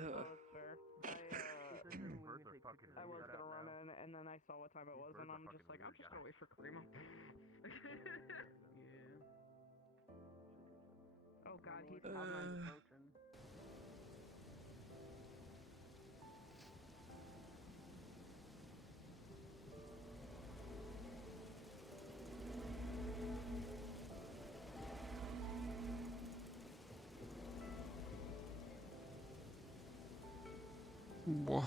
that's fair. I was gonna run in, and then I saw what time it was, and I'm just like, I'm just gonna wait for Karima. Yeah. Oh god, he's coming. Whoa.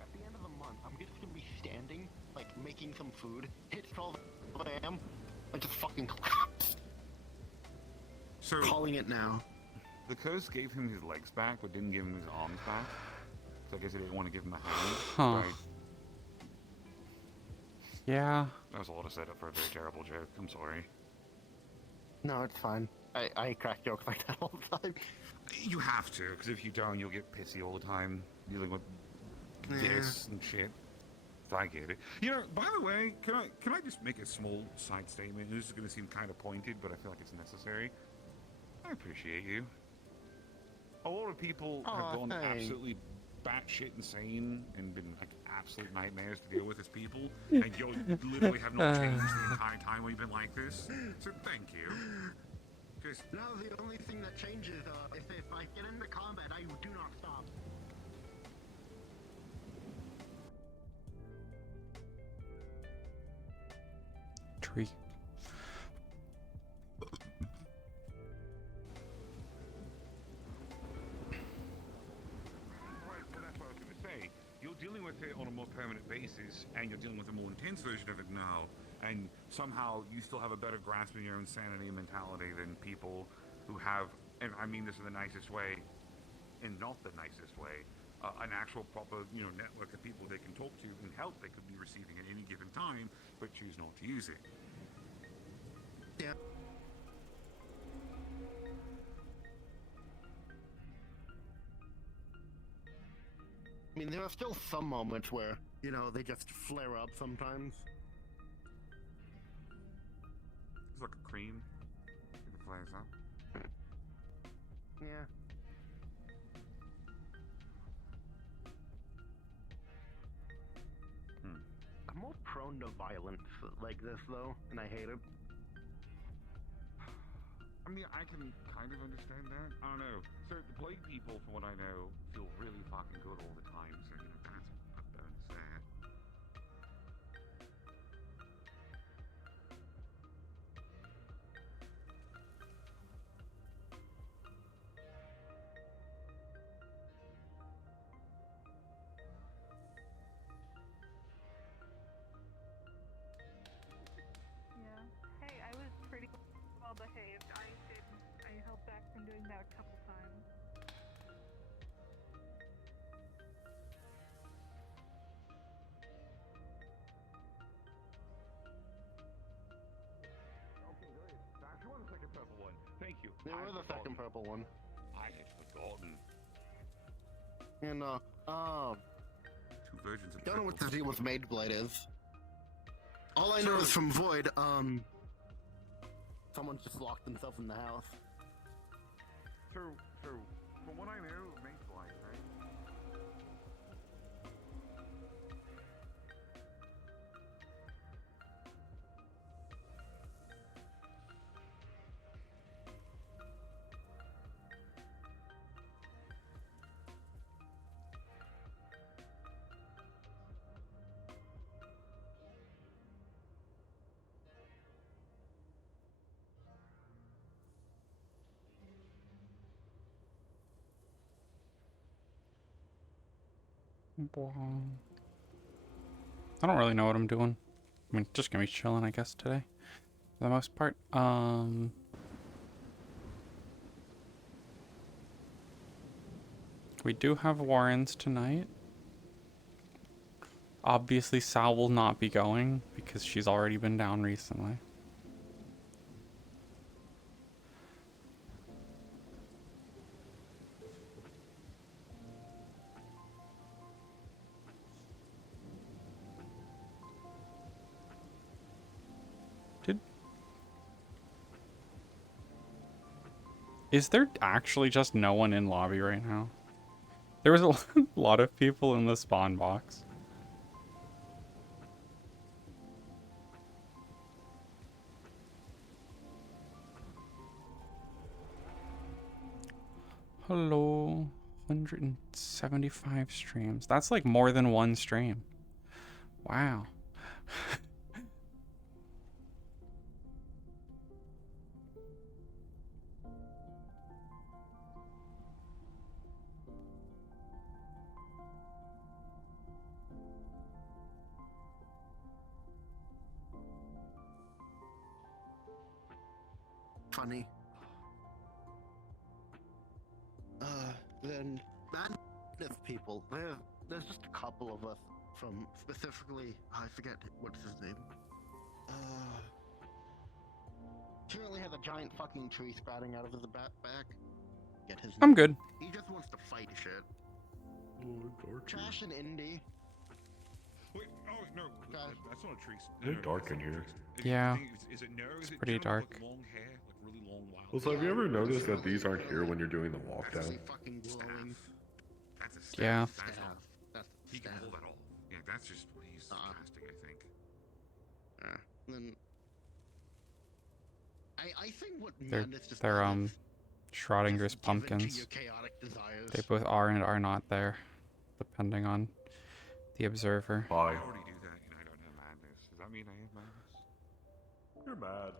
At the end of the month, I'm just gonna be standing, like, making some food, hit 12 a.m., and just fucking collapse. So, Calling it now. the curse gave him his legs back, but didn't give him his arms back. So I guess he didn't want to give him a hand. Huh. Right? Yeah. That was a lot of setup for a very terrible joke. I'm sorry. No, it's fine. I crack jokes like that all the time. You have to, because if you don't, you'll get pissy all the time, dealing with this and shit. So I get it. You know, by the way, can I just make a small side statement? This is going to seem kind of pointed, but I feel like it's necessary. I appreciate you. A lot of people have gone absolutely batshit insane and been like absolute nightmares to deal with as people, and you literally have not changed the entire time we've been like this. So thank you. Just Now the only thing that changes is if I get into combat, I do not stop. Tree. Right, well, that's what I was going to say. You're dealing with it on a more permanent basis, and you're dealing with a more intense version of it now, and somehow you still have a better grasp of your own sanity and mentality than people who have, and I mean this in the nicest way, and not the nicest way, an actual proper, network of people they can talk to and help they could be receiving at any given time, but choose not to use it. Yeah. I mean, there are still some moments where, they just flare up sometimes. It's like a cream. It flares up. Yeah. I'm more prone to violence like this, though, and I hate it. I mean, I can kind of understand that. I don't know. So the plague people, from what I know, feel really fucking good all the time. So that's a bonus there. Yeah. Hey, I was pretty well behaved. I held back from doing that a couple times. Okay, great. If you want the second purple one, thank you. There was a second purple one. I had forgotten. And, Two versions of don't know what the purple. deal with Mage Blade is. All I know is from Void, someone just locked themselves in the house. So, from what I know, Mage Blade, right? I don't really know what I'm doing. I mean, just gonna be chilling, I guess, today. For the most part. We do have Warrens tonight. Obviously, Sal will not be going because she's already been down recently. Is there actually just no one in lobby right now? There was a lot of people in the spawn box. Hello. 175 streams. That's like more than one stream. Wow. Funny. Then that of people. There's just a couple of us from specifically. I forget what's his name. Currently has a giant fucking tree sprouting out of his back. Get his. I'm name. good. He just wants to fight shit. Trash and indie. Wait, oh no, God. that's not a tree. It's dark in here. Yeah. Is it no? Is it pretty generally, dark. Like long hair, like really long, wild. Also, have you ever noticed that these aren't here when you're doing the That's walkdown? really fucking glowing. That's a staff. Yeah. That's Staff. not, That's he can staff. pull that off. Yeah, that's just what he's casting, I think. Then I think what They're madness just they're does is Schrodinger's just give in to pumpkins. your chaotic desires. They both are and are not there, depending on the observer. Bye. I already do that, and I don't have madness. Does that mean I have madness? You're mad.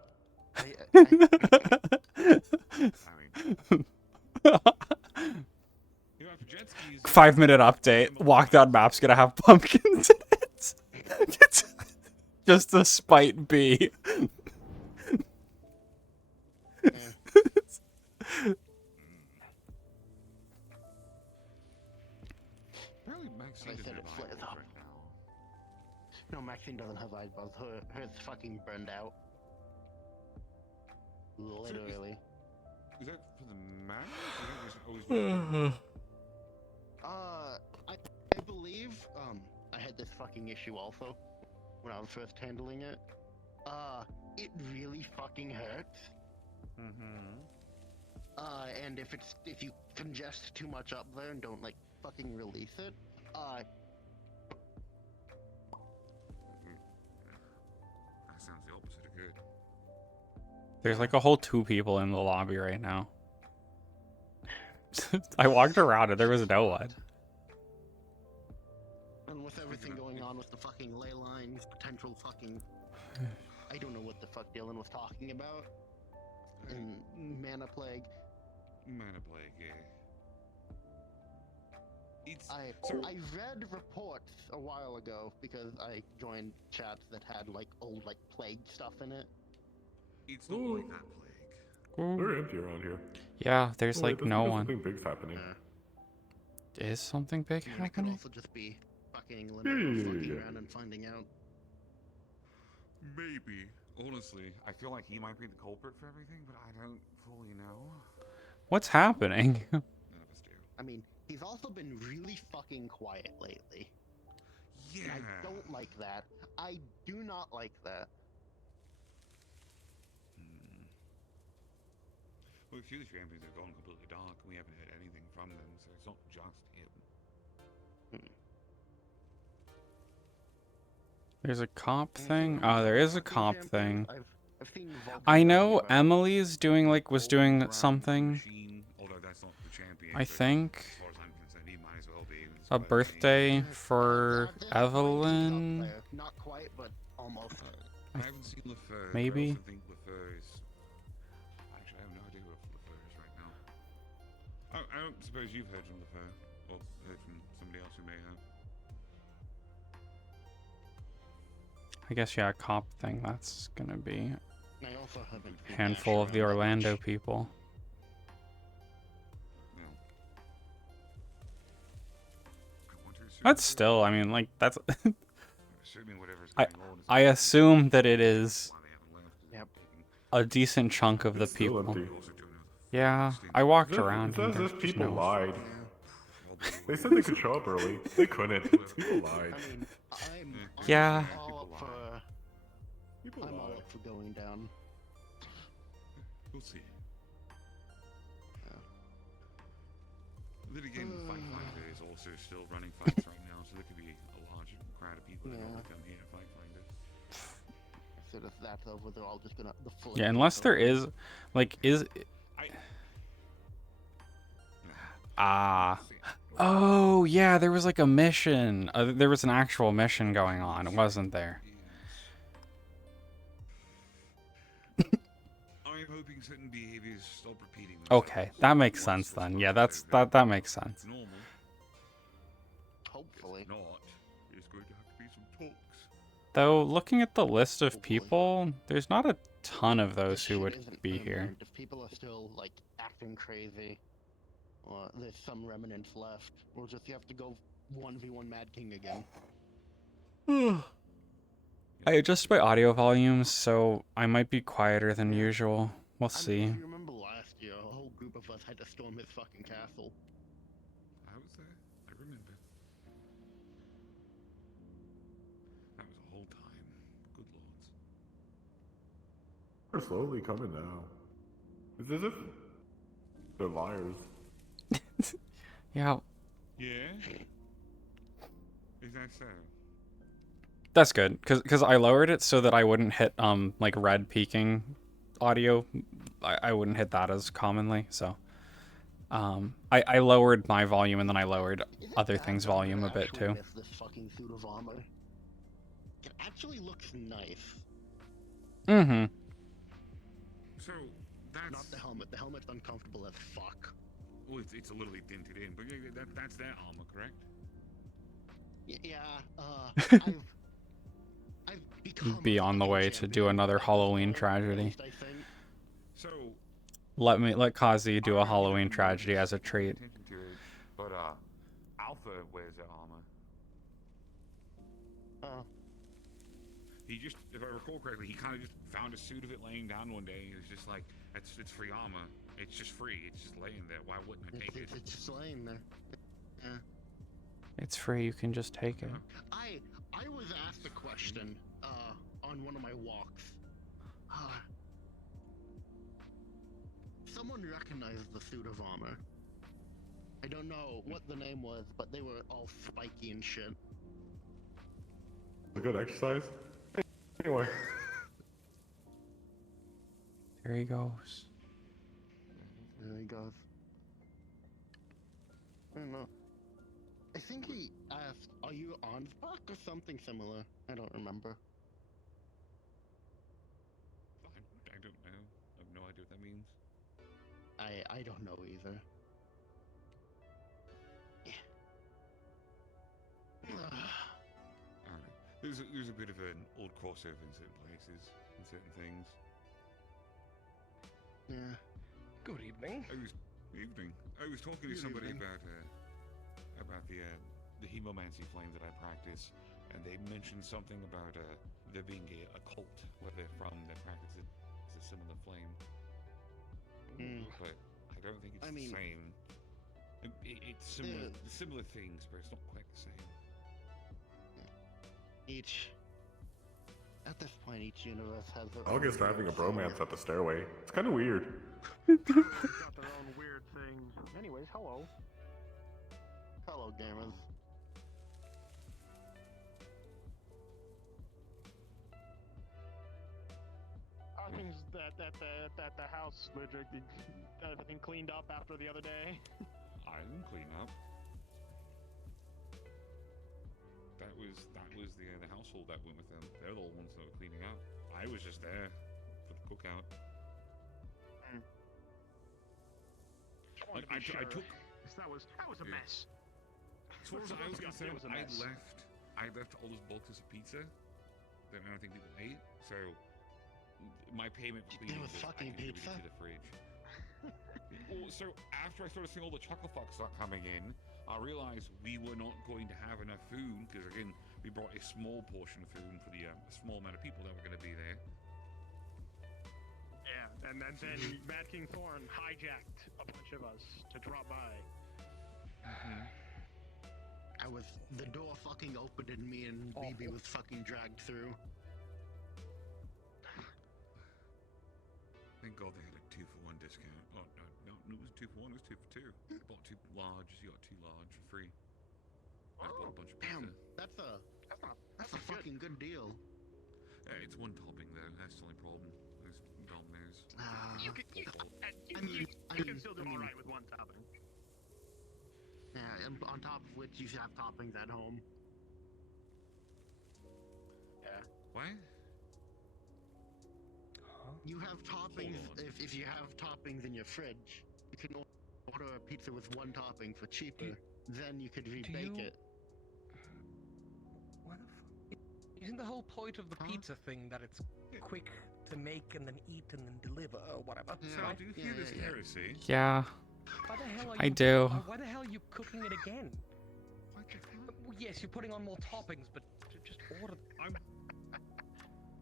I mean, you know, for jet skis, 5-minute update. Walkdown map's gonna have pumpkins in it. It's just a spite bee. Apparently Maxine I doesn't said have it flares eyeballs up. right now. No, Maxine doesn't have eyeballs. Hers fucking burned out. Literally. Is that for the mag? Or is that just always I believe I had this fucking issue also when I was first handling it. It really fucking hurts. And if you congest too much up there and don't like fucking release it, That sounds the opposite of good. There's like a whole 2 people in the lobby right now. I walked around and there was no one. and with everything going on with the fucking ley lines, potential fucking, I don't know what the fuck Dylan was talking about, and mana plague. Mana plague, yeah. It's I read reports a while ago because I joined chats that had like old like plague stuff in it. it's not like that plague. They're empty around here. Yeah, there's Oh, wait, like that's no because one. Something big's happening. Is something big I mean, it could happening? also just be fucking Lynette fucking Yeah. around and finding out. Maybe. Honestly, I feel like he might be the culprit for everything, but I don't fully know. What's happening? None of us do. I mean, he's also been really fucking quiet lately. Yeah. And I don't like that. I do not like that. Well, a few of the champions have gone completely dark, and we haven't heard anything from them, so it's not just him. There's a comp thing? Oh, there is a comp thing. I've seen Vulcan I know talking about Emily's doing was doing Brown something. Machine, although that's not the champion, I but think as far as I'm concerned, he might as well be. It's a by the name. birthday for There's a point he's up Evelyn. there. Not quite, but almost. I haven't seen LaFleur. Maybe. I also think LaFleur is. Actually, I have no idea what LaFleur is right now. I don't suppose you've heard from LaFleur, or heard from somebody else who may have. I guess yeah, comp thing. That's gonna be I also haven't a seen handful Ash of the around that Orlando much. people. No. I want to assume That's that- still, I mean, like that's. Assuming whatever's I- going on is I going on. assume that it is Why they haven't left is Yep. taking- a decent chunk of the It's still people. empty. They're also doing a Yeah, full I walked It's around. as and if there's just people no- lied. stint. They said they could show up early. They couldn't. People lied. I mean, I'm Yeah. all up for People I'm all lied. up for going down. We'll see. Then again, Fight Finder is also still running fights right now, so there could be a large crowd of people that want to come here to Fight Finder. So if that's over, they're all just gonna the full. Yeah, unless there is, like, oh yeah, there was like a mission. There was an actual mission going on, wasn't there? I'm hoping certain behaviors stop repeating themselves. Okay, that makes sense then. Yeah, that makes sense. Normal. Hopefully. If not, there's going to have to be some talks. Though, looking at the list of people, there's not a ton of those who would be here. If people are still like acting crazy, or there's some remnants left, we'll just have to go 1v1 Mad King again. I adjusted my audio volumes, so I might be quieter than usual. We'll see. If you remember last year, a whole group of us had to storm his fucking castle. I was there. I remember. That was a whole time. Good lords. They're slowly coming now. It's as if they're liars. Yeah. Yeah? Is that so? That's good, because I lowered it so that I wouldn't hit like red peaking audio. I wouldn't hit that as commonly, so I lowered my volume and then I lowered other things' volume a bit too. This fucking suit of armor. It actually looks nice. Mm-hmm. So, that's... Not the helmet. The helmet's uncomfortable as fuck. Well, it's a little dented in, but that's their armor, correct? Yeah, I've become Be on the way to do another Halloween tragedy. So, Let Kazi do a Halloween tragedy as a treat. But Alpha wears their armor. He just, if I recall correctly, he kind of just found a suit of it laying down one day. He was just like, it's free armor. It's just free. It's just laying there. Why wouldn't I take it? It's just laying there. Yeah. It's free. You can just take it. I was asked a question on one of my walks. Someone recognized the suit of armor. I don't know what the name was, but they were all spiky and shit. A good exercise. Anyway. There he goes. There he goes. I don't know. I think he asked, "Are you on Spark?" or something similar. I don't remember. I don't know. I have no idea what that means. I don't know either. Yeah. Alright. There's a bit of an old crossover in certain places, in certain things. Yeah. Good evening. I was talking to somebody about the hemomancy flame that I practice, and they mentioned something about there being a cult where they're from that practices a similar flame. But I don't think it's the same. It's similar things, but it's not quite the same. At this point, each universe has their August having a bromance at the stairway. It's kind of weird. Got their own weird thing. Anyways, hello. Hello, gamers. Things that the house, Ludwig, everything cleaned up after the other day. I didn't clean up. That was the household that went with them. They're the ones that were cleaning up. I was just there for the cookout. Like I took. That was a mess. As far as I was concerned, I left all those boxes of pizza that I don't think people ate. So my payment for cleaning was fucking pizza to the fridge. Well, so after I started seeing all the chocolate fucks start coming in, I realized we were not going to have enough food because again, we brought a small portion of food for the small amount of people that were going to be there. Yeah, and then Mad King Thorn hijacked a bunch of us to drop by. The door fucking opened and me and BB was fucking dragged through. Thank God they had a 2-for-1 discount. Oh no, it was 2 for 1. It was 2 for 2. I bought 2 large. You got 2 large for free. I just bought a bunch of pizza. Damn, that's a fucking good deal. It's one topping though. That's the only problem. There's Domino's. You can still do alright with one topping. Yeah, and on top of which you should have toppings at home. Yeah. What? You have toppings. Hold on. If you have toppings in your fridge, you can order a pizza with one topping for cheaper. Then you could rebake it. What the Isn't the whole point of the pizza thing that it's quick to make and then eat and then deliver or whatever? So do you hear this heresy? Yeah, Why the hell are I you, do. Why the hell are you cooking it again? What the hell? Well, yes, you're putting on more toppings, but just order. I'm.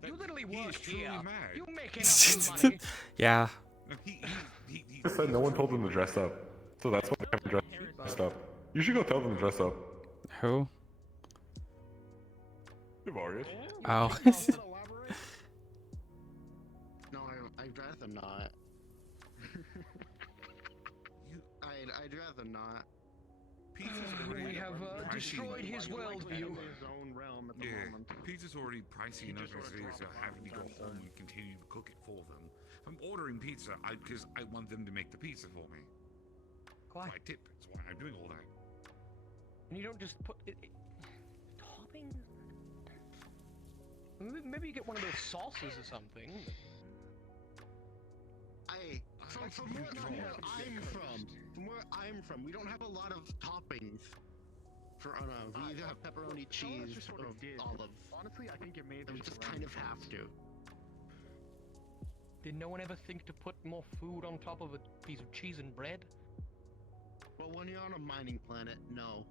You literally He is work truly here. mad. You make enough money. Yeah. No, he I said no one told them to dress up, so that's why they haven't dressed up. You should go tell them to dress up. Who? Devarius. Oh. No, I'd rather not. I'd rather not. Pizza's already We have pricey. destroyed his worldview. His own realm at the Yeah, moment. pizza's already pricey enough just as it is, so ordered having to go $12 home and continue to cook it for them. If I'm ordering pizza, because I want them to make the pizza for me. Why? I tip. That's why I'm doing all that. And you don't just put toppings. Maybe you get one of those sauces or something. From where I'm from, we don't have a lot of toppings. We either have pepperoni, cheese, or olive. Honestly, I think it made We just kind of have to. Did no one ever think to put more food on top of a piece of cheese and bread? Well, when you're on a mining planet, no.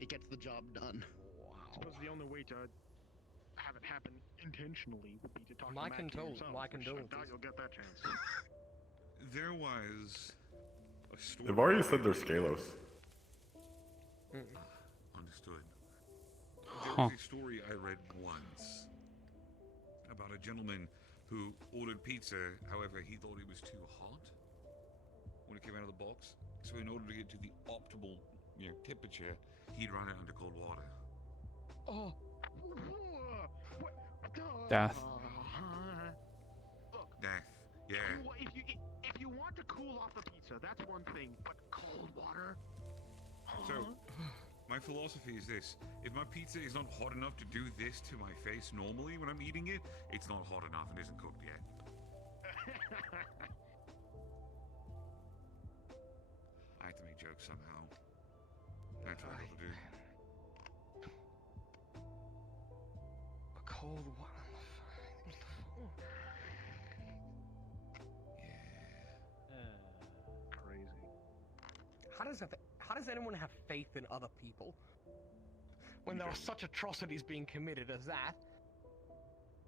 It gets the job done. I suppose the only way to have it happen intentionally would be to talk My to Matt condolences, himself, my which I condolences. doubt you'll get that chance. There was a story. Devarius said they're Scalos. Understood. There was a story I read once about a gentleman who ordered pizza, however, he thought it was too hot when it came out of the box. So in order to get to the optimal, temperature, he'd run it under cold water. Oh. Death. Look, Death. Yeah. if you want to cool off the pizza, that's one thing, but cold water? So, my philosophy is this. If my pizza is not hot enough to do this to my face normally when I'm eating it, it's not hot enough and isn't cooked yet. I have to make jokes somehow. That's what I have to do. Cold water. Crazy. How does anyone have faith in other people when there are such atrocities being committed as that?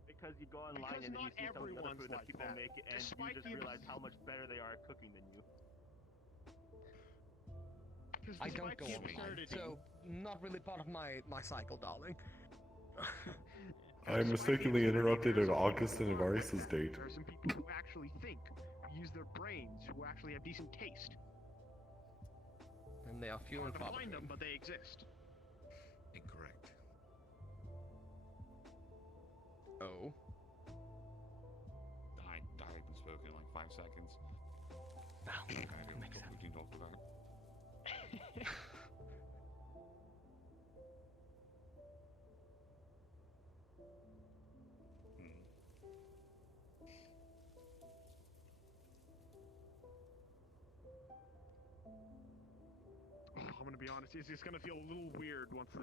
Because you go online Because and then you not see some of the other everyone's food like that people that. make, and Despite you just the realize how much better they are at cooking than you. I don't Despite go the online, absurdity- so not really part of my cycle, darling. I mistakenly interrupted an August and Devarius' date. There are some people who actually think, who use their brains, who actually have decent taste. And they are few and Hard far to find between. them, but they exist. Incorrect. Oh. I haven't spoken in like 5 seconds. Wow. I don't know Makes what sense. we can talk about. I'm gonna be honest, it's gonna feel a little weird once the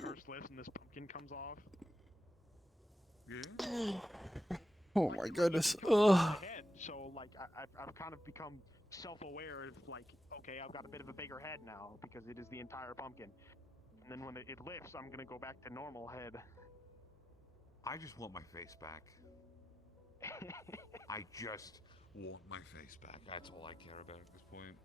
curse lifts and this pumpkin comes off. Yeah? Oh my goodness. It comes off Ugh. my head, so like I've kind of become self-aware of like, okay, I've got a bit of a bigger head now because it is the entire pumpkin. And then when it lifts, I'm gonna go back to normal head. I just want my face back. I just want my face back. That's all I care about at this point.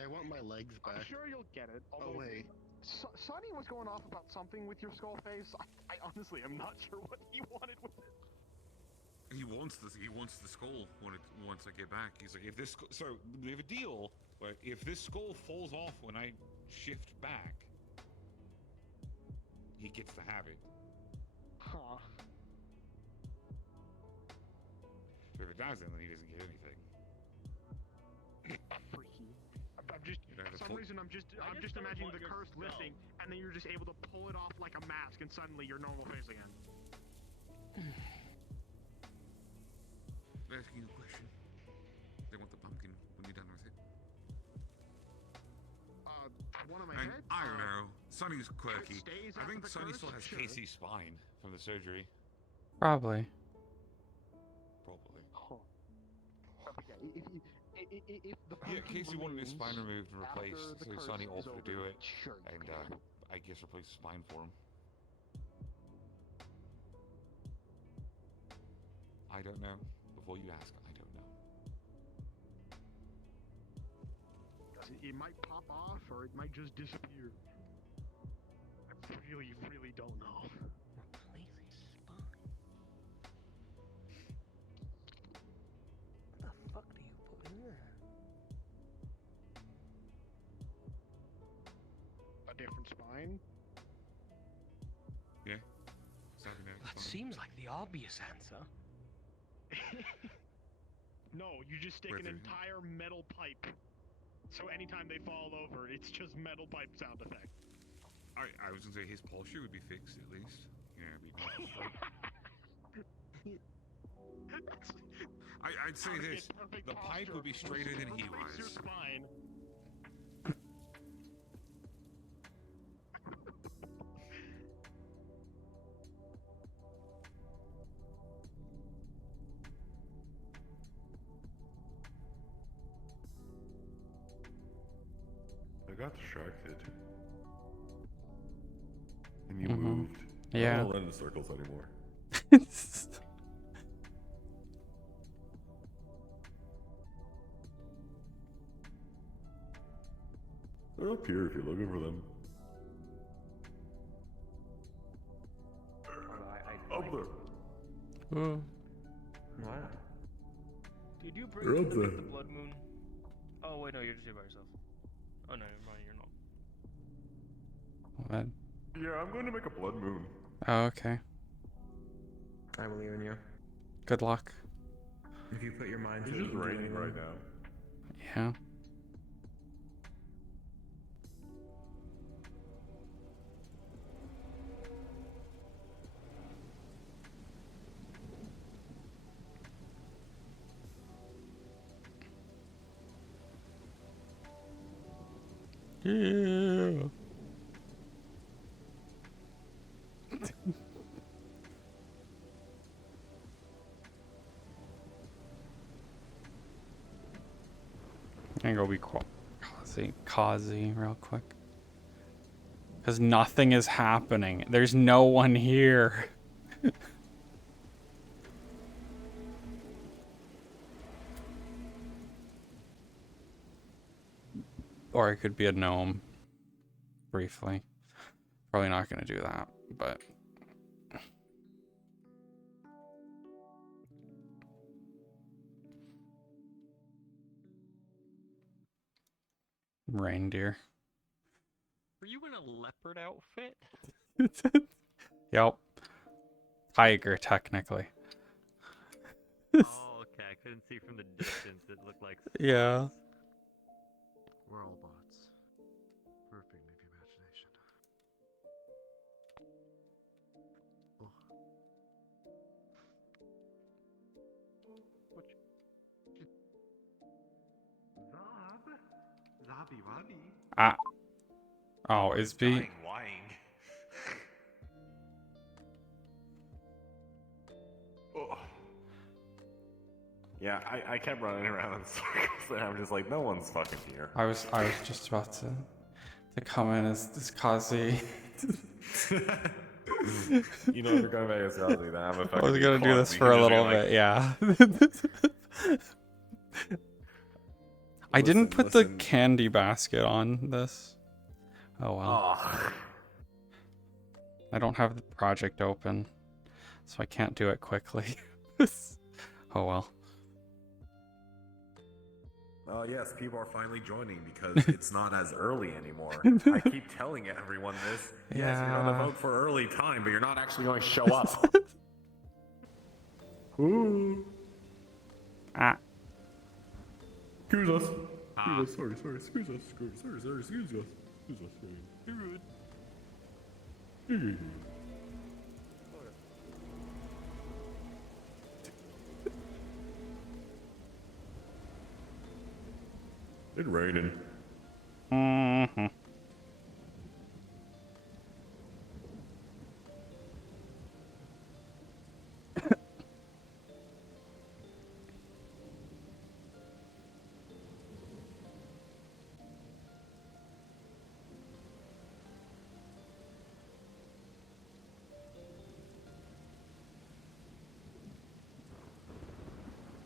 I want my legs I'm back. sure you'll get it. Oh Although wait. Sonny was going off about something with your skull face. I honestly am not sure what he wanted with it. He wants the skull once I get back. He's like, if this so we have a deal, but if this skull falls off when I shift back, he gets to have it. Huh. So if it doesn't, then he doesn't get anything. Freaky. I'm just for some reason I'm just imagining the curse lifting, and then you're just able to pull it off like a mask, and suddenly you're normal face again. I'm asking you a question. They want the pumpkin when you're done with it. One on my head? I don't know. Sonny's quirky. Stays I after think the Sonny curse? still has Sure. Casey's spine from the surgery. Probably. Probably. Huh. But yeah, if the Yeah, pumpkin Casey wanted his remains spine removed and after replaced, the so curse Sonny is offered to do over, it, sure, you and can. I guess replace the spine for him. I don't know. Before you ask, I don't know. It might pop off, or it might just disappear. I really don't know. Replace his spine. What the fuck do you put in there? A different spine? Yeah. That seems like the obvious answer. No, you just stick an entire metal pipe. So anytime they fall over, it's just metal pipe sound effect. I was gonna say his posture would be fixed at least. I'd say this: the pipe would be straighter than he Replace your was. spine. I got distracted. And you moved. Yeah. I don't run in circles anymore. They're up here if you're looking for them. Up there. What? Did you bring They're him up to there. the blood moon? Oh wait, no, you're just here by yourself. Oh no, never mind, you're not. What? Yeah, I'm going to make a blood moon. Oh, okay. I believe in you. Good luck. If you put your mind to It's it, just you can do raining anything. right now. Yeah. Yeah. I'm gonna go be causey real quick. Because nothing is happening. There's no one here. Or it could be a gnome. Briefly. Probably not gonna do that, but... Reindeer. Were you in a leopard outfit? Yep. Tiger, technically. Oh, okay. I couldn't see from the distance. It looked like. Yeah. We're all bots. We're a figment of your imagination. Zabby Wabby. Ah. Oh, is B? Oh. Yeah, I kept running around in circles and I'm just like, no one's fucking here. I was just about to come in as Kazi. You know, if you're going back as Kazi, then I'm I was gonna do this for a little bit, yeah. I didn't put the candy basket on this. Oh well. Oh. I don't have the project open, so I can't do it quickly. Oh well. Yes, people are finally joining because it's not as early anymore. I keep telling everyone this. Yes, you're going to vote for early time, but you're not actually going to show up. Ooh. Ah. Excuse us. Excuse us. Sorry. Excuse us. Sorry. Excuse us. You're good. It's raining. Mm-hmm.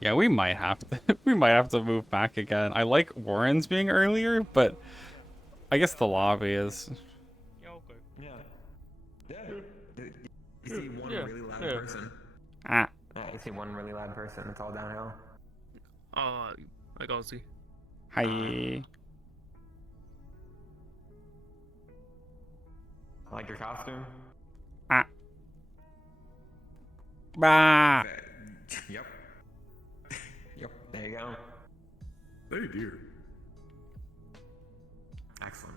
Yeah, we might have to move back again. I like Warren's being earlier, but I guess the lobby is. Yeah, okay. Yeah. You see one really loud person. Ah. Yeah, you see one really loud person. It's all downhill. I gotta see. Hi. Like your costume? Ah. Bah. Yep. Yep. There you go. Hey, dear. Excellent.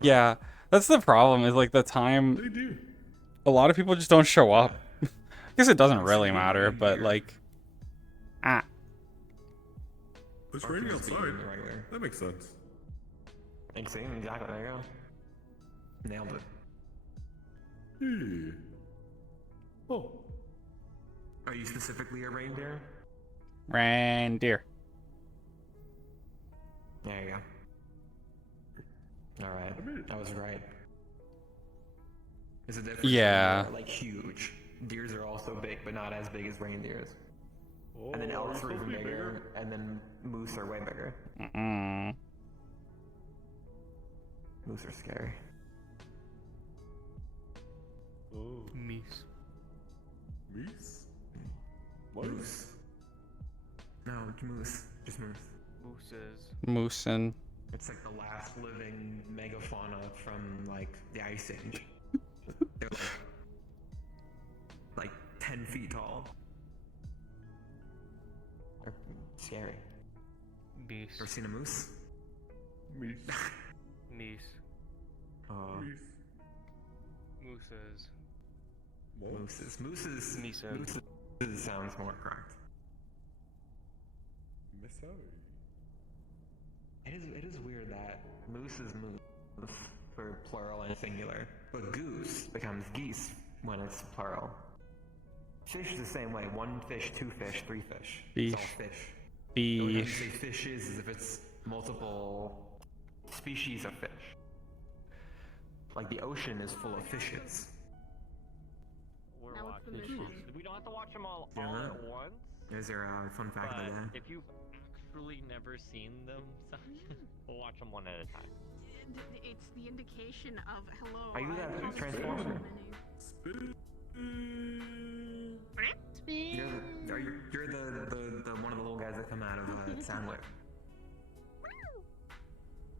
Yeah, that's the problem. Is like the time. Hey, dear. A lot of people just don't show up. I guess it doesn't really matter, but like. Ah. It's raining outside. That makes sense. Exactly. There you go. Nailed it. Hey. Oh. Are you specifically a reindeer? Reindeer. There you go. Alright. I was right. There's a difference. Yeah. Like huge. Deers are also big, but not as big as reindeers. Oh, And then elks are even bigger, and then moose are way bigger. Mm-mm. Moose are scary. Oh. Meese. Meese? Moose. No, moose. Just moose. Mooses. Moosin. It's like the last living megafauna from like the Ice Age. They're like 10 feet tall. They're scary. Meese. Ever seen a moose? Meese. Meese. Meese. Mooses. Mooses. Mooses sounds more correct. It is weird that moose is moose for plural and singular, but goose becomes geese when it's plural. Fish is the same way. 1 fish, 2 fish, 3 fish. It's all fish. The only time you say fishes is if it's multiple species of fish. Like the ocean is full of fishes. We're Now it's the watching. mission. We don't have to watch them all Yeah. at once. There's your fun fact of the But day. if you've actually never seen them, we'll watch them one at a time. It's the indication of hello. Are you that I'm Transformer? Speed. You're the one of the little guys that come out of Soundwave.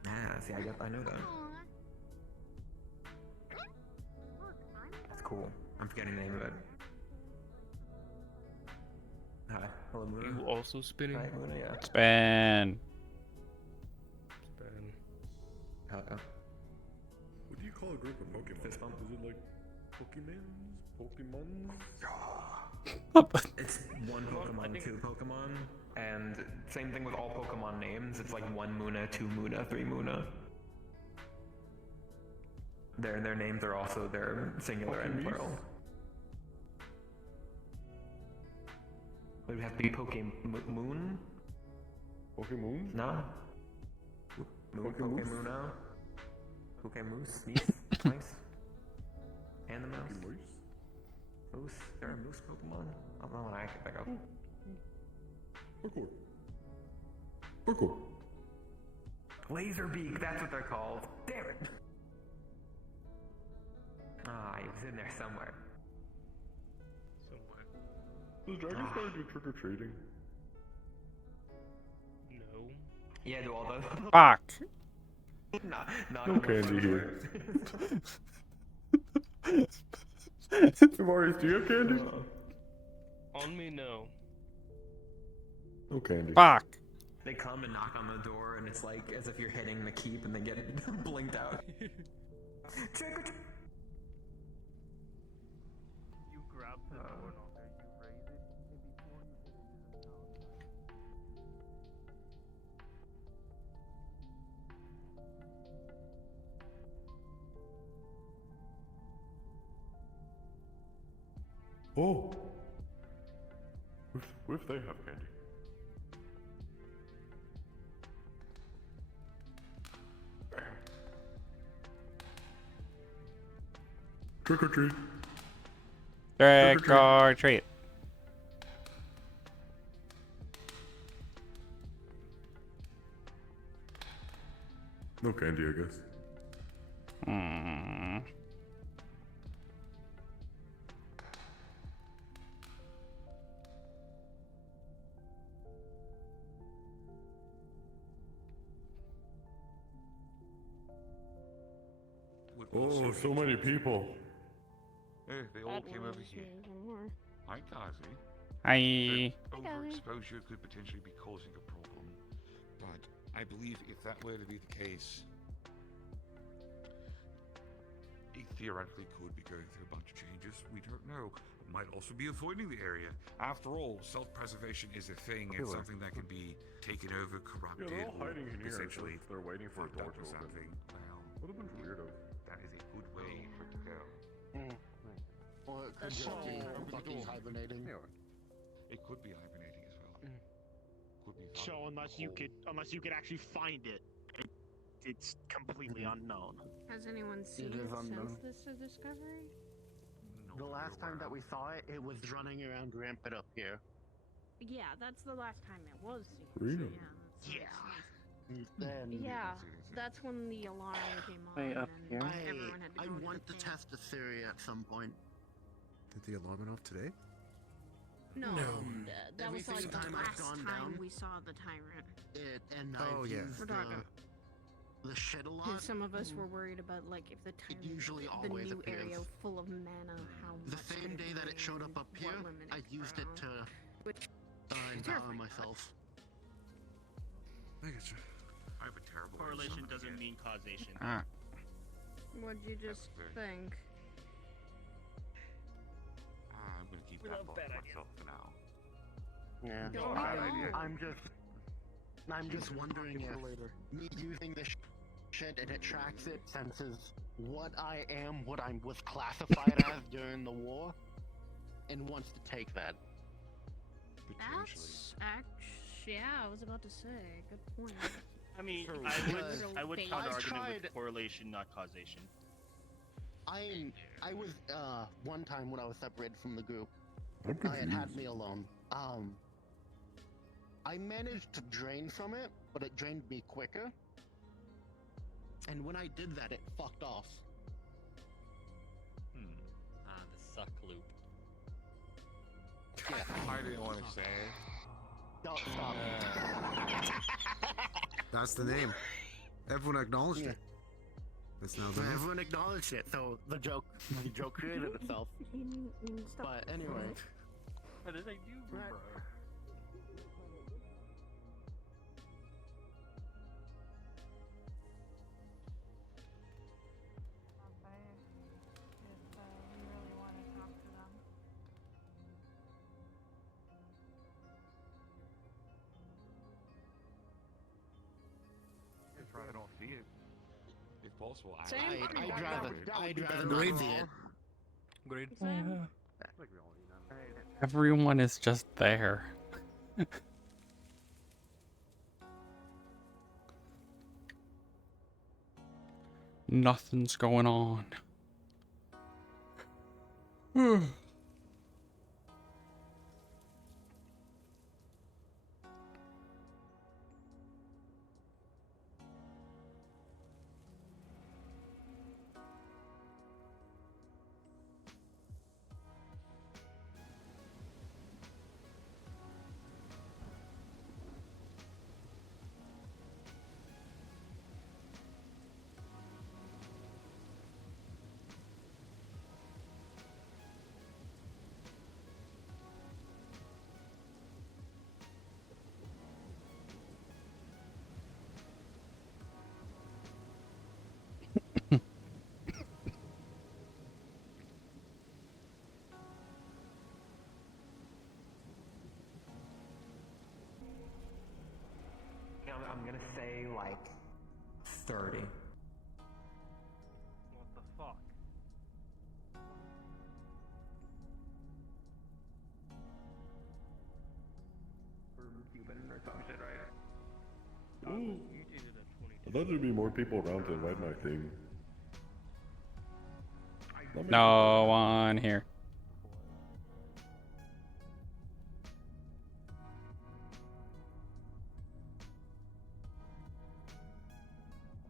Yeah, see, I know that. That's cool. I'm forgetting the name of it. Hi, hello Muna. You also spinning? Hi Muna, yeah. Spin. Spin. Hello. What do you call a group of Pokemon? Fist bump? Is it like Pokemons? It's one Pokemon, 2 Pokemon, and same thing with all Pokemon names. It's like 1 Muna, 2 Muna, 3 Muna. Their names are also their singular and plural. Would it have to be Pokemoon? Pokemoon? No? Pokemoose? Pokemuno? Pokemoose? Nice. And the mouse? Moose? Is there a moose Pokemon? I don't know what I can think of. Parkour. Laserbeak, that's what they're called. Damn it! Ah, he was in there somewhere. Does Dragonspire do trick or treating? No. Yeah, do all those. Fuck. No candy here. Marius, do you have candy? On me, no. No candy. Fuck. They come and knock on the door, and it's like as if you're hitting the keep, and they get blinked out. Trick or treat. You grab the door knocker, you raise it, and before you hit it, you just Oh. What if they have candy? Trick or treat. Trick or treat. No candy, I guess. Hmm. Oh, so many people. Hey, they all came over here. Hi, Kazi. Hi. Overexposure could potentially be causing a problem, but I believe if that were to be the case, it theoretically could be going through a bunch of changes. We don't know. Might also be avoiding the area. After all, self-preservation is a thing. It's something that can be taken over, corrupted, Yeah, they're all hiding in here. essentially. They're waiting for a door to open. Something. Well, what a bunch of weirdos. That is a good way for it to go. Or it could just be fucking hibernating. It could be hibernating as well. Could be. So unless you could actually find it, it's completely unknown. Has anyone seen It is it unknown. since this discovery? The last time that we saw it, it was running around rampant up here. Yeah, that's the last time it was seen. Really? Then Yeah, that's when the alarm came on. Way up here. and everyone had to I go into want the to thing. test the theory at some point. Did the alarm went off today? No, that was Every like the time I've last gone time down- we saw the tyrant. And Oh, I've yeah. used We're talking- the shit a lot. Because some of us were worried about like if the tyrant, usually the always new appears. area full of mana, how The much same could day that it showed up up bring, here, what limit I it used could it throw, to which empower terrifying. myself. I get you. I have a terrible Correlation doesn't mean causation. What'd you just think? I'm gonna keep that thought to myself for now. Yeah. Don't I'm just wondering if me using this shit and it tracks it, senses what I am, what I was classified as during the war, and wants to take that. That's actually, yeah, I was about to say, good point. I mean, True. I would counter I've argument tried- with correlation, not causation. I was one time when I was separated from the group, I'm it confused. had me alone. I managed to drain from it, but it drained me quicker. And when I did that, it fucked off. The suck loop. Yeah. I didn't want to say. No, stop. That's the name. Everyone acknowledged it. It's now the name. Everyone acknowledged it, so the joke created itself. But anyway. What did I do, bro? I don't see it. If possible, Same. I'd rather not see it. Great. Same. Everyone is just there. Nothing's going on. like 30. What the fuck? For Cuban or some shit, right? Ooh. I thought there'd be more people around to invite my thing. No one here.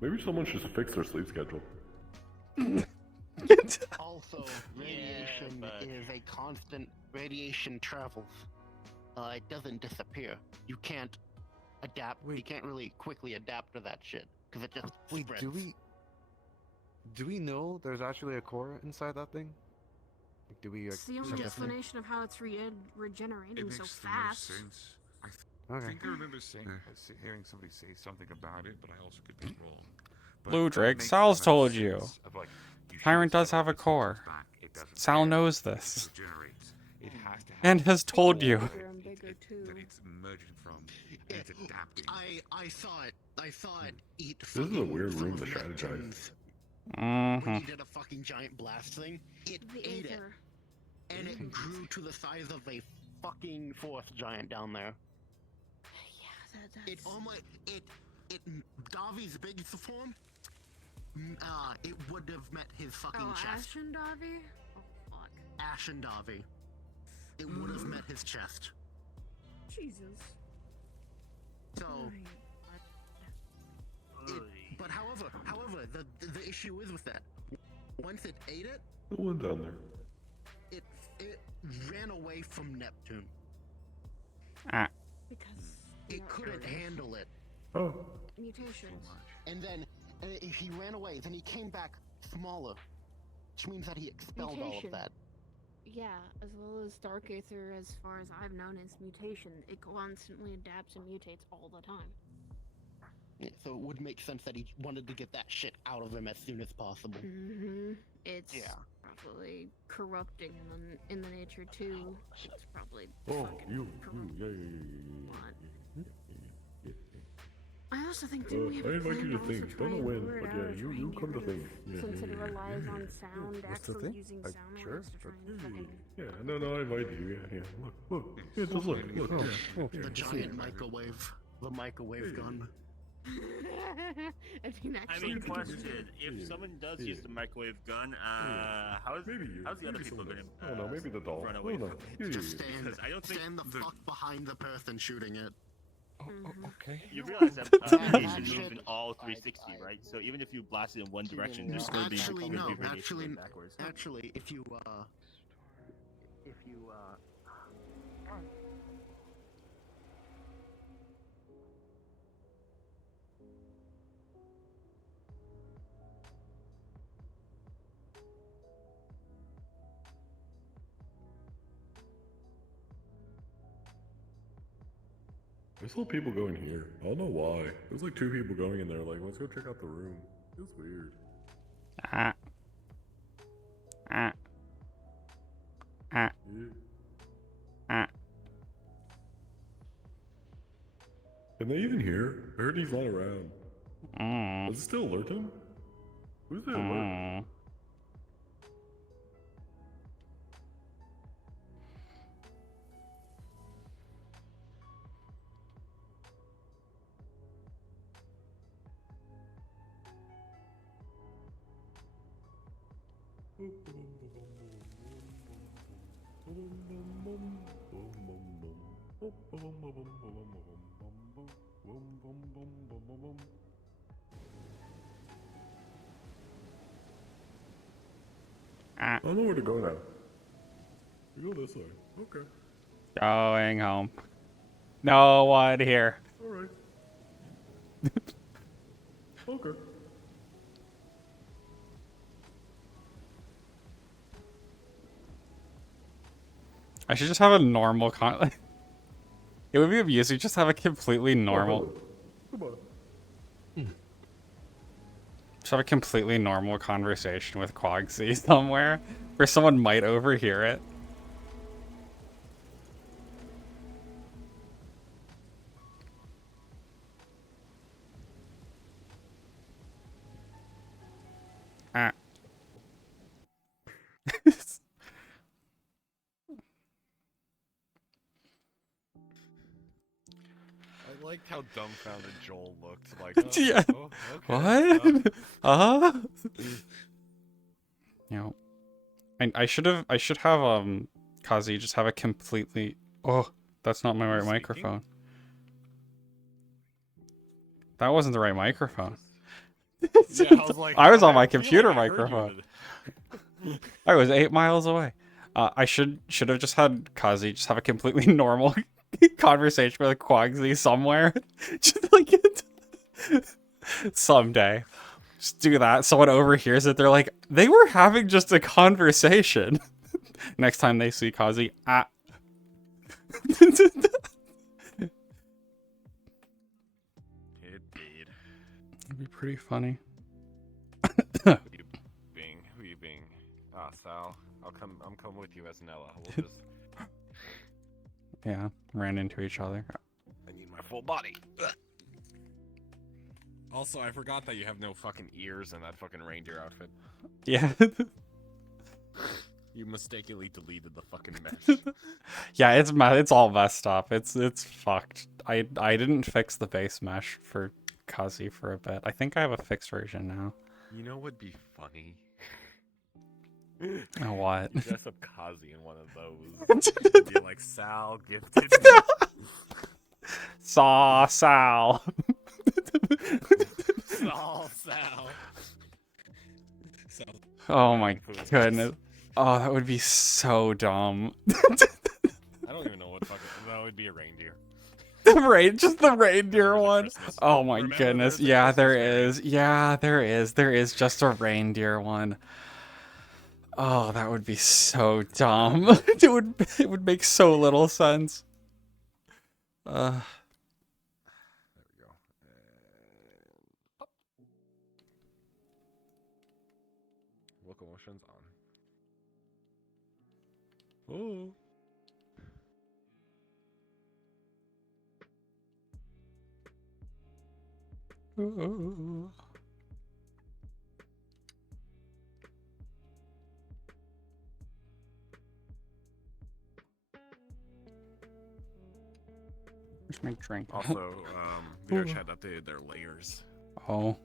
Maybe someone should fix their sleep schedule. Also, radiation is a constant. Radiation travels. It doesn't disappear. You can't adapt. You can't really quickly adapt to that shit because it just Wait, spreads. do we know there's actually a core inside that thing? Like, do we? It's the only explanation of how it's regenerating It so makes the most fast. sense. I Okay. think I remember hearing somebody say something about it, but I also could be wrong. But Blue it Drake, makes Sal's the most told you. sense of, like, you Tyrant shoot does have a something, core. it back, it doesn't Sal care, knows it this. regenerates. It has to have And has told you. that it's emerging from. And it's adapting. I saw it. I saw it eat. This is a weird room to strategize. When he did a fucking giant blast thing, it The ate it, Aether. and it grew to the size of a fucking forest giant down there. Yeah, that's... It almost Davi's biggest form. It would have met his fucking chest. Ashen Davi? Oh, fuck. Ashen Davi. It would have met his chest. Jesus. So. But however, the issue is with that. Once it ate it, The one down there. it ran away from Neptune. Ah. Because it couldn't handle it. Oh. Mutations. And then if he ran away, then he came back smaller, which means that he expelled all Mutation. of that. Yeah, as well as Dark Aether, as far as I've known, is mutation. It constantly adapts and mutates all the time. Yeah, so it would make sense that he wanted to get that shit out of him as soon as possible. Mm-hmm. It's probably corrupting in the nature too. It's probably Oh, fucking you, corrupt. yeah. I also think didn't we have I a invite plan you to also think. try Don't know and when, lure it but out yeah, or try you and come to get rid think. of- Yeah, since yeah, it yeah, relies yeah, on yeah. sound, What's the actually thing? using I- sound sure, waves to try and but fucking... yeah, no, I invite you. Yeah. Look. Yeah, just look. Oh, The giant microwave. The microwave gun. I mean, I actually, mean, question: if someone does use the microwave gun, how's the other people going to? Oh no, maybe the doll. Run away Oh, no. from Yeah, it? yeah, Just yeah. stand, I don't think stand the fuck behind the person shooting it. Okay. You realize that That radiation shit- moves in all 360, right? So even if you blast it in one direction, there's still be Actually, no. radiation Actually, going backwards. actually, if you I saw people going here. I don't know why. There's like 2 people going in there. Like, let's go check out the room. It's weird. Ah. Ah. Ah. Yeah. Ah. Can they even hear? I heard he's not around. Does it still alert him? Who's the alert? I don't know where to go now. We go this way. Okay. Going home. No one here. Alright. Okay. I should just have a normal It would be amusing just have a completely normal. Just have a completely normal conversation with Quagsy somewhere, where someone might overhear it. how dumbfounded Joel looked. Like, Yeah. okay. What? You know, I should have Kazi just have a completely. Oh, that's not my right microphone. That wasn't the right microphone. Yeah, I was on my computer microphone. I was 8 miles away. I should have just had Kazi just have a completely normal conversation with Quagsy somewhere. Just like someday. Just do that. Someone overhears it. They're like, they were having just a conversation. Next time they see Kazi, It'd be pretty funny. Who you being? Ah, Sal. I'm coming with you as Nella. We'll just. Yeah, ran into each other. I need my full body. Also, I forgot that you have no fucking ears in that fucking reindeer outfit. Yeah. You mistakenly deleted the fucking mesh. Yeah, it's all messed up. It's fucked. I didn't fix the base mesh for Kazi for a bit. I think I have a fixed version now. You know what'd be funny? Oh, what? You dress up Kazi in one of those. Be like Sal gifted. Saw Sal. Sal. Oh my goodness. Oh, that would be so dumb. I don't even know what fucking. That would be a reindeer. Just the reindeer one. Oh my goodness. Yeah, there is. Yeah, there is. There is just a reindeer one. Oh, that would be so dumb. It would make so little sense. There we go. Locomotion's on. Oh. Where's my drink? Also, VRChat updated their layers. Oh.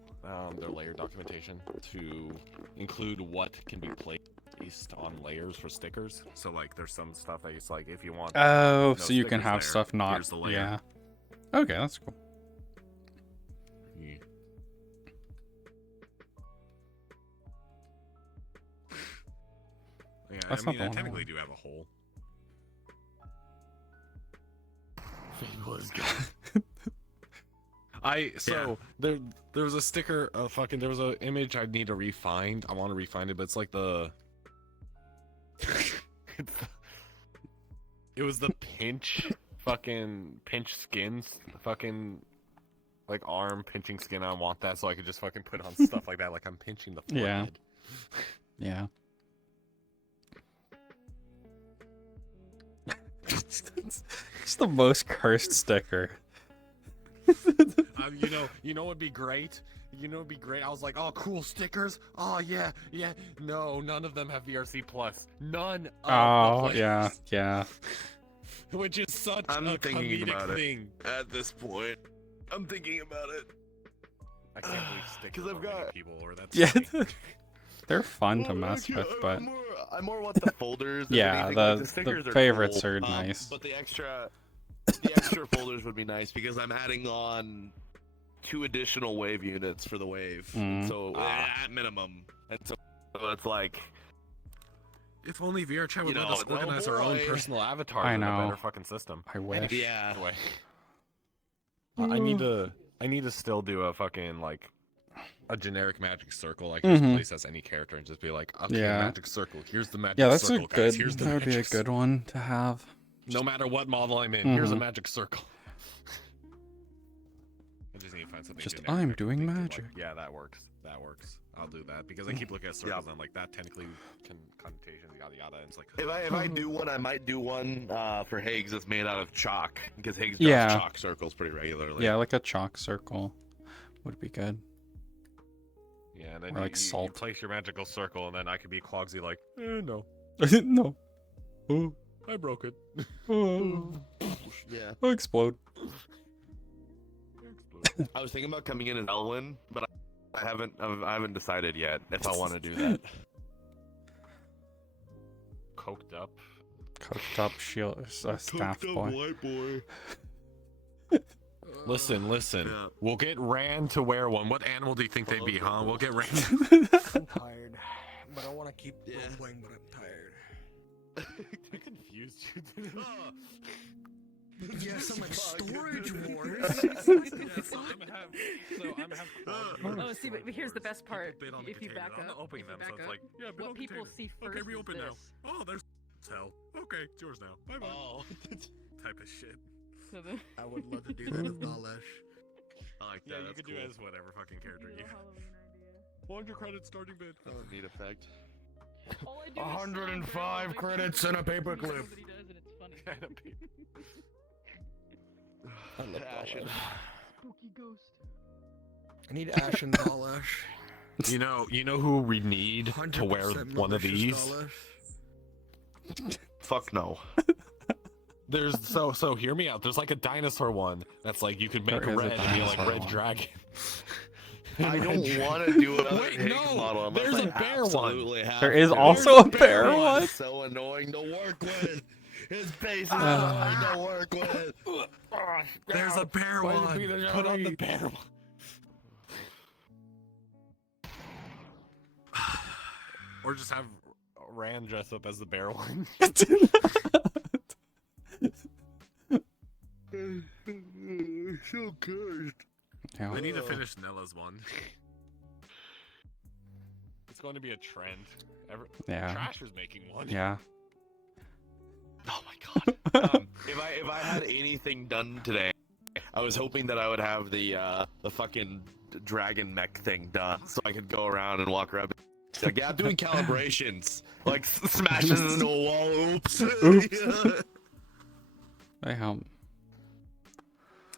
Their layer documentation to include what can be placed on layers for stickers. So like, there's some stuff that it's like if you want. Oh, no so you can stickers have there, stuff not. here's the layer. Yeah. Okay, that's cool. Yeah. Yeah, That's I not mean, the I one I technically want. do have a hole. Fable is good. There was a sticker, there was an image I need to refind. I want to refine it, but it's like the. It was the pinch skins, fucking like arm pinching skin. I want that so I could just fucking put on stuff like that, like I'm pinching the forehead. Yeah. It's the most cursed sticker. You know what'd be great? I was like, oh, cool stickers. Oh yeah. No, none of them have VRC Plus. None. Of the players. yeah. Which is such a comedic thing at this point. I'm thinking about it. I can't believe stickers because I've got people or that's They're fun to mess with, but I more want the folders. yeah, the stickers the are favorites cool, are nice. But the extra folders would be nice because I'm adding on 2 additional wave units for the wave. So at minimum, and so it's like. If only VRChat would let us organize our own personal avatars in a better fucking system. I wish. Yeah. I need to still do a fucking like a generic magic circle. I can just place as any character and just be like, okay, magic circle. Here's the magic circle. Yeah, that's a good. Here's the that would be a good one to have. No matter what model I'm in, here's a magic circle. I just need to find something. Just I'm doing magic. Like, yeah, that works. I'll do that because I keep looking at circles and I'm like that technically connotations yada yada. And it's like if I do one, I might do one for Higgs that's made out of chalk because Higgs draws chalk circles pretty regularly. Yeah, like a chalk circle would be good. Yeah, and then or like salt. You place your magical circle, and then I could be Quagsy like, no, no, oh, I broke it. Oh. Yeah, I'll explode. I was thinking about coming in as Elwyn, but I haven't decided yet if I want to do that. Coked up. Coked up shield, staff boy. white boy. Listen. Yeah. We'll get Rand to wear one. What animal do you think they'd be, huh? We'll get Rand. I'm tired, but I want to keep playing, but I'm tired. I'm confused. Yeah, some like storage wars. Oh, see, but here's the best part. Bit on the If you container. back I'm up, not opening if you them, so back it's up, like, yeah, bit on what the people container. see first Okay, is reopen now. this. Oh, there's hell. Okay, it's yours now. Bye bye. Oh. Type of shit. So then, I would love to do that as Dalesh. I like that. Yeah, you that's could cool. do as whatever fucking character you. Halloween idea. 100 credits starting bid. That's a neat effect. all I do is 105 credits and a paperclip. Nobody does, and it's funny. I love Ashen. Spooky ghost. I need Ashen Dalesh. You know who we need to wear 100% one of malicious these? Dalesh. Fuck no. There's so hear me out. There's like a dinosaur one that's like you could make There is a red and be like dinosaur red one. dragon. I don't want to do another Wait, Higgs no, model. unless there's I a bear one. absolutely have There is to. also a bear one. It's so annoying to work with. His face is annoying to work with. There's a bear Why is it one. being a Put on the giant? bear one. Or just have Rand dress up as the bear one. So cursed. Yeah. I need to finish Nella's one. It's going to be a trend. Yeah. Trash is making one. Yeah. Oh my god. If I had anything done today, I was hoping that I would have the fucking dragon mech thing done, so I could go around and walk around. Like, yeah, I'm doing calibrations. Like smashes into a wall. Oops. Oops. I help.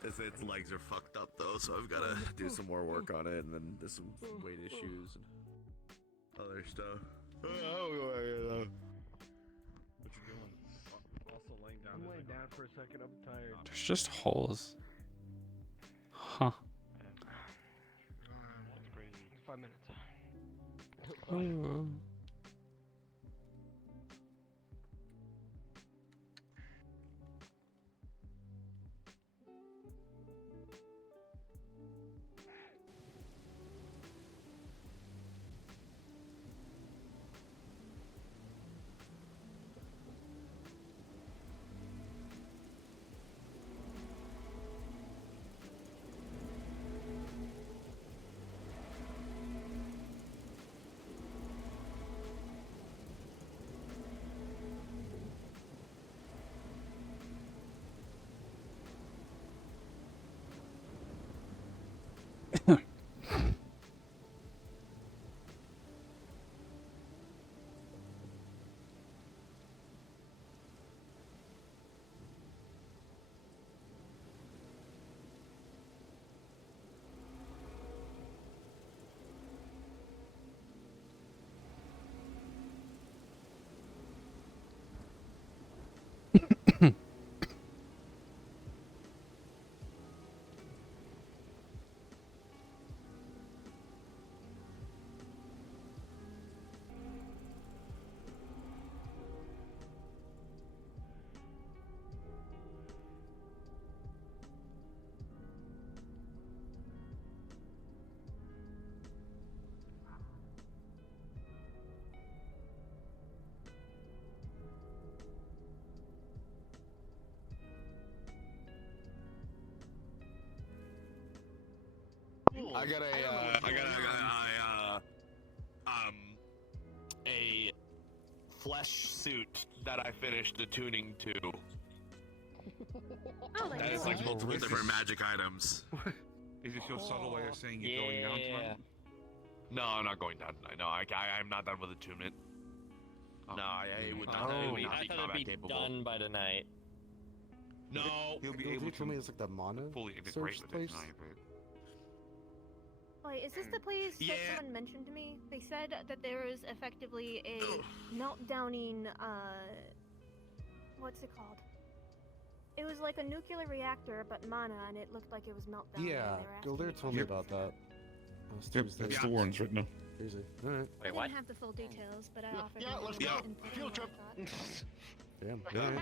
Its legs are fucked up though, so I've got to do some more work on it, and then there's some weight issues and other stuff. What you doing? Also laying down. I'm laying down for a second. I'm tired. There's just holes. Huh. That's crazy. 5 minutes. Oh. I got a flesh suit that I finished the tuning to. Oh, That is like multiple different magic items. Is this your subtle way of saying you're going down tonight? No, I'm not going down tonight. No, I'm not done with attunement. No, it would not, it would not I be thought combat it'd be capable. done by tonight. No, he'll be able to it's like the mana fully integrate search with place. it tonight, but Wait, is this the place that someone mentioned to me? They said that there is effectively a meltdowning, what's it called? It was like a nuclear reactor, but mana, and it looked like it was meltdown. Yeah, Gilder told me about that. Yep, that's the ones written. Crazy. Alright. I didn't have the full details, but I offered. Yeah, let's go. Field trip. Damn. Alright.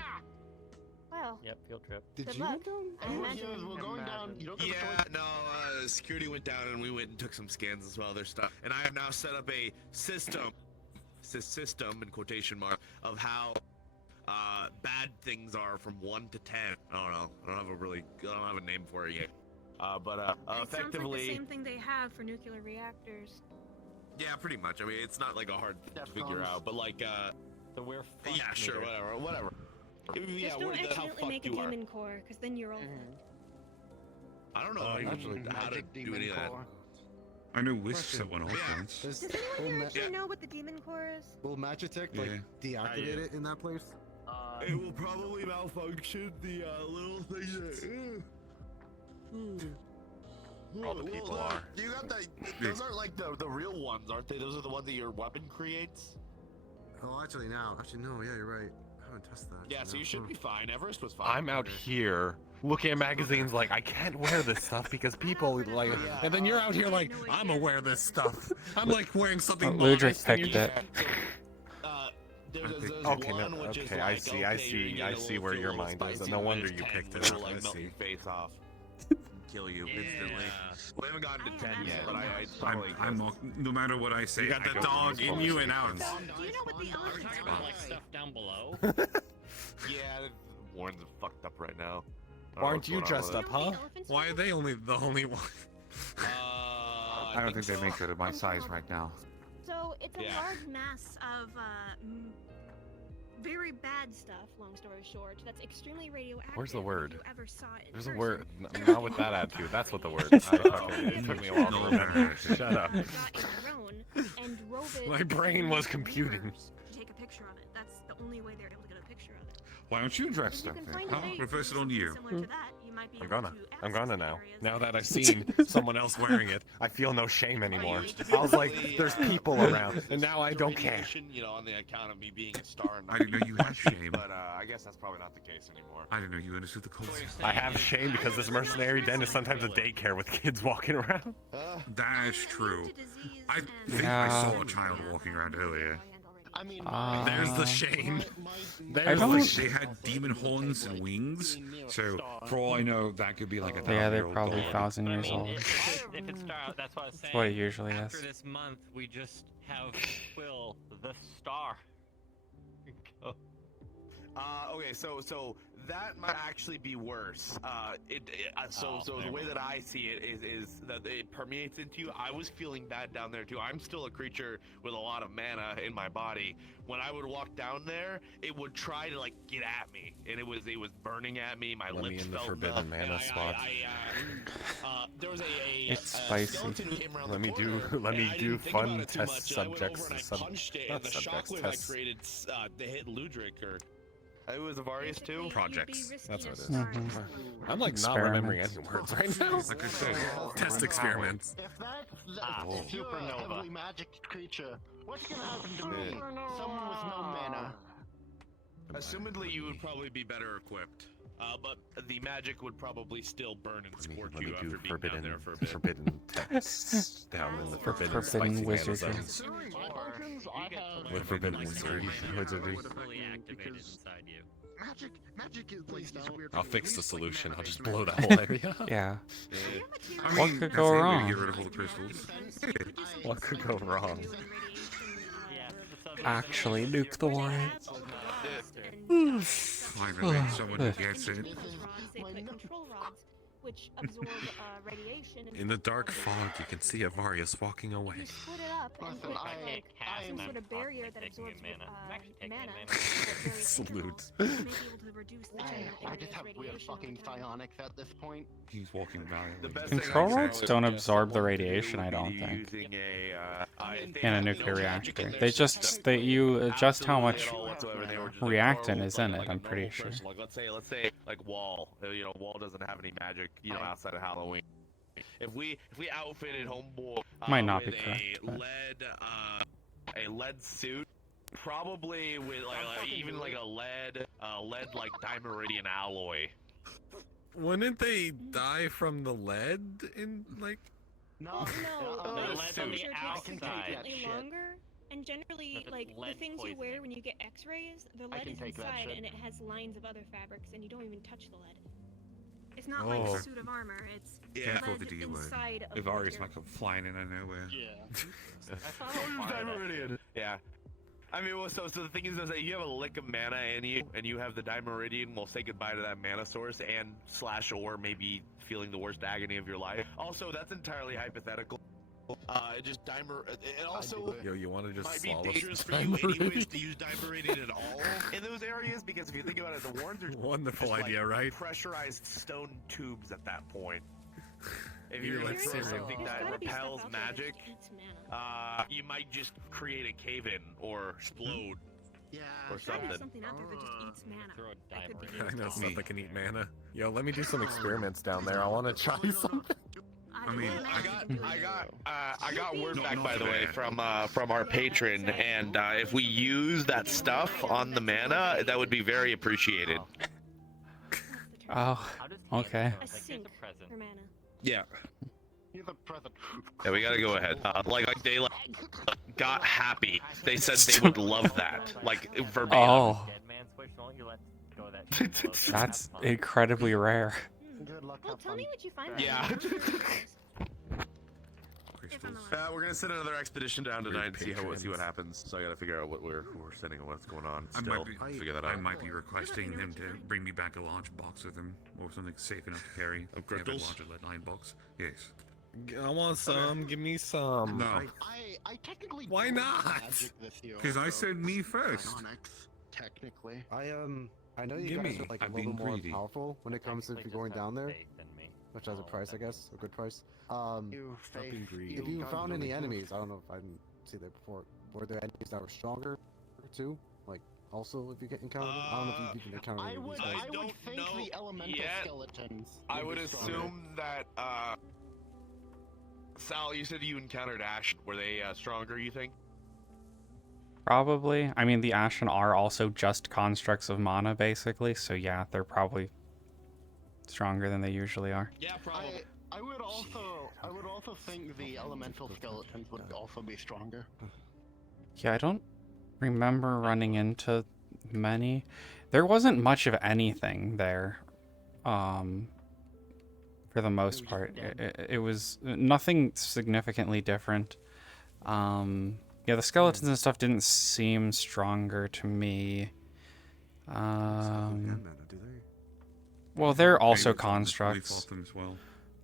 Well. Yep, field trip. Did you luck. go down? I imagine We're going down. You don't get Yeah, no, security went down and we went and took some scans as well, their stuff. And I have now set up a system in quotation mark, of how bad things are from 1 to 10. I don't know. I don't have a name for it yet. But it effectively. sounds like the same thing they have for nuclear reactors. Yeah, pretty much. I mean, it's not like a hard thing to figure out, but like, So we're yeah, sure, whatever. Yeah, Just don't how accidentally fucked make a you are. demon core, because then you're over. I don't know actually how to do any of that. I know Wisp set one off once. Does anyone here actually know what the demon core is? Will Magitech like deactivate it in that place? It will probably malfunction the little thing that. All the people are. You got that? Those are like the real ones, aren't they? Those are the ones that your weapon creates. Oh, no, yeah, you're right. I haven't tested that. Yeah, so you should be fine. Everest was fine. I'm out here looking at magazines like I can't wear this stuff because people like, and then you're out here like I'm gonna wear this stuff. I'm like wearing something. Ludric picked it. Okay, I see where your mind is. No wonder you picked it. Like melt your face off. Kill you instantly. We haven't gotten to 10 yet, but I'm no matter what I say. You got the dog in you and out. Do you know what the elephants Talking about like stuff down below. Yeah, Warren's fucked up right now. Aren't you dressed up, huh? Why are they the only one? I don't think they make it at my size right now. So it's a large mass of very bad stuff. Long story short, that's extremely radioactive. Where's the word? If you ever saw it in There's a person. word. Not with that attitude. That's what the word is. It took me a while to remember. Shut up. Got a drone and drove it. My brain was computing. To take a picture of it. That's the only way they're able to get a picture of it. Why don't you dress up then? Huh? Reverse it on you. Similar to that, you might be I'm gonna now. Now that I've seen someone else wearing it, I feel no shame anymore. I was like, there's people around, and now I don't care. You know, on the account of me being a star. I didn't know you had shame. But I guess that's probably not the case anymore. I didn't know you understood the culture. I have shame because this mercenary den is sometimes a daycare with kids walking around. That is true. I think I saw a child walking around earlier. I mean, there's the shame. They had demon horns and wings. So, for all I know, that could be like a 1,000-year-old Yeah, they're probably dog. 1,000 years old. If it's star, that's what I was saying. That's what it usually is. After this month, we just have Quill, the star. Go. Okay, so that might actually be worse. So the way that I see it is that it permeates into you. I was feeling bad down there too. I'm still a creature with a lot of mana in my body. When I would walk down there, it would try to like get at me, and it was burning at me. My Let lips me in the felt forbidden numb, mana and spot. there was It's spicy. Let me do fun test subjects. Not subjects, shockwave tests. I created to hit Ludric, or it was Avarius too. Projects. That's what it is. I'm like not remembering any words right now. Like I said, test experiments. If you're a heavily magic creature, what's gonna happen to me? Someone with no mana. Assumedly, you would probably be better equipped, but the magic would probably still burn and scorch you after being down there for a bit. Forbidden text down in the forbidden spicy wizardry. mana zone. With forbidden wizardry. Fully activated inside you. Magic is like this weird. I'll fix the solution. I'll just blow that whole area up. Yeah. I mean, What could that's go the way to wrong? Get rid of all the crystals. What could go wrong? Actually, nuke the warrant. Finally, someone who gets it. They put control rods, which absorb radiation. And In the dark fog, you can see Avarius walking away. you split it up and put like some sort of barrier that absorbs mana. Salute. May be able to reduce the time I just have weird fucking psionics at this point. He's walking valiantly. Control rods don't absorb the radiation, I don't think, in a nuclear reactor. They you adjust how much reactant is in it, I'm pretty sure. Like let's say like Wall. Wall doesn't have any magic, outside of Halloween. If we outfitted Homeboy Might not with be correct, but- a lead suit, probably with like even like a lead like dimeridian alloy, Wouldn't they die from the lead in like? No, The lead's on the Exposure takes outside. significantly longer. And generally, No, it's like the lead things you wear poisoning. when you get X-rays, the I lead can is take that inside, shit. and it has lines of other fabrics, and you don't even touch the lead. It's not like Oh. a suit of armor. It's Careful lead with the D word. inside of Ivarius your- might come flying in out of nowhere. Yeah. I mean, well, so the thing is that you have a lick of mana in you, and you have the Dimeridian. Well, say goodbye to that mana source and / or maybe feeling the worst agony of your life. Also, that's entirely hypothetical. It just it also Yo, you want to just might be swallow dangerous for some you anyways to use Dimeridian at all in those areas, because if you think about it, the warns are Wonderful just, idea, like, right? pressurized stone tubes at that point. If You're you're like gonna throw cereal. something There's that gotta be stuff repels out there that magic, just eats mana. you might just create a cave-in or explode. Yeah. Or There's gotta be something. something out there that just eats mana. Throw a That could be Dimeridian. I know used. stuff that can eat mana. Yo, let me do some experiments down there. I want to try something. I mean, I got word No, back, not by the way, bad. from our patron, and if we use that stuff on the mana, that would be very appreciated. Oh, okay. A sink for mana. Yeah. You're the present. Yeah, we gotta go ahead. Like they got happy. They said they would love that, like verbatim. Oh, Dead man switch, don't you let go of that. that's incredibly rare. Good luck. Well, tell me what you find. Yeah. I'm sure if I'm alive. We're gonna send another expedition down tonight and see what patrons. happens. So I gotta figure out what we're sending and what's going on. I Still, might be, figure that I out. might be requesting them to bring me back a large box with them, or something safe enough to carry. Of They have a crystals? larger lead line box. Yes. I want some. Give me some. No. I technically. Why don't not? Magic this year, Because I also. said me first. Onyx, technically. I know you Gimme. guys are like I'm a little being more greedy. powerful when it comes to Technically going just have down there, faith in me. which has a Oh, price, I that's guess, a good price. You If faith. you found any enemies, I don't know if I didn't see that before. Were there enemies that were stronger too? Like also if you get encountered them? I don't know if you can encounter any I of would, these guys. I would think know the elemental yet. skeletons. I would be stronger. assume that. Sal, you said you encountered Ash. Were they stronger? You think? Probably. I mean, the Ashen are also just constructs of mana, basically. So yeah, they're probably stronger than they usually are. Yeah, probably. I would also think the elemental skeletons would also be stronger. Yeah, I don't remember running into many. There wasn't much of anything there. For the most part, it was nothing significantly different. Yeah, the skeletons and stuff didn't seem stronger to me. Well, they're also constructs. Them as well.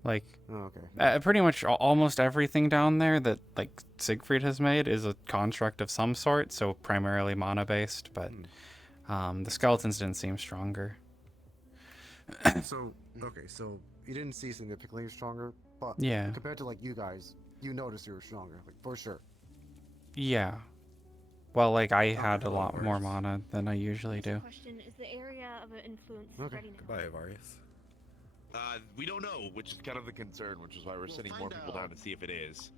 Like, Oh, okay. pretty much almost everything down there that like Siegfried has made is a construct of some sort, so primarily mana based. But the skeletons didn't seem stronger. So okay, so you didn't see significantly stronger, but Yeah. compared to like you guys, you noticed you were stronger, like for sure. Yeah. Well, like I had a lot more mana than I usually do. Question: is the area of an influence Okay. ready now? Goodbye, Ivarius. We don't know, which is kind of the concern, which is why we're sending more people down to see if it is.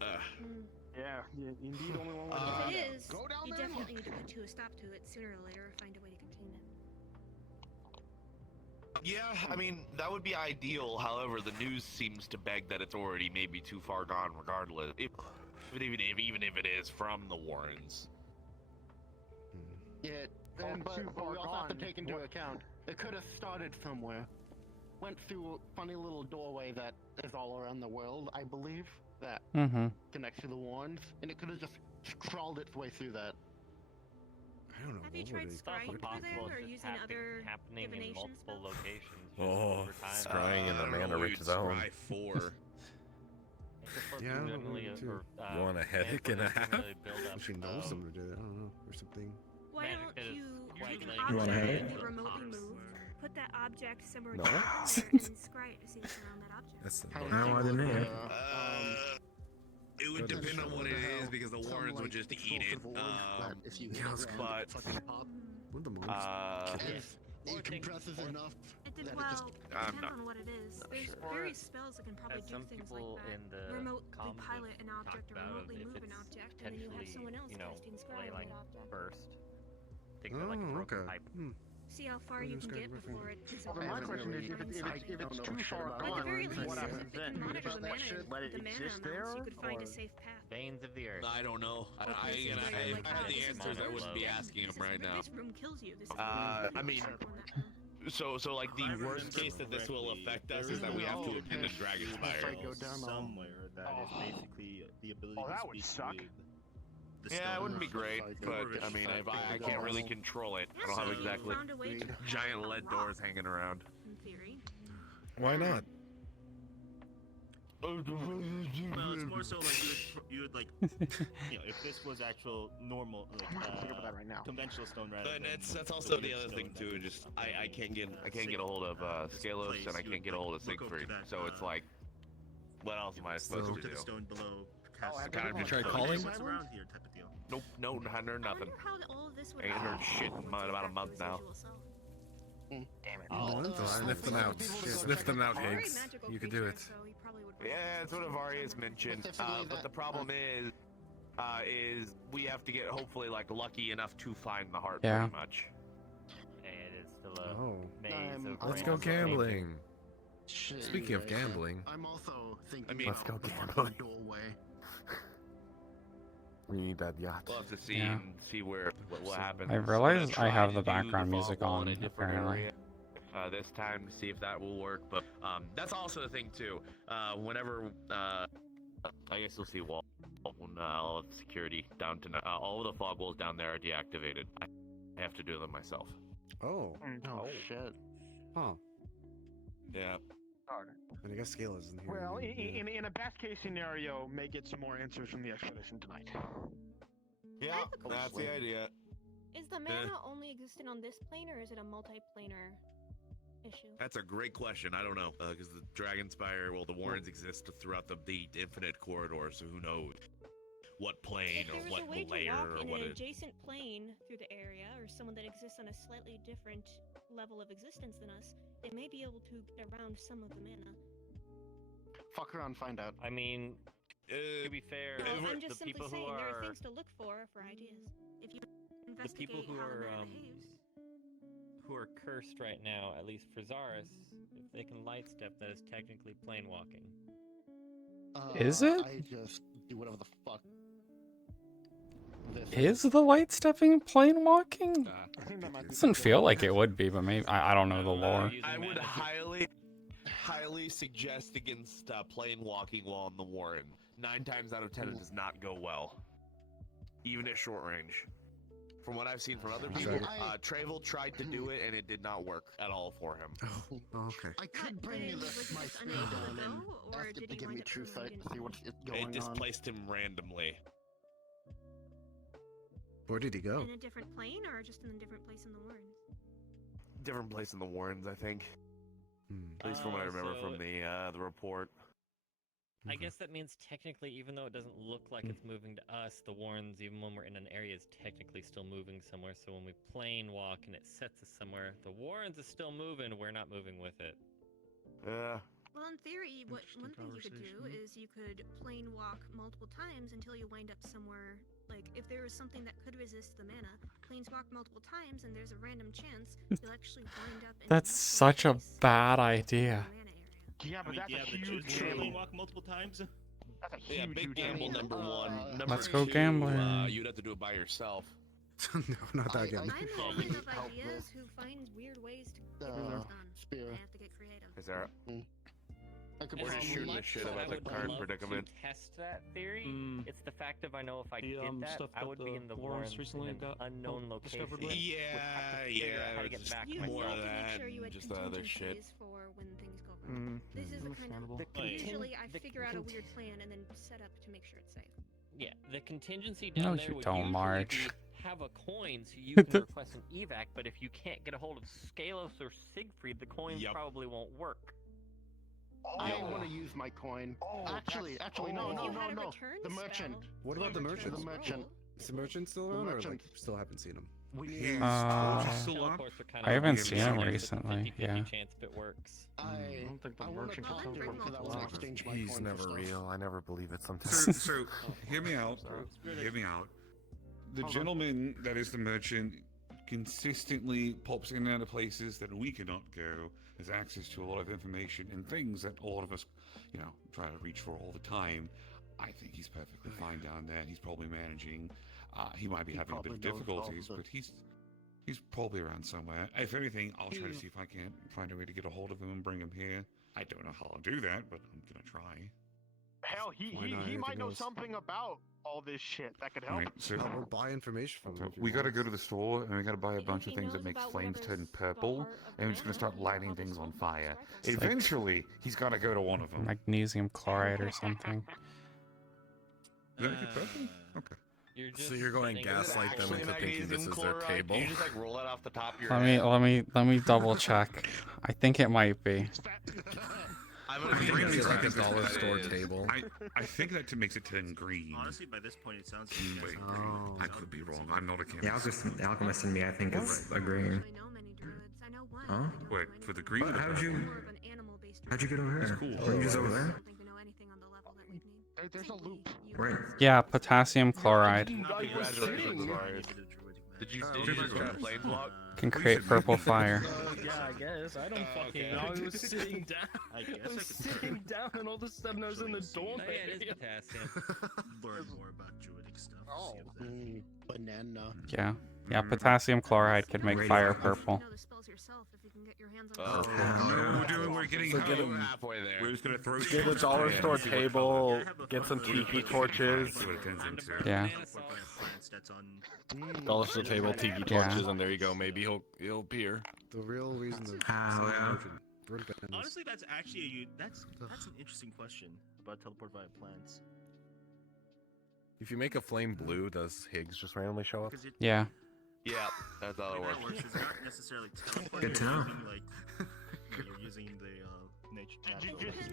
Yeah, indeed, only one way. If it is, go down you there and definitely need to put a stop to it sooner or later, or find a way to contain it. Yeah, I mean that would be ideal. However, the news seems to beg that it's already maybe too far gone. Regardless, even if it is from the Warrens. Yeah, but we also have to take into account it could have started somewhere, went through a funny little doorway that is all around the world, I believe, that connects to the Warrens, and it could have just crawled its way through that. I don't know. Have you what would tried it- scrying through there, or just using other happening in divination multiple spells? locations. Oh, over time. scrying in the mana-rich zone. Scry 4. It's just what Yeah, I don't know generally, what to do. You want a headache and a half? She knows someone to do that. I don't know, or something. Why Magic don't that is you quite take an like- You want a object headache? that you remotely move, put that object somewhere No. down there, and then scry it to see what's around that object? That's the How are they made? It would depend on what it is, because the Warrens would just eat it. If you yeah, but What the monks? it compresses enough It did that well. it just. Depends on what it is. There's sure. various spells that can probably As do some things people like that. in the Remotely comments pilot an object or talked about remotely if move an it's object, and then you have potentially, someone else you know, casting scry play on like that object. burst. Think of it like a Oh, broken okay. pipe. see how far you can get before it Well, then my question is, if it's too far At the gone, very least, what happens if you then? can monitor the mana, Let it the mana exist amounts, there, you could find or- a safe path. Veins of the earth. I don't know. Or places Again, where I you're like, had oh, the this is answers. I low wouldn't be depth, asking this them is- right now. This room kills you. This is I mean, so like the worst case that this will affect us is that we have to attend a Dragonspire. somewhere that is basically the ability that to would speak suck. with the Yeah, it wouldn't be stone. great, but I mean, if I can't really control it. I don't have exactly found a way to giant lead doors hanging around. in theory. Why not? Well, it's more so like you would like, you know, if this was actual normal, like conventional stone rather. And than that's also the weird other thing stone too. that Just I can't get a hold of Scalos and I can't get a hold of Siegfried. So it's like, what else am I supposed to to do? the stone below. Kind of just try calling? What's around here type of deal. Nope, no, I heard nothing. How all of this would I ain't heard shit in about a month now. Damn it. Sniff them out. Sniff them out, Higgs. You could do it. Yeah, that's what Avari has mentioned. But the problem is we have to get hopefully like lucky enough to find the heart Yeah. pretty much. It is still a Oh. maze of Let's go random gambling. Shit, Speaking of anyways, gambling, I'm also thinking I mean, let's go about gambling. doorway. We need that yacht. We'll have to see Yeah. see what happens. I I'm realize gonna I try have to the do background fog music wall on, in a different apparently. area, this time to see if that will work. But that's also the thing too. Whenever I guess you'll see wall when all of the security down to all of the fog walls down there are deactivated. I have to do them myself. Oh. Oh shit. Huh. Yeah. And I guess Scale isn't here. Well, yeah. in a best case scenario, may get some more answers from the expedition tonight. Yeah, that's the idea. Is the mana only existent on this plane, or is it a multiplanar issue? That's a great question. I don't know because the Dragonspire, well, the Warrens exist throughout the infinite corridor, so who knows what plane If or there's what a way to layer walk or in what an it. adjacent plane through the area, or someone that exists on a slightly different level of existence than us, they may be able to get around some of the mana. Fuck around, find out. I mean, to be fair, Well, I'm the just simply people who saying there are are things to look for ideas. If you the investigate people who how are the mana behaves. who are cursed right now, at least for Zaris, if they can light step, that is technically plane walking. Is it? I just do whatever the fuck. Is the light stepping plane walking? Doesn't feel like it would be, but maybe I don't know the lore. I would highly suggest against plane walking while on the Warren. 9 times out of 10, it does not go well, even at short range. From what I've seen from other people, Travel tried to do it and it did not work at all for him. Oh, okay. I could bring you my speed on and ask it to give me true sight to see what's going on. It displaced him randomly. Where did he go? In a different plane, or just in a different place in the Warrens? Different place in the Warrens, I think. At least from what I remember so from the report. I guess that means technically, even though it doesn't look like it's moving to us, the Warrens, even when we're in an area, is technically still moving somewhere. So when we plane walk and it sets us somewhere, the Warrens is still moving, we're not moving with it. Yeah. Well, in theory, one thing you could do is you could plane walk multiple times until you wind up somewhere. Like, if there was something that could resist the mana, planes walk multiple times, and there's a random chance you'll actually wind up in That's such a bad idea. Yeah, but that's a huge plane gamble. walk multiple times. That's a Yeah, huge, big huge gamble gamble. number one. Number Let's go two, gambling. You'd have to do it by yourself. No, not that again. I'm a friend of ideas who finds weird ways to get things done. Spear. I have to get creative. Is there? I could We're probably just shooting the shit about the current predicament. To test that theory, it's the fact of I know if I The, did that, stuff I that would the be in the Warrens Warrens recently in an got unknown location. discovered with? How to get just back You more have of to make that, sure you and had just the other shit. contingencies for when things go wrong. This is the kind of usually I figure out a weird plan and then set up to make sure it's safe. Yeah, the contingency No, down there you would don't, usually Marge. be have a coin so you can request an evac, but if you can't get a hold of Scalos or Siegfried, the coins probably won't work. I want to use my coin. Actually, no. The merchant. What about the merchant? The merchant. Is the merchant still around, or like merchant. still haven't seen him? We need. Teleports are kind I of haven't weird, seen but him there's a recently, 50-50 yeah. chance if it works. I don't think the wanna merchant talk can to him teleport because I want to exchange my He's coin never for stuff. real. I never believe it sometimes. So hear me out. Hear me out. The gentleman that is the merchant consistently pops in and out of places that we cannot go, has access to a lot of information and things that all of us, try to reach for all the time. I think he's perfectly fine down there. He's probably managing. He might be having a bit of difficulties, but he's probably around somewhere. If anything, I'll try to see if I can't find a way to get a hold of him and bring him here. I don't know how I'll do that, but I'm gonna try. Hell, he might know something about all this shit that could help. Right, so We'll buy information from him. we gotta go to the store and we gotta buy a bunch of things that make flames turn purple, and we're just gonna start lighting things on fire. Eventually, he's gotta go to one of them. Magnesium chloride or something. Is that get purple? Okay. So you're going to gaslight them into thinking this is their table? You just like roll it off the top of your Let head. me double check. I think it might be. I'm I think it's like a dollar store table. I think that makes it turn green. Honestly, by this point, it sounds like I could be wrong. I'm not a chemist. The alchemist in me, I think, is agreeing. Huh? Wait, for the green? How'd you get over That's here? cool. Were you just over there? There's a loop. Right. Yeah, potassium chloride. Did you just flame block? Can create purple fire. Yeah, I guess. I don't fucking know. I was sitting down. I guess I was sitting down and all of a sudden I was in the doorway. Oh, yeah, it is potassium. Learn more about druidic stuff. Oh, banana. Yeah, potassium chloride could make fire purple. We're getting halfway there. We're just gonna throw Get a dollar store table, get some tiki torches. Yeah. Dollar store table, tiki torches, and there you go. Maybe he'll appear. The real reason the Honestly, that's actually that's an interesting question about teleport via plants. If you make a flame blue, does Higgs just randomly show up? Yeah. Yeah, that's how it works. It's not necessarily teleport. Good to know. You're using the nature.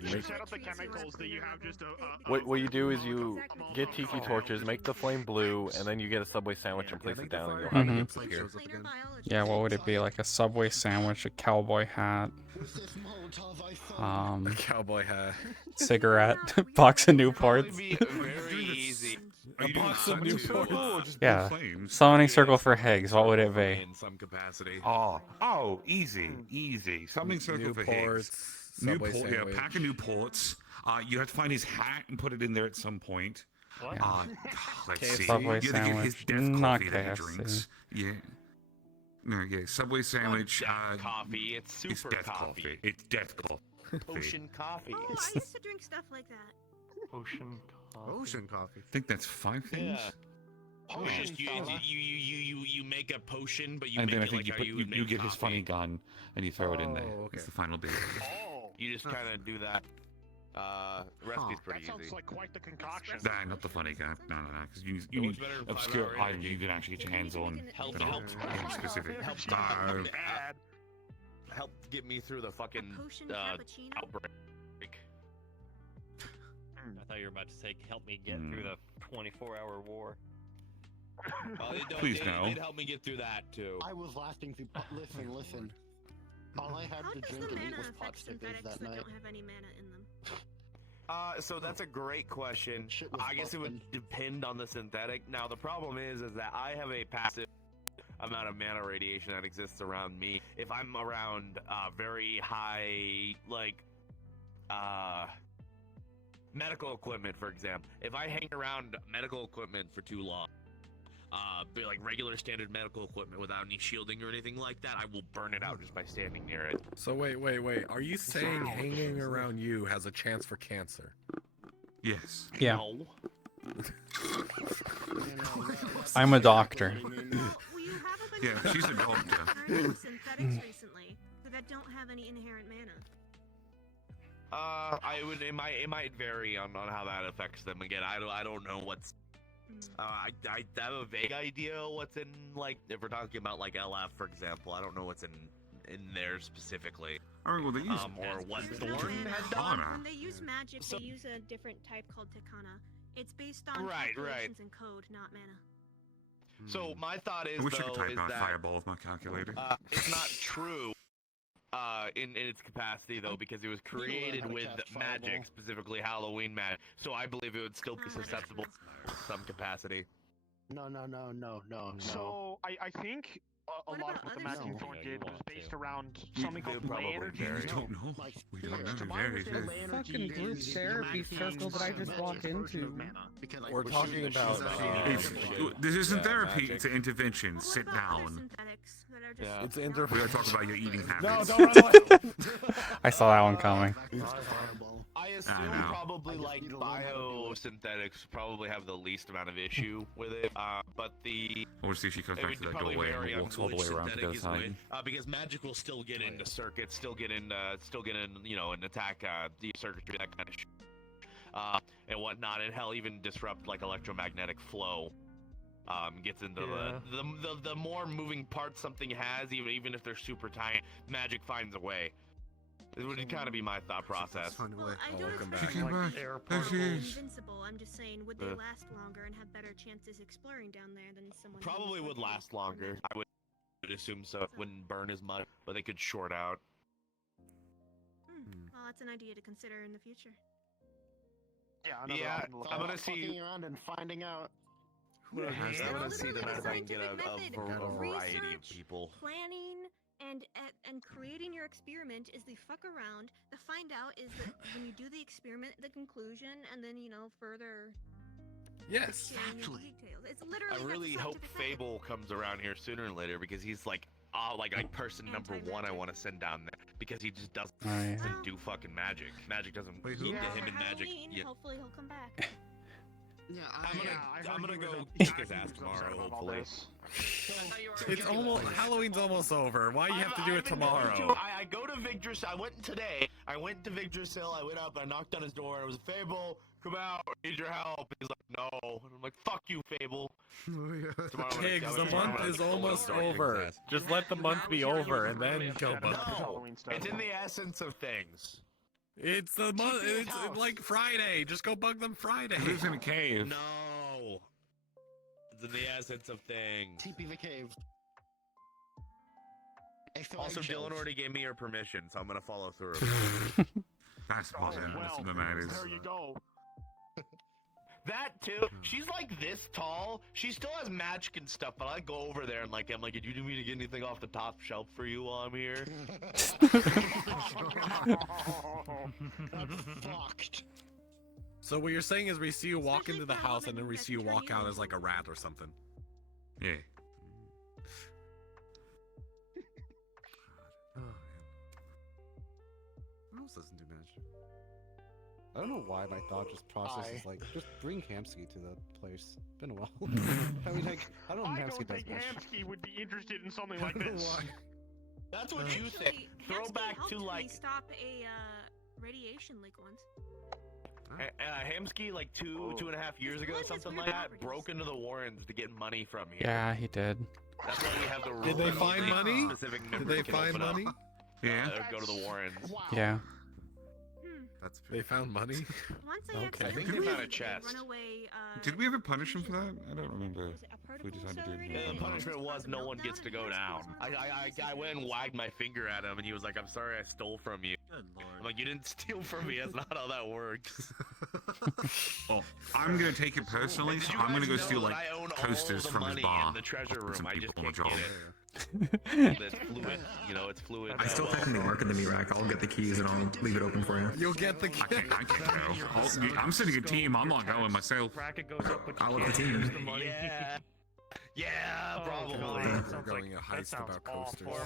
You set up the chemicals that you have just What you do is you get tiki torches, make the flame blue, and then you get a Subway sandwich and place it down, and you'll have it disappear. Yeah, what would it be? Like a Subway sandwich, a cowboy hat, A cowboy hat, cigarette, box of Newports. Very easy. A box of Newports. Yeah. Summoning circle for Higgs. What would it be? In some capacity. Oh, easy. Something circle for Higgs. Subway Newport, sandwich. pack of Newports. You have to find his hat and put it in there at some point. What? Let's see. Subway You gotta get his sandwich, death not coffee that he KFC. drinks. Yeah. No, yeah. Subway sandwich. Coffee. It's super death coffee. It's death coffee. Potion coffee. Oh, I used to drink stuff like that. Ocean coffee. I think that's 5 things. You make a potion, but you And make then I it think like how you would you make get his funny coffee. gun and you throw it in there. Oh, okay. It's the final bit. You just kind of do that. Recipe's pretty That sounds easy. like quite the concoction. Nah, not the funny gun. No. Because you So need much better than obscure 5-hour items you can actually get your hands on. Help, that are help, game specific. Help get me through the fucking outbreak. I thought you were about to say, help me get through the 24-hour war. Please no. They'd help me get through that too. I was laughing through. Listen. All I had to drink and eat was pot stickers that night. Don't have any mana in them. So that's a great question. I guess it would depend on the synthetic. Now the problem is that I have a passive amount of mana radiation that exists around me. If I'm around very high, like, medical equipment, for example. If I hang around medical equipment for too long, like regular standard medical equipment without any shielding or anything like that, I will burn it out just by standing near it. So wait. Are you saying hanging around you has a chance for cancer? Yes. Yeah. No. I'm a doctor. Yeah, she's a doctor. Synthetics recently that don't have any inherent mana. It might vary on how that affects them. Again, I don't know what's. I have a vague idea what's in, like, if we're talking about like LF, for example. I don't know what's in there specifically. Alright, well, they use or what There's Thorn no mana. had done. When they use magic, they use a different type called Tikana. It's based on Right. calculations and code, not mana. So my thought is, I wish I though, could type is out that fireball with my calculator. It's not true in its capacity, though, because it was created with magic, specifically Halloween magic. So I believe it would still be susceptible to some capacity. No. So I think a What lot about of what the other Magic stuff? Thorn You did was want based to. around something called ley We energy. don't know. Like, We don't know. to my Very understanding, good. ley energy Fucking group is therapy the circle that I just magic walked version into. of mana, because, like, We're talking about. This isn't yeah, therapy. magic. It's an intervention. What Sit about other down. synthetics that are just Yeah. It's We intervention. gotta talk about your eating No, habits. don't run away. I saw that one coming. I assume know. probably like biosynthetics probably have the least amount of issue with it, but the We'll see if she comes it back would to that probably doorway vary and on walks all the which way around to the synthetic other is side. with, because magic will still get into circuits, still get in, you know, and attack the circuitry, that kind of shit, and whatnot, and hell, even disrupt like electromagnetic flow. Gets into the more moving parts something has, even if they're super tiny, magic finds a way. It would kind of be my thought process. Well, I don't welcome expect back. them to be There she is. invincible. I'm just saying, would they last longer and have better chances exploring down there than someone? who's Probably would like- last longer. I would assume so. It wouldn't burn as much, but they could short out. Well, that's an idea to consider in the future. Yeah, I'm gonna see. Fucking around and finding out. I'm gonna see Literally them as I can get scientific a method. variety of Research, people. Planning and creating your experiment is the fuck around. The find out is that when you do the experiment, the conclusion, and then further. Yes. Details. It's literally. I really hope Fable comes around here sooner or later because he's like person number one I want to send down there because he just doesn't do fucking magic. Magic doesn't get him in magic. Halloween, hopefully he'll come back. Yeah, I'm gonna go kick his ass tomorrow, hopefully. It's almost Halloween's almost over. Why you have to do it tomorrow? I go to Vigdris. I went today. I went to Vigdris Hill. I went up. I knocked on his door. It was Fable. Come out. I need your help. He's like, no. And I'm like, fuck you, Fable. Tiggs, the month is almost over. Just let the month be over and then go bug. No, it's in the essence of things. It's the month. It's like Friday. Just go bug them Friday. He lives in a cave. No. It's in the essence of things. TP the cave. Also, Dylan already gave me her permission, so I'm gonna follow through. That's Well, the matters. there you go. That too. She's like this tall. She still has magic and stuff, but I go over there and I'm like, did you need me to get anything off the top shelf for you while I'm here? Fucked. So what you're saying is we see you walk into the house and then we see you walk out as like a rat or something. Yeah. Who else doesn't do magic? I don't know why my thought just processes like, just bring Hamsky to the place. Been a while. I mean, like, I don't know I if Hamsky don't does think much. Hamsky would be interested in something like this. That's what you think. Throw back to like stop a radiation leak once. Hamsky like two and a half years ago, something like that, broke into the Warrens to get money from here. Yeah, he did. That's why we have the rule. Did they that find only money? specific Did members they can find open up. money? Yeah. Go to the Warrens. Yeah. They found money? Once Okay. I think they found a chest. Runaway, Did we ever punish him for that? I don't remember. If we decided to do it. The punishment was no one gets to go down. I went and wagged my finger at him, and he was like, "I'm sorry, I stole from you." I'm like, "You didn't steal from me. That's not how that works." Well, I'm gonna take it personally. So I'm gonna go steal like coasters from his bar. in the treasure I'll put some room. I just people in can't the get job. it. It's fluid. It's fluid. I still technically work in the meat rack. I'll get the keys and I'll leave it open for you. You'll get the I can't go. I'm sending a team. I'm not going myself. Bracket goes up, but I'll you let the can't team. use the money. Yeah, probably. We're going a heist about coasters. Or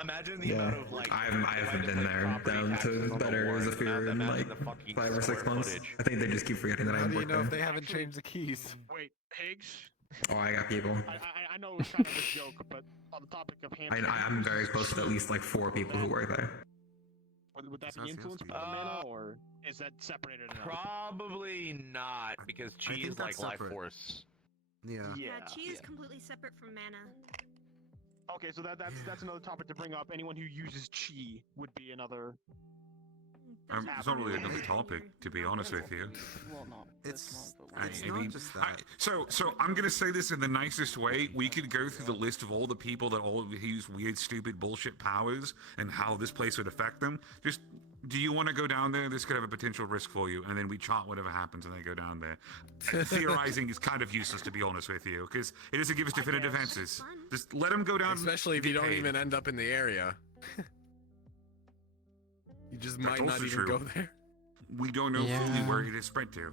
imagine the Yeah, amount of like. I haven't been there down to that areas of fear in like 5 or 6 months. I think they just keep forgetting that I How do you work know if there. they haven't changed the keys? Wait, Higgs? Oh, I got people. I know it was kind of a joke, but on the topic of Hamsky... I'm very close to at least like 4 people who work there. Would that be influenced by the mana, or is that separated enough? Probably not, because chi is like life force. Yeah. Chi is completely separate from mana. Okay, so that's another topic to bring up. Anyone who uses chi would be another It's not really another topic, to be honest with you. Well, not It's I not mean, just that. so I'm gonna say this in the nicest way. We could go through the list of all the people that all use weird, stupid, bullshit powers and how this place would affect them. Just, do you want to go down there? This could have a potential risk for you, and then we chart whatever happens, and then go down there. Theorizing is kind of useless, to be honest with you, because it doesn't give us definitive answers. Just let them go down. Especially if you don't paid. even end up in the area. You just That's might not also even true. go there. We don't know fully where it is spread to.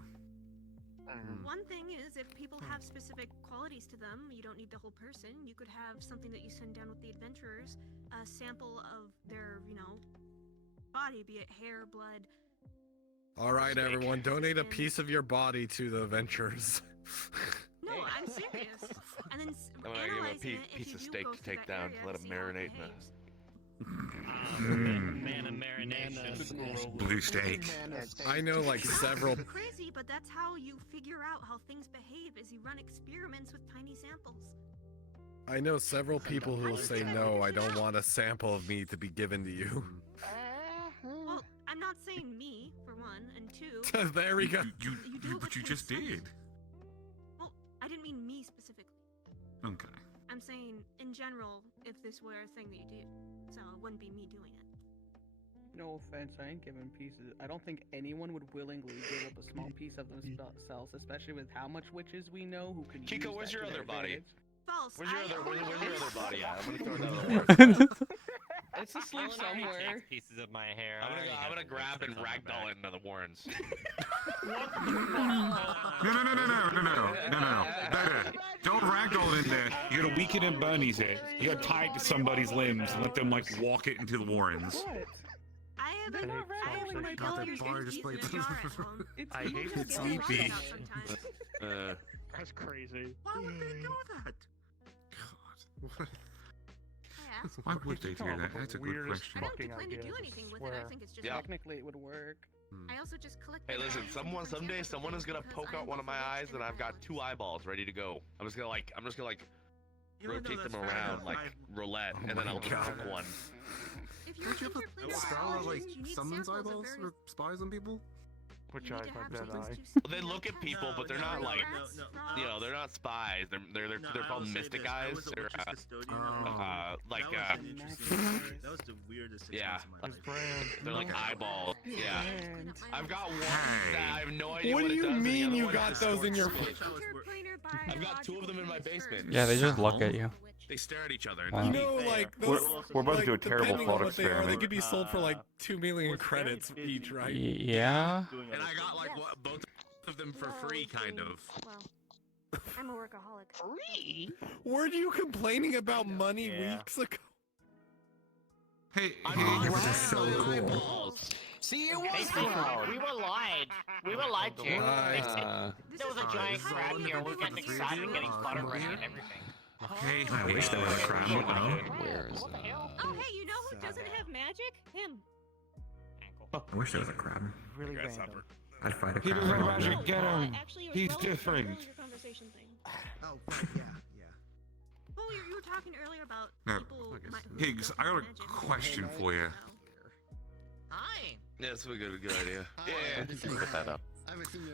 One thing is, if people have specific qualities to them, you don't need the whole person. You could have something that you send down with the adventurers, a sample of their, body, be it hair, blood. All right, everyone, donate a piece of your body to the adventurers. No, I'm serious. And then I'm gonna give him a analyzing it, if piece you of do steak go to through take that down, area, let him see how it marinate in behaves. Mana marination. Blue steak. I know like several. It's crazy, but that's how you figure out how things behave. Is you run experiments with tiny samples. I know several people who will say no. I don't want a sample of me to be given to you. Well, I'm not saying me for one, and two. There we go. But you just did. Well, I didn't mean me specifically. Okay. I'm saying in general, if this were a thing that you do, so it wouldn't be me doing it. No offense, I ain't giving pieces. I don't think anyone would willingly give up a small piece of themselves, especially with how much witches we know who can. Kiko, use where's that your to other their body? advantage. False. Where's your other body at? I'm gonna throw it down the It's asleep somewhere. Takes pieces of my hair. I'm gonna grab and ragdoll it into the Warrens. No. Better. Don't ragdoll it in there. You gotta weaken and Bernie's it. You gotta tie it to somebody's limbs and let them like walk it into the Warrens. I have a my bar display. I hate it. Sleepy. That's crazy. Why would they do that? God. Why would they do that? That's a good question. I don't plan to do anything with it. I think it's just Technically, it would work. I also just collect. Hey, listen, someday someone is gonna poke out one of my eyes, and I've got 2 eyeballs ready to go. I'm just gonna rotate them around like roulette, and then I'll just pick one. Don't you have a spell that like summons eyeballs or spies on people? Which eye? They look at people, but they're not like, they're not spies. They're called mystic eyes. They're That was the weirdest. Yeah, they're like eyeballs. Yeah, I've got one that I have no idea What what do it you does, and the mean other you one got just those in your? I've got 2 of them in my basement. Yeah, they just look at you. They stare at each other. Wow. You know, like those, We're about to do a like, terrible depending thought on what they are, experiment. they could be sold for like 2 million credits each, right? Yeah. And I got like both of them for free, kind of. Well, I'm a workaholic. Free? Weren't you complaining about money weeks ago? Hey, this is so cool. See, it was we were lied. We were lied to. There was a giant crab here. We're getting excited and getting butter ready and everything. Okay. I wish there was a crab. Where is Oh, hey, you know who doesn't have magic? Him. I wish there was a crab. Really random. I'd fight a He crab. doesn't right have now. magic. Get him. Actually, it was He's relevant to different. your conversation thing. Oh, yeah. Well, you were talking earlier about No. people. Higgs, I got a question for you. Hi. Yeah, that's a good idea. Yeah, put that up.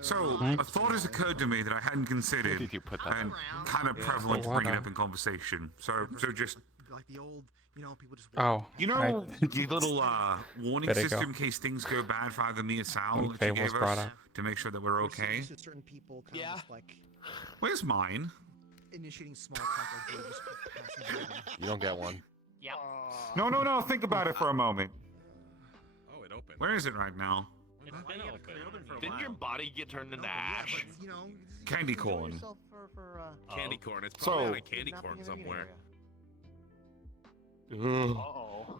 So, a thought has occurred to me that I hadn't considered, Did you put that and up? kind of Yeah. prevalent to Oh, bring it wow. up in conversation. So just, Like the old, people just. Oh. you know, the little warning There you system go. in case things go bad for either me or Sal When that you Fable was gave brought us up. to make sure that we're okay. Certain people kind Yeah. of just like Where's mine? initiating small talk like they're just passing by. You don't get one. Yep. No. Think about it for a moment. Oh, it opened. Where is it right now? It's been open. Didn't your body get turned into ash? But, Candy corn. Candy corn. It's So- probably on a candy corn somewhere.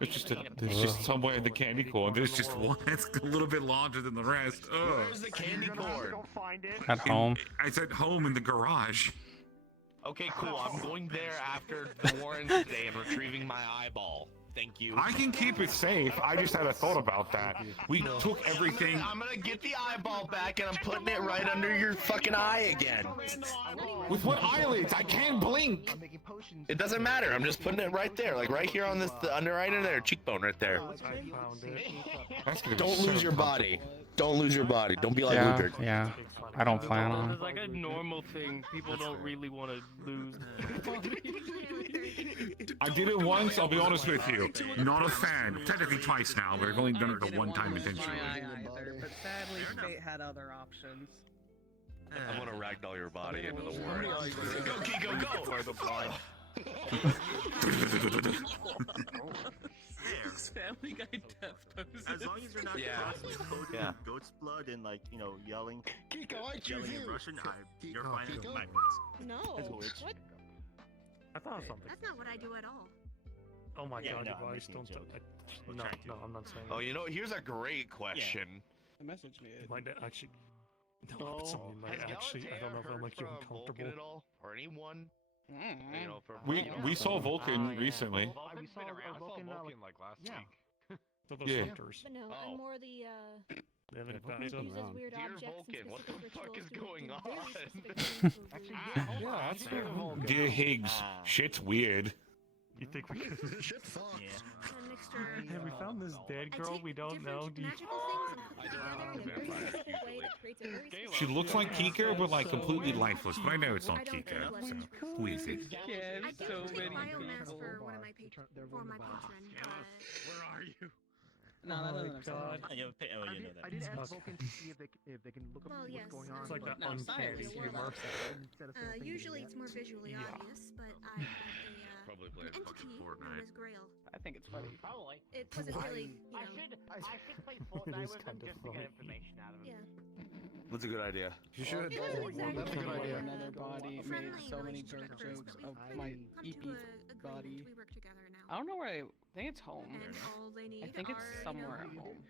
It's just somewhere in the candy corn. There's just one that's a little bit larger than the rest. Where's the candy corn? Don't find it. At home. It's at home in the garage. Okay, cool. I'm going there after the Warrens today and retrieving my eyeball. Thank you. I can keep it safe. I just had a thought about that. We took everything. I'm gonna get the eyeball back and I'm putting it right under your fucking eye again. With what eyelids? I can't blink. It doesn't matter. I'm just putting it right there, like right here on this, right in there, cheekbone right there. Don't lose your body. Don't lose your body. Don't be like Ludwig. Yeah. I don't plan on. It's like a normal thing. People don't really want to lose. I did it once, I'll be honest with you. Not a fan. Technically twice now, but I've only done it the one time intentionally. Either, but sadly, Fate had other options. I'm gonna ragdoll your body into the war. Go, Kiko, go! For the blind. This Family Guy death poses. As long as you're not constantly coated with goat's blood and like, you know, yelling in Russian, you're fine with my points. No. What? I thought of something. That's not what I do at all. Oh my god, no, you guys don't. No, I'm not saying. Oh, you know, here's a great question. Message me. Might actually. No, something might actually. I don't know if I'll make you uncomfortable. Or anyone. You know, We saw Vulcan recently. We saw Vulcan like last week. So those Yeah. hunters. But no, I'm more the They haven't uses around. weird Dear objects Vulcan, and what the specific fuck rituals is to going do on? very specific things to really- Yeah, that's fair. Dear Higgs, shit's weird. You think we could? A mixture. Hey, we found this dead girl we don't know. Do you... Magical things and put together in a very specific way that creates a very specific. She looks like Kika, but like completely lifeless. But I know it's not Kika. So who is it? Yeah, so many biomass people. for one of my for my patron. Where are you? No, that doesn't make sense. I did ask Vulcan to see if they can look up Well, what's yes. going on. It's like that No, uncanny science. humor. Usually it's more visually obvious, but I had Probably an played entity fucking known Fortnite. as Grail. I think it's funny. Probably. It wasn't really, you know. I should play Fortnite with them just to get information out of them. Yeah. That's a good idea. You should. It wasn't exactly That's a good idea. Another body made friendly so many relationship dirt at first, jokes but of we've my come to EP a body. agreement. We work together now. I don't know where I think it's home. And all they need I think it's are, somewhere you at know, home.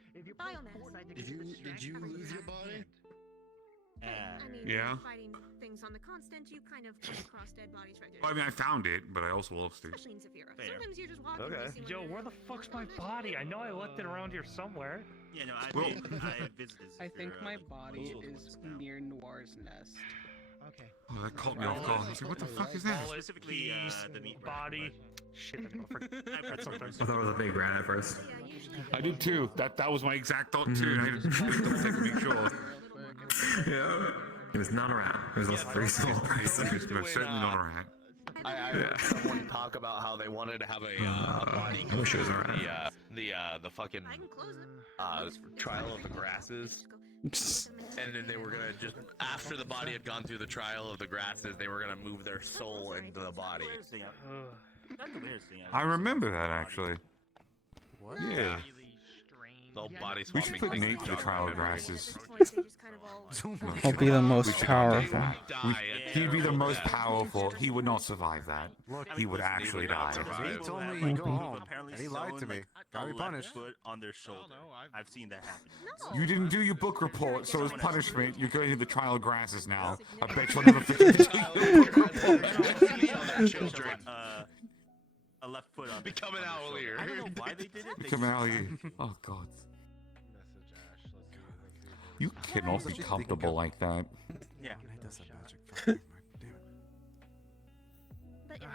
biomass. Did you lose your body? I mean, Yeah. fighting things on the constant, you kind of come across dead bodies regularly. Well, I mean, I found it, but I also lost it. Especially in Zephyra. Fair. Sometimes you're just walking. Okay. missing Yo, one where the fuck's my body? I know I left it around here somewhere. Yeah, no, Well- I visited. I think Zephyra, my like, body multiple is times now. near Noir's nest. Okay. Oh, that caught me off guard. I was like, what the fuck is that? Specifically, the meat body. Shit, I forgot something. I thought it was a big rat at first. I did too. That was my exact thought too. I had to double check to make sure. Yeah. It was not a rat. It was also very small person. It's most certainly not a rat. I heard someone talk about how they wanted to have a body. I wish it was a rat. The fucking trial of the grasses. And then they were gonna just, after the body had gone through the trial of the grasses, they were gonna move their soul into the body. I remember that actually. What? Yeah. The whole body We should swapping put thing Nate to the dog trial of memory. grasses. I'll be the most powerful. He'd be the most powerful. He would not survive that. He would actually die. He told me you go home, and he lied to me. Gotta be punished. Foot on their shoulder. I've seen that happen. You didn't do your book report, so as punishment, you're going to the trial of grasses now. I bet you'll never forget to do your book report. Children. A left foot on. Become an owlier. I don't know why they did it. They Become an just- owlier. Oh god. You cannot be comfortable like that. Yeah. That's a magic. Fuck, damn it. But yeah,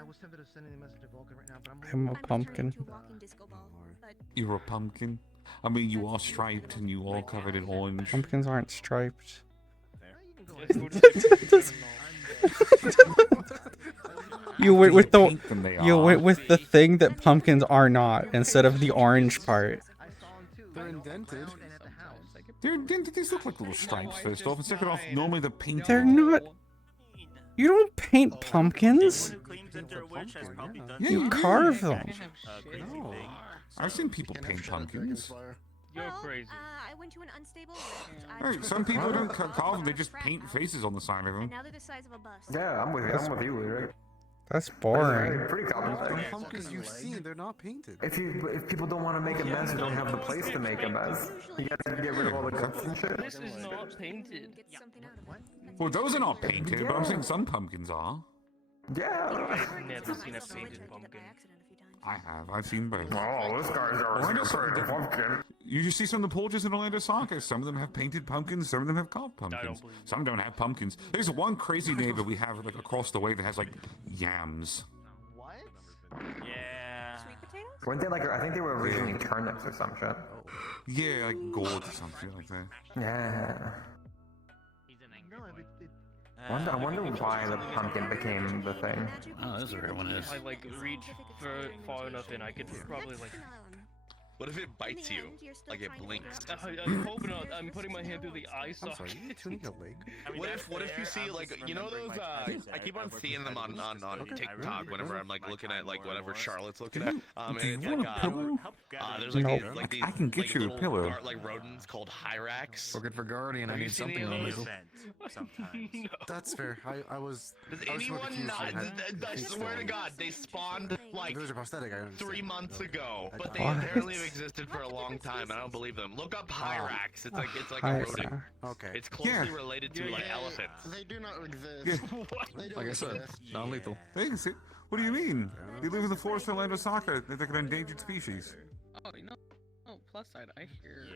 I was tempted to send a message to Vulcan right now, but I'm a pumpkin. walking disco ball. But You're a pumpkin. I mean, you are striped and you are covered in orange. Pumpkins aren't striped. You went with the Pink than they you are. went with the thing that pumpkins are not instead of the orange part. They're indented. They're indented. These look like little stripes, first off. And second off, normally the paint. They're not. You don't paint pumpkins. Yeah, You carve them. No. I've seen people paint pumpkins. You're crazy. I went to an unstable lift. Hey, some people don't carve them, they just paint faces on the side of them. And now they're the size of a bus. Yeah, I'm with you, right? That's boring. Pretty common The thing. pumpkins you've seen, they're not painted. If people don't want to make a mess or don't have the place to make a mess, you gotta get rid of all the cuts and shit. This is not painted. Well, those are not painted, but I'm saying some pumpkins are. Yeah. I've never seen a painted pumpkin. I have. I've seen both. Oh, this guy's Orlando already a pumpkin. You see some of the portraits in Orlando Soccer. Some of them have painted pumpkins. Some of them have carved pumpkins. Some don't have pumpkins. There's one crazy neighbor we have like across the way that has like yams. Yeah. Sweet potatoes? Weren't they like? I think they were originally turnips or some shit. Yeah, like gold or something like that. Yeah. I wonder why the pumpkin became the thing. Oh, this is where one is. I like reach far enough in, I could probably like. What if it bites you? Like it blinks? I'm hoping not. I'm putting my hand through the eye I'm socket. sorry, you tuning a leg? What if you see like you know those I keep on seeing them on TikTok whenever I'm like looking at like whatever Charlotte's looking at. And Do you it's want like a pillow? there's like these I can get you a little pillow. like rodents called hyrax. Looking for Guardian, I Have you need seen something any on of this. those? Sometimes. That's fair. I was. Does I was more anyone confused not? when I I swear to God, they spawned like If it was a prosthetic, I understand. 3 months ago, but they What? apparently have existed for a long time. I don't believe them. Look up hyrax. It's like a rodent. Okay. It's closely related to like elephants. They do not exist. They don't Like I said, exist. non-lethal. Thanks. What do you mean? They live in the forest of Land Osaka. They're like an endangered species. Oh, you know. Oh, plus side, I hear.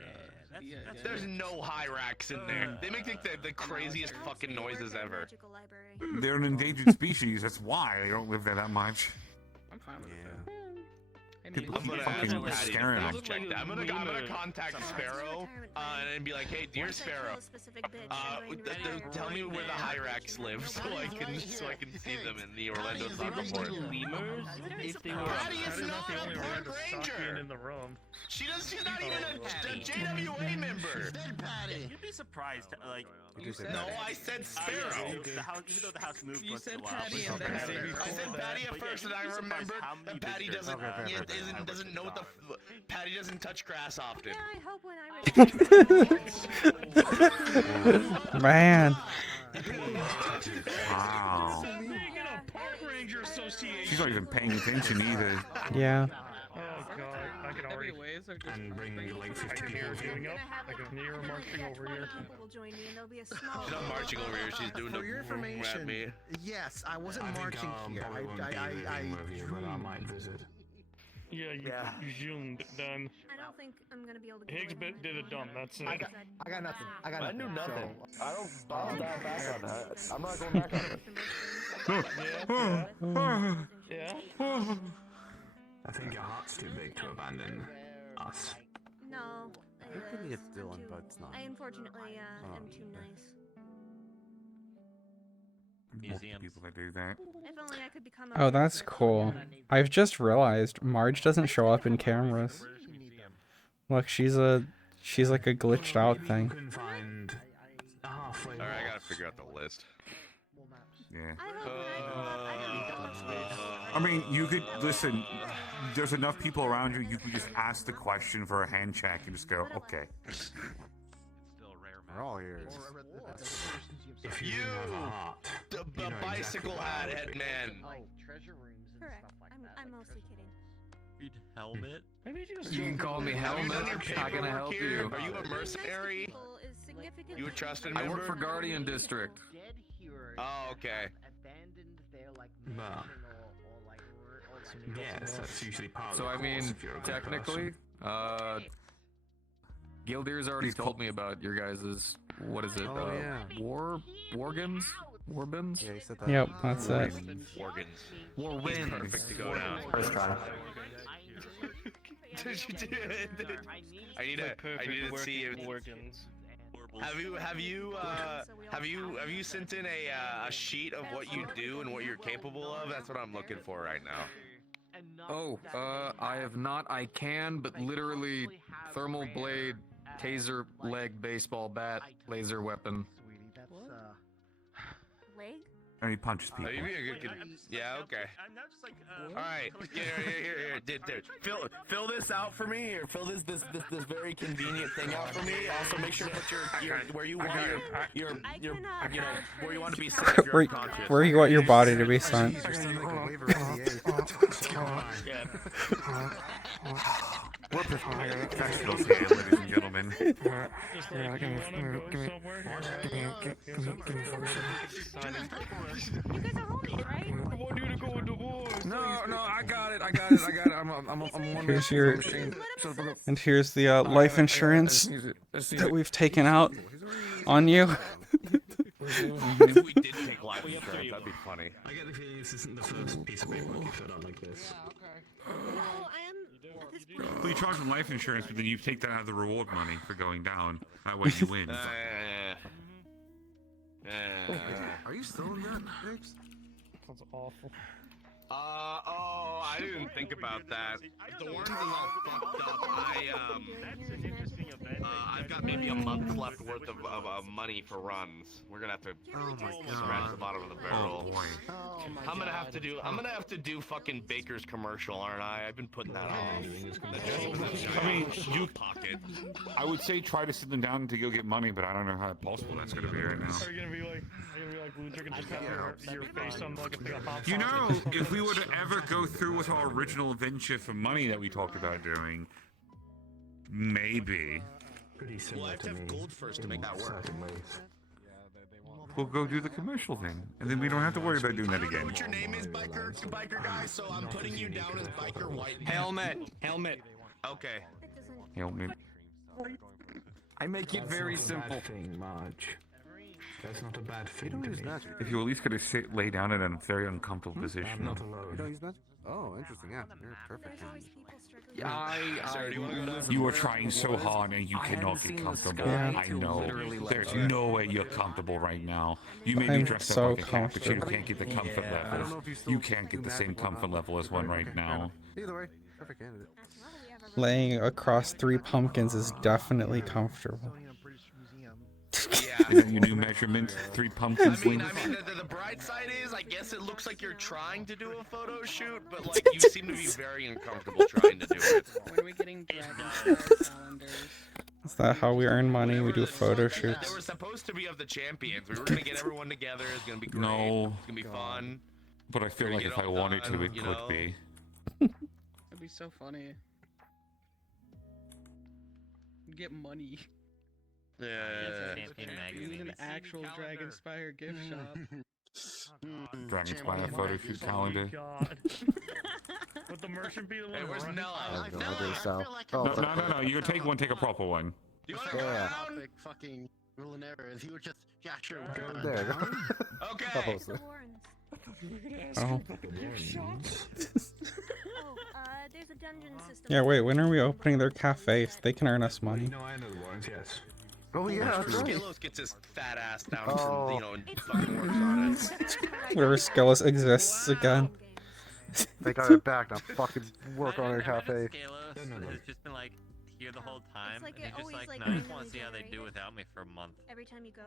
There's no hyrax in there. They make the craziest fucking noises ever. They're an endangered species. That's why they don't live there that much. I'm fine with Yeah. that. People I'm keep gonna fucking ask Patty scaring to them. check that. I'm gonna contact Sparrow and be like, hey, dear Sparrow, tell me where the hyrax live so I can see them in the Orlando Soccer Port. Lemurs? If they were. Patty is not a park ranger. In the room. She's not even a JWA member. You'd be surprised, like. No, I said Sparrow. The house, even though the house moved You once in said a while. Patty and then I said Patty at first, and I remembered. And Patty doesn't know what the. Patty doesn't touch grass often. I hope when I was Man. Wow. She's not even paying attention either. Yeah. Oh god, I can already. And bring like 50 people queuing up. I can hear her marching over here. will join me and there'll be a small. She's not marching over here. She's doing For your the grab information, me. yes, I wasn't marching here. I might visit. Yeah, you zoomed. Done. I don't think I'm gonna be able to. Higgs bit did it done. That's it. I got nothing. I got I nothing. knew nothing. So, I don't dial back on that. I'm not going back on it. Yeah. I think your heart's too big to abandon us. No. I think it's Dylan, but it's not. I unfortunately am too nice. Multiple people that do that. If only I could become. Oh, that's cool. I've just realized Marge doesn't show up in cameras. Look, she's like a glitched out thing. Alright, I gotta figure out the list. Yeah. I mean, you could listen. There's enough people around you. You could just ask the question for a hand check and just go, okay. We're all here. You, the bicycle hat head man. Correct. I'm mostly kidding. Helmet. Maybe You can call me Helmet. How can I help you? Are you a mercenary? You a trusted member? I work for Guardian District. Oh, okay. Yes, that's usually part of So the I course mean, if you're a good technically, person. Gildir's already told me about your guys', what is it? Oh, yeah. Wargans? Warbins? Yeah, he said that. Yep, that's it. Organs. Warwinds. Perfect to go down. First try. I need to see if organs. Have you sent in a sheet of what you do and what you're capable of? That's what I'm looking for right now. Oh, I have not. I can, but literally thermal blade, taser, leg, baseball bat, laser weapon. Leg? And he punches people. Yeah, okay. All right, here. Fill this out for me, or fill this very convenient thing out for me. Also, make sure to put your where you want your where you want to be sent if you're unconscious. Where you want your body to be sent. We're professionals here, ladies and gentlemen. No, I got it. I'm one Here's your, and here's the life insurance that we've taken out on you. If we did take life insurance, that'd be funny. I get the feeling this isn't the first piece of paperwork you filled out like this. Well, I am at this point. Well, you charge them life insurance, but then you take that out of the reward money for going down. That way you win. Are you still in that, Higgs? Sounds awful. I didn't think about that. If the Warrens is all fucked up, That's an interesting event. I've got maybe a month left worth of money for runs. We're gonna have to scratch the bottom of the barrel. Oh boy. I'm gonna have to do fucking Baker's commercial, aren't I? I've been putting that on. I mean, you pocket. I would say try to sit them down to go get money, but I don't know how possible that's gonna be right now. Are you gonna be like Loser can just have your face on like a hot You know, if we were to ever go through with our original venture for money that we talked about doing, maybe. Well, I have to have gold first to make that work. We'll go do the commercial thing, and then we don't have to worry about doing that again. What your name is, biker guy? So I'm putting you down as biker white. Helmet. Okay. Helmet. I make it very simple. Marge. That's not a bad thing to me. If you at least could sit, lay down in a very uncomfortable position. I'm not alone. You don't use that? Oh, interesting. Yeah, you're perfect. You are trying so hard and you cannot get comfortable. I know. There's no way you're comfortable right now. You may be dressed up like a cat, but you can't get the comfort level. You can't get the same comfort level as one right now. Either way, perfect candidate. Laying across 3 pumpkins is definitely comfortable. Is that your new measurement? 3 pumpkins length? I mean, the bright side is, I guess it looks like you're trying to do a photo shoot, but like you seem to be very uncomfortable trying to do it. When are we getting Dragonspire calendars? Is that how we earn money? We do photo They shoots. were supposed to be of the champions. We were gonna get everyone together. It's gonna be great. No. It's gonna be fun. But I feel like if I wanted to, it could be. That'd be so funny. Get money. Yeah. Use an actual Dragonspire gift shop. Dragonspire photo shoot calendar. Would the merchant be the one? Hey, where's Nella? No. You can take one, take a proper one. You wanna go around? Fucking rule and error. If you would just, yeah, sure. There you go. Okay. Oh. There's a dungeon system. Yeah, wait, when are we opening their cafe? They can earn us money. No, I know the Warrens, yes. Oh yeah, that's right. Skelos gets his fat ass down, and fucking works on it. Wherever Skelos exists again. They got it back now. Fucking work on their cafe. Skelos has just been like here the whole time, like and it he's just always, like, like, no, I just want randomly to see how they do generated. without me for a month. Every time you go.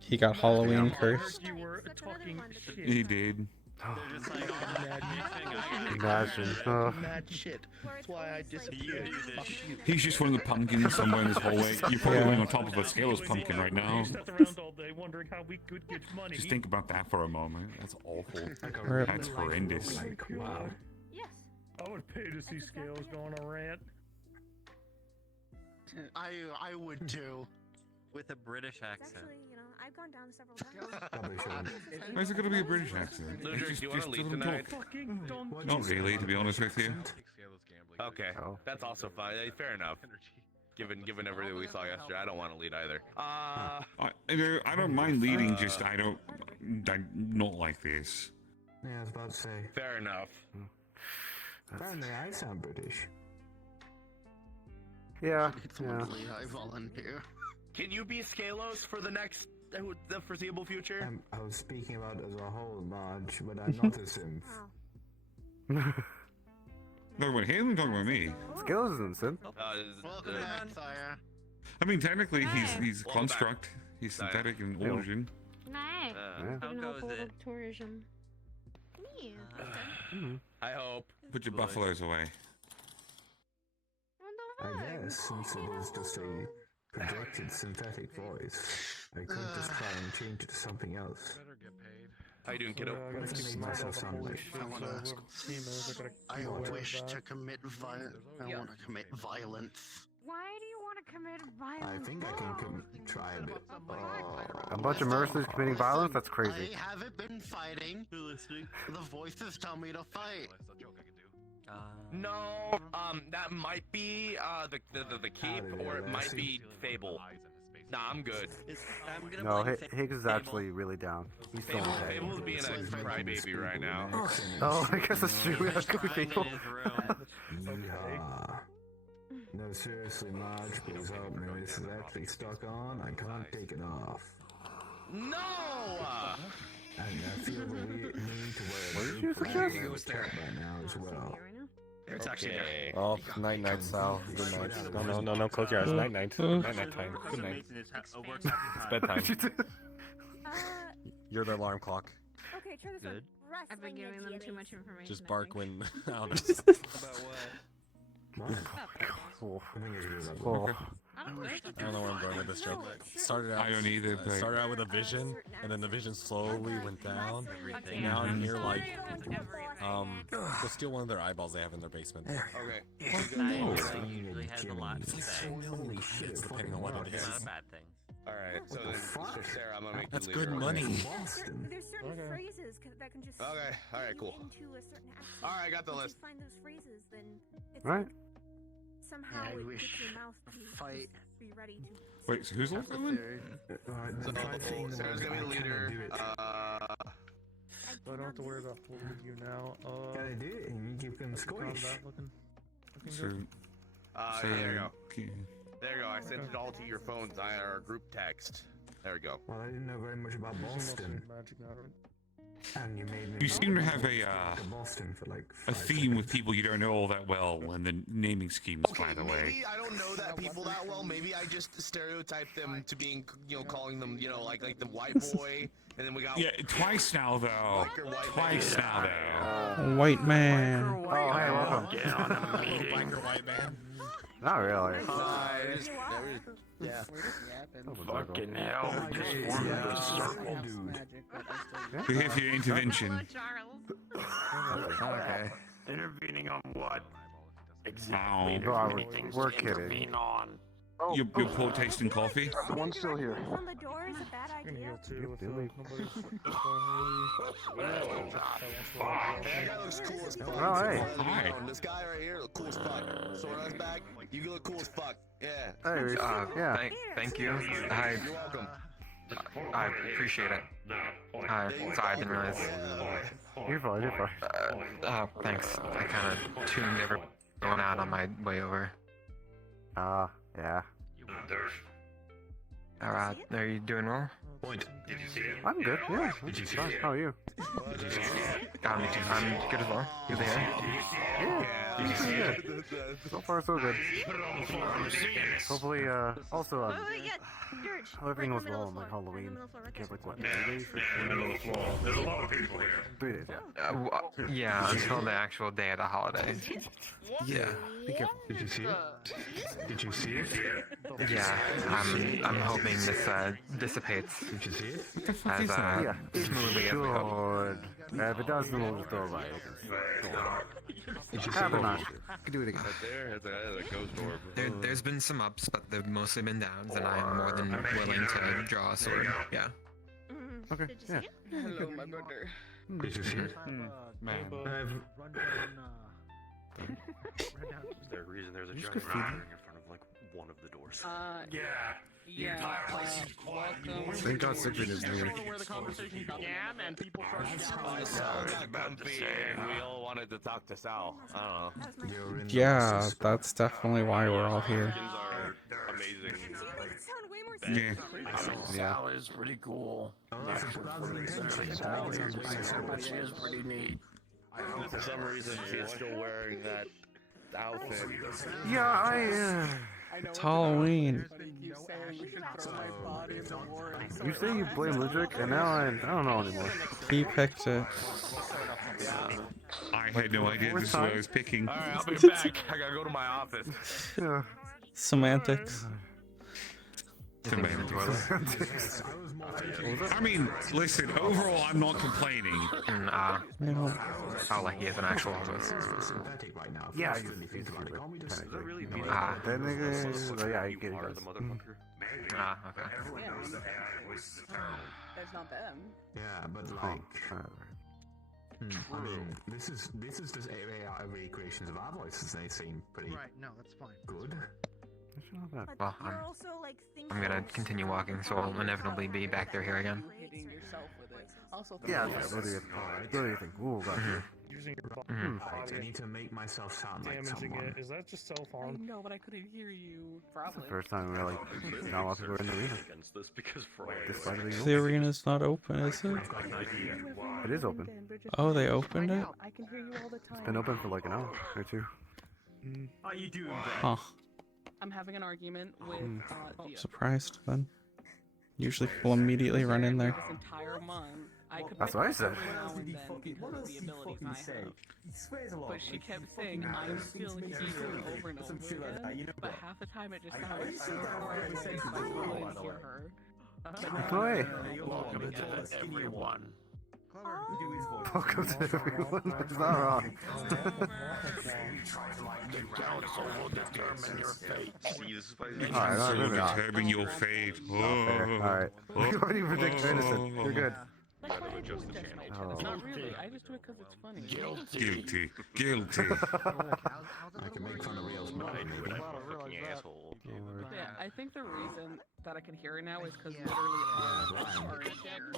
He got Halloween cursed. You were talking shit. He did. They're just like, oh, Imagine. Mad shit. That's why I disappeared. Fuck you. He's just one of the pumpkins somewhere in this hallway. You're probably laying on top of a Skelos pumpkin right now. You sat around all day wondering how we could get money. Just think about that for a moment. That's awful. Rip. That's horrendous. Wow. Yes. I would pay to see Scales go on a rant. I would too. with a British accent. Actually, you know, I've gone down several times. Why is it gonna be a British accent? Luger, do you want to leave tonight? Not really, to be honest with you. Okay, that's also fine. Fair enough. Given everything we saw yesterday, I don't want to lead either. I don't mind leading, just I'm not like this. Yeah, I was about to say. Fair enough. Apparently, I sound British. Yeah. I volunteer. Can you be Skelos for the foreseeable future? I was speaking about as a whole, Marge, but I'm not a synth. Talking about him, talking about me. Skills isn't synth. Welcome back, Sire. I mean, technically, he's construct. He's synthetic in origin. Nice. How goes it? Tourism. I hope. Put your buffaloes away. I guess, since it is just a projected synthetic voice, I could just try and change it to something else. How you doing, kiddo? Let's make myself sound like I wish to commit violence. I want to commit violence. Why do you want to commit violence? I think I can try a bit. A bunch of mercenaries committing violence? That's crazy. I haven't been fighting. The voices tell me to fight. No, that might be the keep, or it might be Fable. Nah, I'm good. I'm gonna No, blame Higgs is actually really down. He's still Fable, in bed. Fable's being a crybaby right now. Oh, I guess that's true. We have to be faithful. Yeehaw. No, seriously, Marge, please help me. This is actually stuck on. I can't take it off. No! And I feel the need to wear What did you suggest? by now as well. It's actually there. Oh, night night, Sal. Good night. No, close your eyes. Night night. Night night time. Good night. It's bedtime. You're the alarm clock. Okay, try this one. I've been giving them too much information. Just bark when. I don't know. About what? Cool. Cool. I don't know where I'm going with this joke. Started out. I don't either. But... Started out with a vision, and then the vision slowly went down. And now I'm here like, go steal one of their eyeballs they have in their basement. Okay. Usually has a lot to say. Holy shit! It's depending on what it is. It's not a bad thing. Alright, so then, Sarah, I'm gonna make That's the good leader. money. There's certain phrases that can just Okay, alright, cool. into a certain accent. Alright, I got the Once list. you find those phrases, then it's Right. somehow I it wish gets your mouth to fight. just be ready to. Wait, so who's left? So, Sarah's gonna be the leader. So I don't have to worry about holding you now. Gotta do it, and you give them squish. Looking So, good. There you go. okay. There you go. I sent it all to your phones via our group text. There we go. Well, I didn't know very much about Boston. And you made me. You seem to have a Boston for like a theme with people you don't know all that well in the naming schemes. By the way. Maybe I don't know that people that well. Maybe I just stereotype them to being, calling them, like the white boy, and then we got. Yeah, twice now though. Twice now though. White man. Oh, hey, welcome. Get on a meeting. Biker white man. Not really. Yeah. Fucking hell. We just formed a circle, dude. We have your intervention. Okay. Intervening on what? Exactly. We're kidding. On. Your poor taste in coffee. One's still here. On the door is a bad idea. That guy looks cool as fuck. Oh, hey. Hi. This guy right here looks cool as fuck. Sword on his back, you look cool as fuck. Yeah. Hey, Reese. Yeah. Thank you. Hi. You're welcome. I appreciate it. Hi. Sorry, I didn't realize. You're fine. You're fine. Thanks. I kind of tuned everyone out on my way over. Yeah. Alright, are you doing well? Point. Did you see it? I'm good. Yeah. Did you see Fine. it? How are you? I'm good as well. You there? Yeah. Good. So far, so good. Hopefully, also, everything was well on like Halloween. Get like what, 3 days? There's a lot of people here. 3 days, yeah. Yeah, until the actual day of the holiday. Yeah. Be careful. Did you see it? Did you see it? Yeah, I'm hoping this dissipates. Did you see it? As Yeah. smoothly as we hope. Good. If it does, then we'll just throw it right. Did you see Have it? a nice. Can do it again. There's a ghost orb. There's been some ups, but they've mostly been downs, and I am more than willing to draw a sword. Yeah. Okay. Yeah. Hello, my brother. Did you see it? Man. Is there a reason there's a giant ring in front of like one of the doors? Thank God Siegfried is here. Where the conversation began and people We all wanted to talk to Sal. I don't know. Yeah, that's definitely why we're all here. Are amazing. Yeah. Sal is pretty cool. She is pretty neat. For some reason, she is still wearing that outfit. Yeah, It's Halloween. You say you blame Ludwig, and now I don't know anymore. He picked it. I had no idea this is what I was picking. Alright, I'll be back. I gotta go to my office. Yeah. Semantics. I mean, listen, overall, I'm not complaining. No. Oh, like he has an actual office. Yeah, Is that really me? that nigga, yeah, I get it. Okay. That's not them. Yeah, but like, I mean, this is just AI recreations of our voices. They seem pretty Right. No, that's fine. good. Well, You're also like I'm gonna continue walking, so I'll inevitably be back there here again. Hitting yourself with it. Also, Yeah, what do you think? Ooh, got you. Using your body. Right, I need to make myself sound like Damaging someone. it. Is that just I self-harm? know, but I couldn't hear you. It's Probably. the first time we really not a lot of people are in the arena. Against this because for all Despite it being The open. arena's not open, is it? It is open. Oh, they opened it? I can hear you all the time. It's been open for like an hour or two. How you doing, Huh. I'm having an argument with the Surprised then. Usually people immediately run in there. this entire month. I could That's what I said. every now and then because of the abilities I have. But she kept saying I'm feeling heated over and over again. But half the time it just sounds so far away, so I couldn't hear her. Chloe! Welcome to everyone. Welcome to everyone. It's not wrong. The council will determine your fate. Alright, So moving on. determine your fate. Alright. You already predict innocent. You're good. That's why I do intentional chat. It's not really. I just do it because it's funny. Guilty. Guilty. I can make fun of Rios more, maybe. Yeah, I think the reason that I can hear it now is because literally all of us are in here.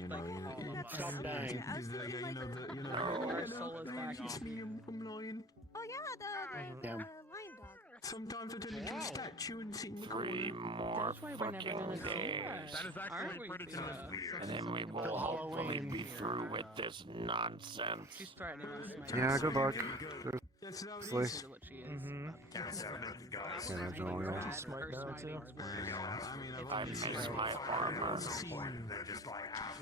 You know, Our soul is back. Oh yeah, the Damn. lion dog. Sometimes I turn into a statue and sing the 3 more That's why we're never fucking gonna see days. that. That is Aren't actually we? pretty And then we will hopefully be through with this nonsense. She's threatening us. Yeah, good luck. There's Sleigh. This is what she is. Can't imagine all y'all. Smart now, too. I miss my armor.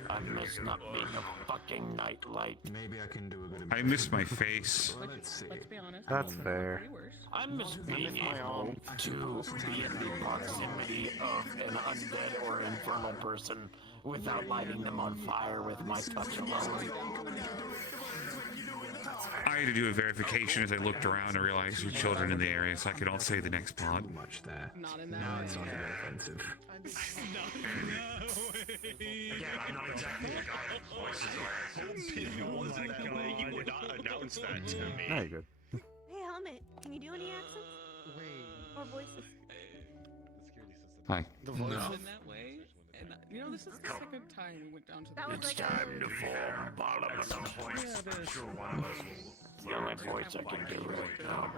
I miss not being a fucking nightlight. Maybe I can do a bit of I miss my face. Let's be honest. That's fair. I miss being able to be in the proximity of an undead or infernal person without lighting them on fire with my touch alone. I had to do a verification as I looked around and realized there were children in the area, so I could not say the next part. much there. Not in that. No, it's not very offensive. Again, I'm not exactly a guy with voices or accents. If you was a guy, you would not announce that to me. No, you're good. Hey, Helmet, can you do any accents? Or voices? Hi. The voice in that way. And you know, this is the second time we went down to the. It's time to form bottom of the point. The only voice I can do right now.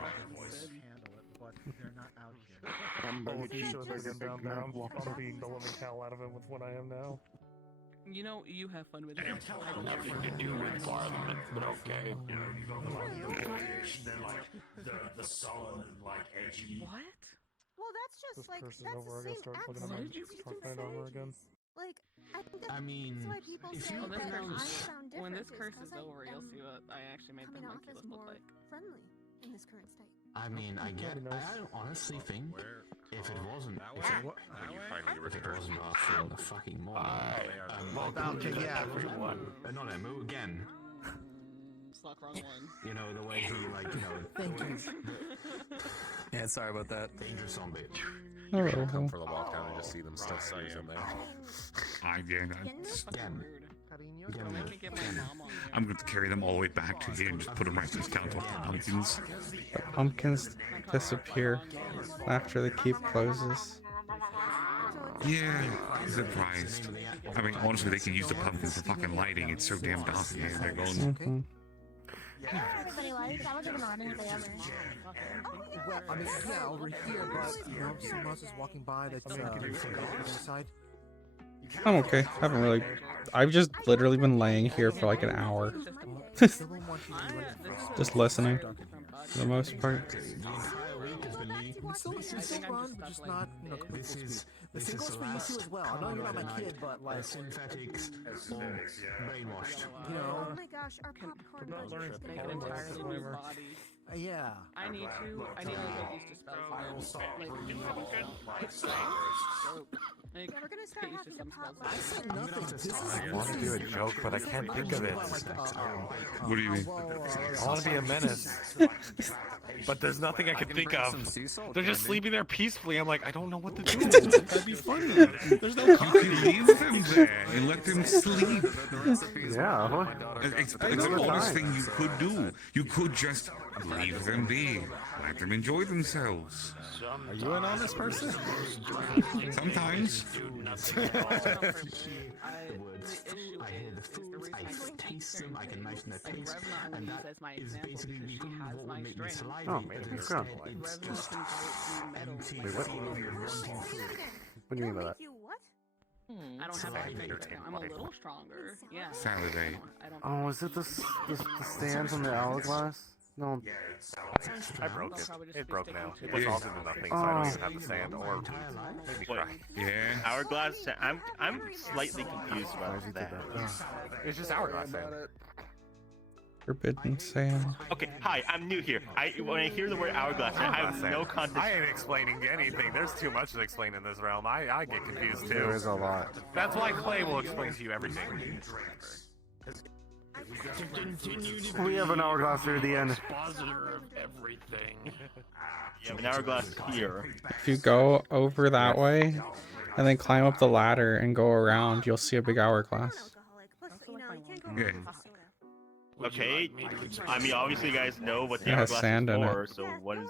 Oh, if he shows up again down there, I'm beating the living hell out of him with what I am now. You know, you have fun with it. Nothing to do with Parliament, but okay. The sullen and like edgy. What? Well, that's just This like curse is that's over. I the gotta same start looking at accent. my Did you Starfind armor again. Like, I think I mean, that's why people if say you that pronounce- I sound different. When this is curse 'cause is I over, you'll am see what I actually made the coming off monkey as look more like. friendly in this current state. I mean, I get it. I don't honestly think if it wasn't, if it wasn't after the fucking morning, Well, down to everyone. not Emu again. Slot wrong one. You know the way he like, you know. Thank you. Yeah, sorry about that. Dangerous zombie. Oh. Come for the walk down and just see them stuff sleeves in there. I'm going to carry them all the way back to here and just put them right to this counter. Pumpkins. The pumpkins disappear after the keep closes. Yeah, surprised. I mean, honestly, they can use the pumpkins for fucking lighting. It's so damn dark in here. They're going. Everybody likes. I wasn't even running if they ever. Well, I mean, yeah, over here, but you know, if someone else is walking by that's on the side. I'm okay. I haven't really. I've just literally been laying here for like an hour. Just listening for the most part. Just not, you know, the same goes for you too as well. I know you're not my kid, but like synthetics or brainwashed. You know. Oh my gosh, our popcorn not learning is Make gonna an go entirely new body. Yeah. I need to get used to spells again. Like, Yeah, we're gonna start get used to having some to pop spells. I said nothing. This is I want to do a joke, but I can't think of it. What do you mean? I want to be a menace, but there's nothing I can think think of. sea salt They're just candy. sleeping there peacefully. I'm like, I don't know what to do. That'd be funny. There's no You comedy. can leave them there and let them sleep. Yeah. It's the oldest thing you could do. You could just leave them be. Let them enjoy themselves. Are you an honest person? Sometimes. I hear the food, I taste them, I can imagine their taste, and that is basically what would make me saliva. Oh, but it's instead, gone. it's just empty Wait, what? feeling of wanting food. What do you mean by that? I don't have anything. I'm a little stronger. Yeah. Salivate. Oh, is it the stand from the hourglass? No. I broke it. It broke now. It dissolved into nothing, so I don't even have the sand or made me cry. Yeah. Hourglass. I'm slightly confused about that. It's just hourglass sand. Forbidden sand. Okay, hi. I'm new here. When I hear the word hourglass, I have no context. I ain't explaining anything. There's too much to explain in this realm. I get confused too. There is a lot. That's why Clay will explain to you everything. We have an hourglass here at the end. Expositor of everything. You have an hourglass here. If you go over that way and then climb up the ladder and go around, you'll see a big hourglass. Good. Okay. I mean, obviously, you guys know what the It has hourglass sand is in for. it. So what is?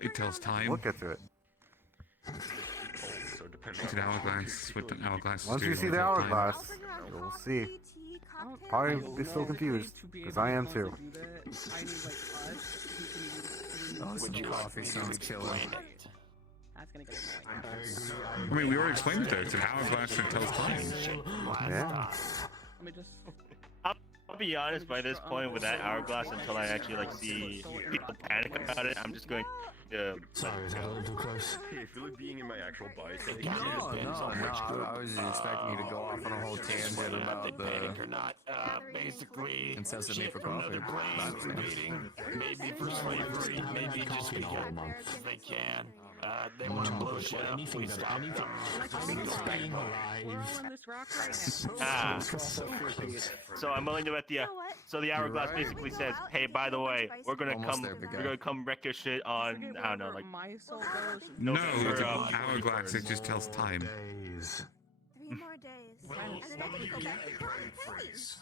It tells time. We'll get to it. It's an hourglass. What the hourglass Once do you see the all time. hourglass, you'll see. Probably be so confused, because I am too. Oh, some coffee sounds killer. That's gonna get annoying. I mean, we already explained it though. It's an hourglass that tells time. Yeah. Let me just. I'll be honest. By this point, with that hourglass, until I actually see people panic about it, I'm just going to. Sorry, is that a little too close? I feel like being in my actual bike. No, I was just expecting you to go off on a whole tangent about the or not, basically, and Sesame for coffee. meeting, maybe for slavery, maybe just because they can. They want to blow shit up. We stop them. So I'm willing to bet the. So the hourglass basically says, "Hey, by the way, we're gonna come wreck your shit on I don't know, like." No, it's an hourglass. It just tells time. 3 more days. And then I can go back to freeze.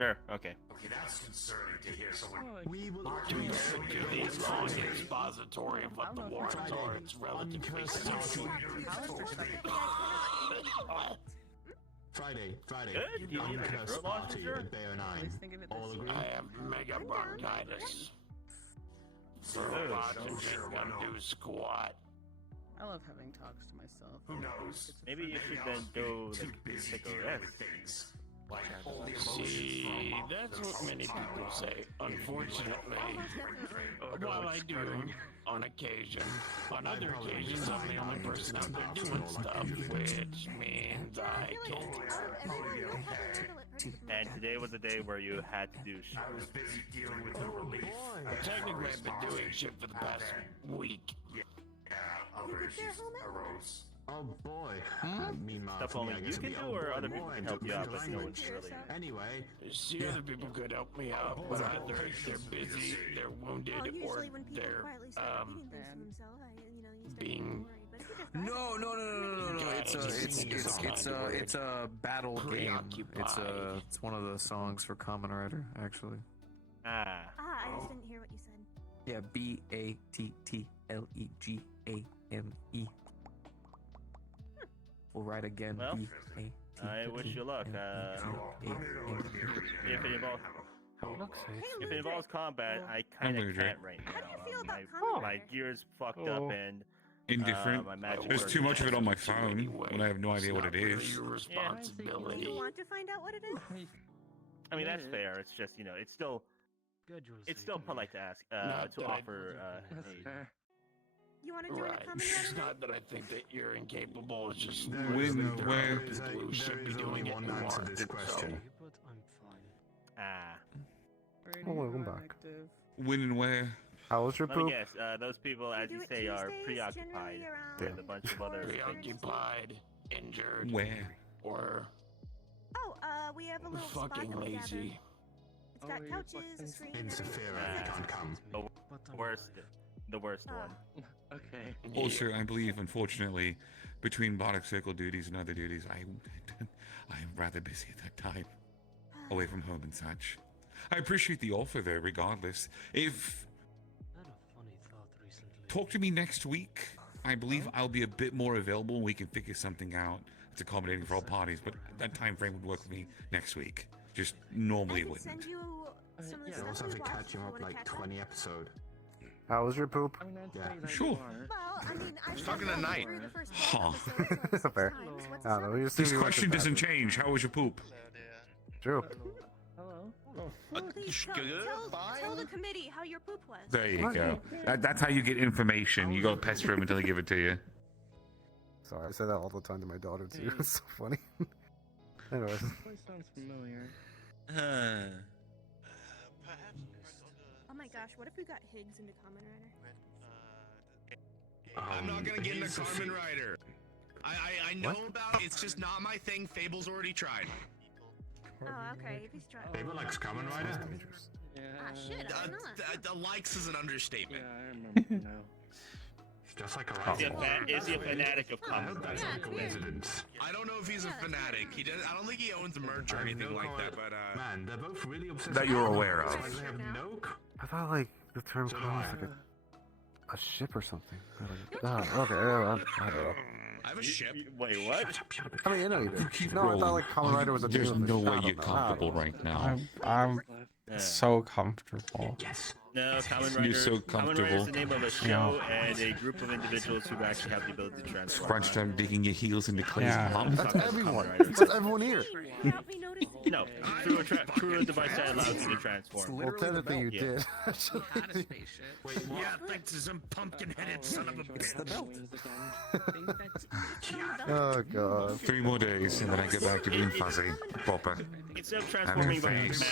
Sure. Okay. Okay, that's concerning to hear someone. We will do the long expository of what the warrants are. It's relatively simple. Friday. Good. You need a Uncursed girl party officer? at Bear 9. All agree? I have mega bronchitis. So watch and do squat. I love having talks to myself. Who knows? Maybe you should then go take a rest. See, that's what many people say. Unfortunately, while I do on occasion, on other occasions I'm the only person out there doing stuff, which means I can't. And today was a day where you had to do shit. I was busy dealing with the relief. Technically, I've been doing shit for the past week. Yeah, others arose. Oh boy. Meanwhile, Stuff for me, only I you get to can be do, on or board other more people can and help do you out, mental but no one's language. really. Anyway, See, other people could help me out, but either they're busy, they're wounded, or they're being. No. It's a battle game. It's one of the songs for Kamen Rider, actually. Ah. I just didn't hear what you said. Yeah, BATTLEGAME. We'll ride again. Well, I wish you luck. If it involves combat, I kind of can't right now. My gear's fucked up and Indifferent. There's too much of it on my phone when I have no idea what it is. Do you want to find out what it is? I mean, that's fair. It's just, it's still polite to ask, to offer aid. You want to do Right. it? It's not that I think that you're incapable. It's just Where? who should be doing it more. answer this question. Ah. Oh, welcome back. When and where? How was your Let me poop? guess. Those people, as you say, are preoccupied with a bunch of other things. Preoccupied, injured, Where? or we have a little spot fucking that we lazy. It's got couches, a screen. Interference can't come. The worst one. Okay. Also, I believe, unfortunately, between Bardic Circle duties and other duties, I am rather busy at that time, away from home and such. I appreciate the offer, though, regardless. If talk to me next week, I believe I'll be a bit more available and we can figure something out. It's accommodating for all parties, but that time frame would work for me next week. Just normally it wouldn't. Yeah, we'll also have to catch him up like 20 episode. How was your poop? Yeah. Sure. Well, I mean, I Talking tonight. Huh. Fair. I don't know. We just This assume you went to question bed. doesn't change. How was your poop? True. Please tell the committee how your poop was. There you go. That's how you get information. You go pester him until they give it to you. Sorry, I say that all the time to my daughter too. It's so funny. Anyways. Sounds familiar. Oh my gosh, what if we got Higgs into Kamen Rider? I'm not gonna get into Kamen Rider. I know about it, it's just not my thing. Fable's already tried. Oh, okay, if he's trying. Fable likes Kamen Rider? Shit, I don't know. The likes is an understatement. Yeah, I remember now. Just like a Is he a fanatic of I hope Kamen that's Rider? not a coincidence. I don't know if he's a fanatic. He does. I don't think he owns merch or anything like that. But man, they're both really obsessed. That you're aware of. Like they have no. I thought like the term "con" was like a ship or something. Okay, I don't know. I have a ship. Wait, what? I mean, you know you do. Keep No, I rolling. thought like Kamen Rider was a There's new no thing. I way don't you're know. comfortable right now. I'm so comfortable. Yes. No, Kamen Rider. You're so Kamen Rider is the name of a show Yeah. and a group of individuals who actually have the ability to transform. Scrunched up, digging your heels into Clay's Yeah. palm. That's everyone. That's everyone here. No, through a device that allows you to transform. Well, technically you did. Yeah, thanks to some pumpkin-headed son of a bitch. Oh god. 3 more days and then I get back to being fuzzy. Popper. Instead of transforming by Thanks.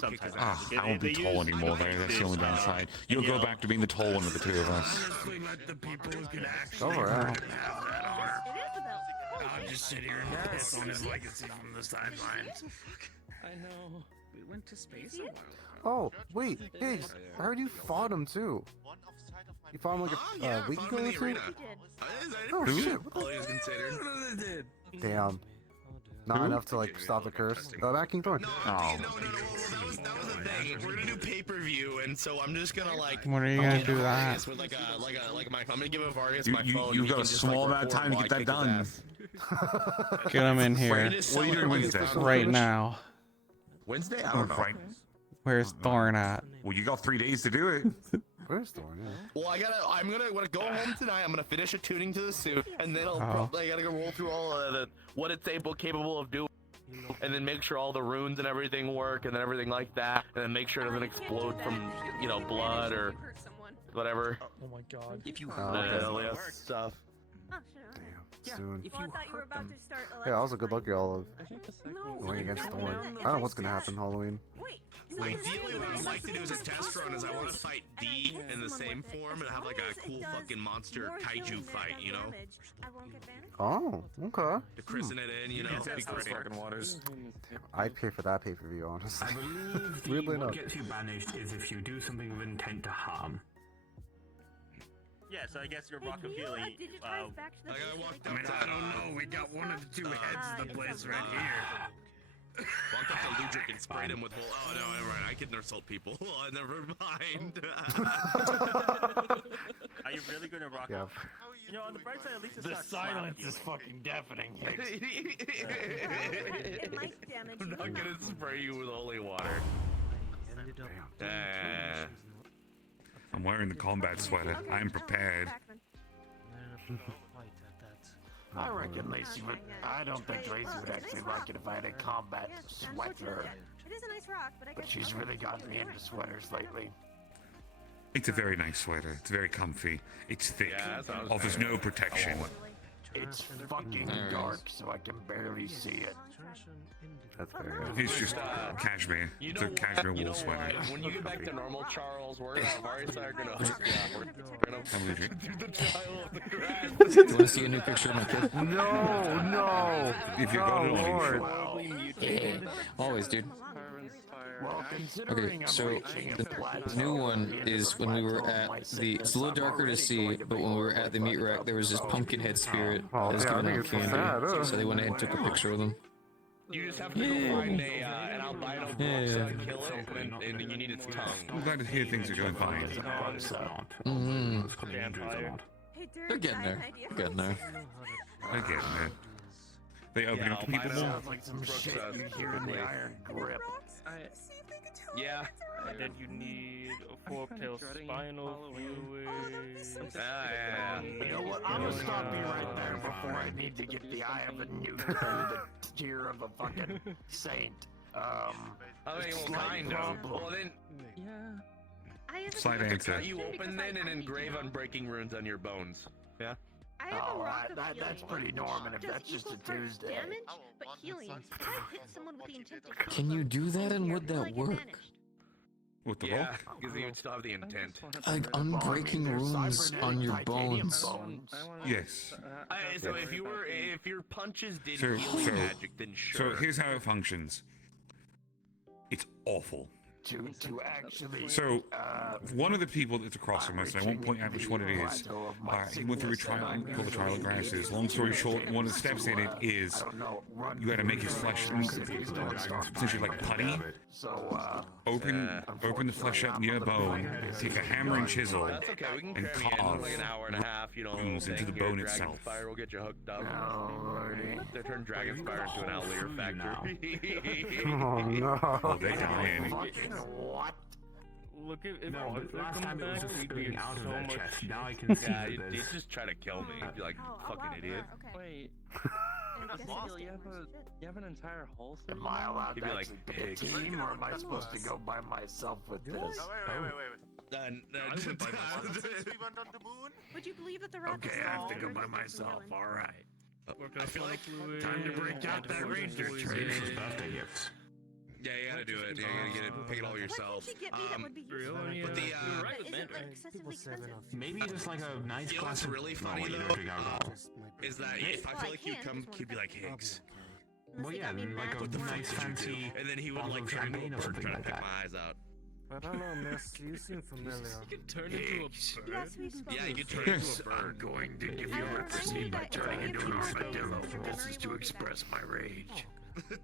sometimes. I won't be tall anymore though, that's the only downside. You'll go back to being the tall one of the two of us. Honestly, let the people who can actually Alright. have that art. I'll just sit here and piss on his legacy from the sidelines. I know. We went to space a while. Oh, wait, Higgs, I heard you fought him too. You fought him like a week ago or two? Oh shit, what All he was considered. Damn. Not enough to like stop the curse. Back King Thorn. No, that was the thing. We're gonna do pay-per-view, and so I'm just gonna like. When are you gonna do that? With like I'm gonna give a Vargas You- my you- phone. you've he got can a just, small like, amount of time to record get that while I done. kick his ass. Get him in here What are you doing Wednesday? right now. Wednesday? I don't know. Right. Where's Thorn at? Well, you got 3 days to do it. Where's Thorn? Yeah. Well, I'm gonna go home tonight. I'm gonna finish a tuning to the suit, and then I'll Oh. probably I gotta go roll through all of what it's capable of doing, and then make sure all the runes and everything work, and then everything like that, and then make sure it doesn't explode from blood or whatever. Oh my god. If you Stuff. Soon. Oh, I thought you were about to start Yeah, also good luck y'all going against Thorn. I don't know what's gonna happen Halloween. Ideally, what I'd like to do as a test run is I want to fight D in the same form and have like a cool fucking monster kaiju fight, you know? Oh, okay. To christen it in, you know? Be great. waters. I'd pay for that pay-per-view, honestly. I believe Weirdly what enough. gets you banished is if you do something with intent to harm. Yeah, so I guess you're Rockabilly. Like I walked up I don't know, we got one of the two heads of the place right here. Walked up to Ludric and sprayed him with whole. Oh no, never mind. I can insult people. Oh, never mind. Are you really gonna rock? Yeah. You know, on the bright side, at least it's The not silence slap is fucking deafening. It might damage I'm not gonna spray you with holy water. I'm wearing the combat sweater. I'm prepared. I reckon Lacey would. I don't think Lacey would actually like it if I had a combat sweater. It is a nice rock, but I guess But she's really gotten me into sweaters lately. It's a very nice sweater. It's very comfy. It's thick. Offers no protection. It's fucking dark, so I can barely see it. That's very good. It's just cashmere. It's a cashmere wool sweater. When you get back to normal, Charles, we're Vargas and I are gonna hook you up. We're gonna I believe you. do the trial of the grass. Do you want to see a new picture of my kid? No. If you got it on Lord. you Yeah, always, dude. Okay, so the new one is when we were at the. It's a little darker to see, but when we were at the meat rack, there was this pumpkin head spirit that was giving out candy. So they went ahead and took a picture of them. You just have to go find an albino book and kill it, and you need its tongue. I'm glad to hear things are going fine. They're getting there. Getting there. They're getting there. They opening up to people more? Sounds like some shit you hear in the Iron Grip. Yeah. And then you need a fork-tail spinal fluid. Yeah. You know what? I'm gonna stop you right there before I need to get the eye of a newt and the tear of a fucking saint. I mean, well, kind of. Well, then. Yeah. Slight answer. Cut you open then and engrave unbreaking runes on your bones. Yeah. Alright, that's pretty Norman if that's just a Tuesday. Damage, but healing. If I hit someone with the intent to kill Can you do that, and would that work? With the Yeah, because you would still have the intent. Like unbreaking runes on your bones. Yes. So if your punches did So healing magic, then sure. here's how it functions. It's awful. To actually. So, one of the people that's across from us, and I won't point out which one it is, he went through a trial called the Trial of Grasses. Long story short, one of the steps in it is you got to make his flesh essentially like putty. Open the flesh up near bone, take a hammer and chisel, That's okay. We can and carry it carve like an hour and a half. You know, runes into the bone itself. Dragonspire will get you hooked up. They turn Dragonspire into an outlier factory. Oh no. Oh, they dying. What? Look at if No, but last time it was just we'd be spilling in out of so that much chest. Now I can see Yeah, that you there's... just try to kill me. You're like, fucking idiot. Wait. You have an entire hole. Am I allowed You'd to be like, actually pick a team, or am I supposed to go by myself with this? Wait. Would you believe that the rock Okay, is I have to small? go by myself. All right. I feel like Time to break out that ranger trade. birthday gifts. Yeah, you gotta do it. Yeah, you gotta get it, pay it all yourself. What could you get me that would be useful? But the But isn't like excessively expensive? Maybe just like a nice you know what's glass of... really funny though? Is that if I feel like you'd come, he'd be like Higgs. Well, yeah, like a nice fancy... And then he would bottle like of try champagne or something to like pick that. my eyes out. I don't know, Miss. You seem familiar. You can turn into a bird. Yes, we spoke. Yeah, you can turn into a bird. I'm going to give I you will a proceed by remind you turning that into if an you armadillo. are This is to express my rage.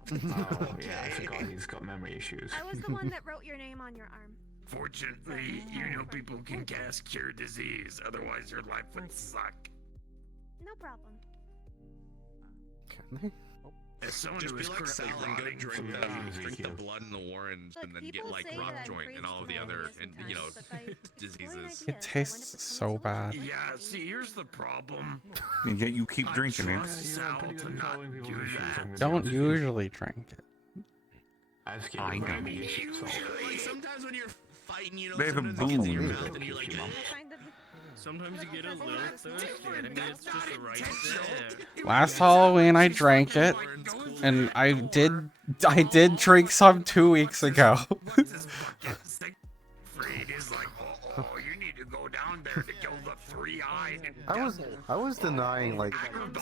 Oh, yeah, I forgot he's got memory issues. I was the one that wrote your name on your arm. Fortunately, you know people can cast Cure Disease, otherwise your life would suck. No problem. Can they? As someone Just who be is like currently Sal and go rotting drink from the blood in the Warrens Look, and then get people like say rock that I'm joint and all of the other and you know diseases. It tastes so bad. Yeah, see, here's the problem. And yet you keep drinking it. Sal to not do that. Don't usually drink it. I know. Like sometimes when you're fighting, you know, They have a sometimes it gets in your boom. mouth and you're like, Sometimes you get a little thirsty. I mean, it's just right there. Last Halloween I drank it, and I did drink some 2 weeks ago. Freed is like, oh, you need to go down there to kill the three-eyed. I was denying, like,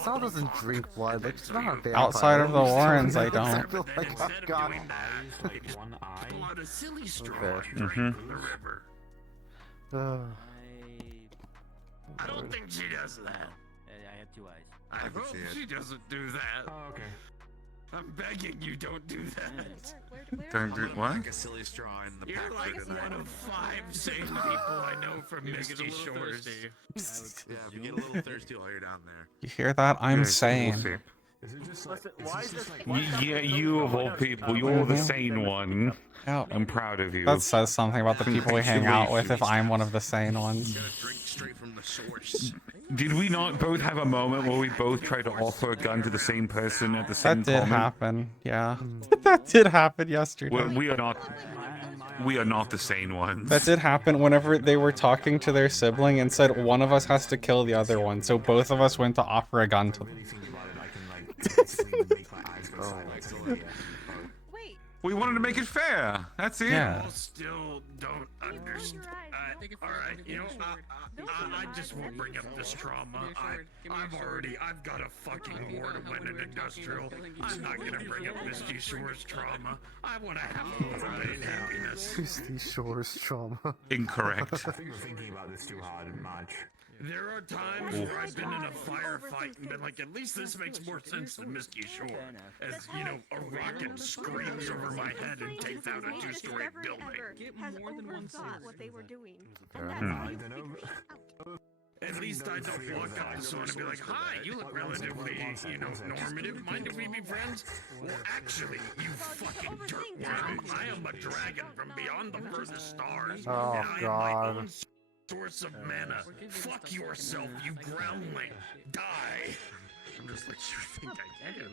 Sal doesn't drink blood. Like, she's not a vampire. Outside of the Warrens, I I don't. feel like I've got... One eye. Pull out a silly straw Okay. and drink from the river. I don't think she does that. I have two eyes. I hope see it. she doesn't do that. Oh, okay. I'm begging you, don't do that. Don't do what? like a silly straw in the You're pack like for tonight. one of 5 sane people I know from Misty Shores. Yeah, if you get a little thirsty while you're down there. You hear that? I'm We'll sane. see. Is it just like... Why is this? Yeah, you of all people, you're the sane one. Yeah. I'm proud of you. That says something about the people we hang out with if I'm one of the sane ones. You gotta drink straight from the source. Did we not both have a moment where we both tried to offer a gun to the same person at the same That did moment? happen, yeah. That did happen yesterday. Well, we are not the sane ones. That did happen whenever they were talking to their sibling and said one of us has to kill the other one, so both of us went to offer a gun to them. Really think about it, I can like make my eyes go silent. Wait, We wanted to make it fair. That's it. Yeah. Still don't understand. All right, you know, I just won't bring up this trauma. I've got a fucking war to win in industrial. I'm not gonna bring up Misty Shores trauma. I want to have a little bit of happiness. Misty Shores trauma. Incorrect. I think you're thinking about this too hard, Marge. There are times where I've been in a firefight and been like, at least this makes more sense than Misty Shore. As, you know, a rocket screams over my head and takes out a two-story building. Has overthought what they were doing. At least I don't walk up to someone and be like, hi, you look relatively, you know, normative. Mind if we be friends? Well, actually, you fucking dirtworm, I am a dragon from beyond the furthest stars. Oh, and I am God. my own source of mana. Fuck yourself, you groundling. Die. I'm just like, you think I can?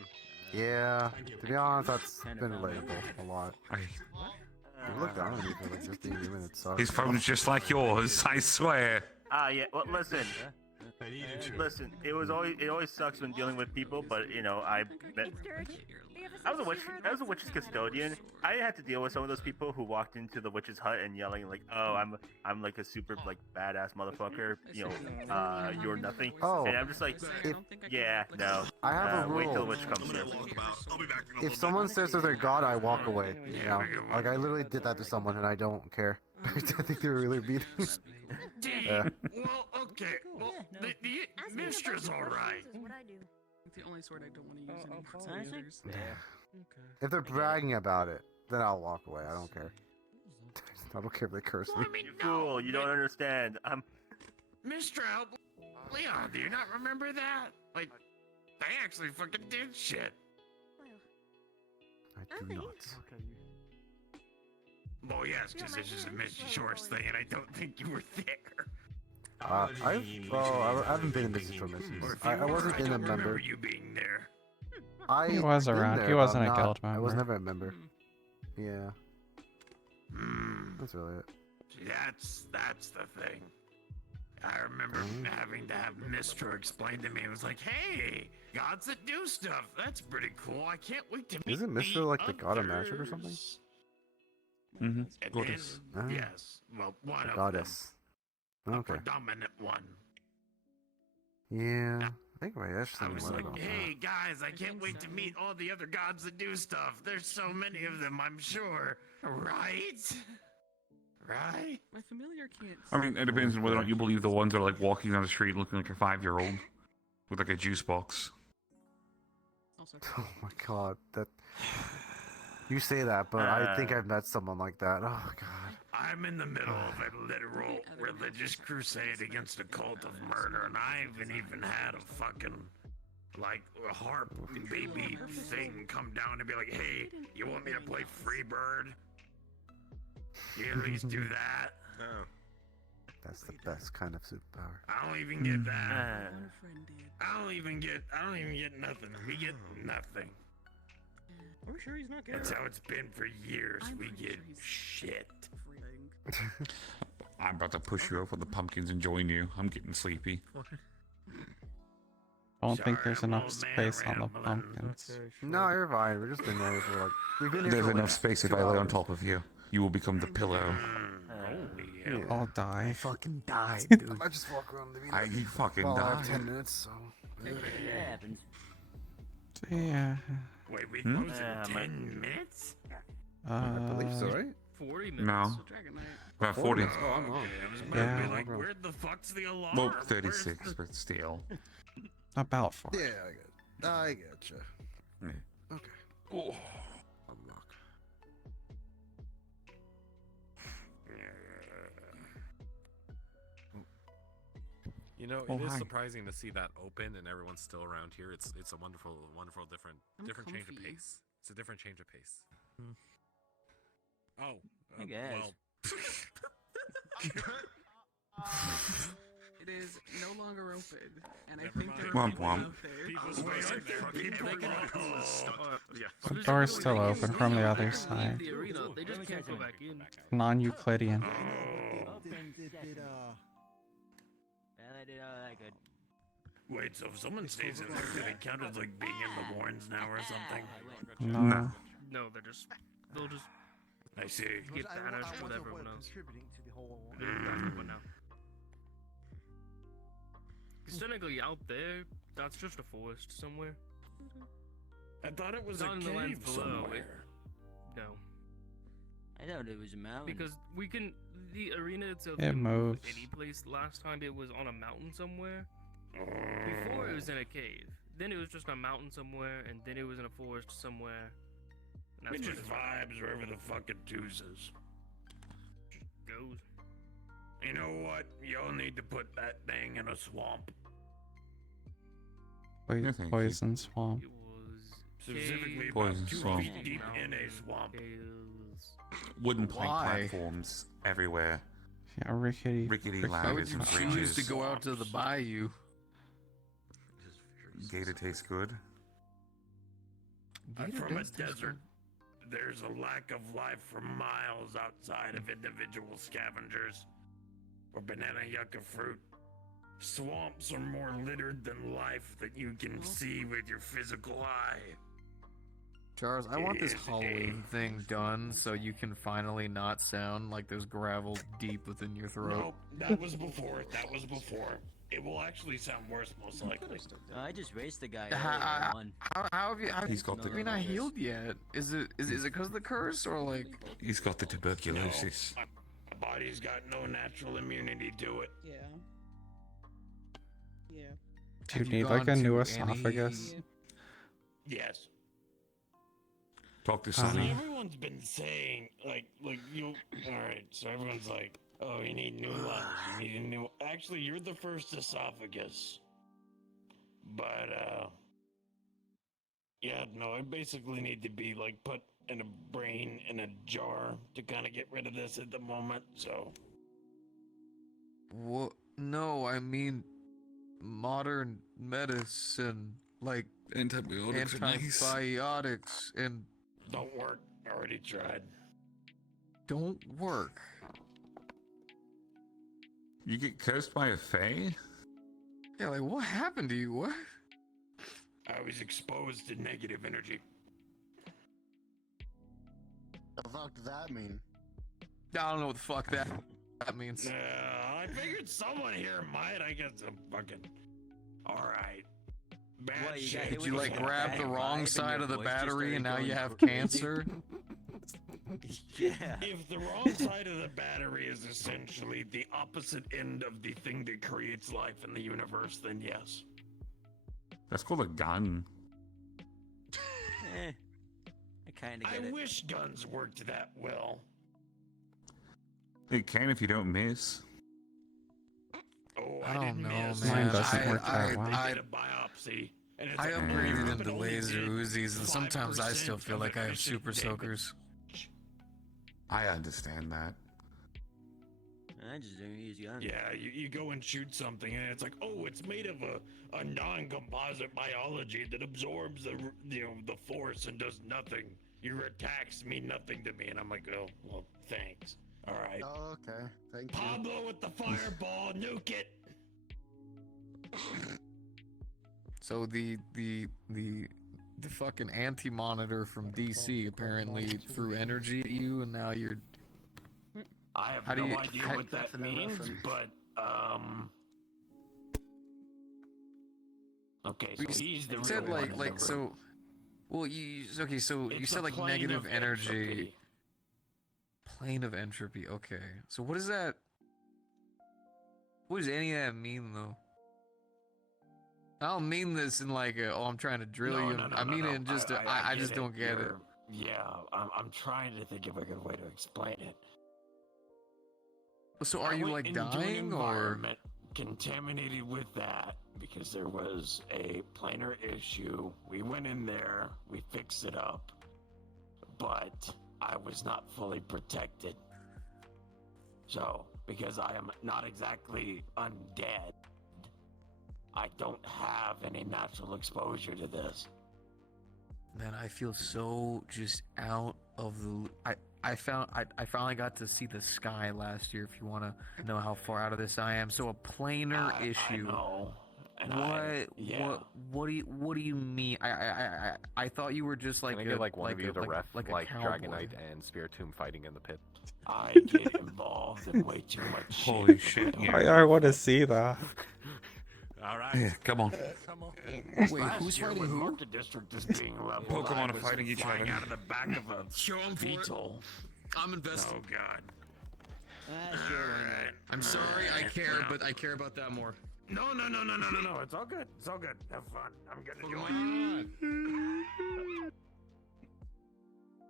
Yeah, to be honest, that's been relatable a lot. You look down on me for like just being human, it sucks. His phone's just like yours, I swear. Yeah. Well, listen. Listen, it always sucks when dealing with people, but you know, I was a witch's custodian. I had to deal with some of those people who walked into the witch's hut and yelling like, "Oh, I'm like a super like badass motherfucker," you know, you're nothing. Oh, and I'm just like, yeah, no. I have a rule. Wait till the witch comes through. If someone says they're their god, I walk away. You know, like I literally did that to someone and I don't care. I think they were really mean. Yeah. Well, okay. Well, the mistress, all right. The only sword I don't want to use any others. If they're bragging about it, then I'll walk away. I don't care. I don't care if they curse me. You fool, you don't understand. I'm Mr. Leon, do you not remember that? Like, they actually fucking did shit. I do not. Well, yes, because this is a Misty Shores thing, and I don't think you were there. I haven't been in Misty Shore missions. I wasn't in a member. You being there. He was around. He wasn't a guild member. I was never a member. Yeah. That's really it. That's the thing. I remember having to have Mistro explain to me. It was like, hey, gods that do stuff. That's pretty cool. I can't wait to meet Isn't Mistro like the god of magic or something? Mm-hmm. Goddess. Yes. Well, one of goddess. them. Okay. A predominant one. Yeah. I think I I was like, hey guys, I can't wait to meet all the other gods that do stuff. There's so many of them, I'm sure. Right? Right? My familiar can't. I mean, it depends on whether or not you believe the ones that are like walking down the street looking like a 5-year-old with like a juice box. Oh my god, that. You say that, but I think I've met someone like that. Oh god. I'm in the middle of a literal religious crusade against a cult of murder, and I haven't even had a fucking, like, a harp baby thing come down and be like, hey, you want me to play Freebird? You at least do that? No. That's the best kind of superpower. I don't even get that. I don't even get nothing. We get nothing. Are we sure he's not good? That's how it's been for years. We get shit. I'm about to push you over the pumpkins and join you. I'm getting sleepy. I don't think there's enough space on the pumpkins. No, you're fine. We've just been there for like. We've been here There's for enough like space if 2 I lay on hours. top of you. You will become the pillow. Yeah. I'll die. I fucking died, dude. I just walk around the You fucking well, I died. have 10 minutes, so. Yeah. Wait, we close in 10 minutes? I believe so, right? 40 minutes. No. About 40. Oh, I'm wrong. Yeah. Like, where the fuck's the alarm? Well, 36, but still. About 40. Yeah, I gotcha. Yeah. Okay. Oh. Unlock. You know, Oh, it is hi. surprising to see that open and everyone's still around here. It's a wonderful different change of comfy. pace. It's a different change of pace. Oh, I guess. Well, it is no longer open, and I think there Womp are womp. people out there. The door's still open from the other side. The arena, they just can't go back in. Non-Euclidean. Wait, so if someone stays in there, do they count as like being in the Warrens now or something? No. No, they're just they'll just. I see. Get banished with everyone else. Contributing to the whole. What now? Because technically, out there, that's just a forest somewhere. I thought it was Down a in the lands cave below. somewhere. No. I thought it was a mountain. Because we can. The arena itself It can move moves. any place. Last time it was on a mountain somewhere. Before it was in a cave. Then it was just a mountain somewhere, and then it was in a forest somewhere. And It that's just where vibes wherever the fuck it chooses. it goes. You know what? Y'all need to put that thing in a swamp. Poison swamp. Specifically Poison about 2 swamp. feet deep in a swamp. Wooden plank Why? platforms everywhere. Yeah, rickety. Rickety Why would ladders you and choose bridges. to go out to the bayou? Gator tastes good. I'm Gator from a does taste desert. There's a lack of life for miles outside of individual scavengers or banana yucca fruit. Swamps are more littered than life that you can see with your physical eye. Charles, I want this Is Halloween thing done so you can finally not sound like there's gravel deep within your throat. Nope, that was before. That was before. It will actually sound worse, most likely. I just raced the guy. How One. have you? He's got the- Have you not healed yet? Is it because of the curse or like? He's got the tuberculosis. No, my body's got no natural immunity to it. Yeah. Yeah. Do you Have you need like a gone new to esophagus? Yes. Talk to So Sonny. everyone's been saying, like you. All right, so everyone's like, oh, you need new lungs. You need a new. Actually, you're the first esophagus. But yeah, no, I basically need to be like put in a brain in a jar to kind of get rid of this at the moment. So What? No, I mean modern medicine, like Antibiotics are nice. antibiotics, and don't work. Already tried. don't work. You get cursed by a fae? Yeah, like what happened to you? What? I was exposed to negative energy. The fuck does that mean? I don't know what the fuck that means. I figured someone here might. I guess I'm fucking. All right. Bad What, you got shit. hit Did with you a like bad grab the vibe wrong and side your of the voice just battery and now started you going have crazy? cancer? Yeah. If the wrong side of the battery is essentially the opposite end of the thing that creates life in the universe, then yes. That's called a gun. I kind of I get it. wish guns worked that well. It can if you don't miss. Oh, I I don't didn't know, miss. man. Mine doesn't work that well. I did a biopsy. And it's I like, upgraded but into only laser did Uzis, and sometimes I still 5% feel of like I have efficient super damage. soakers. I understand that. I just don't use guns. Yeah, you go and shoot something, and it's like, oh, it's made of a non-composite biology that absorbs the force and does nothing. Your attacks mean nothing to me, and I'm like, oh, well, thanks. All right. Oh, okay. Thank you. Pablo with the fireball, nuke it. So the fucking anti-monitor from DC apparently threw energy at you, and now you're. I have How do no you- idea how- what that means, but okay, so he's the You real said one in the room. so. Well, you okay? So you It's said a like plane negative of energy. entropy. Plane of entropy. Okay. So what does that? What does any of that mean, though? I don't mean this in like a, oh, I'm trying to drill you. I mean it in just a, I just don't get it. You're- Yeah, I'm trying to think of a good way to explain it. So are I you went like into an dying or? environment contaminated with that because there was a planar issue. We went in there, we fixed it up, but I was not fully protected. So, because I am not exactly undead, I don't have any natural exposure to this. Man, I feel so just out of the. I finally got to see the sky last year. If you want to know how far out of this I am, so a planar issue. I know. What do you mean? I thought you were just like Can I get like one of you to ref like a like cowboy. Dragonite and Spiritomb fighting in the pit? I get involved in way too much shit. Holy shit! I want to see that. All right, come on. Wait, who's fighting who? The district is being leveled. Pokemon I are was fighting each flying other. out of the back of a beetle. I'm invested. Oh god. I'm sorry, I care, but I care about that more. No. It's all good. It's all good. Have fun. I'm gonna join.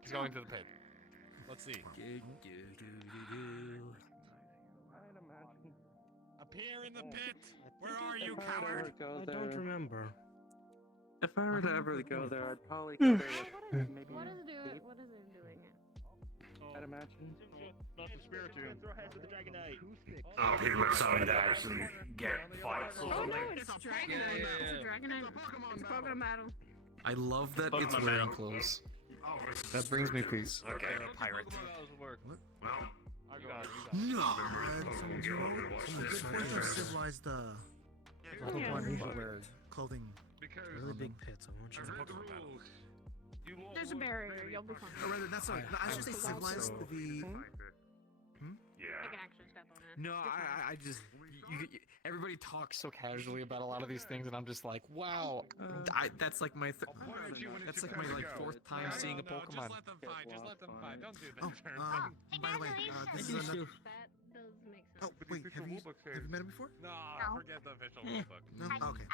He's going to the pit. Let's see. Appear in the pit. Where are you, coward? I don't remember. If I were to ever go there, I'd probably go there with maybe. What is it doing? I'd imagine. Not the Spiritomb. Throw heads with the Dragonite. Oh, he was some dice and get fights or Oh no, something. it's Dragonite. It's a Dragonite. It's a Pokemon battle. I love that it's Pokemon wearing battle. clothes. That brings me peace. Okay, pirate. Well, No. Civilized Pokemon need to wear clothing. Really big pits. I want you to. There's a barrier. You'll be fine. Or rather, not so. I should say civilized the. I can actually step on it. No, I just everybody talks so casually about a lot of these things, and I'm just like, wow, that's like my fourth time seeing a Pokemon. Just let them fight. Just let them fight. Don't do that. Oh, by the way, this is another. That does make sense. Oh, wait, have you met him before? No, forget the official rulebook. No? Okay.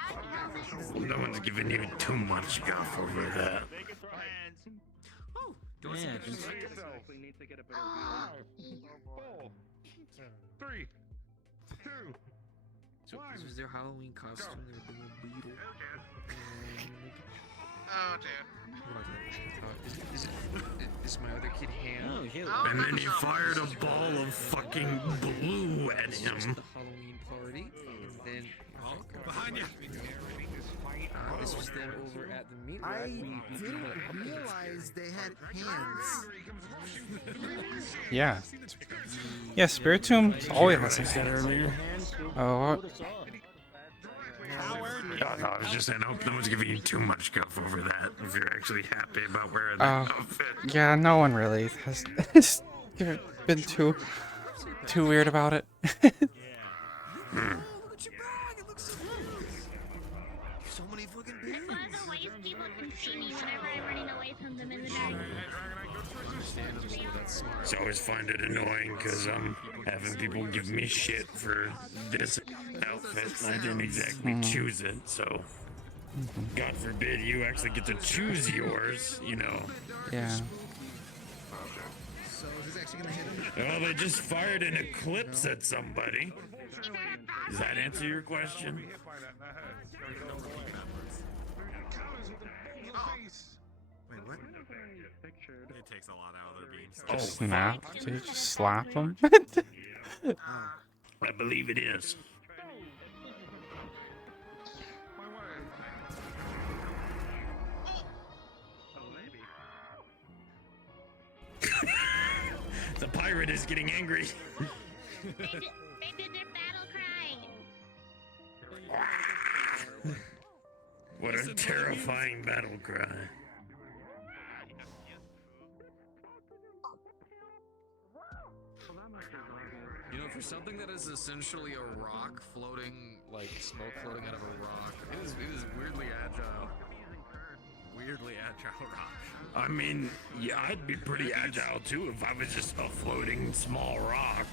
No one's giving you too much guff over that. Oh, do Yeah, you just- We need to get a better view. 4, 3, 2, So this was their Halloween costume. They were doing a beetle. Oh, dude. Is my other kid hand? Oh, yeah. And then you fired a ball of fucking blue at This was him. the Halloween party, and then Behind you. this was them over at the meat I rack. didn't realize they had hands. Yeah. Yeah, Spiritomb always has a hand. Oh, what? No, I was just saying, I hope no one's giving you too much guff over that. If you're actually happy about wearing that outfit. Yeah, no one really has been too weird about it. So many fucking That's why the white people can see me whenever I'm running away from them in the dark. So I always find it annoying because I'm having people give me shit for this outfit. And I didn't exactly choose it, so God forbid you actually get to choose yours, you know. Yeah. So is this actually gonna hit him? Well, they just fired an eclipse at somebody. Does that answer your question? Wait, what? It takes a lot out of their beams. Just snap. Did you just slap him? I believe it is. The pirate is getting angry. They did their battle cry. What a terrifying battle cry. You know, for something that is essentially a rock floating, like smoke floating out of a rock, it is weirdly agile. Weirdly agile rock. I mean, yeah, I'd be pretty agile too if I was just a floating small rock.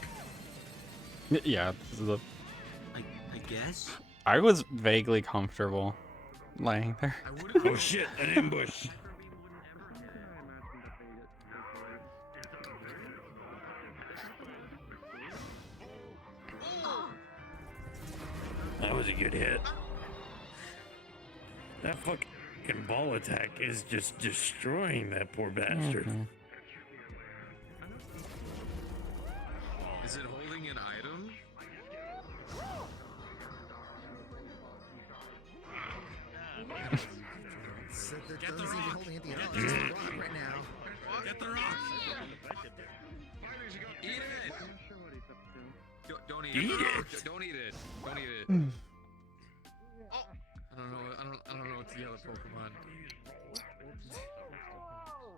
Yeah. I guess. I was vaguely comfortable laying there. Oh shit, an ambush. That was a good hit. That fucking ball attack is just destroying that poor bastard. Is it holding an item? Get the rock. Holding anything else. It's a rock right now. Get the rock! Eat it! Don't eat it. Eat it. Don't eat it. Don't eat it. What's the other Pokemon?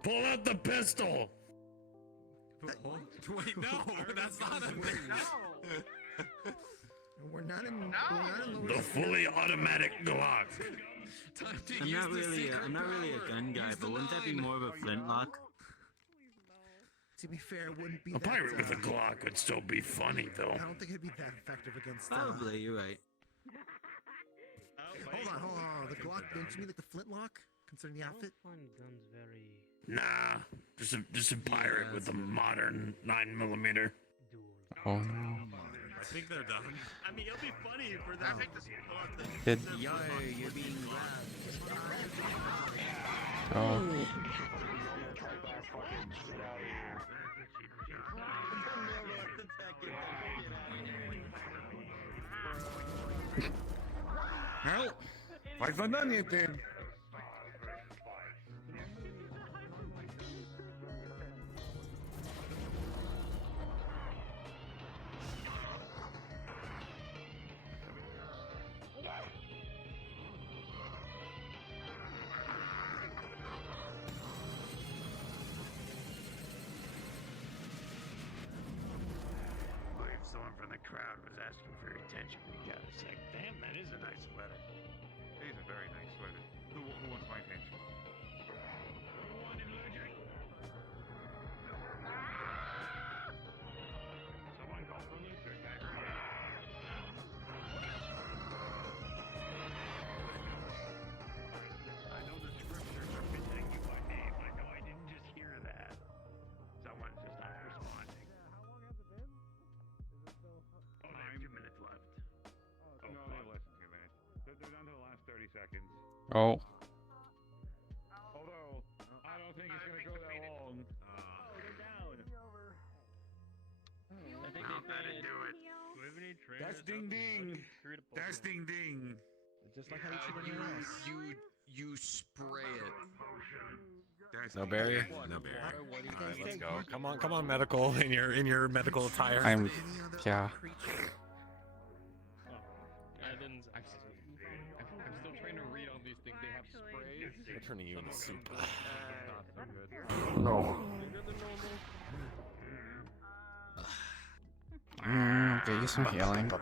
Pull out the pistol! Wait, no, that's not a thing. We're not in. The fully automatic Glock. I'm not really a gun guy, but wouldn't that be more of a flintlock? To be fair, it wouldn't be. A pirate with a Glock would still be funny, though. I don't think it'd be that effective against. Probably, you're right. Hold on. The Glock, don't you mean like the flintlock? Considering the outfit. Nah, just a pirate with a modern 9mm. Oh no. I think they're done. I mean, it'll be funny for them to spawn Did... Yo, you're being grabbed. Oh. Well, like the done yet then. If someone from the crowd was asking for your attention, you gotta say, damn, that is a nice sweater. It is a very nice sweater. Who wants my attention? Someone call police or I know the scriptures are mentioning you by name. I know I didn't just hear that. Someone's just not responding. Oh, there's 2 minutes left. Oh, no, they less than 2 minutes. They're down to the last 30 seconds. Oh. Although, I don't think it's going to go that long. they're down. I think they better do it. That's ding ding. That's ding ding. Just like how you treat anyone else. You spray it. That's No barrier? No barrier. Alright, let's go. Come on, medical in your medical attire. I'm. Yeah. Evan's actually. I'm still trying to read all these things. They have sprays. They're turning you into soup. No. Get you some healing. Do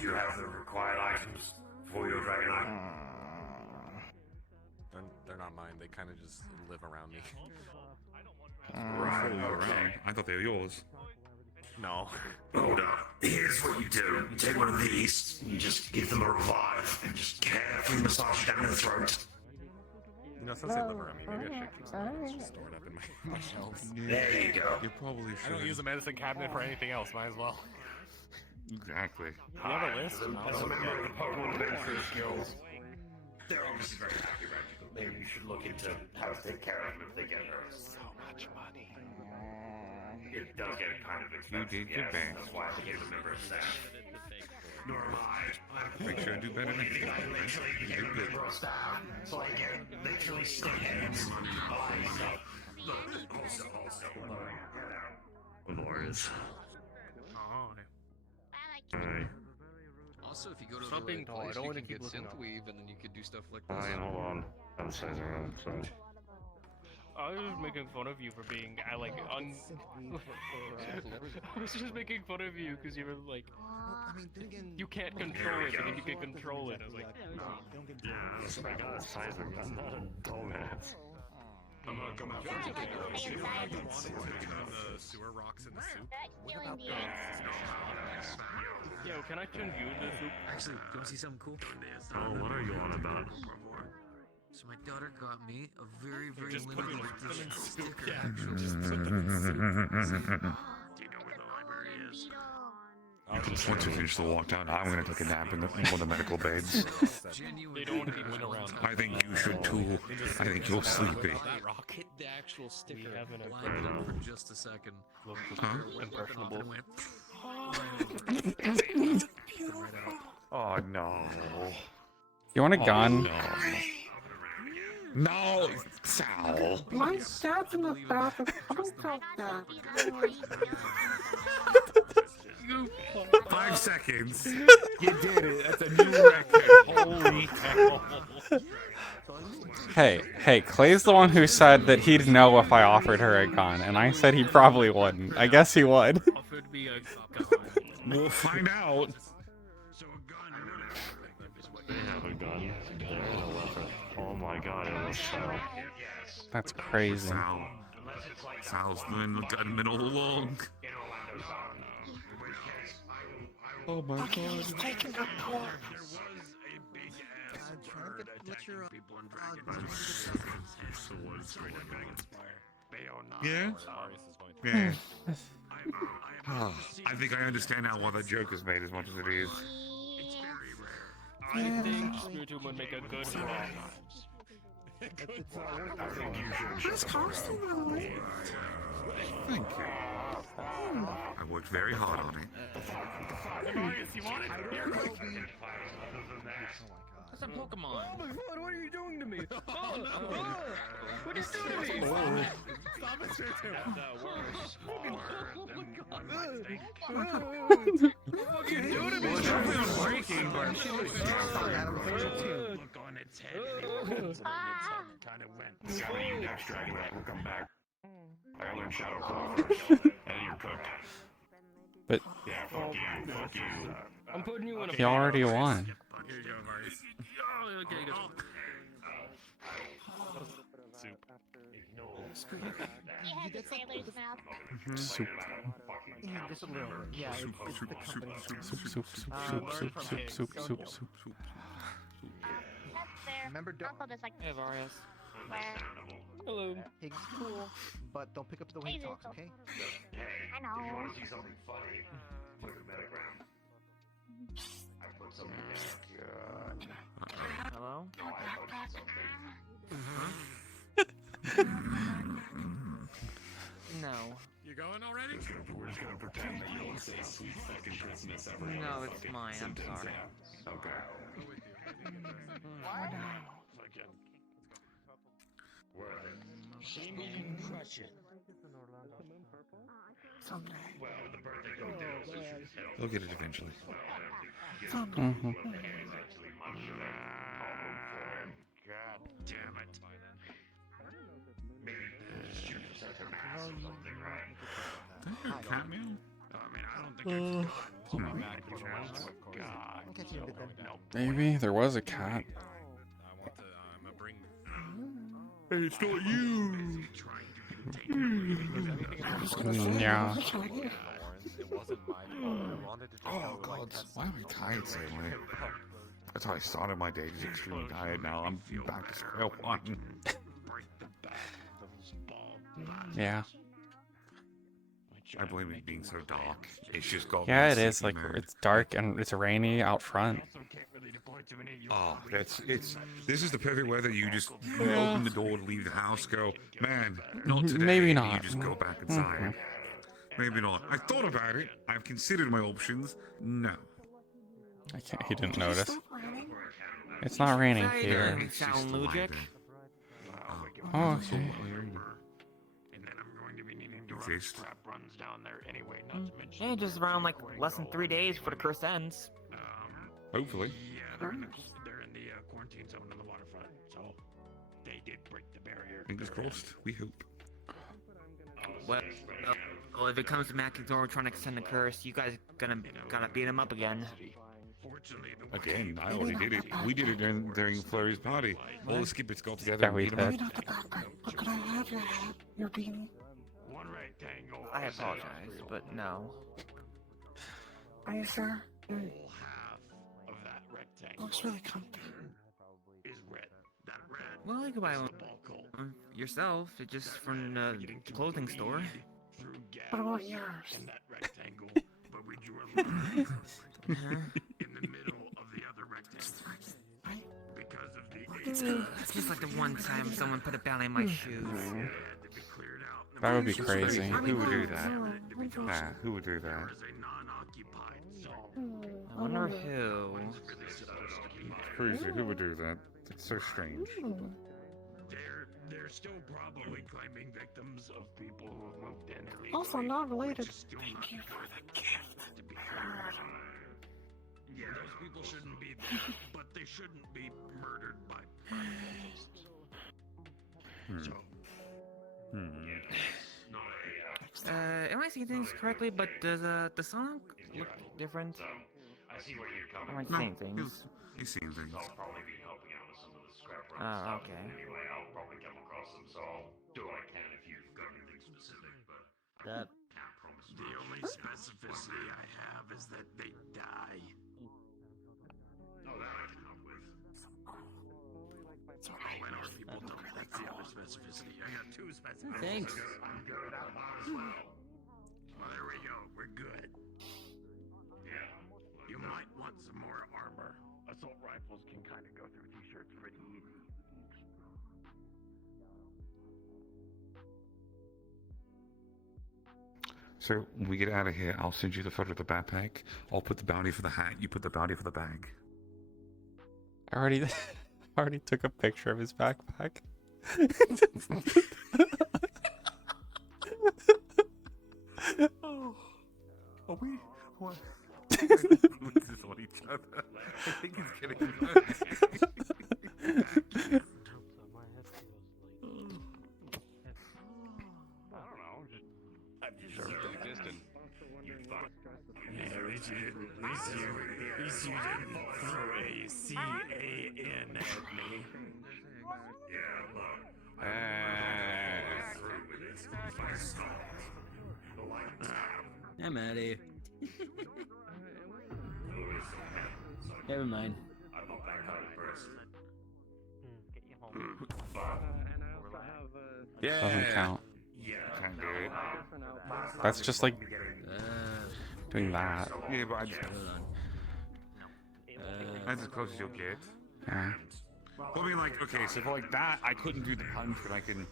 you have the required items for your Dragonite? They're not mine. They kind of just live around me. Right, okay. I thought they were yours. No. Hold up. Here's what you do. You take one of these, you just give them a revive, and just carefully massage down the throat. You know, since they live around me, maybe I should keep some of those just stored up in my shelves. There you go. You probably should. I don't use a medicine cabinet for anything else. Might as well. Exactly. You have a list? Skills. They're obviously very happy around you, but maybe you should look into how to take care of them if they get hurt. So much money. It does get kind of expensive. You did your best. That's why I think it's a member of staff. Nor am I. Make sure to do better next time. I literally get a member of staff, so I get literally stick hands, eyes up. But also, Boris. Also, if you go to Stop the being right tall. I place, don't you wanna can keep get looking up. synthweave, and then you could do stuff like this. Hold on. I'm saying around, sorry. I was just making fun of you for being, I was just making fun of you because you were like, you can't control it, but then you can control it. I was like, Yeah, that's my guy's Tizer. I'm not a dumbass. I'm gonna come out for the sewer rocks in the soup. What about yo, can I turn you into soup? Actually, you want to see something cool? Oh, what are you on about? So my daughter got me a very, very Just put limited them edition in soup. sticker. Yeah, actually, just put them in soup. Do you know where the library is? Once we finish the walk down, I'm going to take a nap in one of the medical beds. They don't want to be moving around. I think you should too. I think you're sleepy. Hit the actual sticker. haven't a Blinded him for just a second. Huh? Went up and it went. Oh no. You want a gun? No, Sal. My dad's in the bathroom. Don't talk that. 5 seconds. You did it. That's a new record. Holy cow. Hey, Clay's the one who said that he'd know if I offered her a gun, and I said he probably wouldn't. I guess he would. We'll find out. They have a gun. There's a weapon. Oh my god, it was Sal. That's crazy. Sal's been the gunman all along. Oh my god. He's taking a tour. Yeah? Yeah. I think I understand now why that joke is made as much as it is. I think Spiritu would make a good rock. Thank you. I worked very hard on it. That's a Pokemon. Oh my god, what are you doing to me? Oh no! What are you doing to me? Stop it, Spiritu! Oh my god! What are you doing to me? Well, it's probably not breaking, but... Look on its head, and it kind of went. Scotty, you next, Dragon. We'll come back. I gotta learn Shadow Claw first, and then you're cooked. But Yeah, fuck you. I'm putting you in a... he already won. Here you go, Maurice. Oh, okay, good. Soup. Soup. Yeah, just a little. Yeah, it's the company. Soup. Remember, don't. Hey, Varius. Hello. Higgs is cool, but don't pick up the way he talks, okay? I know. If you want to see something funny, put the metagram. I put something good. Hello? No. You going already? We're just gonna pretend that you don't say sweet fucking Christmas ever. No, it's mine. I'm sorry. Okay. Well, the birthday goes down, so They'll get it eventually. Mm-hmm. God damn it. Cat meow? I mean, I don't think Maybe there was a cat. Hey, it's not you! Yeah. Oh god, why am I tired suddenly? That's how I started my day, just extremely tired. Now I'm back to square one. Yeah. I blame it being so dark. It's just got. Yeah, it is. Like, it's dark and it's rainy out front. Oh, this is the perfect weather. You just open the door to leave the house, go, man, not today. Maybe and not. You just go back inside. Maybe not. I thought about it. I've considered my options. No. I can't. He didn't notice. It's not raining here. Sound logic. Oh, okay. Exist. Yeah, just around like less than 3 days before the curse ends. Hopefully. Yeah, they're in the quarantine zone on the waterfront, so they did break the barrier. Fingers crossed. We hope. Well, if it comes to Macador trying to extend the curse, you guys gonna beat him up again. Again, I already did it. We did it during Flurry's party. All the skippers got together Yeah, and we beat him up. did. But could I have your hat, your beanie? One rectangle. I apologize, but no. Are you sure? Whole half of that rectangle Looks really comfy. is red. That red. Well, you can buy one yourself. It's just from the clothing store. Through gaps What about yours? in that rectangle, but we drew a line in the middle of the other rectangle because of the. It's just like the one time someone put a belly in my shoes. That would be crazy. Who would do that? Nah, who would do that? I wonder who. Crazy. Who would do that? It's so strange. They're still probably claiming victims of people who have moved in. Also not related. Thank you for the gift. Yeah, those people shouldn't be there, but they shouldn't be murdered by primates. So, Am I seeing things correctly? But does the song look different? I see where you're coming Am I from. seeing things? He's seen things. I'll probably be helping out with some of the scrap room Oh, stuff. okay. Anyway, I'll probably come across them, so I'll do what I can if you've got anything specific, but That. I can't promise the only specificity I have is that they die. Oh, that I can help with. Oh, and our people don't. That's the other specificity. I got two specificities. Thanks. I'm good at that as well. Well, there we go. We're good. Yeah. You might want some more armor. Assault rifles can kind of go through t-shirts pretty easy. So when we get out of here, I'll send you the photo of the backpack. I'll put the bounty for the hat. You put the bounty for the bag. I already took a picture of his backpack. Oh, are we? What? Influences on each other. I think he's getting nuts. At least you didn't throw a C-A-N at me. Yeah, look. Through with it. If I stalled, the lights out. I'm out of here. Never mind. I'm not that kind of person. Yeah. Doesn't count. Yeah. Can't do it. That's just like doing that. Yeah, but that's as close as you'll get. Yeah. Well, I mean, like, okay, so for like that, I couldn't do the punch, but I can.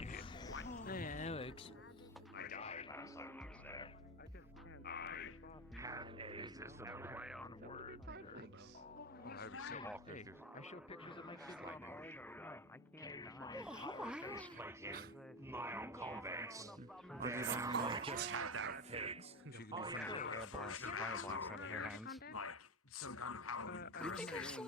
Yeah, that works. I died last time I was there. I had a play on words. That'd be so awkward. I show pictures of my sister all the time. I can't My own convex. Just had that fixed. She could be friends with air blast and fire blast out of her hands. Like some kind of Halloween You think I saw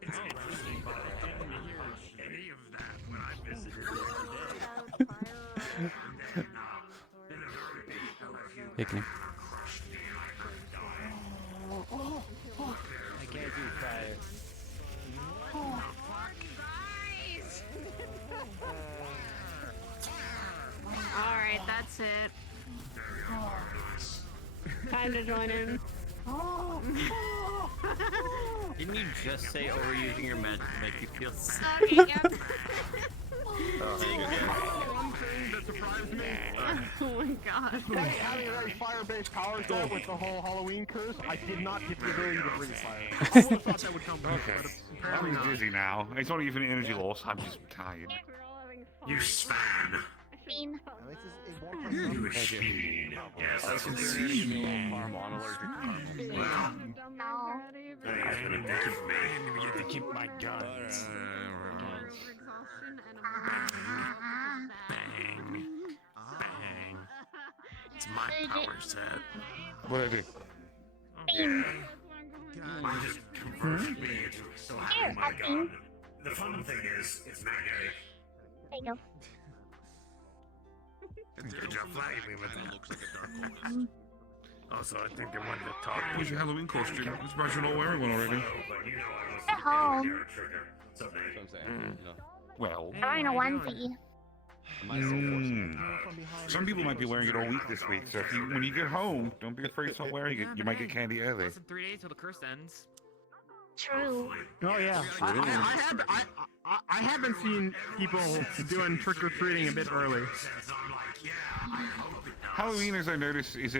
It's interesting, but I didn't hear any of that when I visited the other day. And then a very big LFU Picnic. crushed me and I could die. I can't do fire. Alright, that's it. Time to join in. Didn't you just say overusing your med to make you feel sick? Okay, yep. One thing that surprised me. Oh my god. Despite having a very fire-based power set with the whole Halloween curse, I did not get the ability to breathe fire. I would have thought that would come back, Okay. but apparently I'm not. dizzy now. It's not even energy loss. I'm just tired. You span. You speed. Yes, that's what this is. Well, that's gonna do it for me. I get to keep my guns. Bang. Bang. It's my power set. What did I do? Yeah. I just converted me into so happy my gun. The fun thing is, it's magnetic. There you go. Good job flagging me with that. Looks like a dark horse. Also, I think I wanted to talk. What's your Halloween costume? I'm surprised you know everyone already. At home. Well. I'm wearing a onesie. Some people might be wearing it all week this week, so if you, when you get home, don't be afraid to start wearing it. You might get candy early. Less than 3 days till the curse ends. True. Oh yeah, I haven't seen people doing trick or treating a bit early. Halloween, as I noticed, is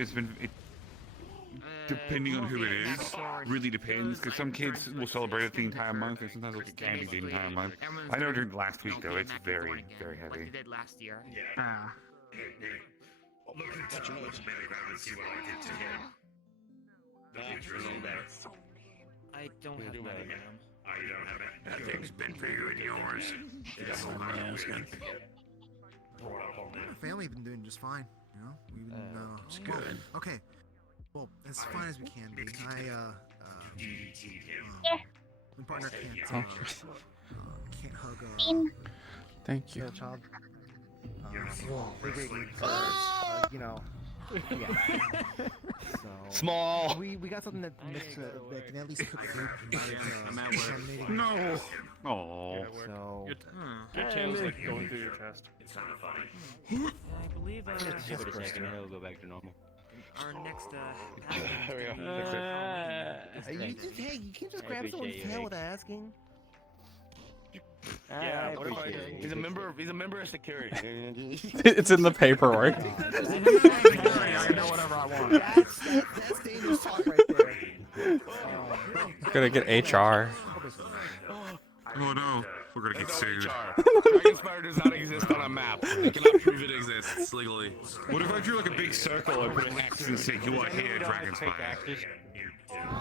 depending on who it is, really depends. Because some kids will celebrate it the entire month, and sometimes they'll get candy the entire month. I know during last week though, it's very, very Like heavy. they did last year. Ah. Look at the George Milligram and see what I did to him. The future is all there. I don't have that. I I don't have it. That thing's been for you and yours. That's all I'm asking. Our family been doing just fine. You know, we've been. It's well, good. okay. Well, as fine as we can be. My partner can't hug. Thank you. Little child. Big baby. You know. Yeah. So Small. We got something that can at least cook food. I'm at work. No. Oh. So. Your tail's like going through your chest. It's not funny. I believe Give it a second, he'll go back to normal. our next There we go. Hey, you can't just grab someone's tail without asking. Yeah, what if he's a member of security. It's in the paperwork. I know whatever I want. That's dangerous talk right there. Gotta get HR. Oh no, we're gonna get sued. Dragonspire does not exist on a map. They cannot prove it exists legally. What if I drew like a big circle and put an X and said you are here, Dragonspire?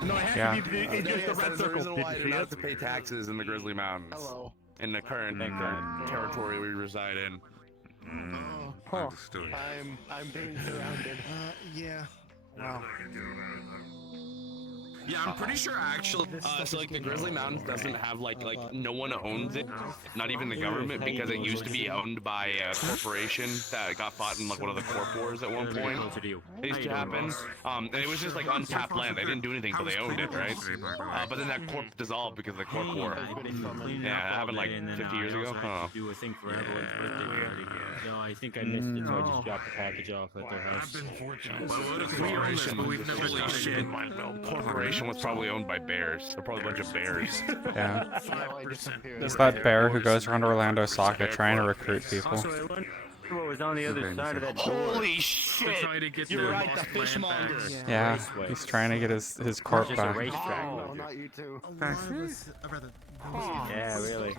No, it has to be it's just the red The circle. reason why Did you're you not see to pay taxes in the Grizzly Mountains. Hello. In the current territory we reside in. Understood. I'm being surrounded. Yeah. Wow. Yeah, I'm pretty sure actually, so like the Grizzly Mountains doesn't have like no one owns it, not even the government, because it used to be owned by a corporation that got fought in like one of the corp wars at one point. It used to happen, and it was just like untapped land. They didn't do anything until they owned it, right? But then that corp dissolved because of the corp war. Yeah, it happened like 50 years ago. I don't know. Do a thing for everyone's birthday party. No, I think I missed it, so I just dropped the package off at their house. I've been fortunate. But what if corporation was probably owned by bears? They're probably a bunch of bears. Yeah. There's that bear who goes around Orlando Soccer trying to recruit people. Also, I wonder what was on the other side of that door. Holy shit! You're right, the fishmonger. Yeah, he's trying to get his corp Just a back. racetrack. Oh, not you two. Yeah, really.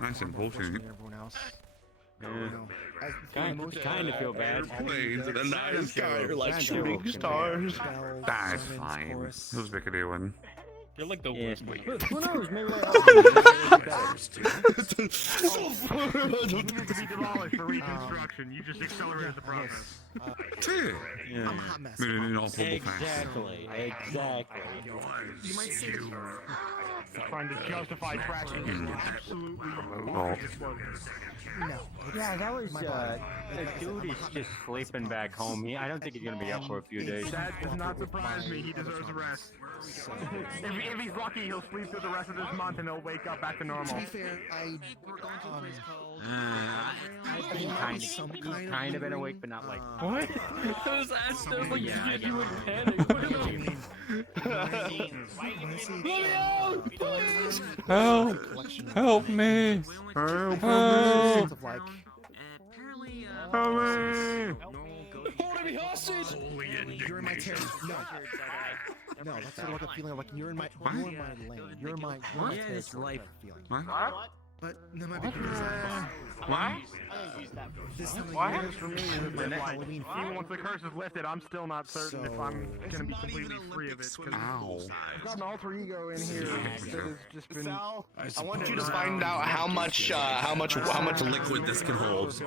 Nice and bullshit. Everyone else. Kind of feel bad. Planes in the night sky are like shooting stars. That's fine. It was big a deal one. You're like the worst. Who knows? Maybe You need to be demolished for reconstruction. You just accelerated the process. Yeah. I'm a hot mess. Made it an awful Exactly. You might say Trying to justify tracking absolutely Oh. no. Yeah, that was the dude is just sleeping back home. I don't think he's gonna be up for a few days. That does not surprise me. He deserves a rest. If he's lucky, he'll sleep through the rest of this month and he'll wake up back to normal. To be fair, He's kind of been awake, but not like. What? I was asked those like Yeah, you would panic. What do you mean? Help! Help me! Help! Holding me hostage! You're in my territory. No, that's sort of like a feeling of like you're in my lane. You're in my territory. Feeling. But that might be because this time of year for me is like Halloween. Even once the curse is lifted, I'm still not certain if I'm gonna be completely free of it. Ow. I've got an alter ego in here that has just been. Sal, I want you to find out how much liquid this can hold.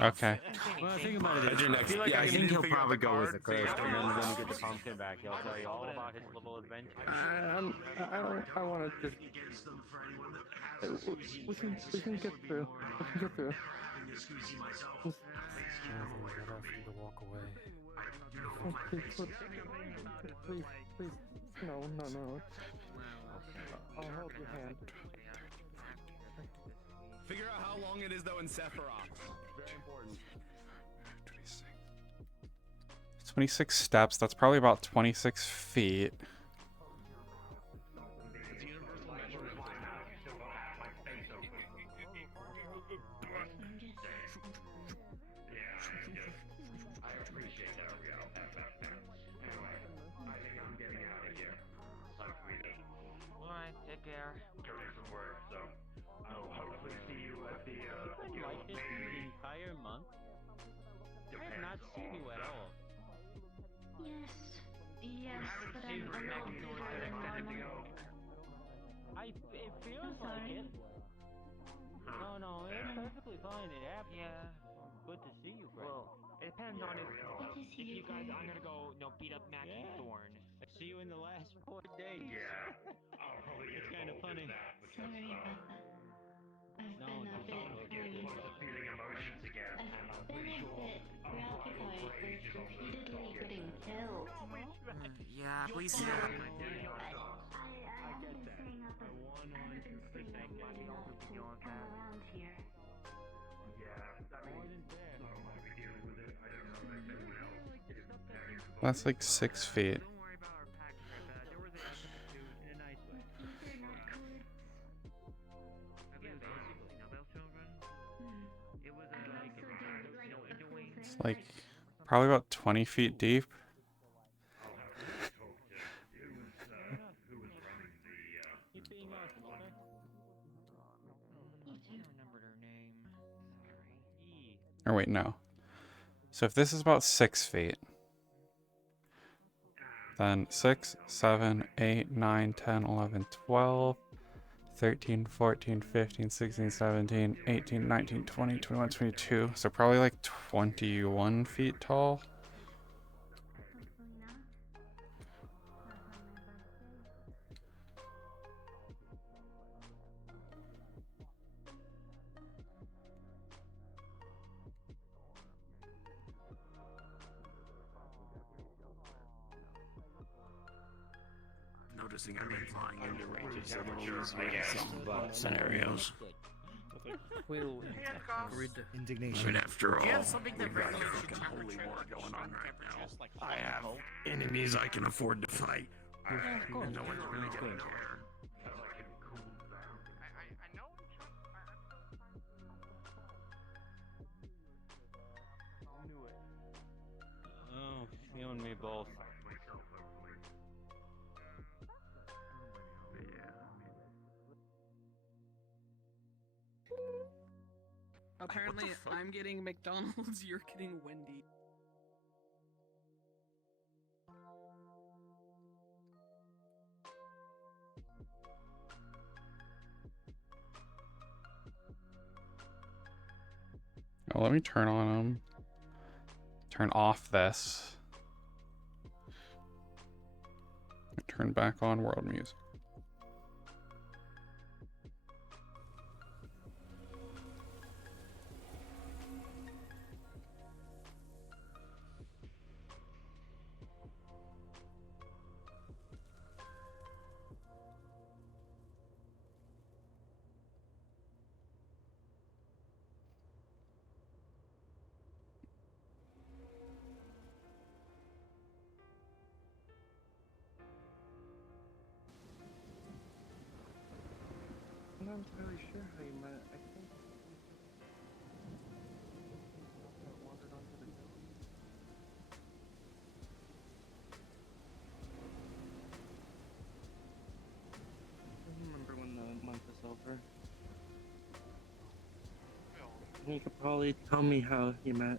Okay. Well, think about it. I think he'll probably go with the curse, and then when we get the pumpkin back, he'll tell you all about his little adventure. I want to just. We can get through. We can get through. Please. No. I'll hold your hand. Figure out how long it is though in Sephiroth. Very important. 26 steps. That's probably about 26 feet. Take care. So I'll hopefully see you at the. Like this the entire month? I have not seen you at all. Yes, but I'm not. It feels like it. No, it's perfectly fine. It happens. Yeah. Good to see you, Greg. Well, it depends on if you guys. I'm gonna go, beat up Mackie Thorn. I see you in the last 4 days. Yeah. I'll probably It's kind of funny. Sorry about that. I've been a bit feeling emotions again. I've been a bit preoccupied with repeatedly getting killed. Yeah, please. I I haven't get been that. staying up I as 100% sleeping get late it. enough to come around here. More than fair. That's like 6 feet. Don't worry about our pack trip. There was an episode in a nice way. They're not clicks. Yeah, basically. Nobel children. It was like interwing. It's like probably about 20 feet deep. Keep being us, okay? I can't remember their name. Sorry. Or wait, no. So if this is about 6 feet, then 6, 7, 8, 9, 10, 11, 12, 13, 14, 15, 16, 17, 18, 19, 20, 21, 22. So probably like 21 feet tall. Noticing I've been flying into ranges that are really some scenarios. Indignation. I mean, after all, Do you have something that we've got a regulates fucking your holy temperature? war going on right now. Just like I have enemies I can afford to fight. No one's really gonna care. Oh, you and me both. Apparently, I'm getting McDonald's, you're getting Wendy. Oh, let me turn on them. Turn off this. Turn back on world music. I'm not entirely sure how you met. I think wandered onto the hill. I remember when the month is over. You could probably tell me how you met.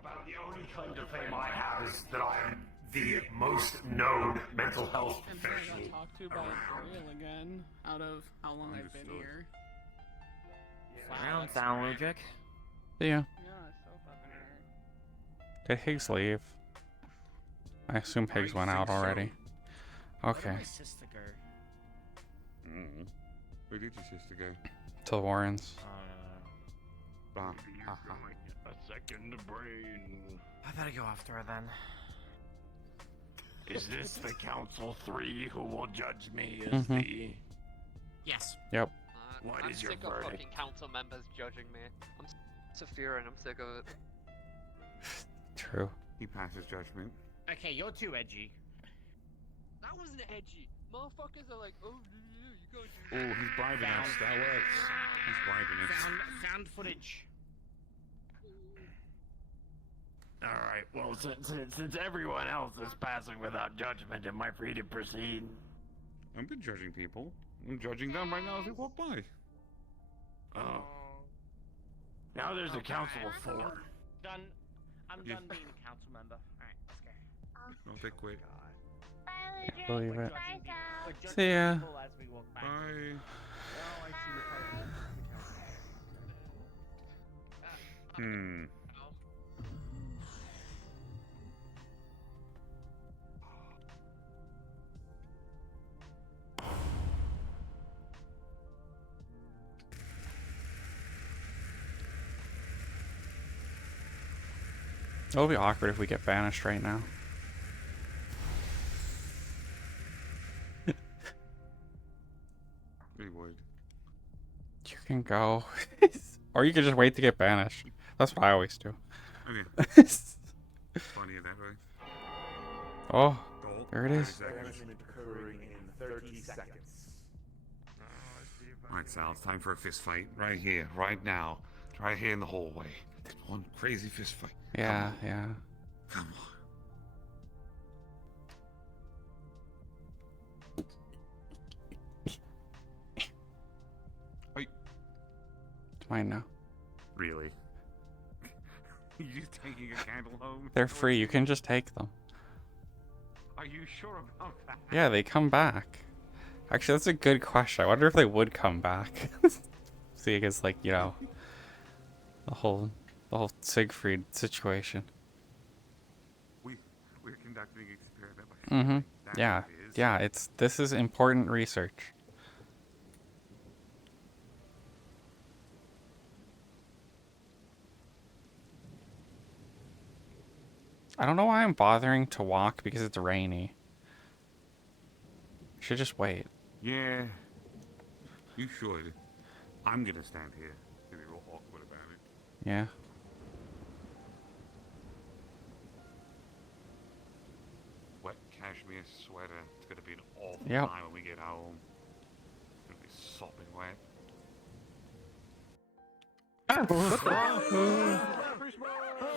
About the only claim to fame I have is that I am the most known mental health And then I professional got talked to by Ariel again, out of how long I've been here. I don't sound allergic. Yeah. Yeah, it's so fucking weird. Did Higgs leave? I assume Higgs went out already. Okay. Where did your sister go? To the Warrens. Bah. A second brain. I better go after her then. Is this the Council 3 who will judge me as Mhm. the... Yes. Yep. What I'm is your sick of verdict? fucking council members judging me. I'm lots of fear in him, thick of it. True. He passes judgment. Okay, you're too edgy. That wasn't edgy. Motherfuckers are like, oh, yeah, you go. Oh, he's bribing us. That works. He's bribing us. Found footage. Alright, well, since everyone else is passing without judgment, am I free to proceed? I've been judging people. I'm judging them right now as they walk by. Oh. Now there's a council of 4. Done. I'm Yeah. done being a council member. Alright, let's go. Oh, they quit. Can't believe it. We're judging See ya. people as we walk by. Bye. Hmm. It'll be awkward if we get banished right now. We would. You can go. Or you can just wait to get banished. That's what I always do. Okay. Funny that way. Oh, there it is. Banishment occurring in 30 seconds. Alright, Sal, it's time for a fist fight. Right here, right now. Right here in the hallway. One crazy fist fight. Yeah, yeah. Come on. It's mine now. Really? You just taking a candle home? They're free. You can just take them. Are you sure about that? Yeah, they come back. Actually, that's a good question. I wonder if they would come back. See, I guess, like, you know, the whole Siegfried situation. We're conducting an experiment. Mm-hmm. That Yeah, is. yeah. This is important research. I don't know why I'm bothering to walk because it's rainy. I should just wait. Yeah. You should. I'm gonna stand here. It's gonna be real awkward about it. Yeah. Wet cashmere sweater. It's gonna be an awful Yep. time when we get home. It's gonna be sopping wet.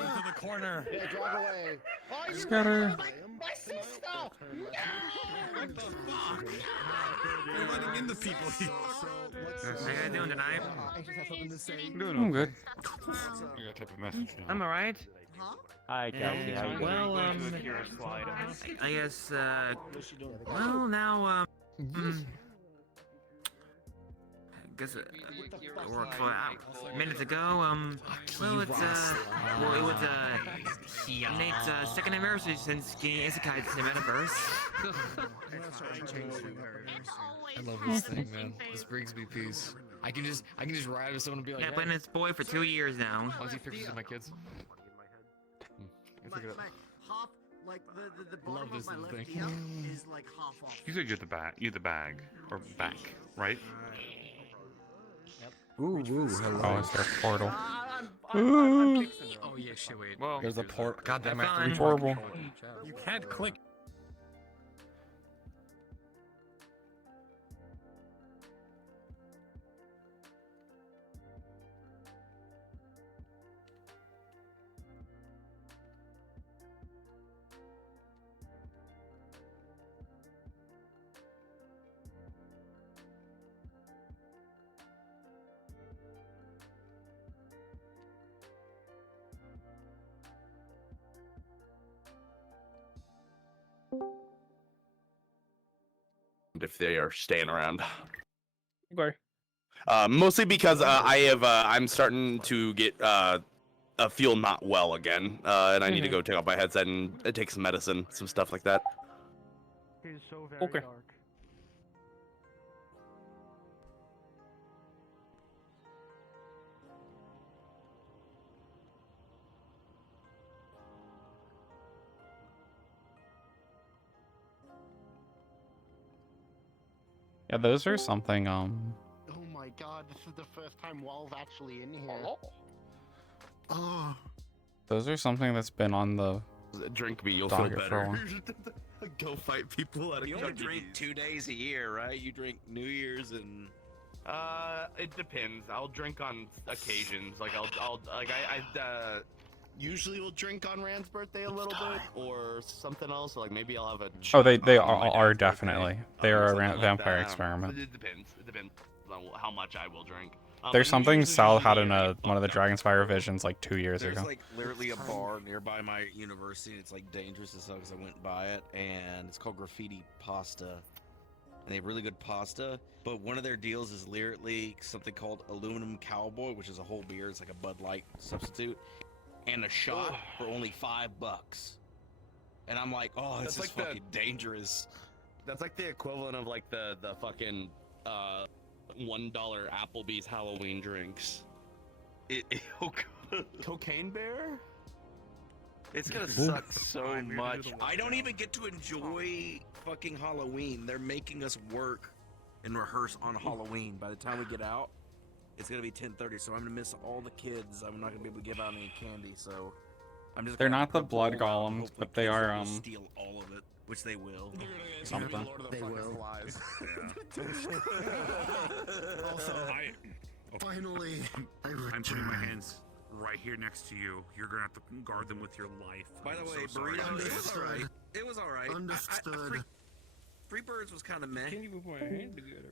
Into the corner. Yeah, drive away. Oh, you Scatter. my sister! What the fuck? You're letting in the people here. How you guys doing tonight? I'm good. You gotta type a message now. I'm alright. Hi, Kelsey. How you doing? Well, I guess, well, now, I guess minutes ago, well, it's, well, it was, Nate's, second anniversary since getting isekai to the metaverse. I love this thing, man. This brings me peace. I can just ride with someone and be like, Yeah, I've been its boy for 2 years now. I'll take pictures of my kids. Half, like the bottom Love of my this left thing. ear is like half off. You said you're the bag, or back, right? Ooh, hello. Oh, is there a portal? Oh yeah, shit. Wait. Well, there's a port. God damn it. Have fun. Horrible. You can't click. If they are staying around. Okay. Mostly because I'm starting to get feel not well again, and I need to go take off my headset and take some medicine, some stuff like that. It is so very Okay. dark. Yeah, those are something. Oh my god, this is the first time Wall's actually in here. Oh. Those are something that's been on the Drink me, you'll feel docket for a better. while. Go fight people at a You only Chuck E. drink Cheese. 2 days a year, right? You drink New Year's and. It depends. I'll drink on occasions. Like I usually will drink on Rand's birthday a little bit, or something else. Like maybe I'll have a. Oh, they shot on my are dad's definitely. birthday, They are a something like vampire that. experiment. It depends. It depends on how much I will drink. There's New something Year's is Sal usually had in really one of the Dragonspire visions like 2 years There's ago. like literally a bar nearby my university. It's like dangerous as hell because I went by it, and it's called Graffiti Pasta, and they have really good pasta. But one of their deals is literally something called Aluminum Cowboy, which is a whole beer. It's like a Bud Light substitute, and a shot for only $5. And I'm like, oh, this That's is like fucking dangerous. That's like the equivalent of like the fucking $1 Applebee's Halloween drinks. Cocaine Bear? It's gonna suck so much. I don't even get to enjoy fucking Halloween. They're making us work and rehearse on Halloween. By the time we get out, it's gonna be 10:30. So I'm gonna miss all the kids. I'm not gonna be able to give out any candy. So I'm just. They're gonna not the prep blood all out and golems, hopefully but they kids are will steal all of it, which they will. something. They will. Also, Finally, I'm putting my hands right here next to you. You're gonna have to guard them with your life. By the I'm way, so sorry. burrito, it was alright. It was alright. Understood. Free Birds was kind of meh. Can you move my hand together?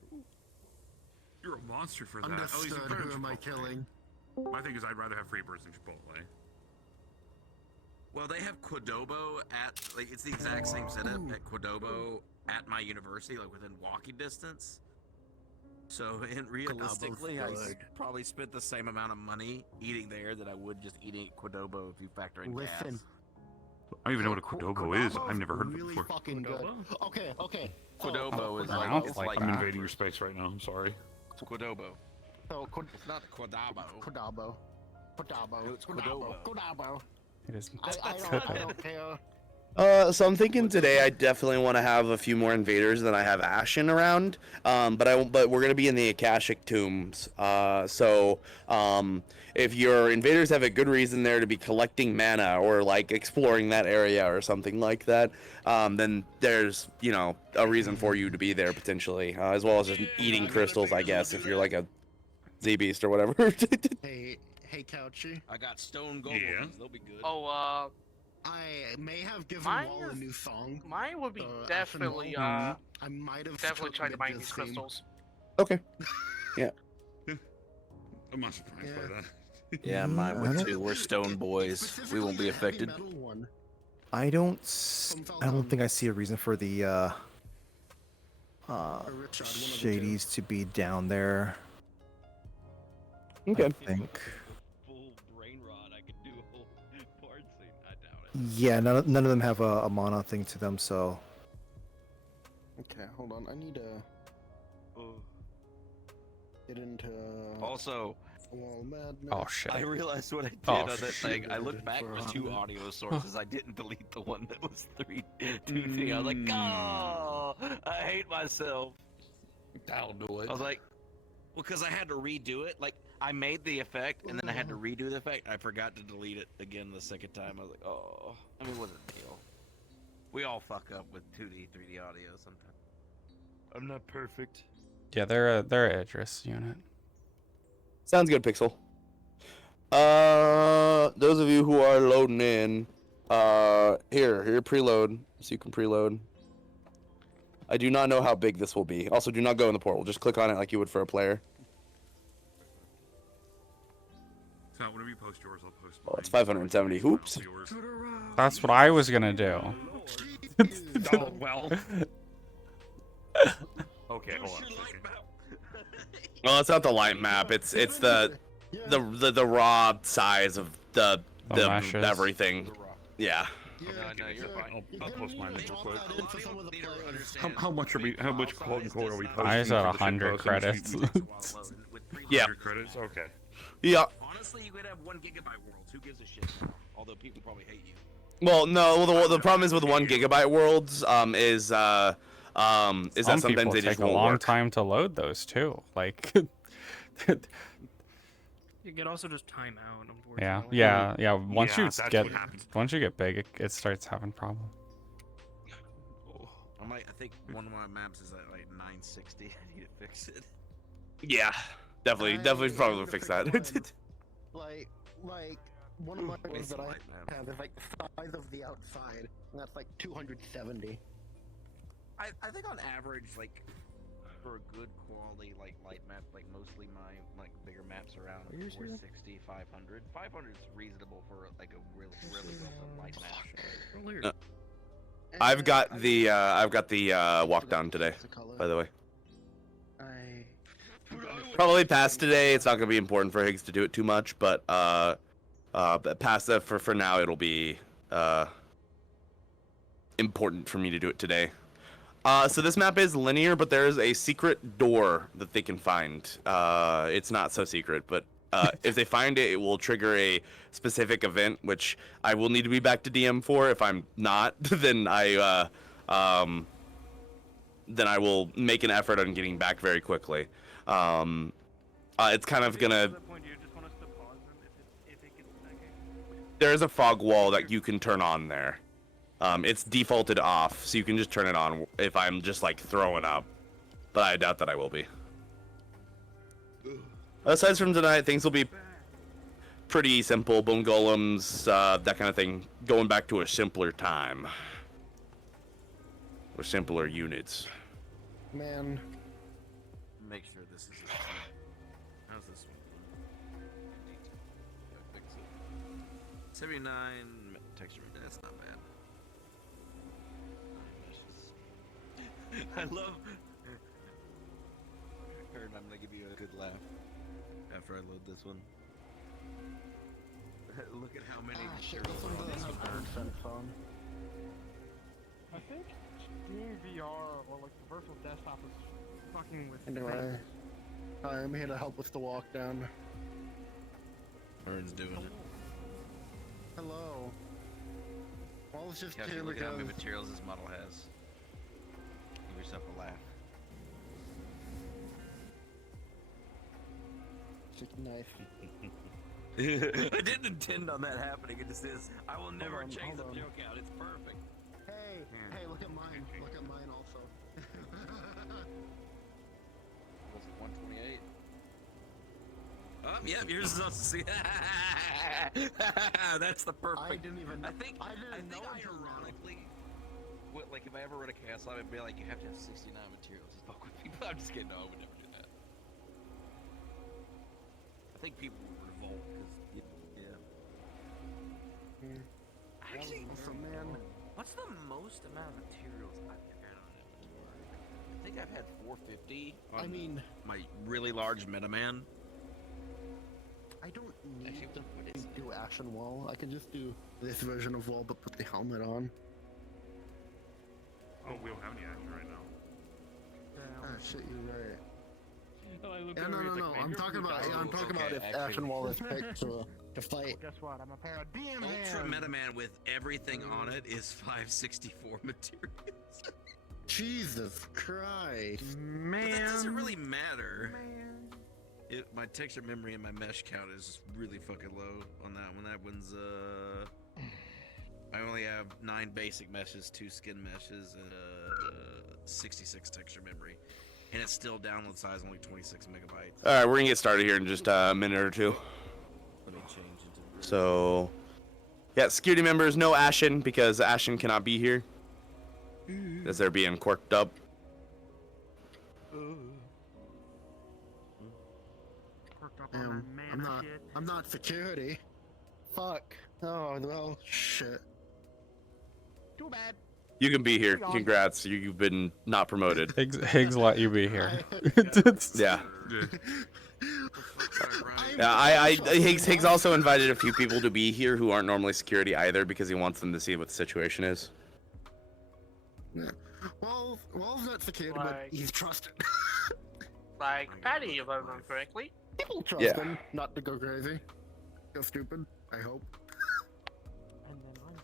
You're a monster for that. Understood. Oh, he's a Who am I killing? My thing is, I'd rather have Freebirds than Chipotle. Well, they have Cordobo at, like, it's the exact same setup at Cordobo at my university, like within walking distance. So, and realistically, I probably spent the same amount of money eating there that I would just eating at Cordobo if you factor in gas. I don't even know what a Cordobo is. I've never heard of it Really before. fucking good. Okay, okay. Cordobo is Cordobo. it's like I'm invading your space right now. I'm sorry. Cordobo. So, It's not Cordobo. Cordabo. Cordabo. It's Cordobo. Cordabo. It is. I don't care. So I'm thinking today I definitely want to have a few more invaders than I have Ashen around. But we're gonna be in the Akashic tombs. If your invaders have a good reason there to be collecting mana or like exploring that area or something like that, then there's a reason for you to be there potentially, as well as just eating crystals, I guess, if you're like a Z beast or whatever. Hey, Couchy. I got stone gold. Yeah. They'll be good. Oh, I may have given Mine Wall a is- new song. mine would be Ashen definitely, Wall. uh, I might have definitely took tried to mine mid these this theme. crystals. Okay. Yeah. I'm not surprised by that. Yeah, mine would too. We're stone boys. We won't be affected. I don't think I see a reason for the Shadies to be down there. Okay. I think. Full brain rot. I could do a whole part scene. I doubt it. Yeah, none of them have a mana thing to them, so. Okay, hold on. I need to get into. Also, Wall Madness. Oh shit. I realized what I did Oh, on that thing. I looked back For to a 2 hundred. audio sources. I didn't delete the one that was 2 I was like, oh, I hate myself. That'll do it. I was like, well, because I had to redo it. Like, I made the effect, and then I had to redo the effect. I forgot to delete it again the second time. I was like, oh. I mean, it wasn't a deal. We all fuck up with 2D, 3D audio sometimes. I'm not perfect. Yeah, they're a Idris unit. Sounds good, Pixel. Those of you who are loading in, here, preload, so you can preload. I do not know how big this will be. Also, do not go in the portal. Just click on it like you would for a player. So whenever you post yours, I'll post Oh, it's 570 hoops. That's what I was gonna do. Oh, well. Okay, hold on a second. Well, it's not the light map. It's the raw size of the meshes. everything. Yeah. No, you're fine. I'll post mine real quick. How much quote unquote are we posting? I just had for the shit 100 post? credits. Yeah. 100 credits? Okay. Yeah. Honestly, you could have 1 gigabyte worlds. Who gives a shit? Although people probably hate you. Well, no. Well, the problem is with 1 gigabyte worlds is that Some sometimes people they take just a won't long work. time to load those too. Like, You could also just time out, Yeah, unfortunately. yeah. Once Yeah, you that's get what happens. once you get big, it starts having problems. I think one of my maps is at like 960. I need to fix it. Yeah, definitely probably fix that. Like one of my ones that I have is like the size of the outside, and that's like 270. I think on average, like for a good quality like light map, like mostly my like bigger maps around 460, 500. 500 is reasonable for like a really well done light map. I've got the walk down today, by the way. Probably past today. It's not gonna be important for Higgs to do it too much, but past that for now it'll be important for me to do it today. So this map is linear, but there is a secret door that they can find. It's not so secret, but if they find it, it will trigger a specific event, which I will need to be back to DM for. If I'm not, then I will make an effort on getting back very quickly. It's kind of gonna. There's a fog wall that you can turn on there. It's defaulted off, so you can just turn it on if I'm just like throwing up. But I doubt that I will be. Aside from tonight, things will be pretty simple. Bone golems, that kind of thing. Going back to a simpler time. Or simpler units. Man. Make sure this is. How's this one? 79 texture. That's not bad. I love. Heard I'm gonna give you a good laugh after I load this one. Look at how many materials are on this one. I think doing VR or like the virtual desktop is fucking with. Anyway, I'm here to help with the walk down. Ern's doing it. Hello. Well, it's just Captain, here look at how many because materials this model has. Give yourself a laugh. just knife. I didn't intend on that happening. It just is. I will never change the joke out. It's perfect. Hey, hey, look at mine. Look at mine also. Was it 128? Oh, yeah, yours is also. That's the perfect. I didn't even. I think ironically, like if I ever run a chaos lab, I'd be like, you have to have 69 materials to fuck with people. I'm just kidding. No, I would never do that. I think people would revolt because, yeah. Actually, man. What's the most amount of materials I've ever had on inventory? I think I've had 450. I mean, my really large Metaman. I don't need to do Ashen Wall. I can just do this version of Wall, but put the helmet on. Oh, we don't have any action right now. Ah, shit, you're right. Oh, I look Yeah, over, no, it's no, like, I'm man, talking you're about. blue I'm guys. talking about if Ashen Wall is picked to fight. Well, guess what? I'm a pair of DM Ultra hands. Metaman with everything on it is 564 materials. Jesus Christ, But that doesn't really matter. My texture memory and my mesh count is really fucking low on that one. That one's I only have 9 basic meshes, 2 skin meshes, and 66 texture memory, and it's still download size only 26 megabytes. All right, we're gonna get started here in just a minute or two. Let me change into. So, yeah, security members, no Ashen because Ashen cannot be here as they're being quirked up. I'm not security. Fuck. Oh well, shit. Too bad. You can be here. Congrats, you've been not promoted. Higgs let you be here. Yeah. Yeah, Higgs also invited a few people to be here who aren't normally security either because he wants them to see what the situation is. Yeah. Wall's not security, but he's trusted. Like Patty, if I remember correctly. People trust Yeah. him not to go crazy. Go stupid, I hope.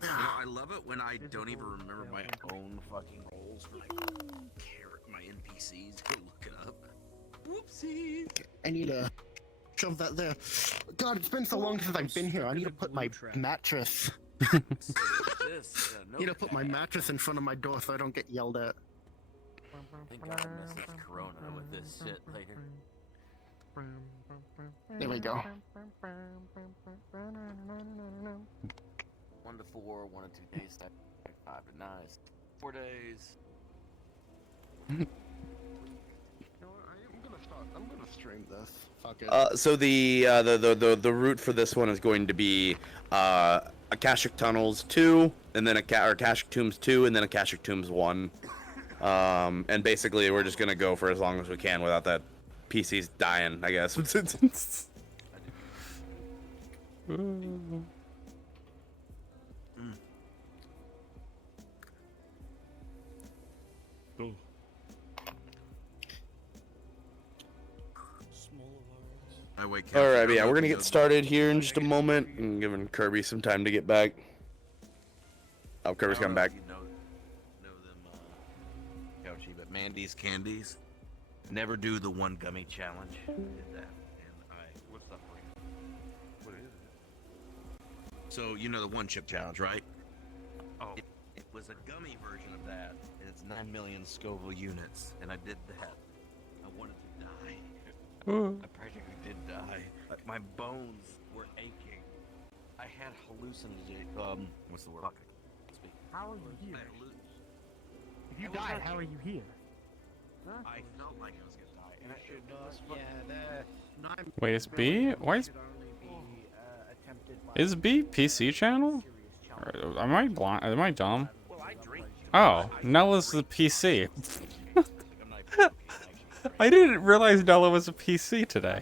You know, I love it when I don't even remember my own fucking roles for my NPCs. Go look it up. Whoopsies. I need a shove that there. God, it's been so long since I've been here. I need to put my mattress. Need to put my mattress in front of my door so I don't get yelled at. I think I'll message Corona with this shit later. There we go. 1 to 4, 1 to 2 days, 5 to 9, 4 days. I'm gonna stream this. Fuck it. So the route for this one is going to be Akashic Tunnels 2, and then Akashic Tombs 2, and then Akashic Tombs 1. And basically we're just gonna go for as long as we can without that PC's dying, I guess. Alright, yeah, we're gonna get started here in just a moment. I'm giving Kirby some time to get back. Oh, Kirby's coming back. You know them, Couchy, but Mandy's Candies. Never do the one gummy challenge. I did that, and what's that for you? What is it? So, you know the one chip challenge, right? Oh. It was a gummy version of that, and it's 9 million Scoville units, and I did that. I wanted to die. I practically did die. My bones were aching. I had hallucinations. What's the word? Fuck, I can't speak. How are you here? If you died, how are you here? I felt like I was gonna die, and I should. Wait, is B? Why is B PC channel? Or am I blind? Am I dumb? Oh, Nella's the PC. I didn't realize Nella was a PC today.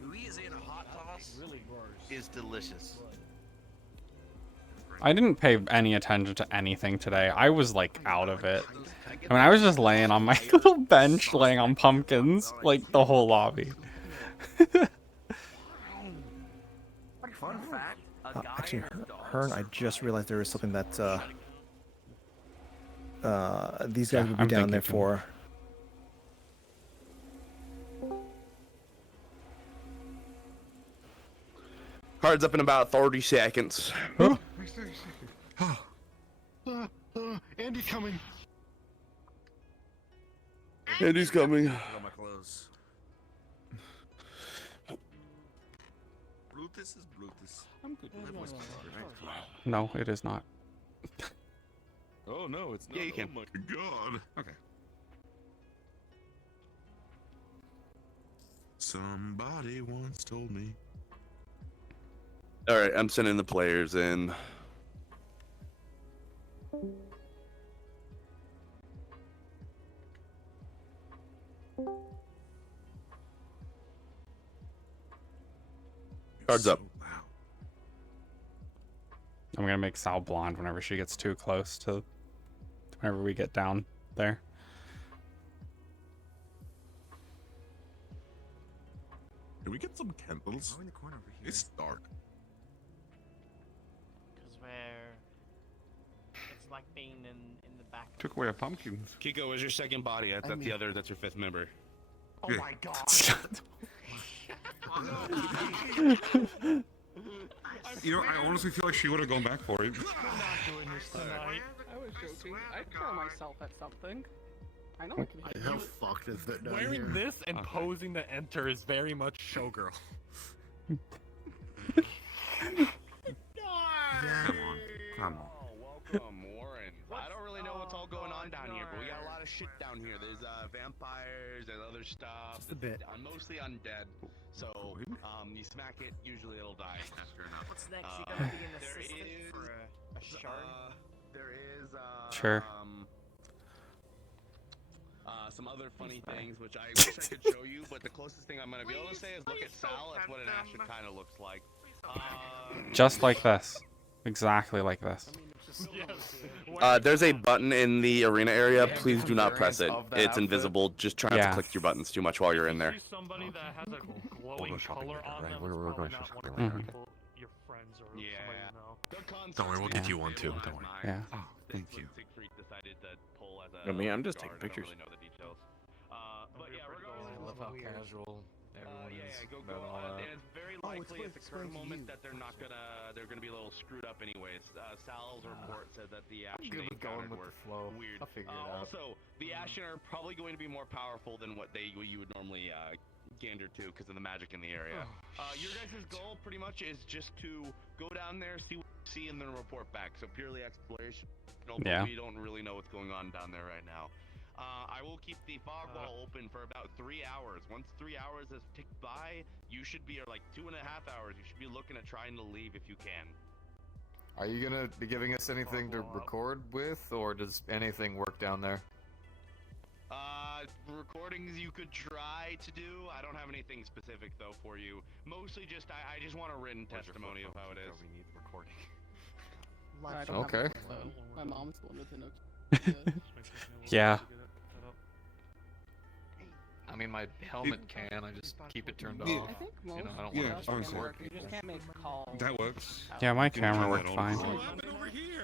Louisiana hot sauce is delicious. I didn't pay any attention to anything today. I was like out of it. I mean, I was just laying on my little bench, laying on pumpkins, like the whole lobby. Fun fact, Actually, Hearn, I just realized there was something that these guys would be down there for. Card's up in about 30 seconds. Andy's coming. Andy's coming. Got my clothes. Brutus is Brutus. I'm good. No, it is not. Oh no, it's not. Yeah, you can. Oh my god. Okay. Somebody once told me. Alright, I'm sending the players in. Cards up. I'm gonna make Sal blonde whenever she gets too close to whenever we get down there. Can we get some candles? Go in the corner over here. It's dark. Because it's like being in the back. Took away a pumpkin. Kiko, where's your second body? That's the other. That's your fifth member. Oh my god. You know, I honestly feel like she would have gone back for it. I'm not doing this tonight. I was joking. I'd kill myself at something. I know I can hit How you. fucked is that down Wearing here? this and posing to enter is very much showgirl. Come on. Welcome, Warren. I don't really know what's all going on down here, but we got a lot of shit down here. There's vampires and other stuff. Just a bit. Mostly undead. So, you smack it, usually it'll die after enough. What's next? You gonna be an assistant for a shard? There is, Sure. some other funny things, which I wish I could show you, but the closest thing I'm gonna be able to say is look at Sal. That's what an Ashen kind of looks like. Just like this. Exactly like this. There's a button in the arena area. Please do not press it. It's invisible. Just try not to click your buttons too much while you're in there. Somebody that has a glowing color on them. We're going not one of shopping. the people, your friends or somebody you know. Don't worry, we'll get you one too. Don't worry. Yeah. Oh, thank you. Decided to pull as I mean, I'm just taking pictures. But yeah, regardless, how casual everyone is. Go about all that. and it's very likely at the current moment that they're gonna be a little screwed up anyways. Sal's report said that the Ashen good they with going encountered with were the flow. weird. I'll figure it out. Also, the Ashen are probably going to be more powerful than what you would normally gander to because of the magic in the area. Your guys' goal pretty much is just to go down there, see what you see, and then report back. So purely exploration. Yeah. We don't really know what's going on down there right now. I will keep the fog wall open for about 3 hours. Once 3 hours has ticked by, you should be, or like 2.5 hours, you should be looking at trying to leave if you can. Are you gonna be giving us anything to record with, or does anything work down there? Recordings you could try to do. I don't have anything specific though for you. Mostly just I just want a written testimony of how it is. We need the recording. I don't have Okay. a phone. My mom's the one with the Nokia. Yeah. I mean, my helmet can. I just keep it turned off. I think most I don't stuff want can to work. You just can't make calls. That works. Yeah, my You can turn camera that worked on. fine.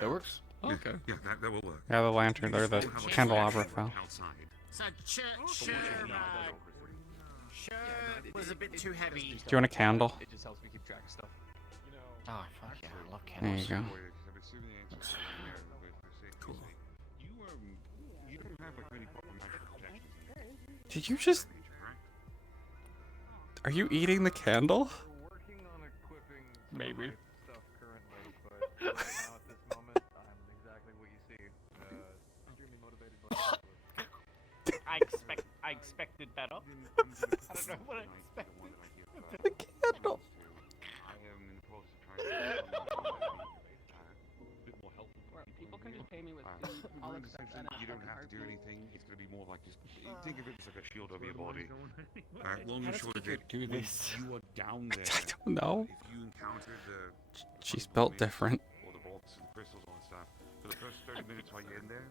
That works? Okay. Yeah, that will work. Yeah, the lantern or the candelabra fell. Outside. So was a bit too heavy. Do you want a candle? It just helps me keep track of stuff. Oh, fuck yeah, I love There candles. you go. Cool. You don't have like many proper magic protections. Did you just... Are you eating the candle? Maybe. Stuff currently, but right now at this moment, I'm exactly what you see. Extremely motivated by I expected better. I don't know what I expected. The candle. I am in the process of trying to bit more help. People can just pay me with food. I'll accept that. You don't have to do anything. It's going to be more like just think of it as like a shield over your body. Long and short of it, do when this? you are down there, I don't know. if you encounter the She's built different. or the bolts and crystals and stuff, for the first 30 minutes while you're in there,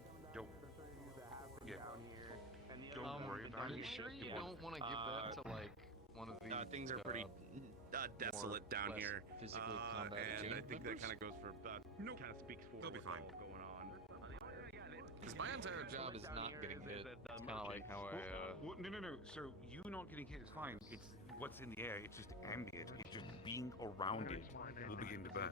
don't worry about Are it. you sure you don't want to give that to like one of these? Things are pretty desolate down less here, physically combative and I team think that members? kind of goes for kind of speaks for They'll be what's fine. all going on. Because my entire job is not getting hit. It's kind of like how I. No. So you not getting hit is fine. It's what's in the air. It's just ambient. It's just being around it will begin to burn.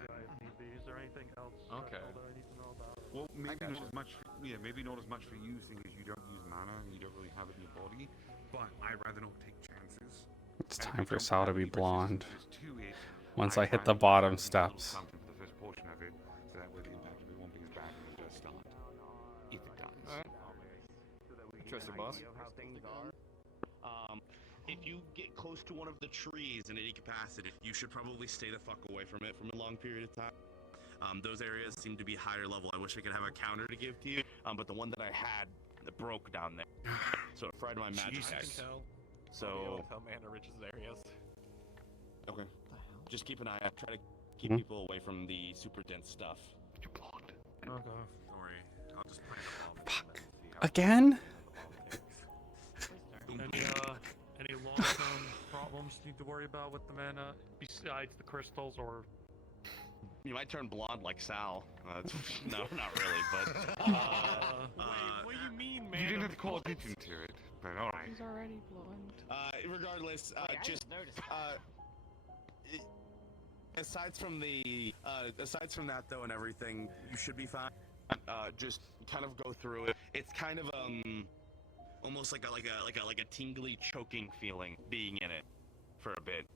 Is there anything else Okay. that I need to know about? Well, maybe not as much. Yeah, maybe not as much for you, seeing as you don't use mana and you don't really have it in your body. But I'd rather not take chances. It's time for Sal to be blonde. To it, Once I hit find the that bottom you steps. something for the first portion of it, so that way the impact of it won't be as bad when it does start. If it does. Trust your boss. If you get close to one of the trees in any capacity, you should probably stay the fuck away from it from a long period of time. Those areas seem to be higher level. I wish I could have a counter to give to you, but the one that I had broke down there, so it fried my magic deck. So how mana riches areas. okay, just keep an eye out. Try to keep Mhm. people away from the super dense stuff. Okay. Don't worry. I'll just play the Fuck. Again? Any long-term problems you need to worry about with the mana besides the crystals, or You might turn blonde like Sal. No, not really, but what do you mean, man? You didn't have to call attention to it, but alright. He's already blonde. regardless, I just noticed. aside from that though and everything, you should be fine. Just kind of go through it. It's kind of almost like a tingly choking feeling being in it for a bit.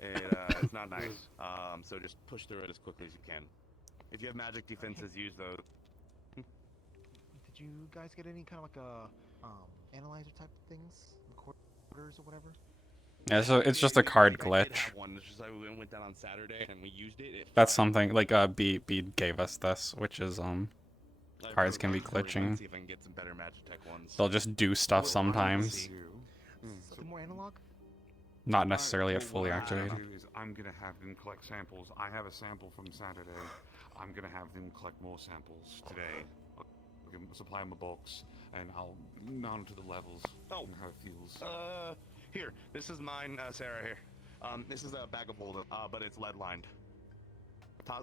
It's not nice. So just push through it as quickly as you can. If you have magic defenses, use those. Did you guys get any kind of like a analyzer type things, recorders or whatever? Yeah, so it's just a card I did glitch. have one. It's just like we went down on Saturday and we used it. That's something like Bede gave us this, which is cards can be glitching. See if I can get some better Magitech ones. They'll just do stuff sometimes. Something more analog? Not necessarily at fully What I'm activated. gonna do is I'm gonna have them collect samples. I have a sample from Saturday. I'm gonna have them collect more samples today. I'll give them, supply them a box, and I'll monitor the levels and how it feels. Here, this is mine, Sarah. Here, this is a bag of holding, but it's lead lined.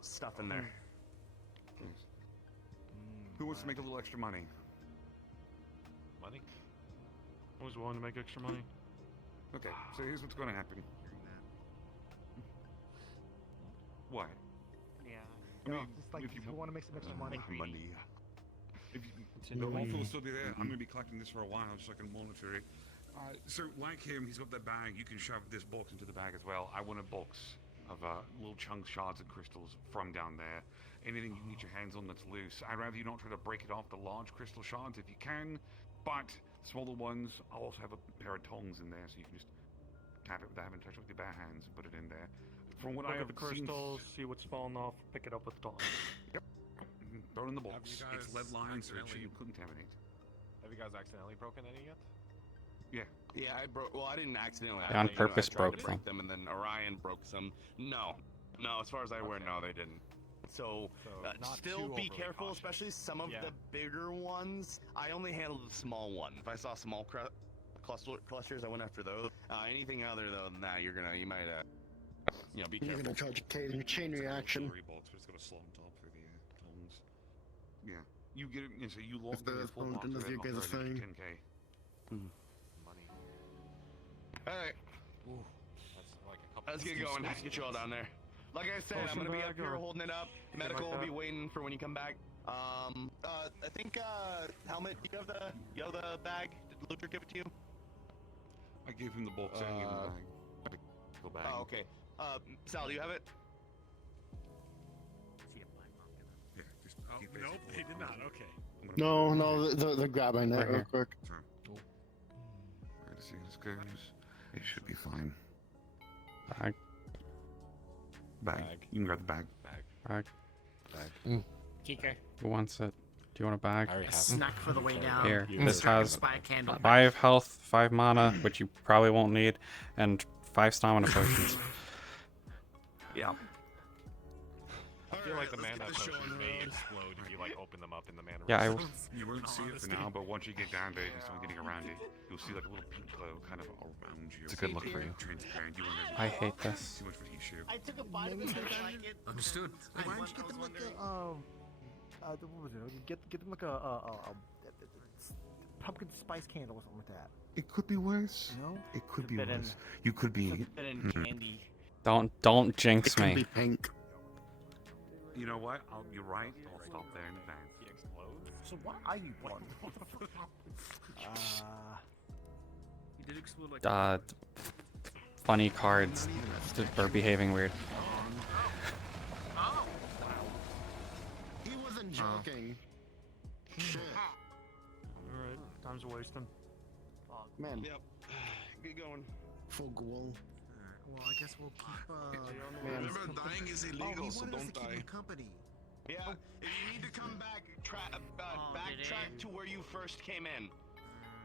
Stuff in there. Thanks. Who wants to make a little extra money? Money? Always willing to make extra money. Okay, so here's what's going to happen. What? Yeah. I mean, just like if you we want to make some extra money. If you, the wolf will still be there. I'm going to be collecting this for a while just so I can monitor it. So, like him, he's got that bag. You can shove this box into the bag as well. I want a box of little chunks, shards, and crystals from down there. Anything you can get your hands on that's loose. I'd rather you not try to break it off the large crystal shards if you can, but smaller ones, I'll also have a pair of tongs in there so you can just tap it without having to touch it with your bare hands and put it in there. From what Look I at have the crystals, see what's falling off, pick it up with tongs. Yep. Throw it in the Have box. you It's guys lead lines, so it accidentally- shouldn't contaminate. Have you guys accidentally broken any yet? Yeah. Yeah, I broke. Well, I didn't accidentally. I on I purpose tried broke to break them, and then Orion broke some. No, as far as I aware, no, they didn't. So, not still too be overly careful, cautious. especially some of Yeah. the bigger ones. I only handled the small one. If I saw small clusters, I went after those. Anything other than that, you might, be You're careful. gonna charge a chain reaction. Box, but it's got a slot on top for the tongs. Yeah. You get it, so you lock the the full box fountain, of as it, you I'll guys throw are an saying. extra 10K. Money. Alright, That's like a couple. let's get going. Let's get you all down there. Like I said, I'm gonna be up here holding it up. Medical will be waiting for when you come back. I think, Helmet, you have the bag? Did Luther give it to you? I gave him the box and I gave him the bag. Go back. Oh, okay. Sal, do you have it? Yeah, just keep it. Nope, they did not. Okay. No, they're grabbing Right it real here. quick. Let's see how this goes. It should be fine. Bag. Bag. You can grab the bag. Bag. Kika. Who wants it? Do you want a bag? I already have Snack for the way down. Here, You this can has Buy a candle. 5 health, 5 mana, which you probably won't need, and 5 stamina potions. Yeah. I feel like the mana potions may explode if you like open them up in the mana. Yeah, resources. You won't see it for now, but once you get down there and start getting around it, you'll see like a little pink glow kind of around you. It's a good look for you. Transparent. You won't I hate this. too much for heat shield. I took a bite of it. Understood. Why don't you get them like a what was it? Get them like a pumpkin spice candle or something like that. It could be worse. No? It could be Bit in- worse. You could be. Bit in candy. Don't jinx It can me. be pink. You know what? You're right. I'll stop there in advance. He explodes. So what are you one? He did explode like. Funny cards are behaving weird. He wasn't joking. Shit. Alright, time's wasting. Man, Yep. Get going. full ghoul. Well, I guess we'll keep. Man. Remember, dying is illegal, so don't die. company. Yeah. If you need to come back, backtrack to where you first came in.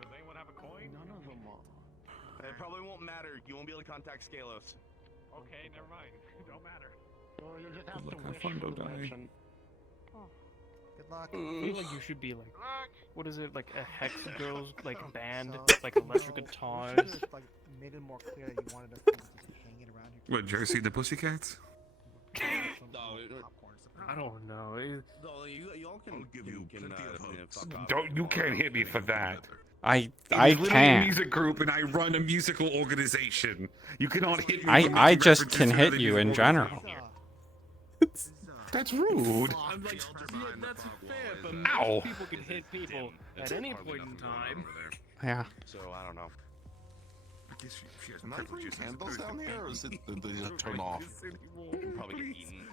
Does anyone have a coin? None of them are. It probably won't matter. You won't be able to contact Scalos. Okay, never mind. Don't matter. Well, you'll just have Good to luck, have wish fun, for don't die. protection. Good luck. I feel like you should be like, what is it, like a hex girls like band, So- like electric no, we guitars. should've, like made it more clear that you wanted us to just be hanging around here. What, Josie the Pussycats? No, I don't know. y'all can. I'll give you can, plenty of yeah, votes. fuck off. Don't, you can't hit me for that. I It was literally a can't. music group, and I run a musical organization. You cannot hit me. I for making just references can to hit other you in musical general. That's rude. I'm like, yeah, that's fair, but Ow. most people can hit people at any point in time. Yeah. So I don't know. I guess she has Am I bringing candles down here, or is it they just turn off? Probably get eaten.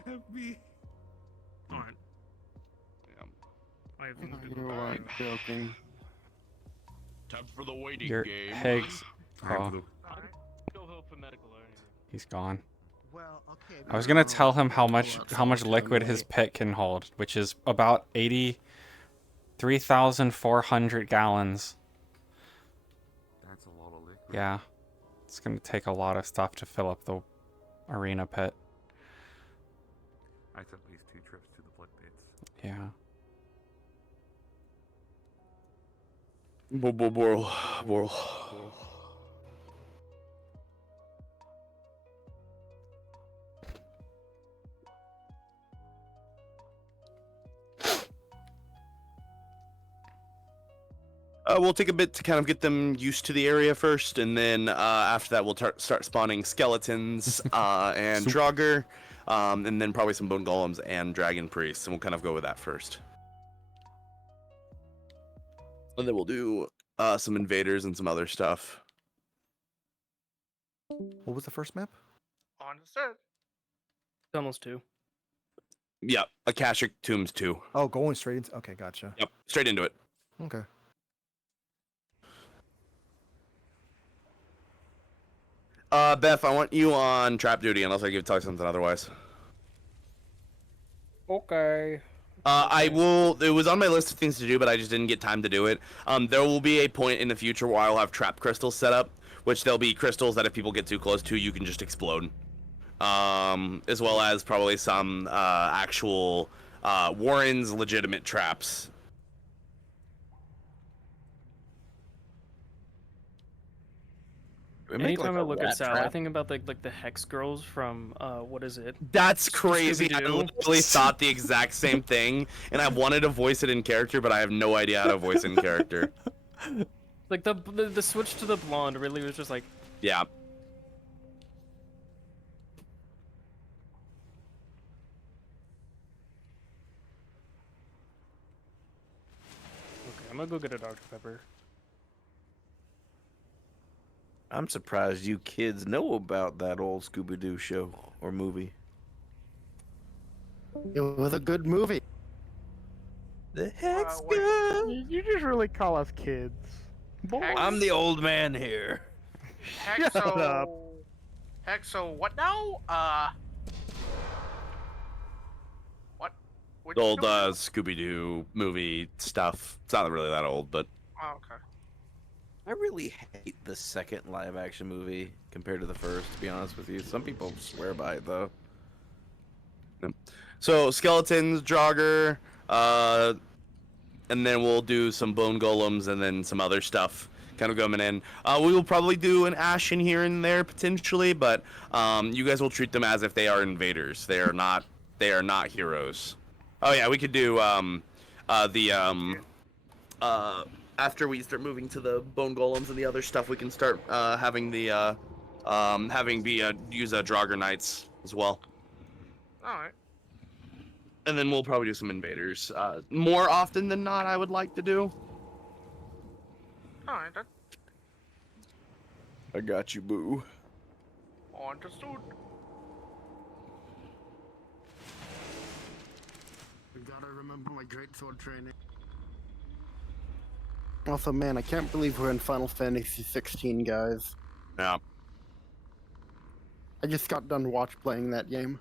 Alright. Yeah. I have things to do. You are joking. Time for the waiting Your game. pigs. Oh, Go help for medical or anything. he's gone. Well, okay. I was gonna tell him how much liquid his pit can hold, which is about 83,400 gallons. That's a lot of liquid. Yeah, it's gonna take a lot of stuff to fill up the arena pit. That's at least 2 trips to the blood pits. Yeah. Whirl. We'll take a bit to kind of get them used to the area first, and then after that we'll start spawning skeletons and Draugr, and then probably some bone golems and dragon priests, and we'll kind of go with that first. And then we'll do some invaders and some other stuff. What was the first map? Understood. It's almost 2. Yeah, Akashic Tombs 2. Oh, going straight into. Okay, gotcha. Yep, straight into it. Okay. Beth, I want you on trap duty unless I give tell you something otherwise. Okay. I will. It was on my list of things to do, but I just didn't get time to do it. There will be a point in the future where I'll have trap crystals set up, which there'll be crystals that if people get too close to, you can just explode. As well as probably some actual Warren's legitimate traps. Anytime I look at Sal, I think about like the Hex Girls from what is it? That's crazy. I Scooby-Doo. literally thought the exact same thing, and I wanted to voice it in character, but I have no idea how to voice in character. Like the switch to the blonde really was just like. Yeah. Okay, I'm gonna go get a Dr. Pepper. I'm surprised you kids know about that old Scooby-Doo show or movie. It was a good movie. The Hex You just really call us kids. Boy. I'm the old man here. Shut up. Hexo, what now? What? Which Old Scooby-Doo? Scooby-Doo movie stuff. It's not really that old, but Oh, okay. I really hate the second live-action movie compared to the first, to be honest with you. Some people swear by it, though. so skeletons, Draugr, and then we'll do some bone golems and then some other stuff kind of going in. We will probably do an Ashen here and there potentially, but you guys will treat them as if they are invaders. They are not heroes. Oh yeah, we could do after we start moving to the bone golems and the other stuff, we can start having use Draugr Knights as well. Alright. And then we'll probably do some invaders. More often than not, I would like to do. Alright, that's I got you, boo. understood. We gotta remember my greatsword training. Also, man, I can't believe we're in Final Fantasy 16, guys. Yeah. I just got done playing that game.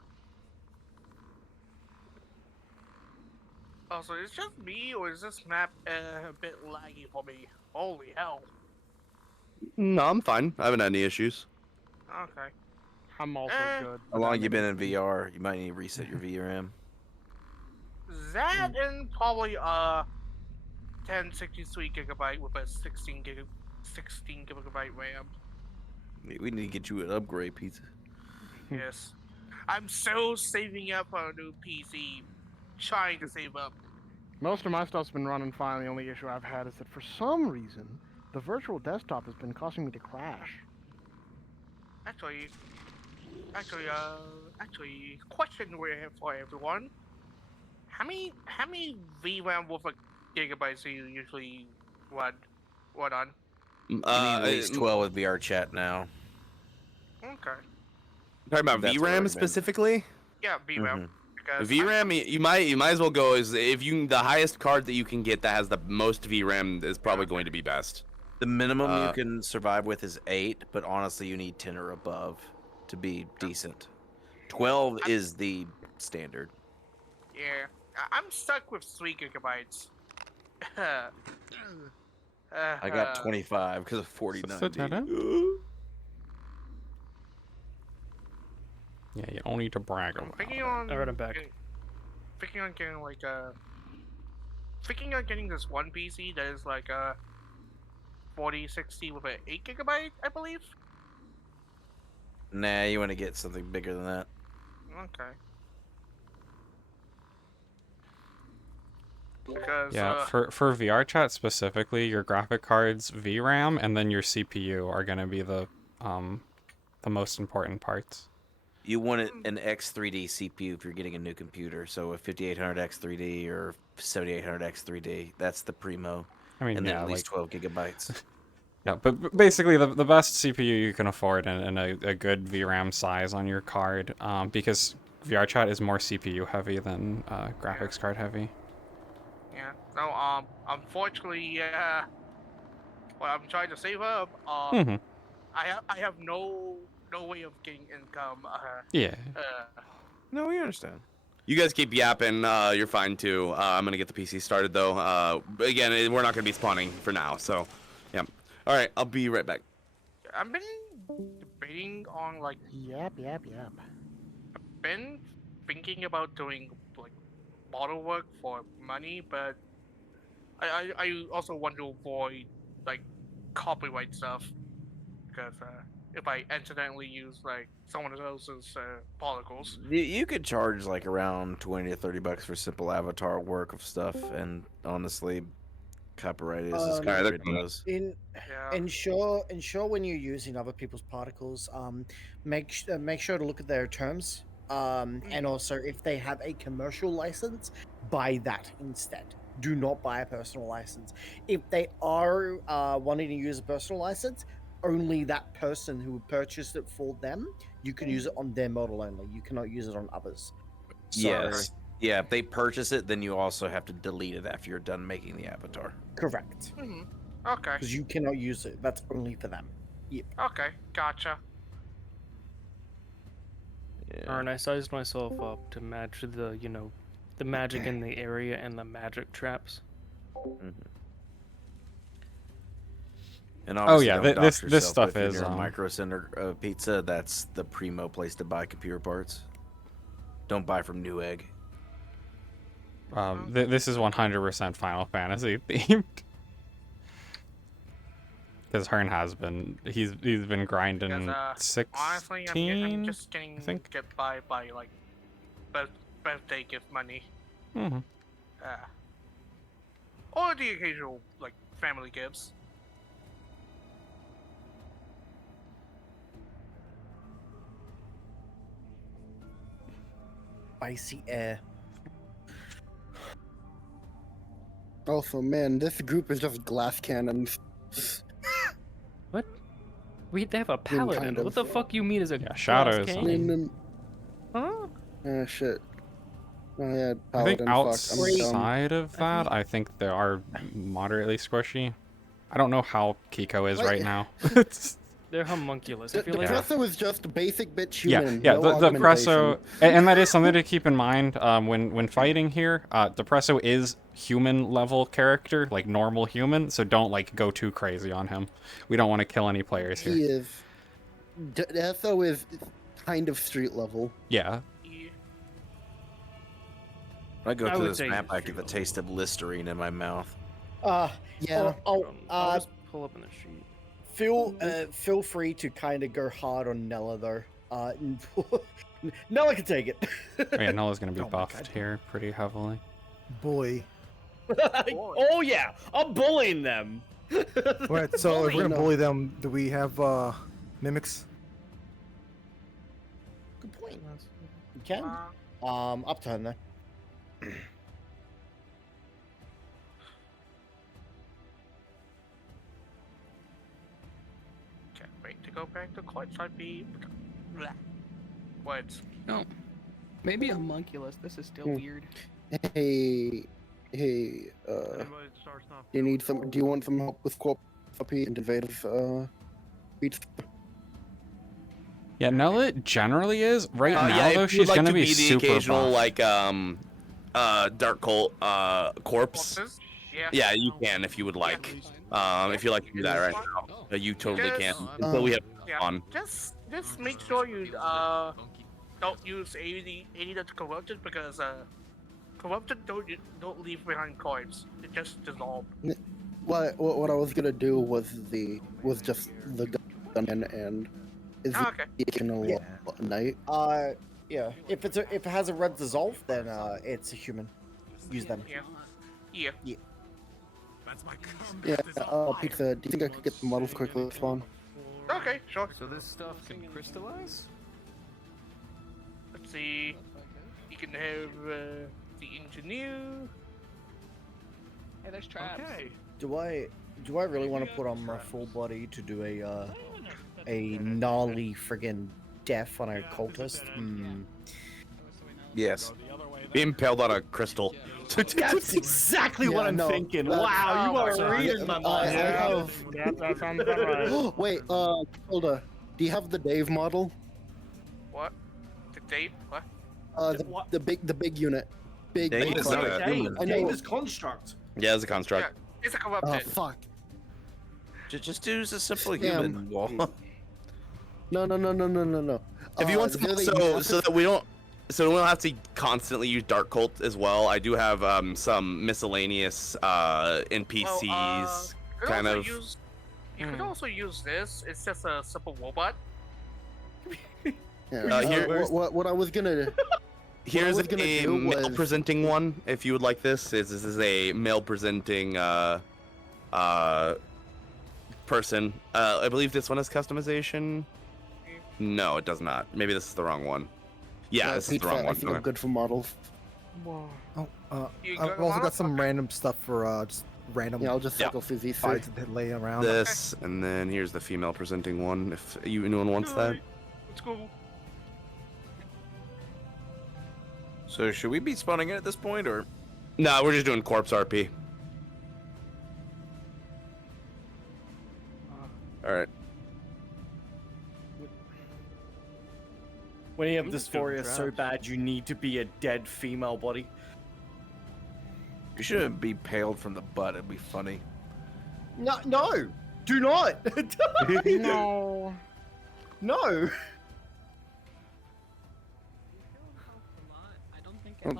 Also, is it just me, or is this map a bit laggy for me? Holy hell. No, I'm fine. I haven't had any issues. Okay. I'm also good. How long you been in VR? You might need to reset your VRAM. That and probably 1063 gigabyte with a 16 gigabyte RAM. We need to get you an upgrade, pizza. Yes. I'm so saving up on a new PC. Trying to save up. Most of my stuff's been running fine. The only issue I've had is that for some reason, the virtual desktop has been causing me to crash. Actually, question we have for everyone. How many VRAM worth of gigabytes do you usually run on? You need at least 12 with VR chat now. Okay. Talking about That's what I VRAM recommend. specifically? Yeah, VRAM. Because VRAM, you might as well go as if you the highest card that you can get that has the most VRAM is probably going to be best. The minimum you can survive with is 8, but honestly, you need 10 or above to be decent. 12 is the standard. Yeah, I'm stuck with 3 gigabytes. I got 25 because of 4090. Yeah, you don't need to brag I'm about thinking it. on. Alright, I'm back. Thinking on getting like thinking on getting this one PC that is like 4060 with an 8 gigabyte, I believe. Nah, you want to get something bigger than that. Okay. Because Yeah, for VR chat specifically, your graphic card's VRAM and then your CPU are gonna be the most important parts. You want an X3D CPU if you're getting a new computer. So a 5800X3D or 7800X3D, that's the primo. I mean, and then yeah, at least like- 12 gigabytes. Yeah, but basically the best CPU you can afford and a good VRAM size on your card, because VR chat is more CPU heavy than graphics card heavy. yeah. No, unfortunately, what I'm trying to save up, Mhm. I have no way of getting income. Yeah. No, we understand. You guys keep yapping. You're fine too. I'm gonna get the PC started though. Again, we're not gonna be spawning for now. So, yeah. All right, I'll be right back. I've been debating on like. Yep. Been thinking about doing like model work for money, but I also want to avoid like copyright stuff because if I accidentally use like someone else's particles. You could charge like around 20 to 30 bucks for simple avatar work of stuff, and honestly, copyright is as good as it goes. Ensure when you're using other people's particles, make sure to look at their terms, and also if they have a commercial license, buy that instead. Do not buy a personal license. If they are wanting to use a personal license, only that person who purchased it for them, you can use it on their model only. You cannot use it on others. So, Yes. Yeah, if they purchase it, then you also have to delete it after you're done making the avatar. Correct. Okay. Because you cannot use it. That's only for them. Yep. Okay, gotcha. Alright, I sized myself up to match the, the magic in the area and the magic traps. And Oh, obviously, yeah, don't this dox yourself, stuff but if is, you're near a Micro Center Pizza, that's the primo place to buy computer parts. Don't buy from Newegg. This is 100% Final Fantasy themed. Because Hearn has been, he's been grinding Because 16, honestly, I'm just getting I think. get by like birthday gift money. Mhm. Or the occasional like family gifts. Spicy air. Also, man, this group is just glass cannons. What? They have a paladin. kind of. What the fuck you mean is a Shadows, glass I cannon? mean. Ah, shit. Oh, yeah, I think paladin, fuck, I'm dumb. outside of that, I think they are moderately squishy. I don't know how Kiko is What? right now. They're homunculus. The I feel like Presso is just a basic bitch Yeah, human. yeah. no The Presso, augmentation. and that is something to keep in mind when fighting here. The Presso is human level character, like normal human. So don't like go too crazy on him. We don't want to kill any players here. He is. Presso is kind of street level. Yeah. When I go I through would this say map, I get the taste of Listerine in my mouth. Yeah. I'll just pull up in the sheet. Feel free to kind of go hard on Nella though. Nella can take it. Oh, yeah, Nulla's gonna be Oh my buffed here pretty heavily. Boy. Oh yeah, I'm bullying them. Alright, so if we're gonna No. bully them, do we have mimics? Good point. You can. Up to her then. Can't wait to go back to courtside be. Words. No. Maybe homunculus. This is still weird. Hey, do you want some help with copy and invasive beats? Yeah, Nulla generally is right now yeah, though. if you'd She's like gonna to be the super occasional buff. dark cult corpse. Yeah. Yeah, you can if you would like. If you like to do that right now, you totally can. Until we have on. Just make sure you don't use 80 that's corrupted because corrupted don't leave behind corpse. It just dissolve. What I was gonna do was just the gun and is Oh, okay. the occasional night. Yeah. If it has a red dissolve, then it's a human. Use them. Yeah. Yeah. Yeah. That's my Yeah, Pizza, do you think I could get the models quickly spawn? Okay, sure. So this stuff can crystallize? Let's see. You can have the engineer. Hey, there's traps. Okay. Do I really want to put on my full body to do a gnarly friggin' death on a cultist? Yes. Be impaled on a crystal. That's exactly what I'm thinking. Wow, you are reading my mind. That sounds about right. Wait, Hilda, do you have the Dave model? What? The Dave? What? The big unit. Big. Dave is not a human. I know. Dave is construct. Yeah, it's a construct. It's a corrupted. Oh fuck. Just use a simple Damn. human wall. No. If you want some, so that we don't have to constantly use Dark Cult as well, I do have some miscellaneous NPCs kind of. You could also use this. It's just a simple robot. Yeah, what I was gonna. Here's I was gonna a do male was- presenting one. If you would like this, this is a male presenting person. I believe this one has customization. No, it does not. Maybe this is the wrong one. Yeah, this is the Pizza, wrong I one. think I'm good for models. Oh, You I've go also off? got some random stuff for just random. Yeah, I'll just cycle through these fights that lay around. This, and then here's the female presenting one. If anyone wants that. Let's go. So should we be spawning in at this point, or? No, we're just doing corpse RP. All right. When you have dysphoria so bad, you need to be a dead female body. You shouldn't be paled from the butt. It'd be funny. No, do not. No. No.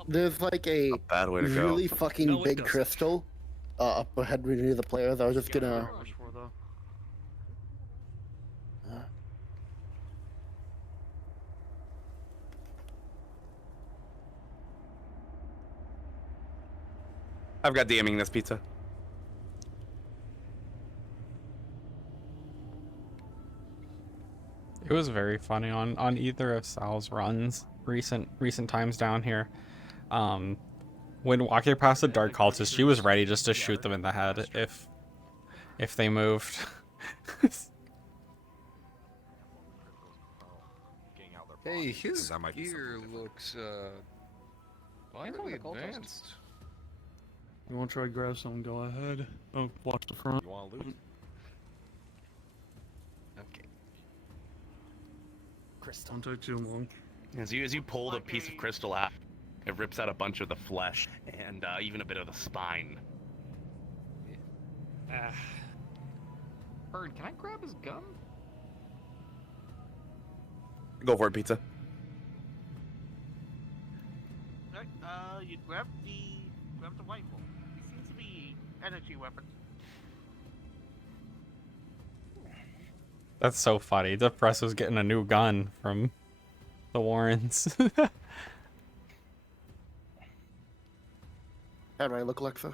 There's like a bad way to go. really fucking No, it big doesn't. crystal up ahead with any of the players. I was just gonna. I've got DMing this pizza. It was very funny on either of Sal's runs, recent times down here. When walking past the dark cultist, she was ready just to shoot them in the head if they moved. Hey, his That might be gear looks finally advanced. You want to try to grab something? Go ahead. Oh, watch the front. You want to loot? Okay. Crystal. Don't take too long. As you pull the piece of crystal out, it rips out a bunch of the flesh and even a bit of the spine. Bird, can I grab his gun? Go for it, pizza. You grab the rifle. It seems to be energy weapon. That's so funny. The press was getting a new gun from the Warrens. How do I look, Alexa?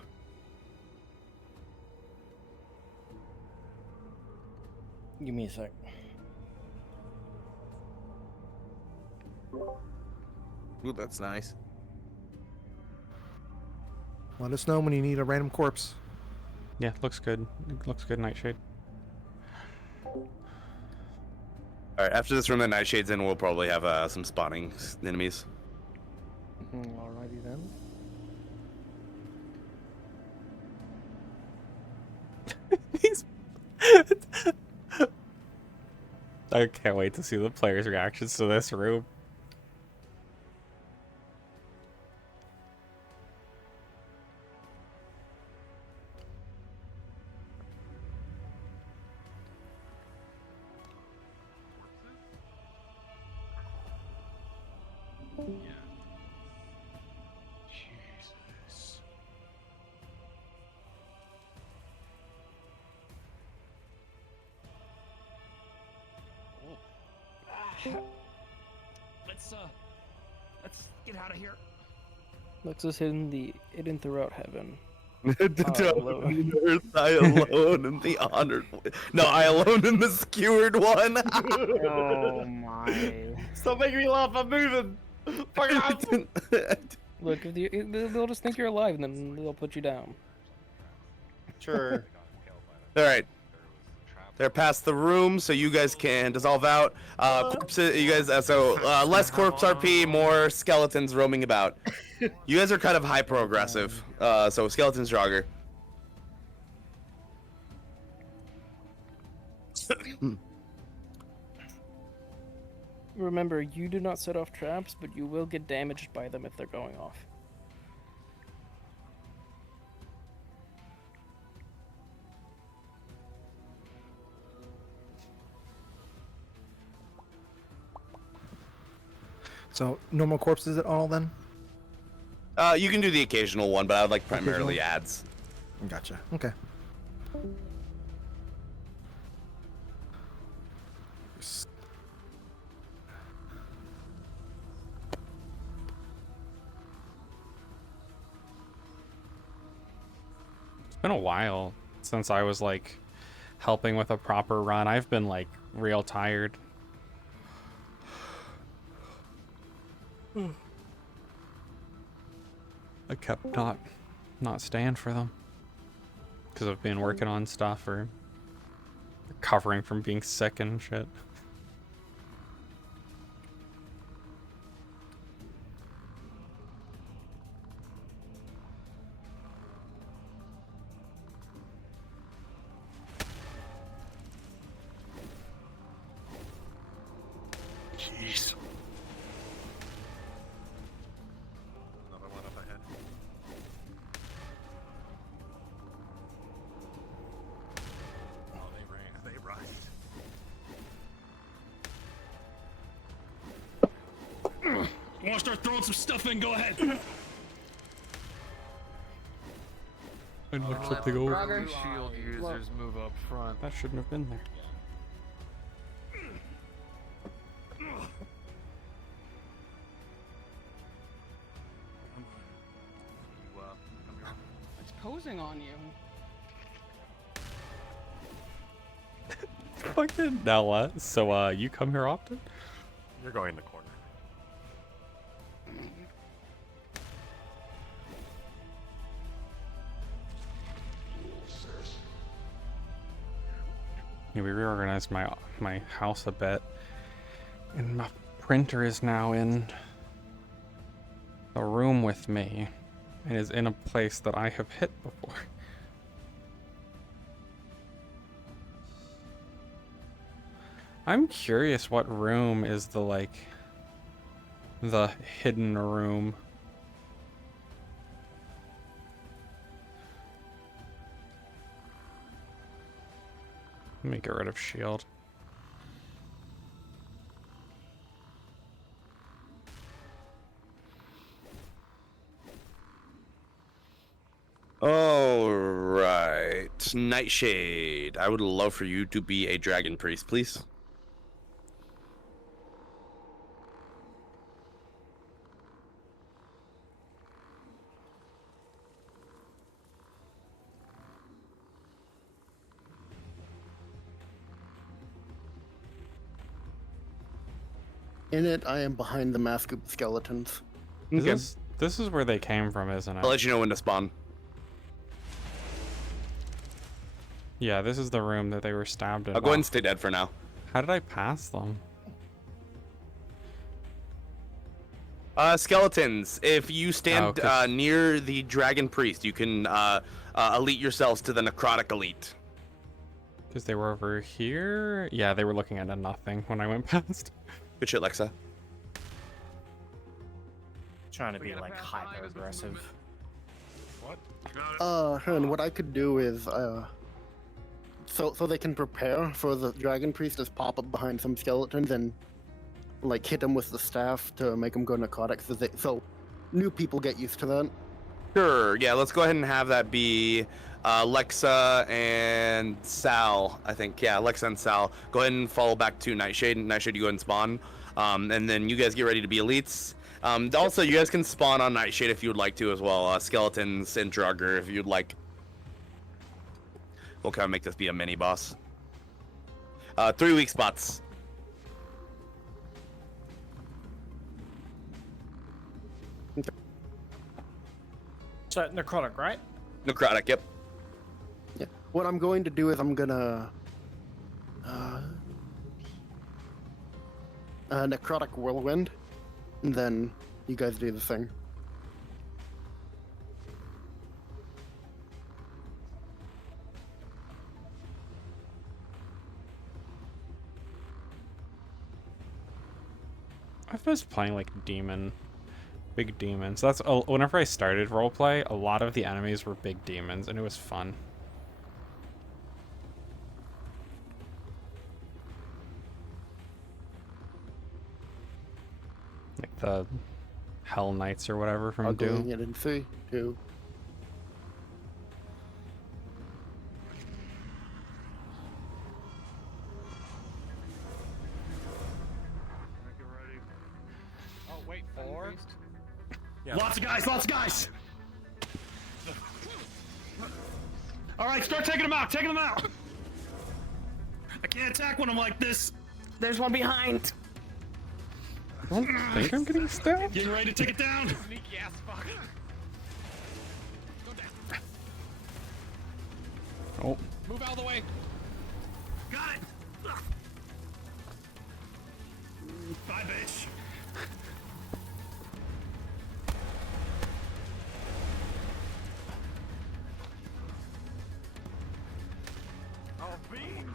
Give me a sec. Ooh, that's nice. Let us know when you need a random corpse. Yeah, looks good. Looks good, Nightshade. All right, after this room that Nightshade's in, we'll probably have some spawning enemies. Alrighty then. I can't wait to see the players' reactions to this room. Jesus. Let's get out of here. Lex is hidden throughout heaven. I alone in the honored one. No, I alone in the skewered one. Oh my. Stop making me laugh. I'm moving. Fuck off. Look, if they'll just think you're alive, and then they'll put you down. Sure. All right. They're past the room, so you guys can dissolve out. You guys, less corpse RP, more skeletons roaming about. You guys are kind of high progressive, so skeletons jogger. Remember, you do not set off traps, but you will get damaged by them if they're going off. So, no more corpses at all then? You can do the occasional one, but I would like primarily ads. Gotcha. Okay. It's been a while since I was like helping with a proper run. I've been like real tired. I kept not staying for them because I've been working on stuff or recovering from being sick and shit. Jeez. Another one up ahead. Oh, they ran. They rushed. You want to start throwing some stuff in? Go ahead. I knocked something over. Roger. Shield users move up front. That shouldn't have been there. It's posing on you. Fucking now what? So you come here often? You're going in the corner. Yeah, we reorganized my house a bit, and my printer is now in a room with me, and is in a place that I have hit before. I'm curious what room is the hidden room. Let me get rid of shield. All right, Nightshade. I would love for you to be a dragon priest, please. In it, I am behind the mask of skeletons. This is where they came from, isn't it? I'll let you know when to spawn. Yeah, this is the room that they were stabbed in. I'll go ahead and stay dead for now. How did I pass them? Skeletons. If you stand near the dragon priest, you can elite yourselves to the necrotic elite. Because they were over here? Yeah, they were looking at nothing when I went past. Good shit, Lexa. Trying to be like hyper aggressive. What? And what I could do is, so they can prepare for the dragon priest, just pop up behind some skeletons and like hit them with the staff to make them go necrotic, so new people get used to that. Sure. Yeah. Let's go ahead and have that be Lexa and Sal. I think. Yeah, Lexa and Sal. Go ahead and follow back to Nightshade. Nightshade, you go ahead and spawn. And then you guys get ready to be elites. Also, you guys can spawn on Nightshade if you would like to as well. Skeletons and Drugger if you'd like. We'll kind of make this be a mini boss. 3 weak spots. So necrotic, right? Necrotic, yep. Yeah. What I'm going to do is I'm gonna necrotic whirlwind, and then you guys do the thing. I've been playing like big demons. That's whenever I started roleplay, a lot of the enemies were big demons, and it was fun. Like the Hell Knights or whatever from Doom. Going it in 3, 2. Oh, wait, 4? Yeah. Lots of guys, lots of guys. All right, start taking them out, taking them out. I can't attack when I'm like this. There's one behind. I don't think I'm getting stabbed. Getting ready to take it down. Sneaky ass fuck. Go down. Oh. Move out of the way. Got it. Bye, bitch. Oh, beans.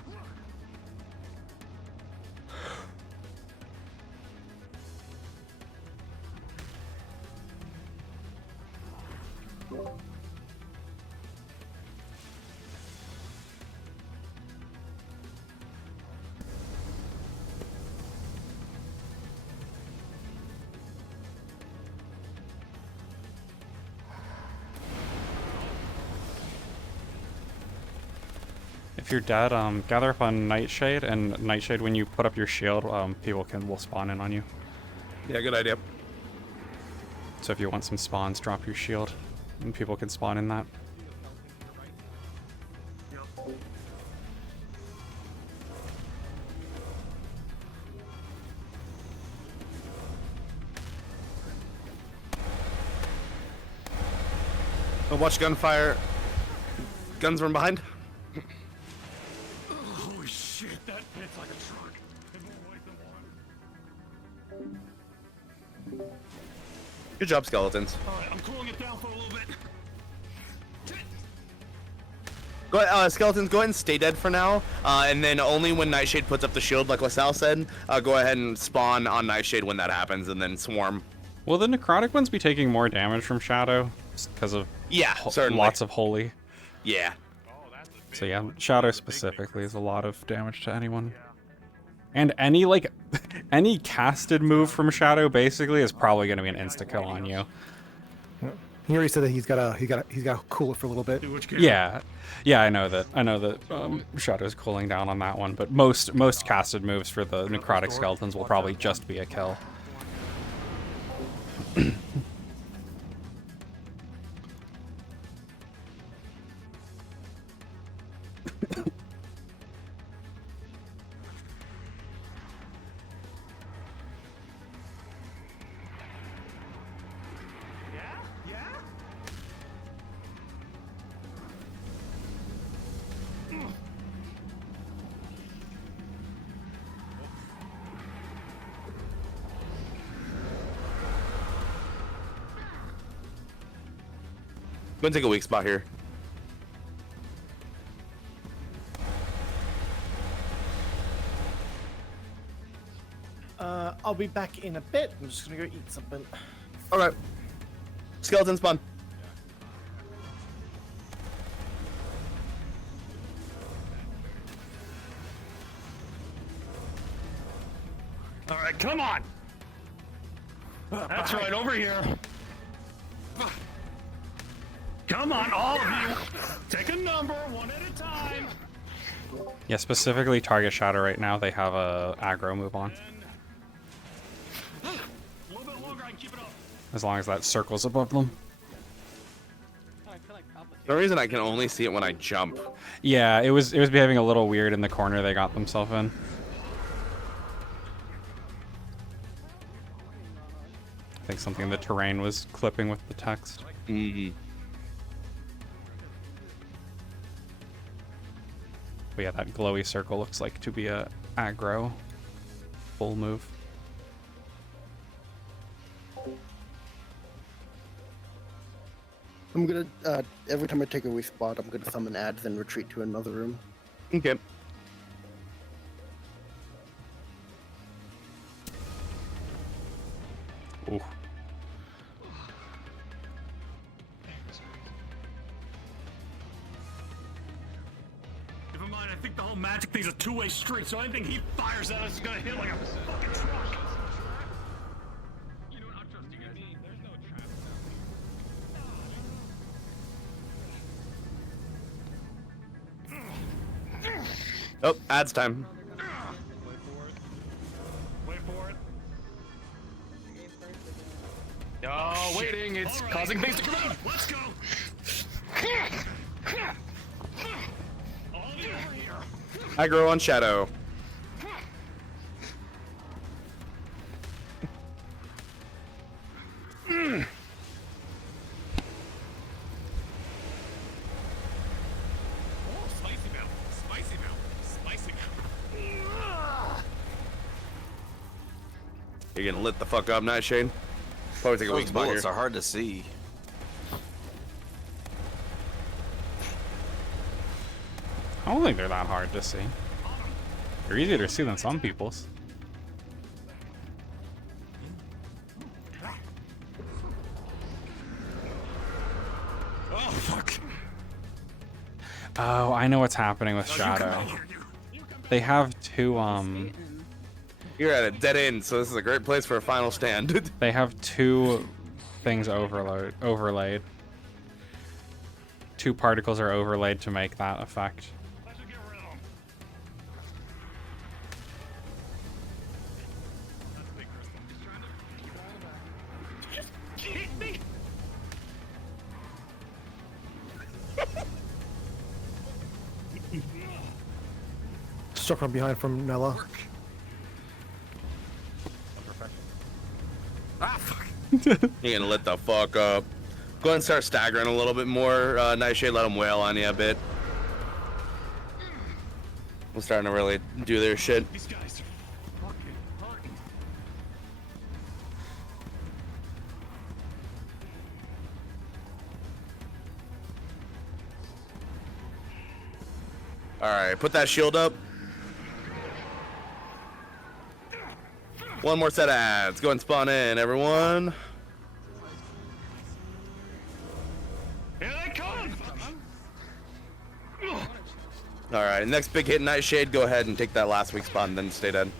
If you're dead, gather up on Nightshade, and Nightshade, when you put up your shield, people will spawn in on you. Yeah, good idea. So if you want some spawns, drop your shield, and people can spawn in that. Oh, watch gunfire. Guns from behind. Holy shit, that fits like a truck. Good job, skeletons. All right, I'm cooling it down for a little bit. Go ahead, skeletons, go ahead and stay dead for now, and then only when Nightshade puts up the shield, like LaSalle said, go ahead and spawn on Nightshade when that happens, and then swarm. Will the necrotic ones be taking more damage from Shadow because of certainly. lots of holy? Yeah. So yeah, Shadow specifically is a lot of damage to anyone. And any any casted move from Shadow basically is probably going to be an insta kill on you. He already said that he's got to cool it for a little bit. Yeah, I know that Shadow's cooling down on that one, but most casted moves for the necrotic skeletons will probably just be a kill. I'm gonna take a weak spot here. I'll be back in a bit. I'm just gonna go eat something. Alright. Skeleton spawn. All right, come on. That's right, over here. Come on, all of you. Take a number, one at a time. Yeah, specifically target Shadow right now. They have a aggro move on. A little bit As long as that circle's above them. For some reason I can only see it when I jump. Yeah, it was behaving a little weird in the corner they got themselves in. I think something in the terrain was clipping with the text. But yeah, that glowy circle looks like to be a aggro full move. I'm gonna every time I take a respawn, I'm gonna summon ads and retreat to another room. Okay. Ooh. Never mind, I think the whole magic thing's a two-way street, so anything he fires at us is gonna hit like a fucking truck. You know what, I'm trusting you. There's no trap. Oh, ads time. Wait for it. Oh, waiting, it's causing things to come out. Let's go. Aggro on Shadow. Oh, spicy mouth. Spicy mouth. Spicy mouth. You're getting lit the fuck up, Nightshade. Probably take a weak Those spot here. bullets are hard to see. I don't think they're that hard to see. They're easier to see than some people's. Oh, fuck. Oh, I know what's happening with Shadow. They have two, You're at a dead end, so this is a great place for a final stand. they have two things overlaid. Two particles are overlaid to make that effect. Struck from behind from Nella. Ah, fuck. You're gonna lit the fuck up. Go ahead and start staggering a little bit more. Nightshade, let them wail on you a bit. We're starting to really do their shit. These guys are fucking hurting. Alright, put that shield up. One more set of ads. Go and spawn in, everyone. Here they come! Alright, next big hit, Nightshade. Go ahead and take that last weak spot and then stay dead.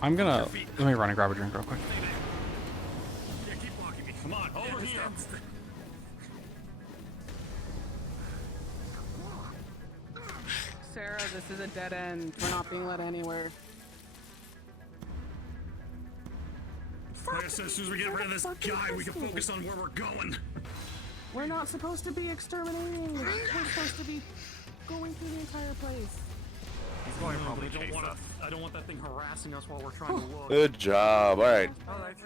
I'm gonna let me run and grab a drink real quick. Yeah, keep blocking me. Come on, over here. Sarah, this is a dead end. We're not being led anywhere. Like I said, as soon as we get rid of this guy, we can focus on where we're going. We're not supposed to be exterminating. We're supposed to be going through the entire place. He's going to probably chase us. I don't want that thing harassing us while we're trying to look. Good job. Alright. Alright.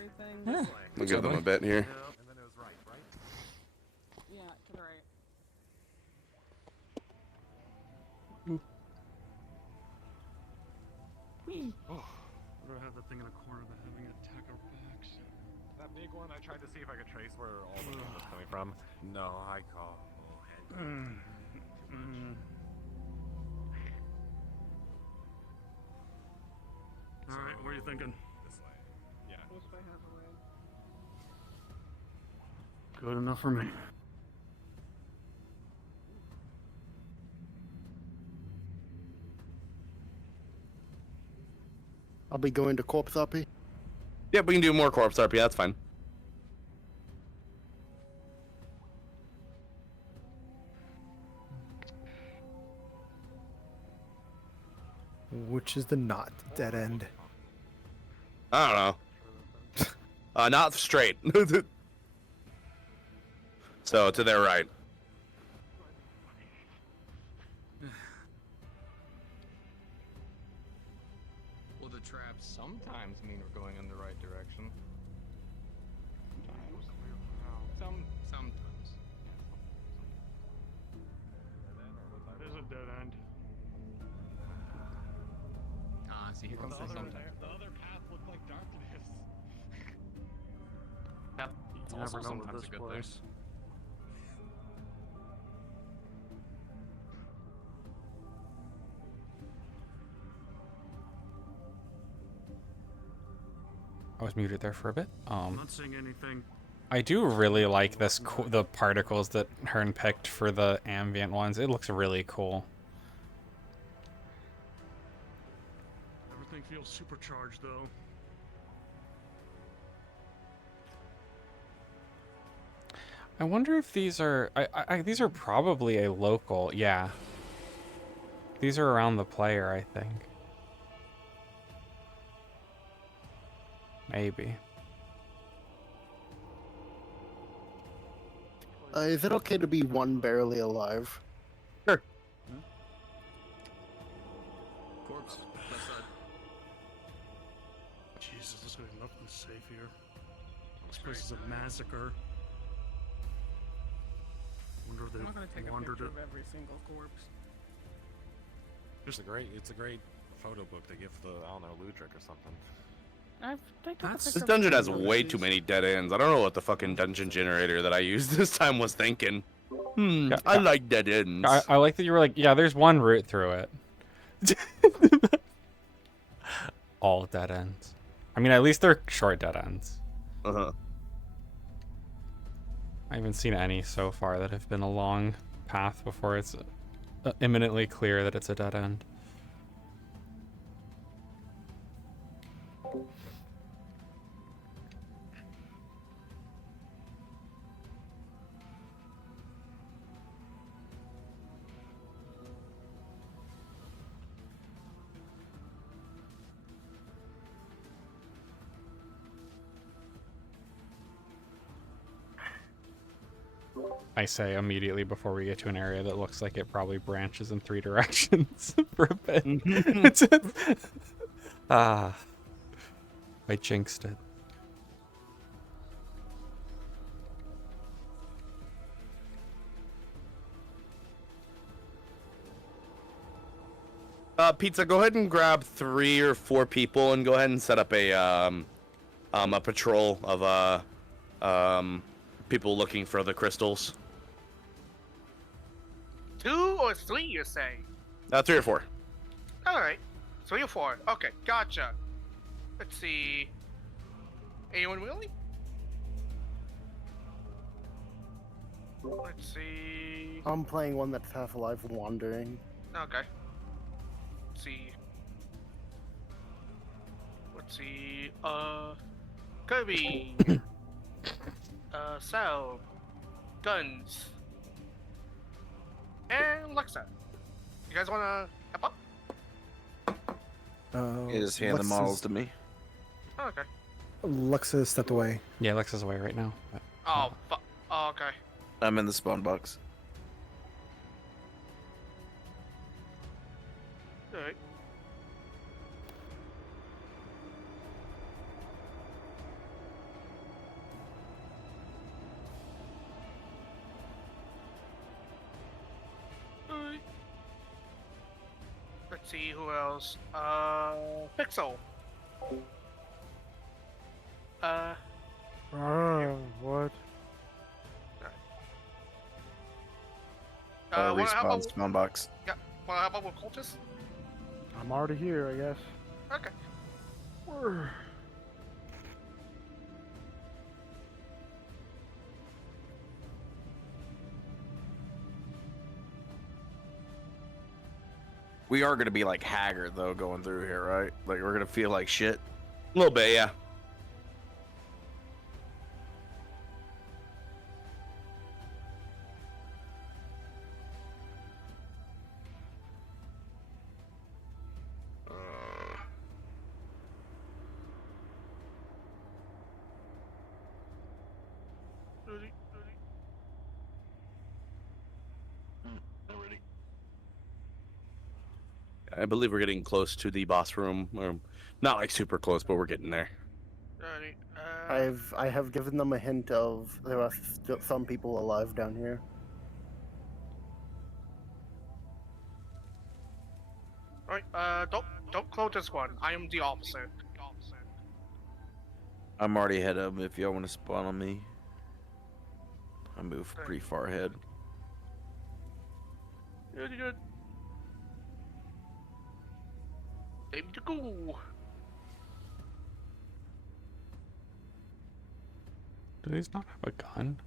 We'll give them a bit here. And then it was right, right? Yeah, to the right. Oh, what do I have that thing in a corner that having an attack our backs? That big one, I tried to see if I could trace where all the wind was coming from. No, I call head. Alright, what are you thinking? This way. Yeah. Good enough for me. I'll be going to Corpse RP. Yep, we can do more corpse RP. That's fine. Which is the not dead end? I don't know. Not straight. So to their right. Well, the traps. Sometimes mean we're going in the right direction. Sometimes. There's a dead end. Ah, see, here comes the sometimes. The other path looked like darkness. Yep. It's You also never know with sometimes this a good place. thing. I was muted there for a bit. I'm not seeing anything. I do really like this the particles that Hearn picked for the ambient ones. It looks really cool. Everything feels supercharged though. I wonder if these are these are probably a local. Yeah. These are around the player, I think. Maybe. Is it okay to be one barely alive? Sure. Corpse. Left side. Jesus, there's gonna be nothing safe here. This place is a massacre. Wonder if I'm not gonna take they a wandered picture it. of every single corpse. It's a great photo book they give the, I don't know, Ludric or something. They took a This picture of dungeon every has single way piece. too many dead ends. I don't know what the fucking dungeon generator that I used this time was thinking. I like dead ends. I like that you were like, yeah, there's one route through it. All dead ends. I mean, at least they're short dead ends. Uh-huh. I haven't seen any so far that have been a long path before it's imminently clear that it's a dead end. I say immediately before we get to an area that looks like it probably branches in 3 directions for a bit. Ah, I jinxed it. Pizza, go ahead and grab 3 or 4 people and go ahead and set up a patrol of people looking for the crystals. 2 or 3, you say? 3 or 4. Alright. 3 or 4. Okay, gotcha. Let's see. Anyone willing? Let's see. I'm playing one that's half alive wandering. Okay. Let's see. Let's see. Kirby. Sal. Guns. And Lexa. You guys wanna help up? You just hand the models to me. Oh, okay. Lexa stepped away. Yeah, Lexa's away right now. But... Oh, oh, okay. I'm in the spawn box. Alright. Alright. Let's see who else. Pixel. What? Wanna help Respawn out- spawn box. Yeah. Wanna help out with cultists? I'm already here, I guess. Okay. We are gonna be like haggard though going through here, right? Like we're gonna feel like shit. A little bit, yeah. I believe we're getting close to the boss room. Or not like super close, but we're getting there. I have given them a hint of there are still some people alive down here. Alright, don't close this one. I am the officer. I'm already ahead of him if y'all want to spawn on me. I move pretty far ahead. Good. Time to go. Do these not have a gun?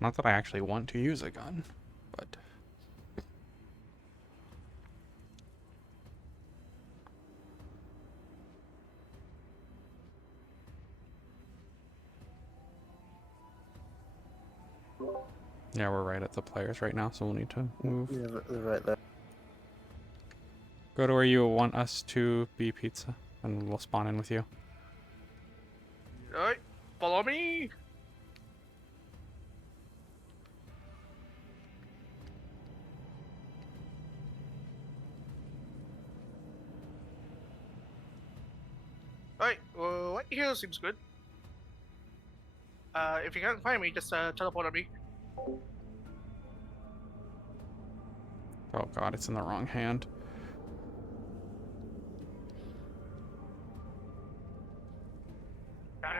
Not that I actually want to use a gun, but... Yeah, we're right at the players right now, so we'll need to move. Yeah, they're right there. Go to where you want us to be, Pizza, and we'll spawn in with you. Alright, follow me. Alright, well, right here seems good. If you can't find me, just teleport on me. Oh god, it's in the wrong hand.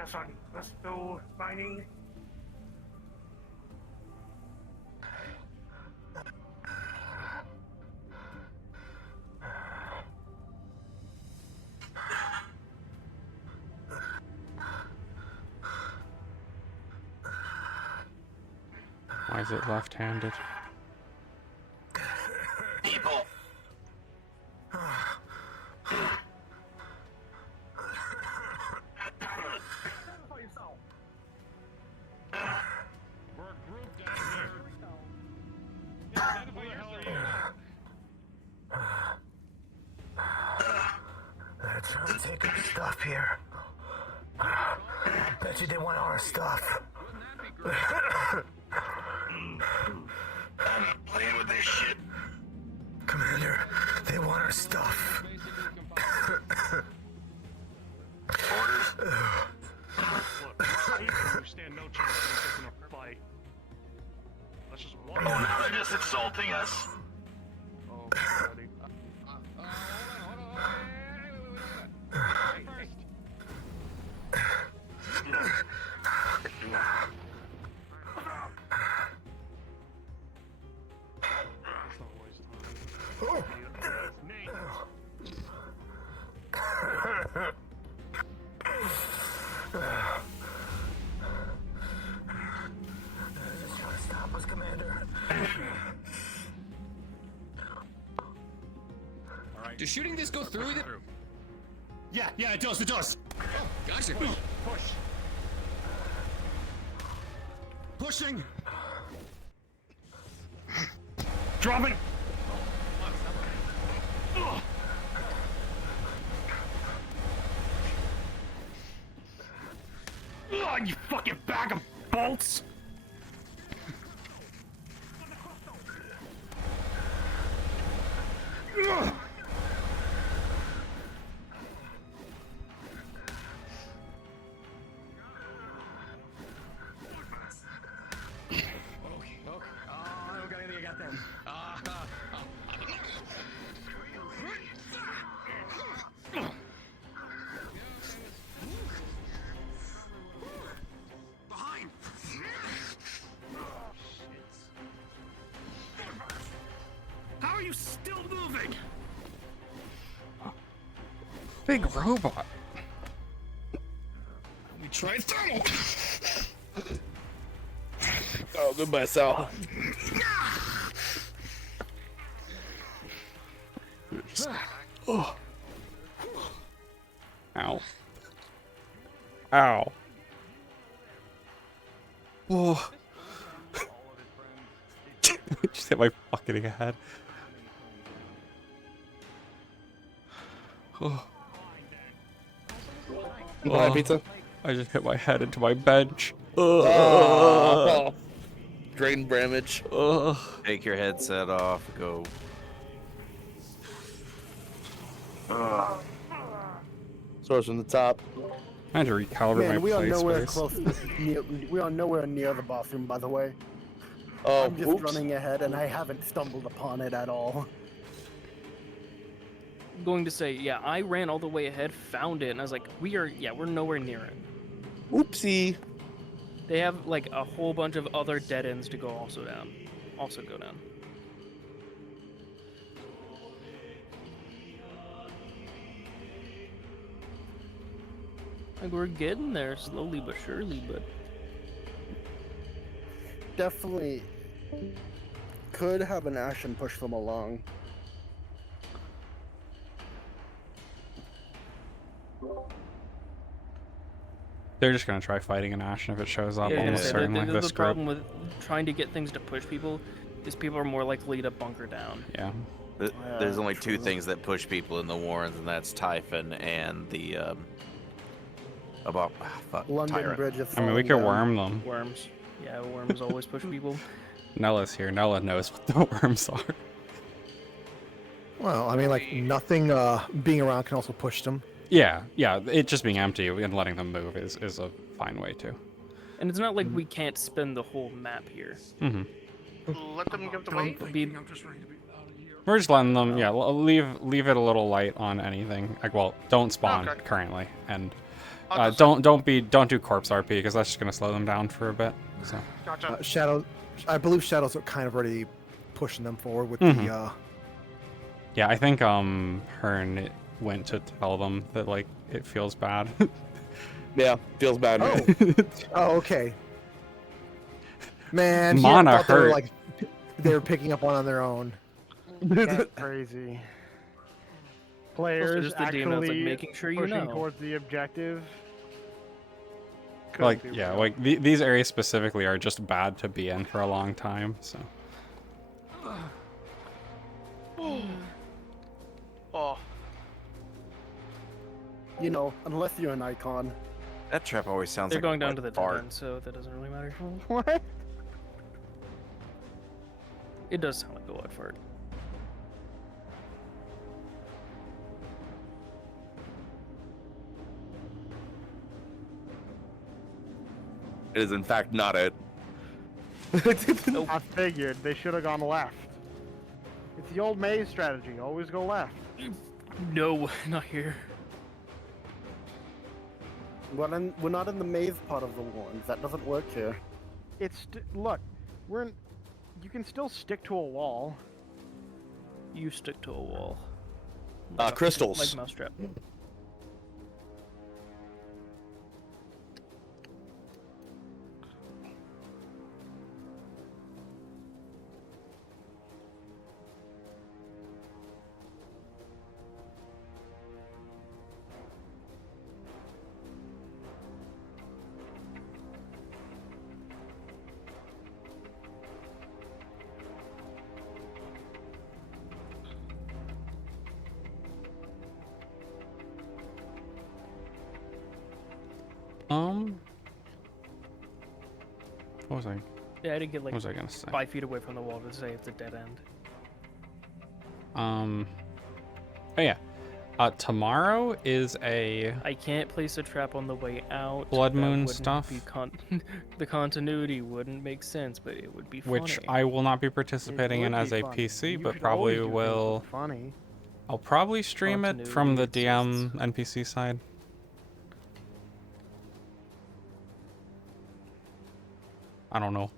Son, let's go mining. Why is it left-handed? People. They're trying to take our stuff here. Bet you they want our stuff. I'm not playing with this shit. Commander, they want our stuff. Orders? Look, we stand no chance of taking a fight. Let's just walk. Oh, now they're just insulting us. Oh, buddy. Just trying to stop us, Commander. Does shooting this go through the... Yeah, it does, it does. Oh, gotcha. Push. Pushing. Dropping. You fucking bag of bolts. Okay. Oh, I don't got anything. I got them. Behind. How are you still moving? Big robot. We tried thermal. Oh, goodbye, Sal. Oh. Ow. Ow. Whoa. Just hit my fucking head. Oh. Bye, Pizza. I just hit my head into my bench. Oh. Drain damage. Take your headset off. Go. Source from the top. I had to recalibrate my Man, we are play nowhere space. close. We are nowhere near the bathroom, by the way. Oh, I'm just oops. running ahead, and I haven't stumbled upon it at all. I'm going to say, yeah, I ran all the way ahead, found it, and I was like, we're nowhere near it. Oopsie. They have like a whole bunch of other dead ends to go also go down. Like we're getting there slowly but surely, but Definitely could have an action push them along. They're just gonna try fighting an Ashen if it shows up. yeah, Almost certainly the this group. problem with trying to get things to push people is people are more likely to bunker down. Yeah. There's only two things that push people in the Warrens, and that's Typhon and the London Tyrant. Bridge is I mean, we falling could down. worm them. Worms. Yeah, worms always push people. Nella's here. Nella knows what the worms are. Well, I mean, like nothing being around can also push them. Yeah, it just being empty and letting them move is a fine way too. And it's not like we can't spin the whole map here. Mm-hmm. Let them give the way. We're just letting them, leave it a little light on anything. Like, well, don't spawn Okay. currently, and I'll just- don't do corpse RP because that's just gonna slow them down for a bit. So. Gotcha. Shadow, I believe Shadows are kind of already pushing them forward with Mhm. the. Yeah, I think Hearn went to tell them that like it feels bad. Yeah, feels bad. Oh, okay. Man, he Mana thought they were, hurt. like they were picking up on their own. That's crazy. Players just the actually demon that's, like, making sure you pushing know. towards the objective. Like, Couldn't be yeah, real. like these areas specifically are just bad to be in for a long time. So. Oh. You know, unless you're an icon. That trap always sounds They're like going a down to the dead fart. end, so that doesn't really matter. What? It does sound like a wet fart. It is in fact not it. I figured they should have gone left. It's the old maze strategy. Always go left. No, not here. We're not in the maze part of the Warrens. That doesn't work here. Look, we're in. You can still stick to a wall. You stick to a wall. Crystals. Like mousetrap. What was I? Yeah, I did get like What was I gonna say? 5 feet away from the wall to say it's a dead end. Oh yeah. Tomorrow is a I can't place a trap on the way out. Blood That Moon wouldn't stuff. Be the continuity wouldn't make sense, but it would be funny. which I will not be participating in would as be a funny. PC, You but should probably always do things will. that's funny. I'll probably stream it from the DM NPC side. I don't know.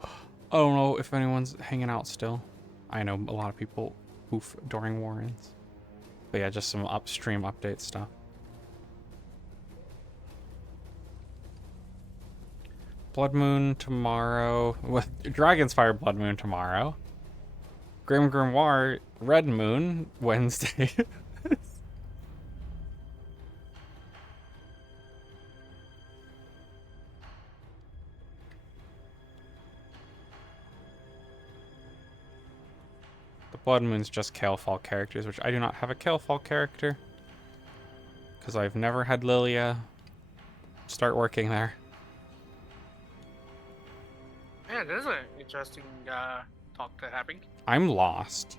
I don't know if anyone's hanging out still. I know a lot of people oof during Warrens. But yeah, just some upstream update stuff. Blood Moon tomorrow. Dragonspire Blood Moon tomorrow. Grim Grimoire Red Moon Wednesday. The Blood Moon's just Kalefall characters, which I do not have a Kalefall character. Because I've never had Lilia start working there. Yeah, this is an interesting talk to having. I'm lost.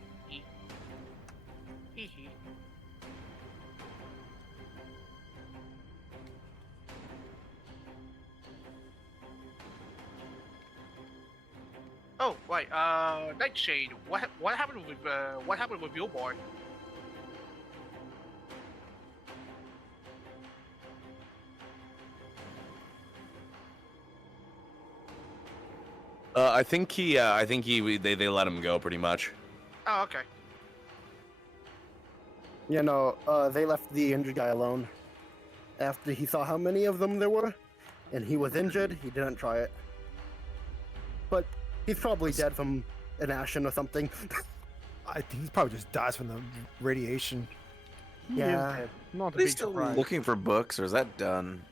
Oh, right. Nightshade. What happened with your boy? I think they let him go pretty much. Oh, okay. You know, they left the injured guy alone. After he saw how many of them there were, and he was injured, he didn't try it. But he's probably dead from an ashen or something. I think he probably just dies from the radiation. He is dead. Not a Are they big still surprise. looking for books, or is that done?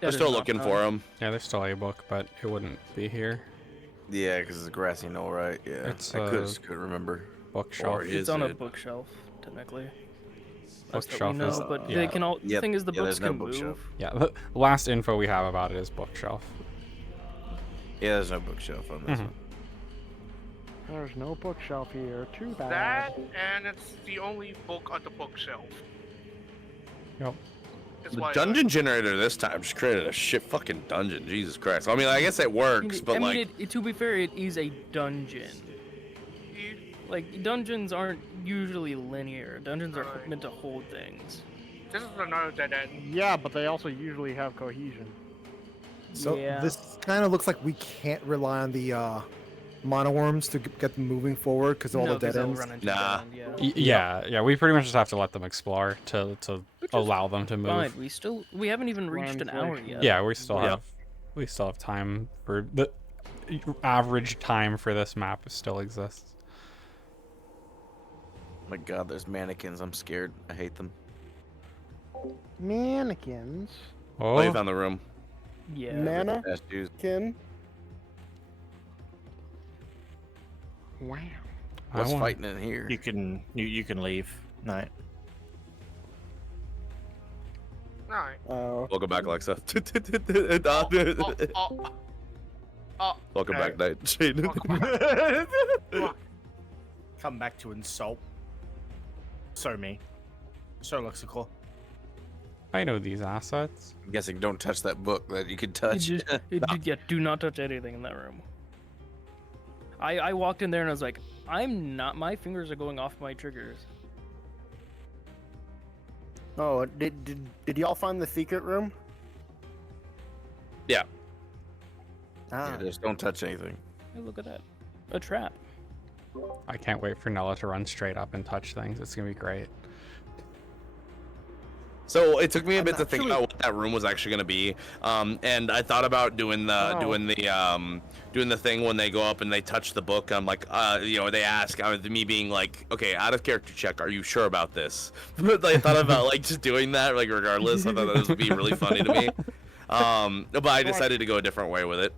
They're still looking for him. Yeah, there's still a book, but it wouldn't be here. Yeah, because it's a grassy knoll, right? Yeah, It's I couldn't remember. Bookshelf. Or It's is on a it? bookshelf, technically. That's that Bookshelf we know, is. but yeah. they can all. The thing is, the books there's no can bookshelf. move. Yeah, the last info we have about it is bookshelf. Yeah, there's no bookshelf on this Mhm. one. There's no bookshelf here. Too bad. That, and it's the only book on the bookshelf. Yep. It's The why, dungeon generator this time just created a shit fucking dungeon. Jesus Christ. I mean, I guess it works, but like. to be fair, it is a dungeon. Like, dungeons aren't usually linear. Dungeons are meant to hold things. This is another dead end. Yeah, but they also usually have cohesion. So Yeah. this kind of looks like we can't rely on the monoworms to get them moving forward because all No, the dead 'cause they'll ends. run into Nah. dead end, Yeah. We pretty much just have to let them explore to allow them to move. Fine. We haven't even reached an hour yet. Yeah, we still have time for the average time for this map still exists. My God, there's mannequins. I'm scared. I hate them. Mannequins. Oh, you found the room. Yeah. Mannequin. Wow. What's fighting in here? You can leave. Night. Alright. Welcome back, Alexa. Welcome back, Night. Come back to insult. So me. So lexical. I know these assets. I'm guessing don't touch that book that you can touch. Yeah, do not touch anything in that room. I walked in there and I was like, my fingers are going off my triggers. Oh, did y'all find the secret room? Yeah. Yeah, just don't touch anything. Hey, look at that. A trap. I can't wait for Nella to run straight up and touch things. It's gonna be great. So it took me a bit to think about what that room was actually gonna be, and I thought about doing the thing when they go up and they touch the book. I'm like, they ask, me being like, okay, out of character check, are you sure about this? But I thought about like just doing that, like regardless. I thought that would be really funny to me. But I decided to go a different way with it.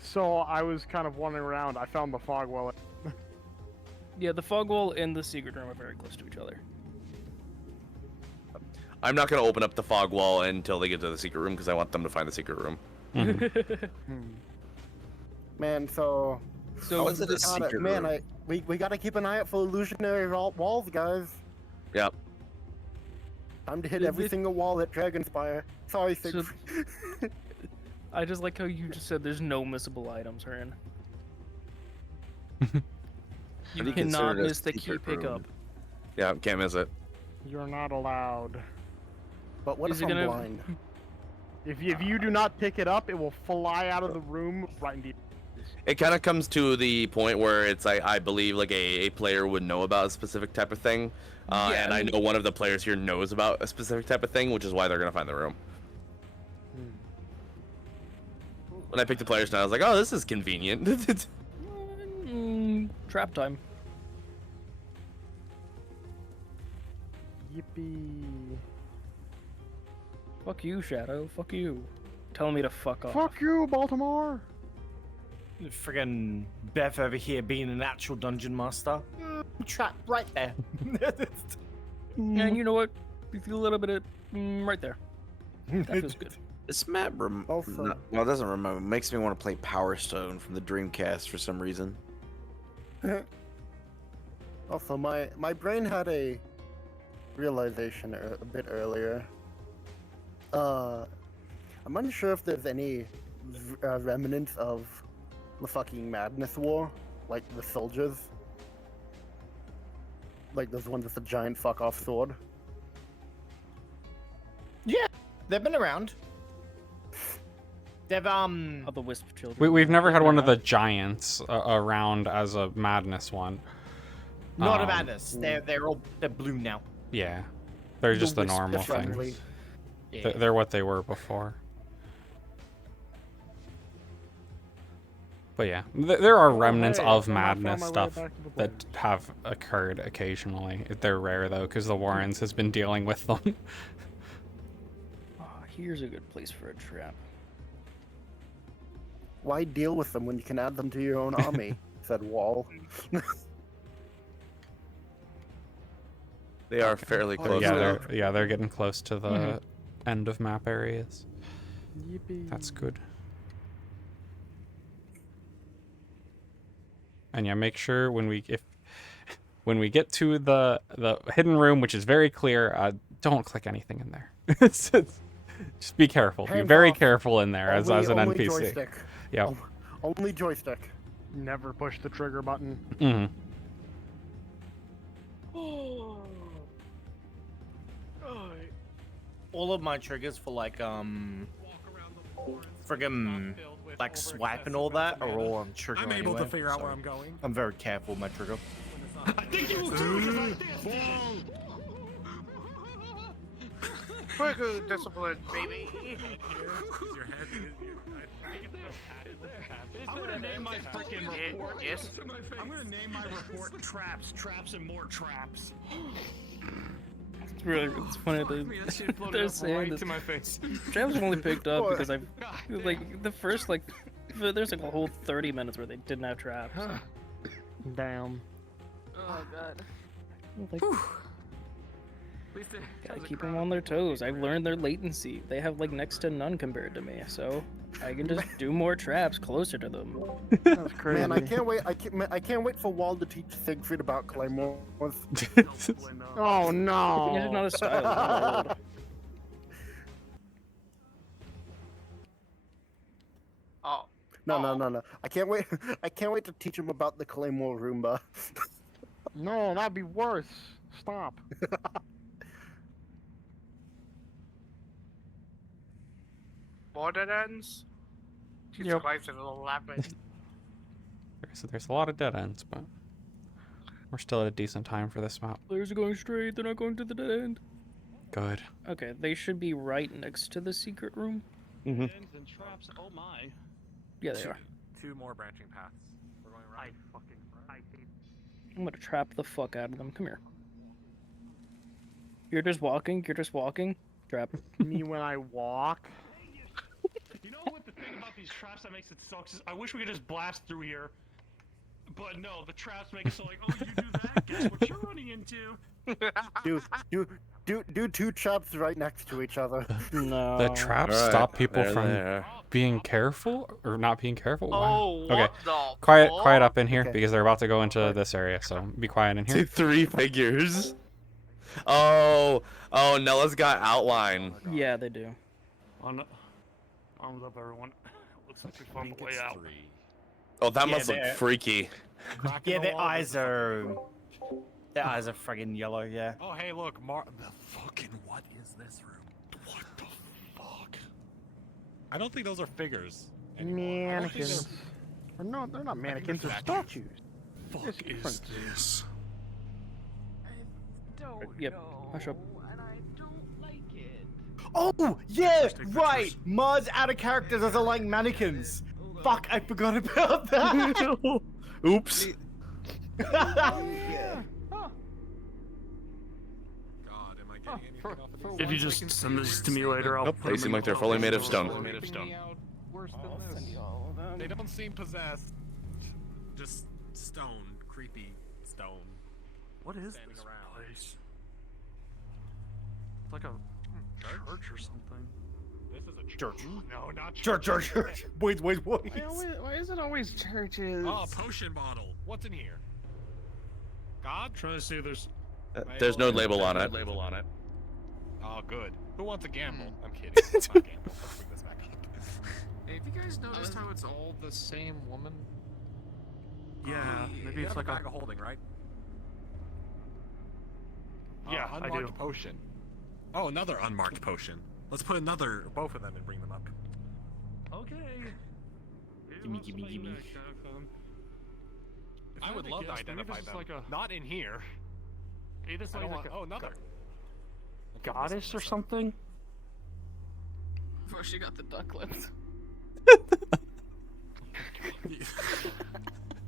So I was kind of wandering around. I found the fog well. Yeah, the fog wall and the secret room are very close to each other. I'm not gonna open up the fog wall until they get to the secret room because I want them to find the secret room. Man, so How is it a secret room? We gotta keep an eye out for illusionary walls, guys. Yep. Time to hit every single wall at Dragonspire. Sorry, So- I just like how you just said there's no missable items, Ren. You do you cannot consider it a miss the key secret room? pickup. Yeah, can't miss it. You're not allowed. But what Is if it I'm gonna- blind? If you do not pick it up, it will fly out of the room right into. It kind of comes to the point where it's like I believe like a player would know about a specific type of thing, Yeah, and I know one of the players here knows about a specific type of thing, which is why they're gonna find the room. When I picked the players now, I was like, oh, this is convenient. Trap time. Yippee! Fuck you, Shadow. Fuck you. Telling me to fuck off. Fuck you, Baltimore! Friggin' Beth over here being an actual dungeon master. Trapped right there. And you know what? You feel a little bit of right there. That feels good. This map well, it doesn't remember. It makes me want to play Power Stone from the Dreamcast for some reason. Also, my brain had a realization a bit earlier. I'm unsure if there's any remnants of the fucking Madness War, like the soldiers. Like those ones with the giant fuck off sword. Yeah, they've been around. They've Oh, the Wisp children. We've never had one of the giants around as a madness one. Not a madness. They're blue now. Yeah, they're just the Wisp normal friendly. things. Yeah. They're what they were before. But yeah, there are remnants of madness stuff that have occurred occasionally. They're rare though, because the Warrens has been dealing with them. Oh, here's a good place for a trap. Why deal with them when you can add them to your own army? Said Wall. They are fairly close. Yeah, they're getting close to the end of map areas. Yippee. That's good. And yeah, make sure when we get to the hidden room, which is very clear, don't click anything in there. Just be careful. Be very careful in there as an only NPC. Joystick. Yeah. Only joystick. Never push the trigger button. Mm-hmm. All of my triggers for like friggin' like swipe and all that are all on trigger. I'm able to anyway, figure out so where I'm going. I'm very careful with my trigger. I think you was too, Trigger discipline, baby. I'm gonna name my freaking report. Yes. I'm gonna name my report traps, and more traps. It's really it's funny they're saying right this. to my face. Traps only picked up because I like the first there's like a whole 30 minutes where they didn't have traps. Damn. Oh god. Like, gotta keep them on their toes. I've learned their latency. They have like next to none compared to me, so I can just do more traps closer to them. That's crazy. Man, I can't wait. I can't wait for Wall to teach Siegfried about claymores. Oh no! It's not a style. Oh. No. I can't wait. I can't wait to teach him about the claymore Roomba. No, that'd be worse. Stop. More dead ends? Jesus Yep. Christ, it's a little laughing. There's a lot of dead ends, but we're still at a decent time for this map. Players are going straight. They're not going to the dead end. Good. Okay, they should be right next to the secret room. Mm-hmm. And traps. Oh my. Yeah, they are. Two more branching paths. We're going right. I'm gonna trap the fuck out of them. Come here. You're just walking. Trap. Me when I walk. You know what the thing about these traps that makes it sucks is I wish we could just blast through here. But no, the traps make it so like, oh, you do that? Guess what you're running into? Do two traps right next to each other. No. The traps Alright, stop people there from they are. being careful or not being careful. Wow. Oh, Okay, what the quiet up in here Okay. because they're about to go into this area. So be quiet in See, here. 3 figures. Oh, Nella's got outline. Yeah, they do. Arms up, everyone. Looks like we found the way out. Oh, that Yeah, must look they're- freaky. Yeah, their eyes are friggin' yellow. Yeah. Oh, hey, look, the fucking what is this room? What the fuck? I don't think those are figures. anymore. I don't think Mannequins. Or no, they're not mannequins. They're statues. Fuck There's is different- this? Yep. Hush up. And I don't like it. Oh yeah, right. Mud's out of character doesn't like mannequins. Fuck, I forgot about that. Oops. If you just send this to me later, I'll Nope, they seem like they're fully made of stone. Worse than this. They don't seem possessed. Just stone, creepy stone. What is standing this around. place? It's like a church or something. This is a Church. No, not Church. Wait. Why is it always churches? Oh, potion bottle. What's in here? God? Trying to see if there's. There's no label on it. Oh, good. Who wants to gamble? I'm kidding. Let's not gamble. Let's bring this back up. Hey, have you guys noticed how it's all the same woman? Yeah, maybe You it's have like a bag of holding, right? Yeah, I unmarked do. potion. Oh, another unmarked potion. Let's put both of them and bring them up. Okay. Gimme, gimme, gimme. I would love to identify them. Not in here. Hey, this I don't like want. Oh, another. goddess or something. Before she got the duck lips.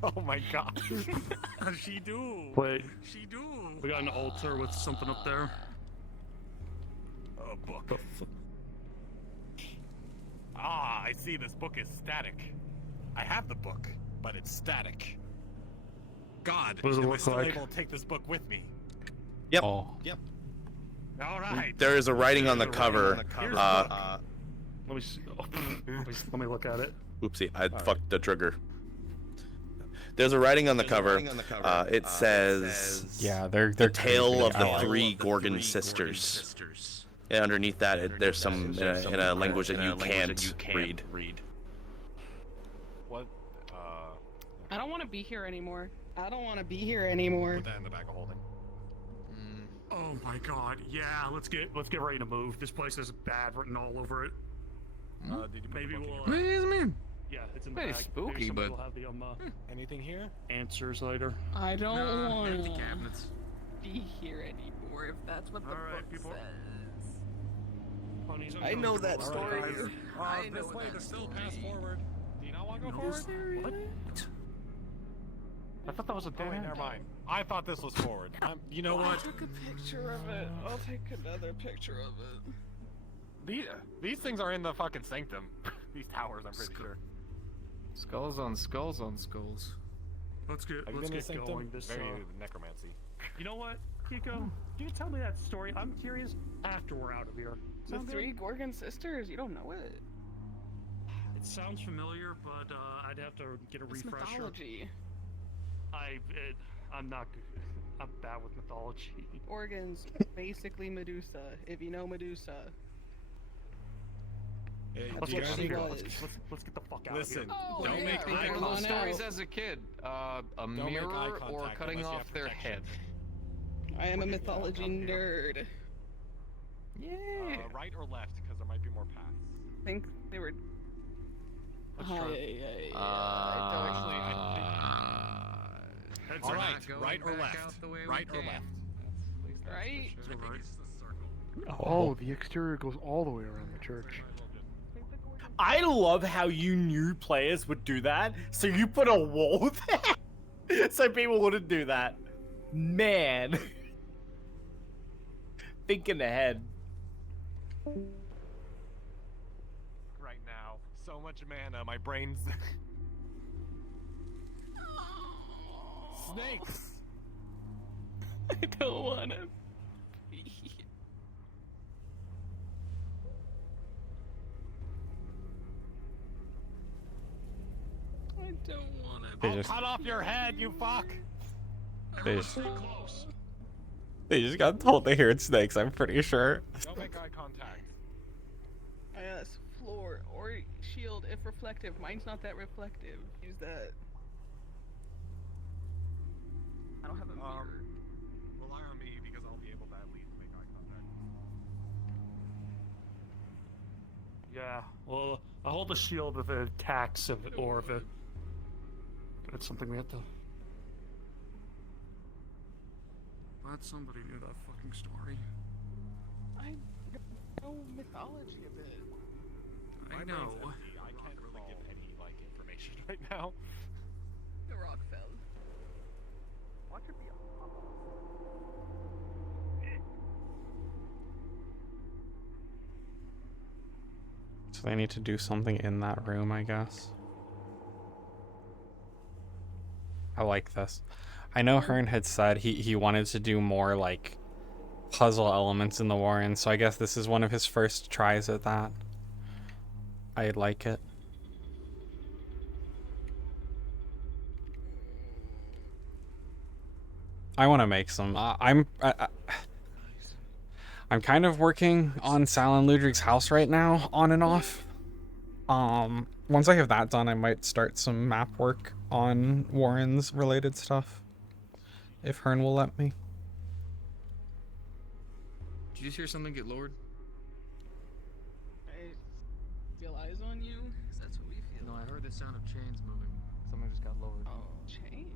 Oh my god. She do. Wait, She do. we got an altar with something up there. A book. Ah, I see. This book is static. I have the book, but it's static. God, What does it am I look still like? able to take this book with me? Yep. Oh. Yep. All right. There is a writing on the cover. Here's Let me see. Oh, let me look at it. Oopsie, I fucked the trigger. There's a writing on the cover. It says, Yeah, they're "The Tale of the crazy. Three Gorgon Sisters." And underneath that, there's some in a language that you can't read. What? I don't want to be here anymore. I don't want to be here anymore. Put that in the bag of holding. Oh my god, yeah, let's get ready to move. This place is bad written all over it. Did you put Maybe the book we'll. in What your do you mean? Yeah, it's in the Pretty bag. spooky, Maybe somebody but- will have the Anything here? answers later. I don't Nah, want empty to cabinets. be here anymore if that's what the Alright, book people. says. Honey's I know that All story. right, guys. I know This way, that there's still a story. path forward. Do you not want to go No, forward? What? I thought that was a Oh, dead wait, end. never mind. I thought this was forward. You know I what? took a picture of it. I'll take another picture of it. These things are in the fucking sanctum. These towers, I'm pretty sure. Skulls on skulls on skulls. Let's Have you get been in the going. sanctum? This Very necromancy. You know what, Kiko? Do you tell me that story? I'm curious after we're out of here. The Sound good? three Gorgon sisters. You don't know it. It sounds familiar, but I'd have to get a It's refresher. mythology. I'm not good. I'm bad with mythology. Gorgons, basically Medusa. If you know Medusa. Hey, Let's do you get, guys- let's get the fuck out Listen, of here. Oh, don't yeah, make right. eye Come on contact. out. Stories as a kid. A Don't make eye mirror or contact cutting unless you off have their protection. head. I am a mythology nerd. Yeah. Right or left? Because there might be more paths. I think they were. Let's Hi, try. Heads All are right, not going right or back left? out the way we Right or came. left? Right? Oh, the exterior goes all the way around the church. I love how you new players would do that. So you put a wall there, so people wouldn't do that. Man, thinking ahead. Right now, so much mana, my brain's. Snakes. I don't want to. I don't want to. They I'll just- cut off your head, you fuck. They just got told they heard snakes, I'm pretty sure. Don't make eye contact. Yes, floor or shield if reflective. Mine's not that reflective. Use that. I don't have a mirror. Rely on me because I'll be able to at least make eye contact. Yeah. Well, I hold the shield if it attacks, or if it. It's something we have to. Glad somebody knew that fucking story. I know mythology a bit. My brain's empty. I can't really give any information right now. The rock fell. What could be a So they need to do something in that room, I guess. I like this. I know Hearn had said he wanted to do more like puzzle elements in the Warren, so I guess this is one of his first tries at that. I like it. I want to make some. I'm kind of working on Sal and Ludwig's house right now, on and off. Once I have that done, I might start some map work on Warren's related stuff. If Hearn will let me. Did you just hear something get lowered? I feel eyes on you. 'Cause that's what we feel. No, I heard the sound of chains moving. Someone just got lowered. Oh, chain.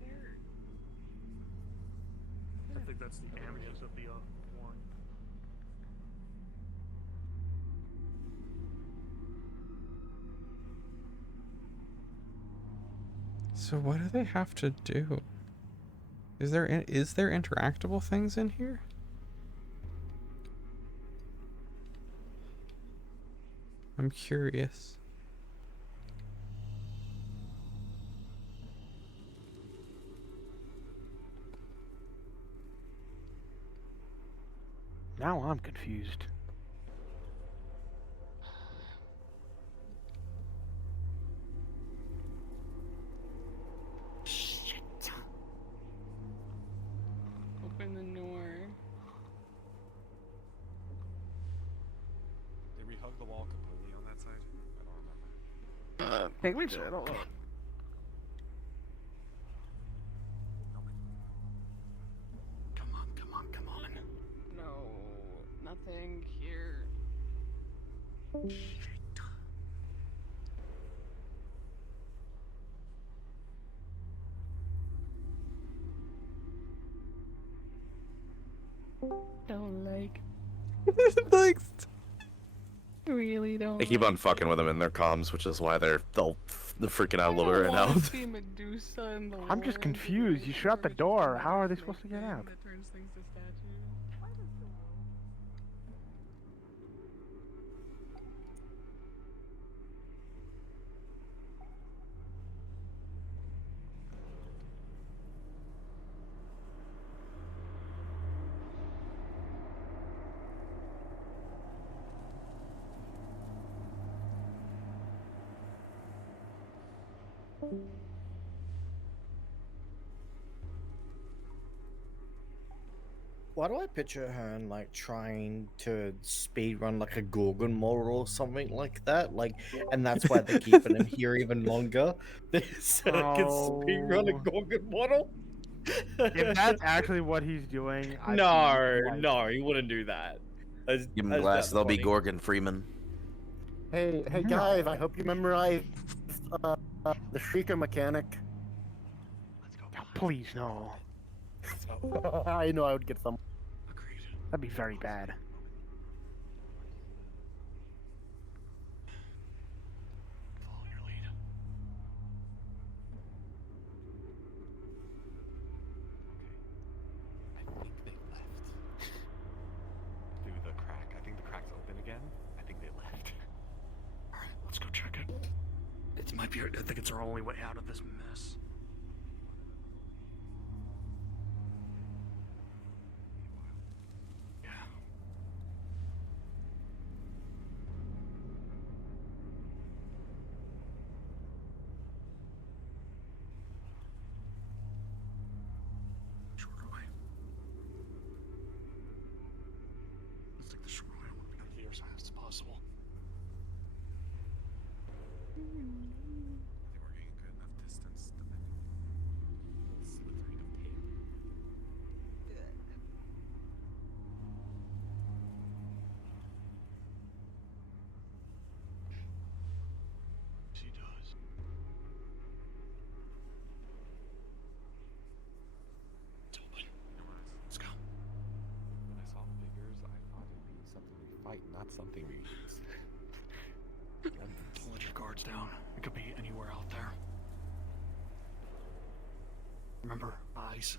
There. I think that's the ambience of the warrant. So what do they have to do? Is there interactable things in here? I'm curious. Now I'm confused. Open the door. Did we hug the wall completely on that side? I don't remember. I think we did. I don't know. Come on. No, nothing here. Don't like. Thanks. Really don't. They keep on fucking with them in their comms, which is why they're freaking out a little bit right now. See Medusa in the I'm just world. confused. You shut the door. How are they supposed to get out? That turns things to statues. Why do I picture her like trying to speed run like a Gorgon model or something like that? Like, and that's why they're keeping him here even longer. So I can speed run a Gorgon model. If that's actually what he's doing, No, he wouldn't do that. Give them glass, they'll be Gorgon Freeman. Hey guys! I hope you memorized the Shrieker mechanic. Please no. I know I would get some. That'd be very bad. Through the crack. I think the crack's open again. I think they left. Alright, let's go check it. It might be. I think it's our only way out of this mess. Shorter way. Let's take the short way. I want to get here as fast as possible. I think we're getting good enough distance to make a little slithery of tape. She does. It's open. Let's go. When I saw the figures, I thought it'd be something we fight, not something we use. Don't let your guards down. It could be anywhere out there. Remember, eyes.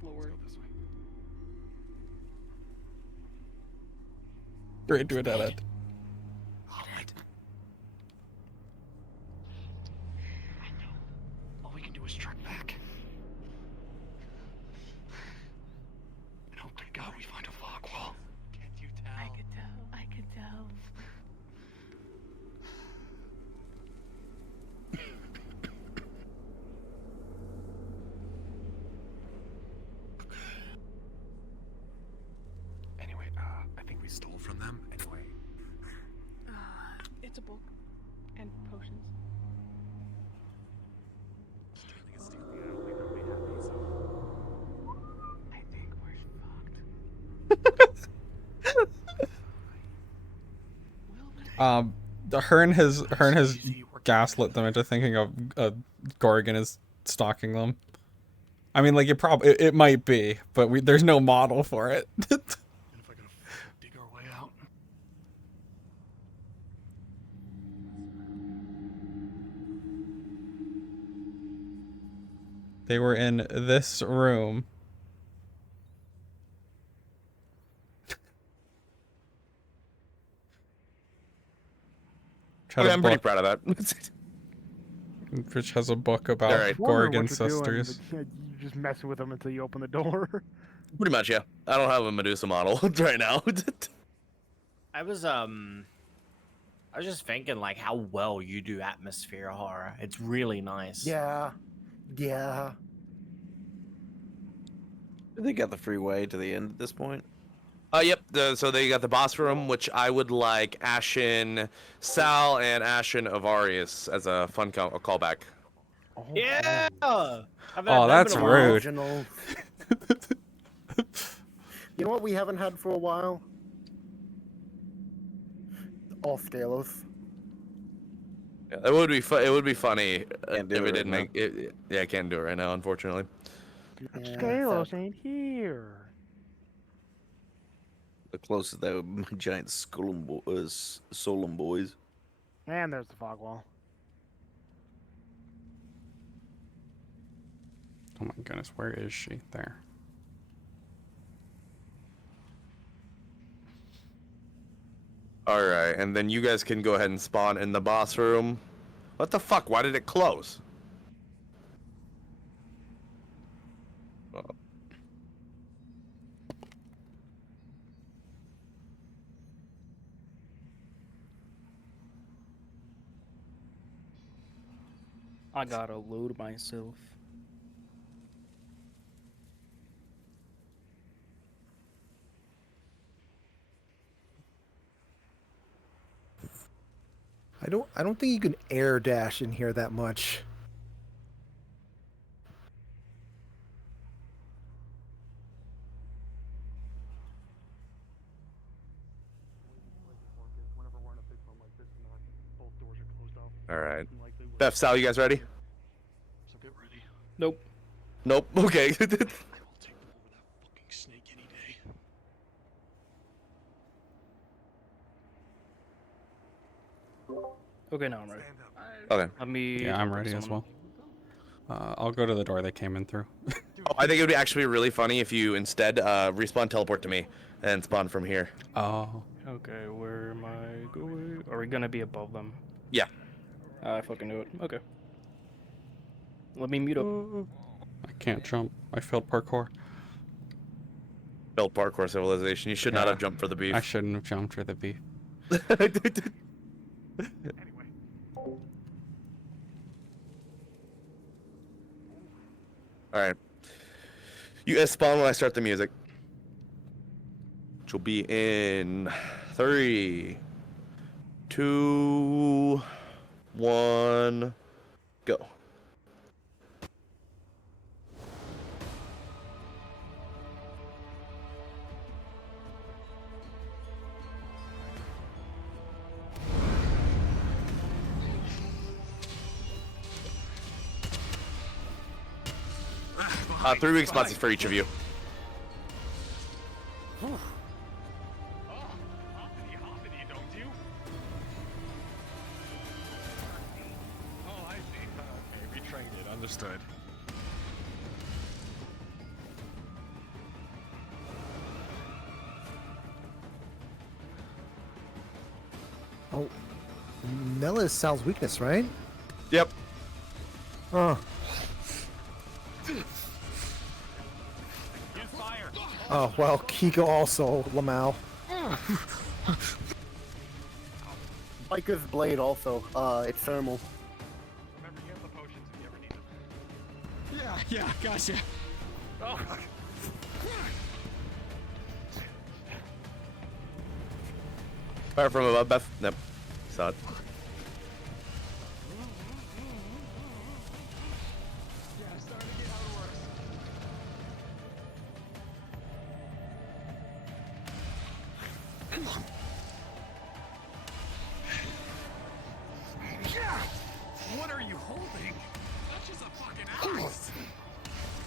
Floor. Let's go this way. Straight to a dead end. Alright. I know. All we can do is track back. And hope to God we find a fog wall. Can't you tell? I could tell. I could tell. Hearn has gaslit them into thinking a Gorgon is stalking them. I mean, like it might be, but there's no model for it. Dig our way out. They were in this room. I'm pretty proud of that. Which has a book about Wondering Gorgon what you're doing, sisters. but you're just messing with them until you open the door. Pretty much, yeah. I don't have a Medusa model right now. I was just thinking like how well you do atmosphere horror. It's really nice. Yeah. They got the freeway to the end at this point. Yep. So they got the boss room, which I would like Ashen Sal and Ashen Avarius as a fun callback. Yeah. Oh, that's rude. You know what we haven't had for a while? Off Delos. Yeah, it would be It would be funny Can't do if it it right didn't now. make it. Yeah, I can't do it right now, unfortunately. Delos ain't here. The closest that would be my giant Solum boys. And there's the fog wall. Oh my goodness, where is she? There. All right, and then you guys can go ahead and spawn in the boss room. What the fuck? Why did it close? Oh. I gotta load myself. I don't think you can air dash in here that much. All right. Beth, Sal, you guys ready? So get ready. Nope. Nope. Okay. I'll take them over that fucking snake any day. Okay, now I'm ready. Okay. Let me. Yeah, I'm ready as well. I'll go to the door they came in through. Oh, I think it would be actually really funny if you instead respawn teleport to me and spawn from here. Oh. Okay, where am I going? Are we gonna be above them? Yeah. I fucking knew it. Okay. Let me mute up. I can't jump. I failed parkour. Built parkour civilization. You should not Yeah. have jumped for the beef. I shouldn't have jumped for the beef. All right. You guys spawn when I start the music. Which will be in 3, 2, 1, go. Ah, 3 week spots is for each of you. Oh, I see. Okay, retrained it. Understood. Oh, Mela is Sal's weakness, right? Yep. Oh. Oh, well, Kiko also, Lamau. Biker's blade also. It's thermal. Yeah, gotcha. Oh. Fire from above, Beth. Nope. Saw it.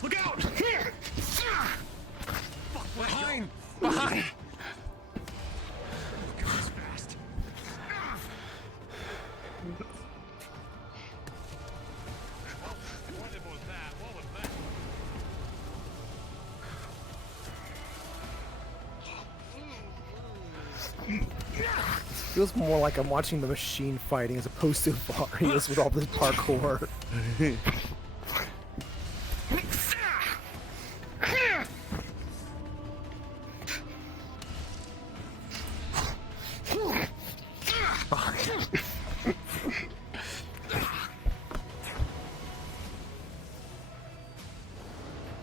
Look out! Fuck, Behind! Behind! Look at this fast. What was that? What was that? Feels more like I'm watching the machine fighting as opposed to Varios with all this parkour.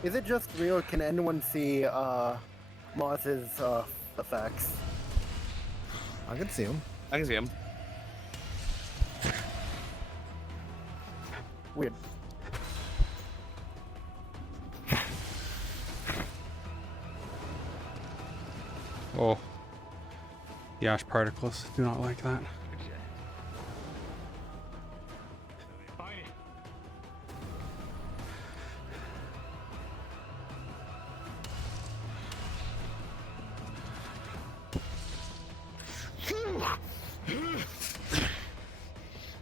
Is it just me, or can anyone see Mars's effects? I can see him. I can see him. Weird. Oh. The ash particles. Do not like that.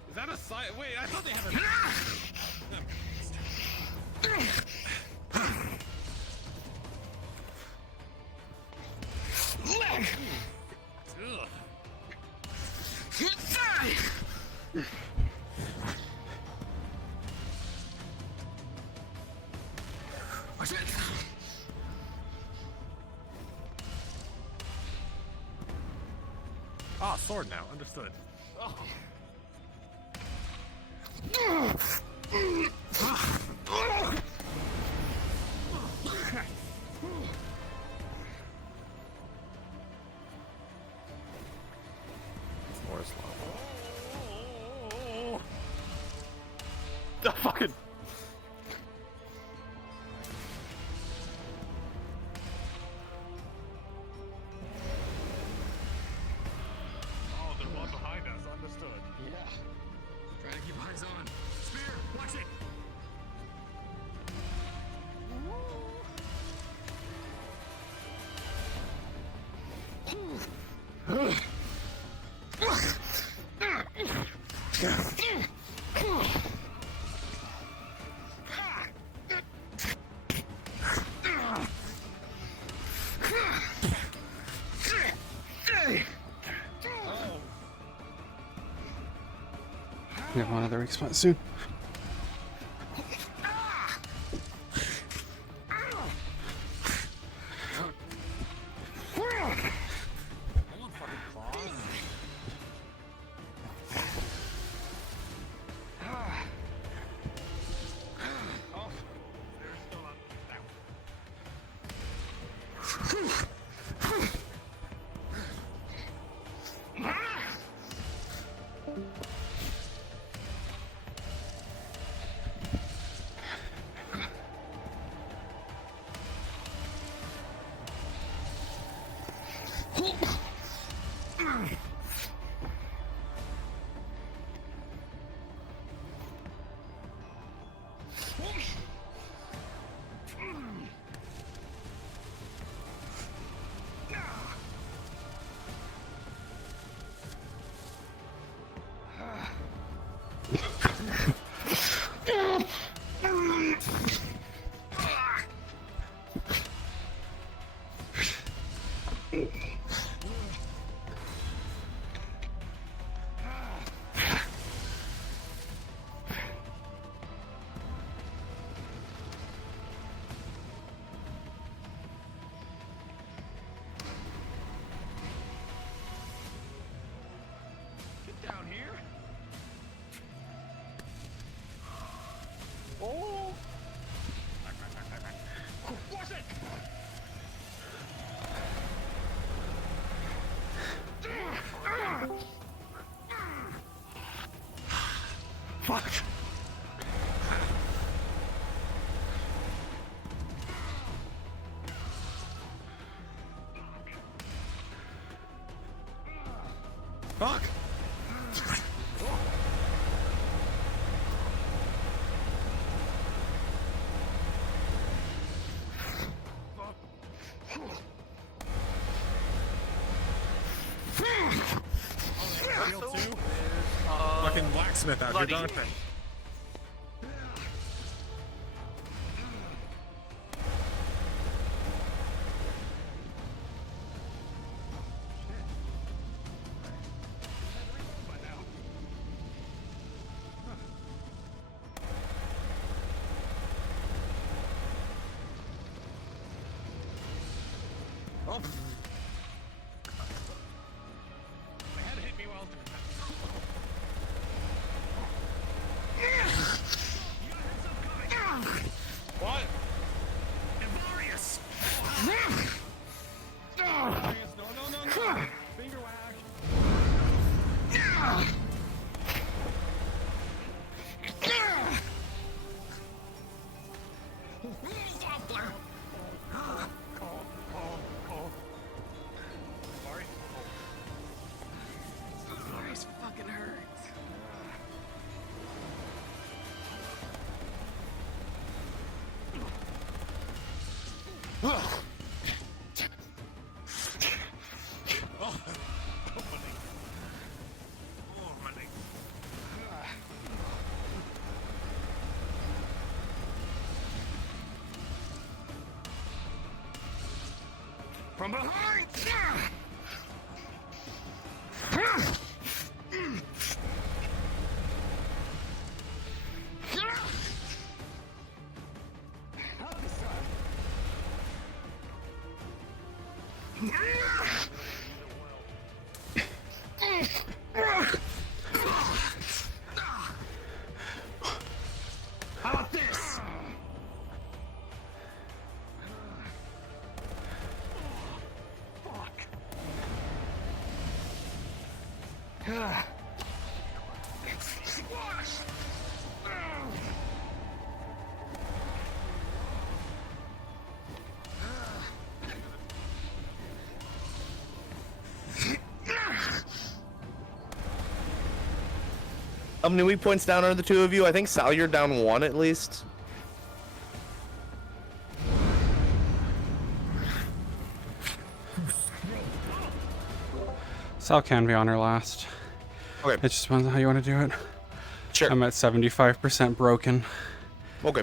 Is that a side? Wait, I thought they had a. Watch it. Ah, sword now. Understood. Oh. Forest lava. The fucking. Oh, there's one behind us. Understood. Yeah. Try to keep eyes on. Spear, watch it. We have one other weak spot soon. Down here. Oh! Watch it. Fuck. Fuck. Smith out Bloody. here, don't they? Oh. They had to hit me while What? Invarious! No. Finger whack. This fucking hurts. From behind! How about this? Squash! How many weak points down are the two of you? I think Sal, you're down one at least. Sal can be on her last. Okay. It just depends on how you want to do it. Sure. I'm at 75% broken. Okay.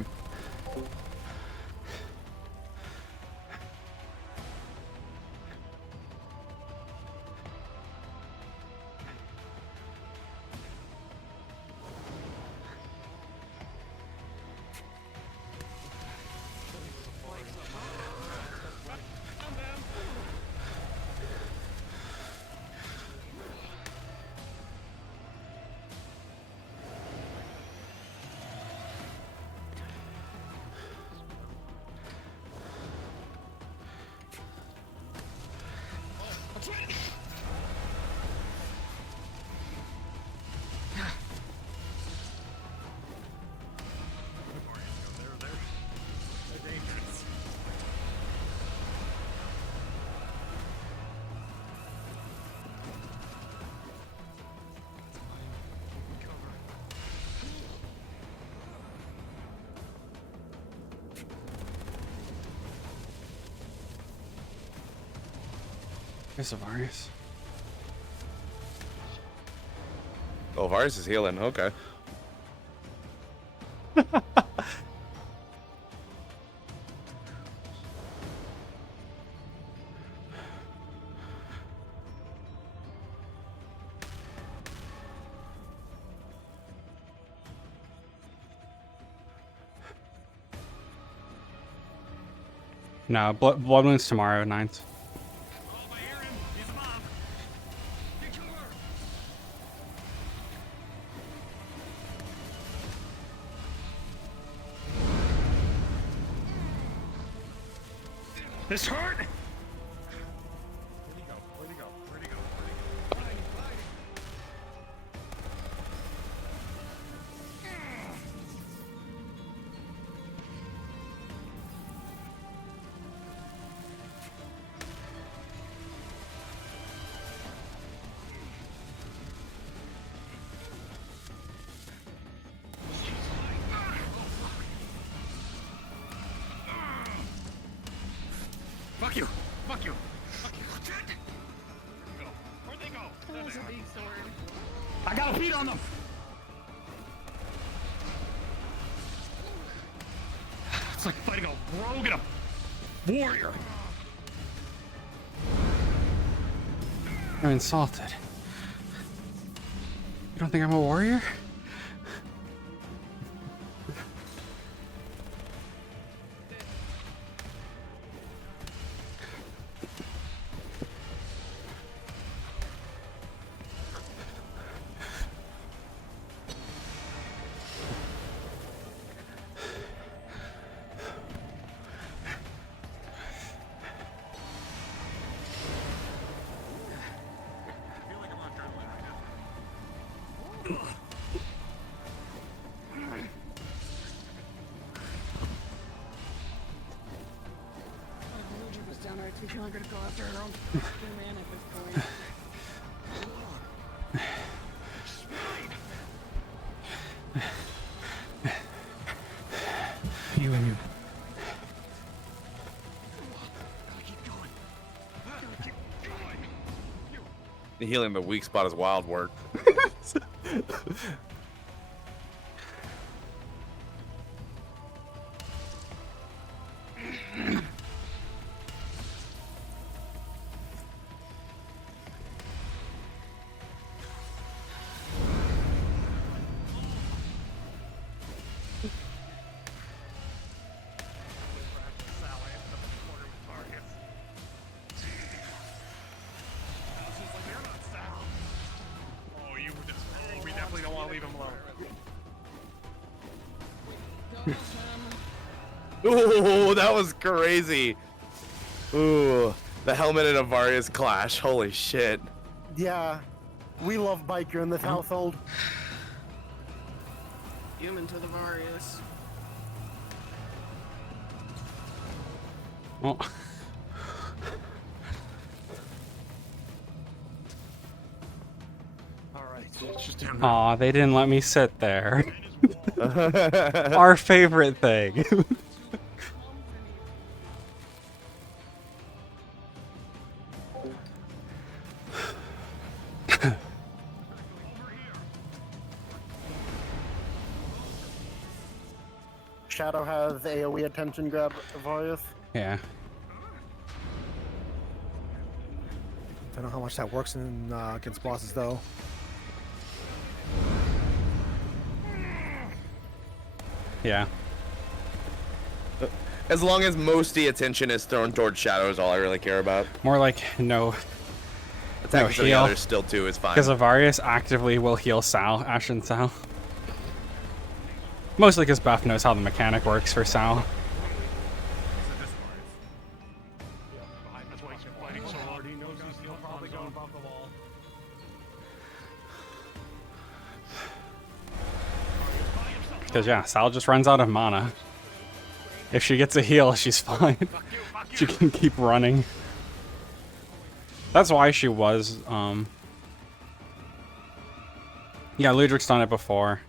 Here's Avarius. Oh, Varus is healing. Okay. No, Blood Moon's tomorrow, 9th. This hurt? Fuck you! Fuck you! Fuck you! Where'd they go? That was a big sword. I got a beat on them! like fighting a rogue and a warrior. I'm insulted. You don't think I'm a warrior? I'm gonna go after her own man at this point. You and you. Healing the weak spot is wild work. We definitely don't want to leave him alone. Ooh, that was crazy. Ooh, the helmet and Avarius clash. Holy shit. Yeah, we love biker in this household. Human to the Varius. Oh. Aw, they didn't let me sit there. Our favorite thing. Shadow has AoE attention grab Avarius. Yeah. Don't know how much that works in against bosses though. Yeah. As long as most of the attention is thrown towards Shadow is all I really care about. More like no. Attacking no some of the heal. others still too is fine. Because Avarius actively will heal Sal, Ash and Sal. Mostly because Buff knows how the mechanic works for Sal. That's why he's fighting so hard. He knows he's still probably going above the wall. Because yeah, Sal just runs out of mana. If she gets a heal, she's fine. She can keep running. That's why she was, yeah, Ludric's done it before.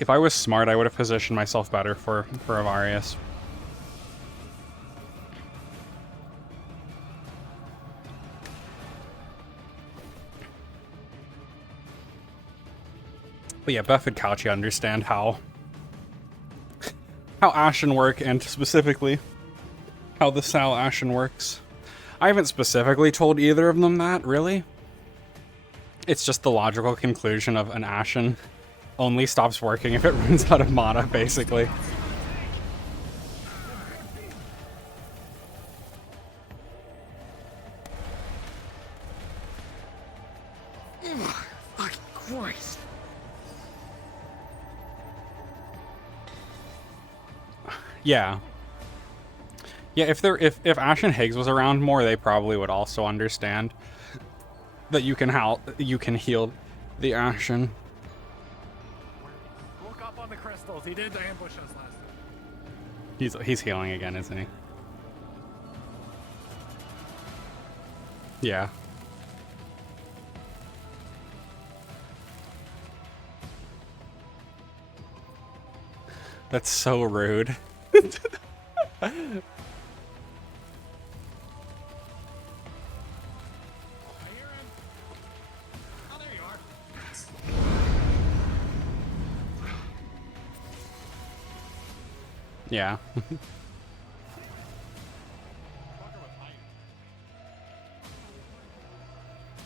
If I was smart, I would have positioned myself better for Avarius. But yeah, Beth and Couchy understand how Ashen work, and specifically how the Sal Ashen works. I haven't specifically told either of them that, really. It's just the logical conclusion of an Ashen only stops working if it runs out of mana, basically. Fucking Christ. Yeah. Yeah, if Ashen Higgs was around more, they probably would also understand that you can heal the Ashen. Look up on the crystals. He did the ambush us last time. He's healing again, isn't he? Yeah. That's so rude. Yeah.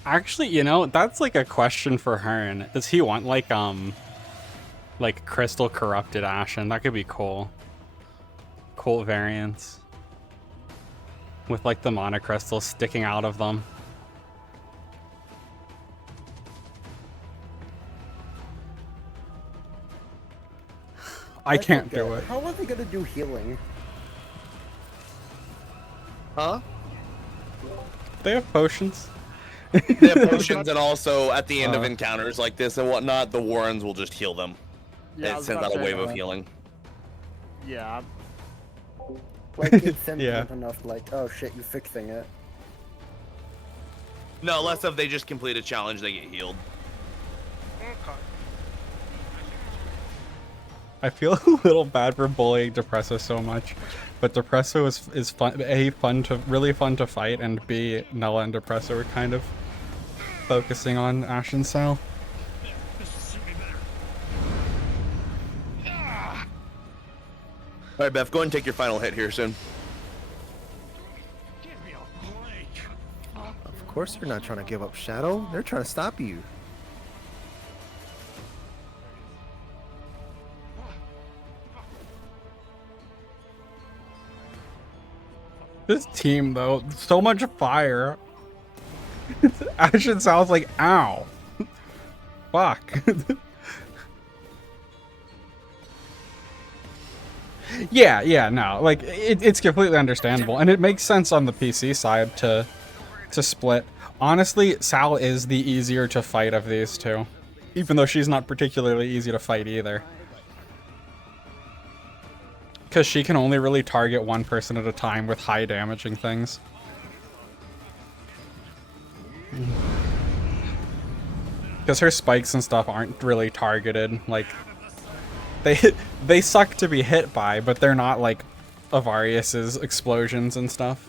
Actually, you know, that's like a question for Hearn. Does he want like crystal corrupted Ashen? That could be cool. Cool variants. With like the mana crystals sticking out of them. I can't do it. How are they gonna do healing? Huh? They have potions. They have potions, and also at the end of Uh. encounters like this and whatnot, the Warrens will just heal them. Yeah, I It was sends about out a to wave say of that. healing. Yeah. Like it's sentiment Yeah. enough. Like, oh shit, you fixing it. No, less of they just complete a challenge, they get healed. I feel a little bad for bullying Depresso so much, but Depresso is fun. Really fun to fight, and B, Nella and Depresso are kind of focusing on Ashen Cell. All right, Beth, go ahead and take your final hit here soon. Of course they're not trying to give up Shadow. They're trying to stop you. This team, though, so much fire. Ashen sounds like, ow. Fuck. Yeah, no, like, it's completely understandable, and it makes sense on the PC side to split. Honestly, Sal is the easier to fight of these two, even though she's not particularly easy to fight either. Because she can only really target one person at a time with high damaging things. Because her spikes and stuff aren't really targeted. Like, they suck to be hit by, but they're not like Avarius's explosions and stuff.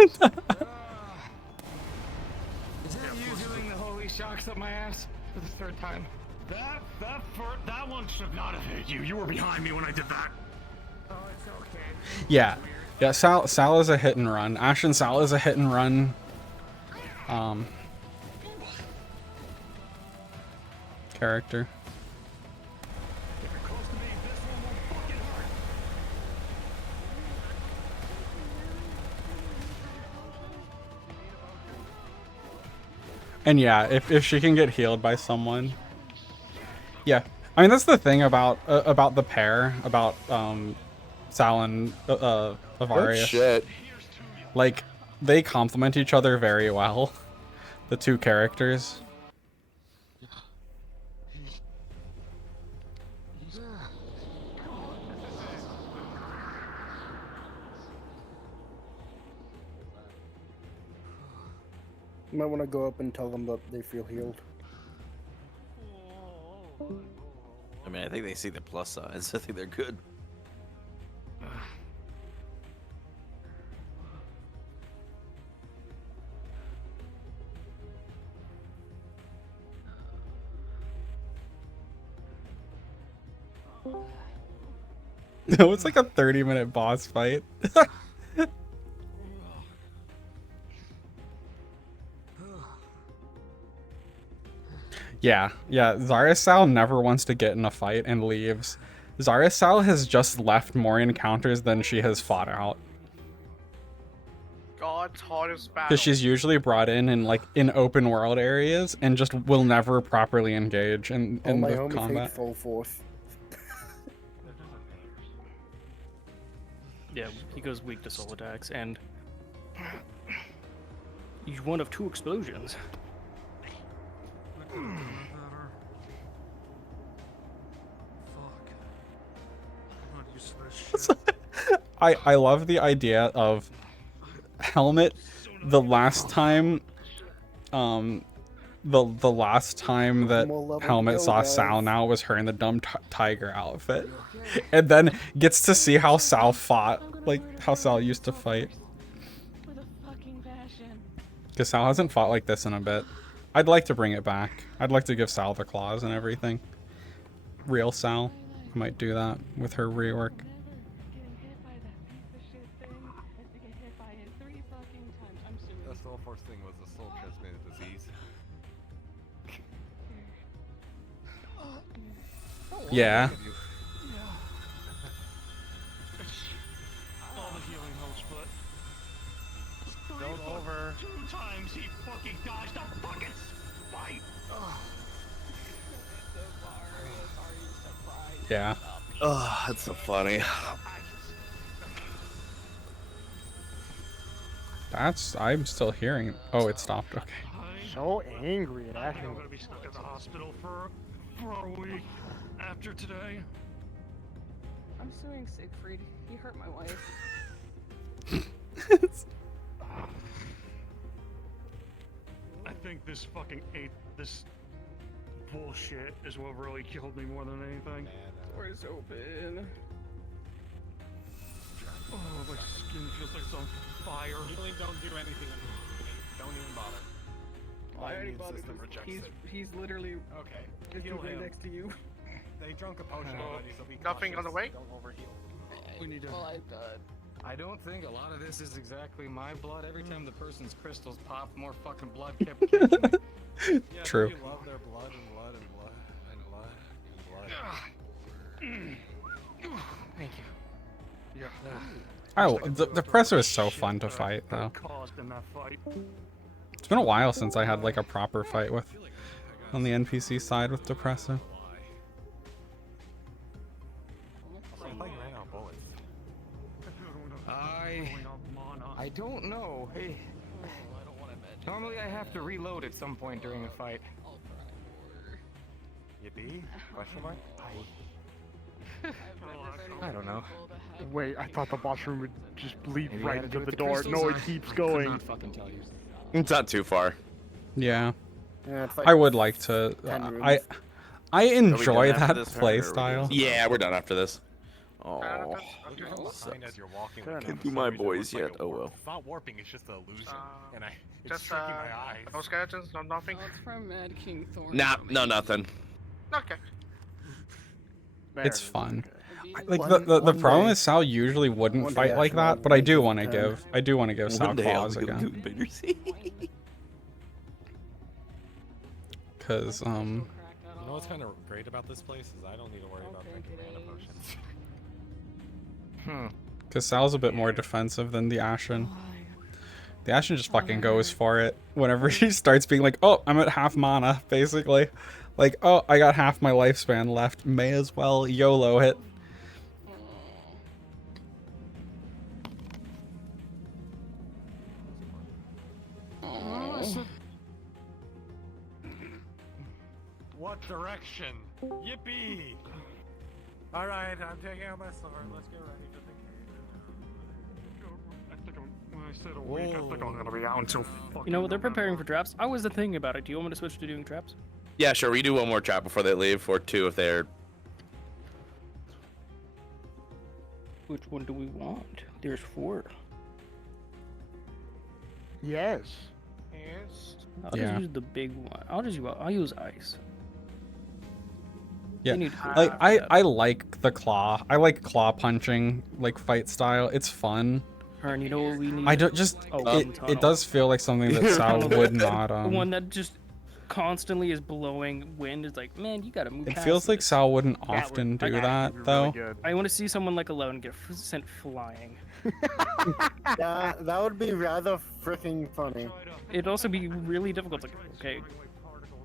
Is that you doing the holy shocks up my ass for the third time? That one should not have hit you. You were behind me when I did that. Oh, it's okay. Yeah, Sal is a hit and run. Ashen Sal is a hit and run. Character. And yeah, if she can get healed by someone, yeah. I mean, that's the thing about the pair, about Sal and Avarius. shit. Like, they complement each other very well, the two characters. You might want to go up and tell them that they feel healed. I mean, I think they see the plus sides. I think they're good. No, it's like a 30-minute boss fight. Yeah, Zarya Sal never wants to get in a fight and leaves. Zarya Sal has just left more encounters than she has fought out. God's hardest battle. Because she's usually brought in like in open world areas and just will never properly engage in Oh, my the homies hate combat. full force. Yeah, he goes weak to soul attacks, and one of 2 explosions. I love the idea of Helmet the last time the last time that More level to Helmet go, saw guys. Sal now was her in the dumb tiger outfit. And then gets to see how Sal fought, like how Sal used to fight. Because Sal hasn't fought like this in a bit. I'd like to bring it back. I'd like to give Sal the claws and everything. Real Sal. I might do that with her rework. That's the whole first thing was the soul transmitted disease. Yeah. All the healing helps, but Don't over. 2 times he fucking dodged a fucking spike. Yeah. Oh, that's so funny. I'm still hearing. Oh, it stopped. Okay. So angry at Ashen. I'm gonna be stuck in the hospital for a week after today. I'm suing Siegfried. He hurt my wife. I think this fucking this bullshit is what really killed me more than anything. Doors open. Oh, my skin feels like it's on fire. Really don't do anything. Don't even bother. I already immune bothered system him. rejects He's literally Okay. is Heal right him. next to you. They drunk a potion already, so be Nothing on the way? Don't overheal. We need to. Well, I died. I don't think a lot of this is exactly my blood. Every time the person's crystals pop, more fucking blood kept kicking me. Yeah, True. You love their blood and blood and blood and blood and blood. Thank you. Yeah. Oh, the presser is so fun to fight, though. Caused in that fight. It's been a while since I had like a proper fight with on the NPC side with Depressor. I thought you ran out of bullets. I don't know. Hey, normally I have to reload at some point during a fight. Yippee? Question mark? I don't know. Wait, I thought the boss room would just lead Maybe right I had to into do the with door. No, it crystals, keeps or- going. Could not fucking tell you. It's not too far. Yeah. Yeah, it's like I would like to. 10 rooms. I enjoy done after that this, play or are we style. Yeah, we're done after this. Oh, As you're walking, can't do my boys yet. Oh well. It's not warping, it's just an illusion. And it's Just tricking my eyes. no skeletons, no nothing. Oh, it's from Mad King Thorn. Nah, no nothing. Okay. It's fun. Like One- the one problem day- is Sal usually wouldn't one day fight like after that, my but I do life want to is give. I do want to give Sal One day I'll claws go again. to Bigger Sea. Cause You know what's kind of great about this place is I don't need to worry about drinking mana potions. Cause Sal's a bit more defensive than the Ashen. The Ashen just fucking goes for it whenever she starts being like, oh, I'm at half mana, basically. Like, oh, I got half my lifespan left. May as well YOLO it. What direction? Yippee! Alright, I'm taking out my sword. Let's get ready for the I think when I said a week, I think I'm gonna be out until fucking. You know what? They're preparing for traps. I was thinking about it. Do you want me to switch to doing traps? Yeah, sure. We do one more trap before they leave, or two if they're. Which one do we want? There's 4. Yes. Yes. I'll Yeah. just use the big one. I'll use ice. Yeah, You need like half I that. I like the claw. I like claw punching like fight style. It's fun. And you know what we need? I don't just Oh, it, wind tunnel. it does feel like something that Sal would not. The one that just constantly is blowing wind is like, man, you gotta move. It past feels like this. Sal wouldn't That would often do actually that be really though. good. I want to see someone like Alone get sent flying. That would be rather freaking funny. It'd also be really difficult. Like, okay,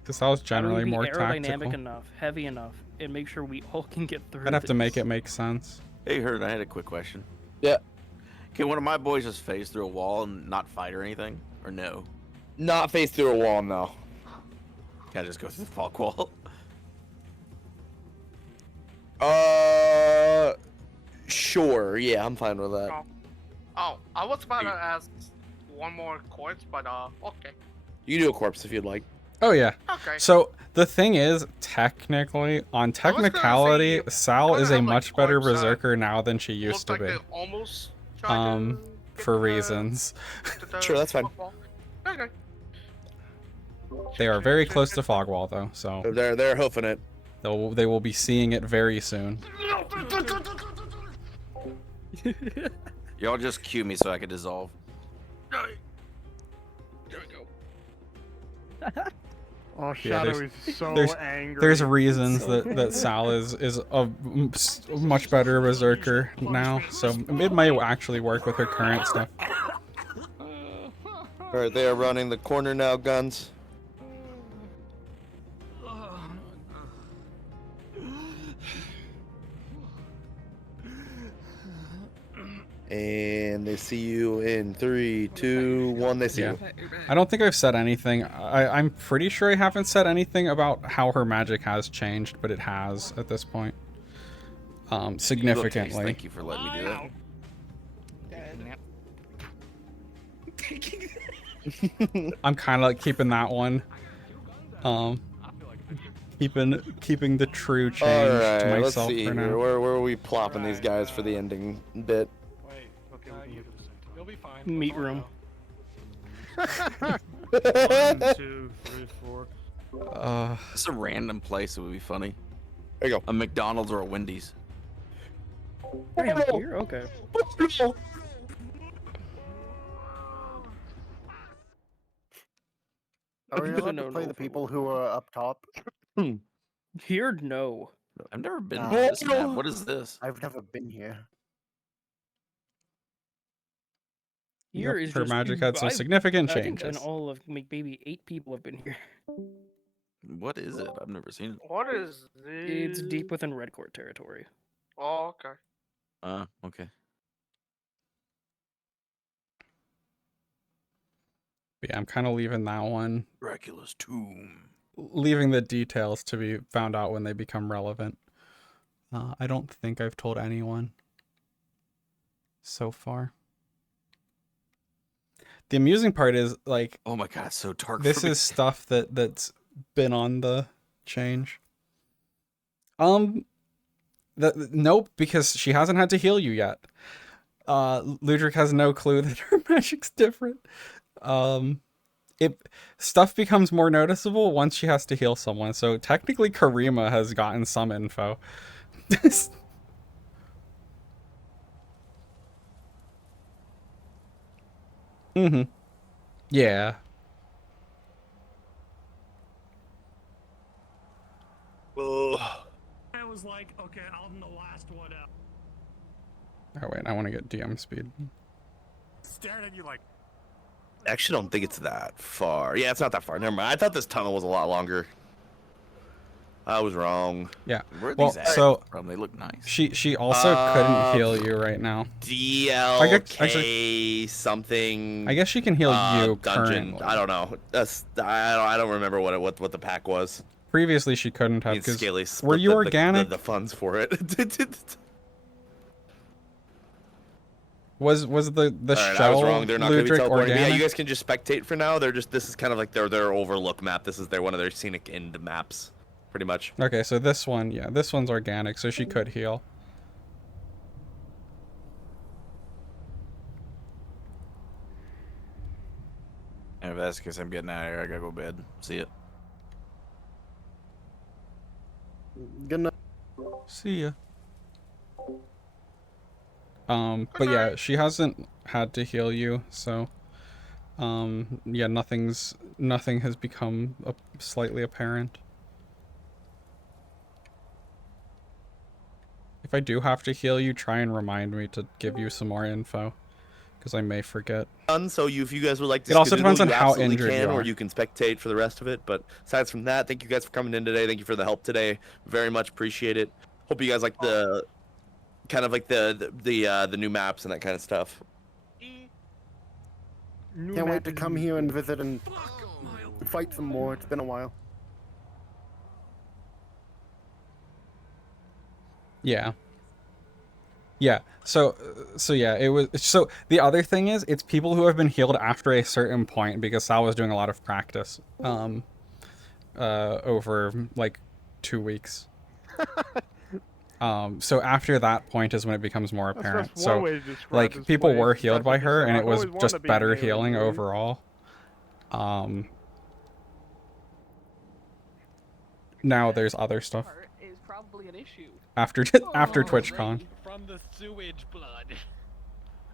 Because Sal's how do we generally be more aerodynamic tactical. enough, heavy enough, and make sure we all can get through. I'd have to make this. it make sense. Hey, Herd, I had a quick question. Yeah. Can one of my boys just phase through a wall and not fight or anything? Or no? Not face through a wall, no. Can I just go through the fog wall? Sure. Yeah, I'm fine with that. Oh, I was about to ask one more corpse, but okay. You can do a corpse if you'd like. Oh yeah. Okay. So the thing is, technically, on technicality, Sal is a much better berserker now than she used to be. Almost For reasons. Sure, that's fine. Okay. They are very close to Fogwall though, so they're hoofing it. They will be seeing it very soon. Y'all just cue me so I can dissolve. There we go. Oh, Yeah, Shadow is so angry. there's reasons that Sal is a much better berserker now, so it might actually work with her current stuff. All right, they are running the corner now, guns. And they see you in 3, 2, 1. They see you. I don't think I've said anything. I'm pretty sure I haven't said anything about how her magic has changed, but it has at this point. Significantly. Thank you for letting me do that. I'm kind of like keeping that one. Keeping the true change All to right, let's myself see for here. now. Where are we plopping these guys for the ending bit? You'll be fine. Meat room. 1, 2, 3, 4. It's a random place. It would be funny. There you go. A McDonald's or a Wendy's. Damn, here? Okay. Are we Good to allowed know to play no the for people who are up top? Here, no. I've never been to Oh, this map. What is this? I've never been here. Here Yep, is her just magic had some I've- significant I think changes. in all of maybe 8 people have been here. What is it? I've never seen it. What is this? It's deep within Red Court territory. Oh, okay. Okay. But yeah, I'm kind of leaving that one. Dracula's tomb. Leaving the details to be found out when they become relevant. I don't think I've told anyone so far. The amusing part is like, oh my god, it's so dark. This for me. is stuff that's been on the change. Nope, because she hasn't had to heal you yet. Ludric has no clue that her magic's different. Stuff becomes more noticeable once she has to heal someone. So technically, Karima has gotten some info. Yeah. I was like, okay, I'm the last one out. Oh wait, I want to get DM speed. Staring at you like. I actually don't think it's that far. Yeah, it's not that far. Never mind. I thought this tunnel was a lot longer. I was wrong. Yeah. Where are Well, these so from? They look nice. she also couldn't heal you right now. DLK something. I guess she can heal you dungeon. currently. I don't know. I don't remember what the pack was. Previously, she couldn't have. Me and 'cause Scaly were split you organic? the funds for it. Was the All right, shell I was wrong. They're not going to be Ludric teleporting. organic? Yeah, you guys can just spectate for now. This is kind of like their overlook map. This is one of their scenic end maps, pretty much. Okay, so this one, yeah, this one's organic, so she could heal. And if that's the case, I'm getting out of here. I gotta go to bed. See ya. Good night. See ya. But yeah, she hasn't had to heal you, so yeah, nothing has become slightly apparent. If I do have to heal you, try and remind me to give you some more info, because I may forget. So if you guys would like to, It also skedaddle, depends on you how absolutely injured can, you or are. you can spectate for the rest of it. But aside from that, thank you guys for coming in today. Thank you for the help today. Very much appreciate it. Hope you guys like the kind of like the new maps and that kind of stuff. Can't wait to come here and visit and fight some more. It's been a while. Yeah. Yeah. So yeah, it was. So the other thing is, it's people who have been healed after a certain point because Sal was doing a lot of practice. Over like 2 weeks. So after that point is when it becomes more That's apparent. just one So way to describe like this people place. were That's healed by what they her, say. and I've it was always wanted just to be better an alien, healing really. overall. Now there's other stuff Is probably an issue. after after TwitchCon. From the sewage blood.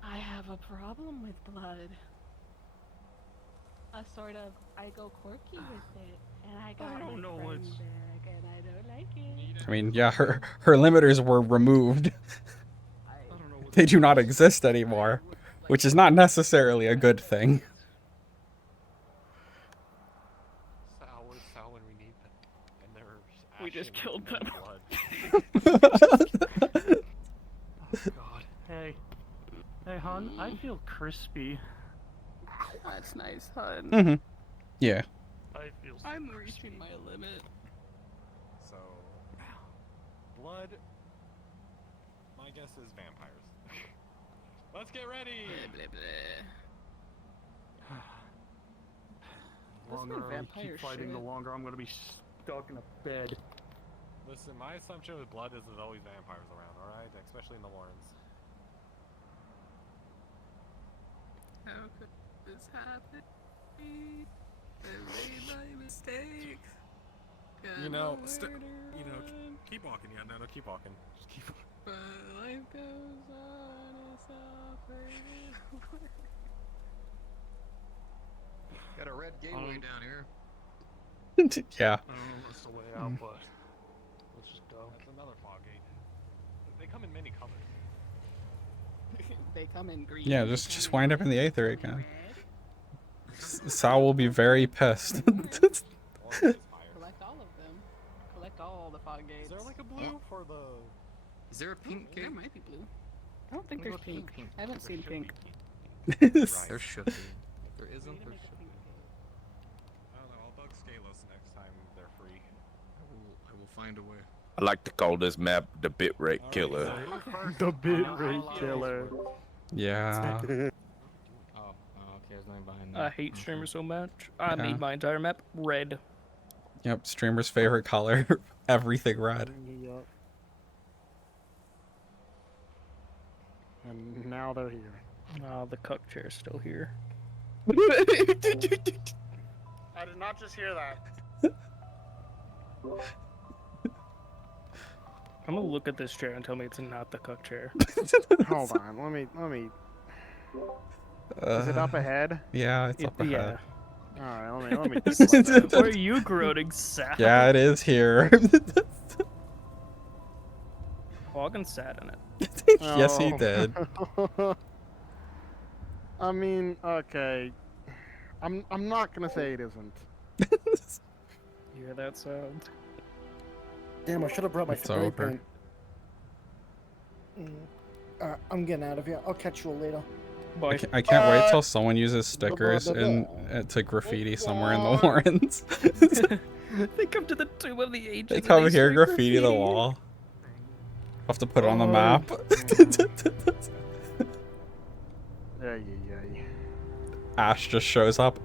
I have a problem with blood. I go quirky with it, and I got don't know my friend what's- back, and I don't like it. I mean, yeah, her limiters were removed. They do not exist anymore, which is not necessarily a good thing. Where's Sal when we need them? And there's We just killed them. Oh god. Hey. Hey, hon, I feel crispy. That's nice, hun. Mm-hmm. Yeah. I feel I'm reaching my limit. So, blood. My guess is vampires. Let's get ready. The longer I keep fighting, the longer I'm gonna be stuck in a bed. Listen, my assumption with blood is there's always vampires around, alright? Especially in the Warrens. How could this happen? I made my mistakes. You know, keep walking. Yeah, no, keep walking. Just keep walking. But life goes on, it's all Got a red gateway down here. Yeah. I don't know what's the way out, but let's just go. That's another fog gate. They come in many colors. They come in green. Yeah, just wind up in the Aether again. Sal will be very pissed. Collect all of them. Collect all the fog gates. Is there like a blue for the? Is there a pink gate? There might be blue. I don't think Let me there's go pink. pink. I haven't seen pink. There should be. If there isn't, there should be. I don't know. I'll bug Scalos next time they're free. I will find a way. I like to call this map the bitrate killer. The bitrate killer. Yeah. Oh, okay, there's nothing behind that. I hate streamers so much. I Yeah. made my entire map red. Yep, streamer's favorite color. Everything red. Yup. And now they're here. Oh, the cuck chair's still here. I did not just hear that. I'm gonna look at this chair and tell me it's not the cuck chair. Hold on, let me. Is it up ahead? Yeah, it's up ahead. Yeah. All right, let me. Think about What are you groaning, Sal? Yeah, it is here. Hogan sat in it. Yes, he Oh. did. I mean, okay. I'm not gonna say it isn't. You hear that sound? Damn, I should have brought my It's spray over. paint. I'm getting out of here. I'll catch you all later. I can't wait till someone uses stickers and to graffiti somewhere in the Warrens. They come to the tomb of the ages. They and come here, start graffiti the wall. I'll have to put it on the Oh. map. Yeah. Ash just shows up.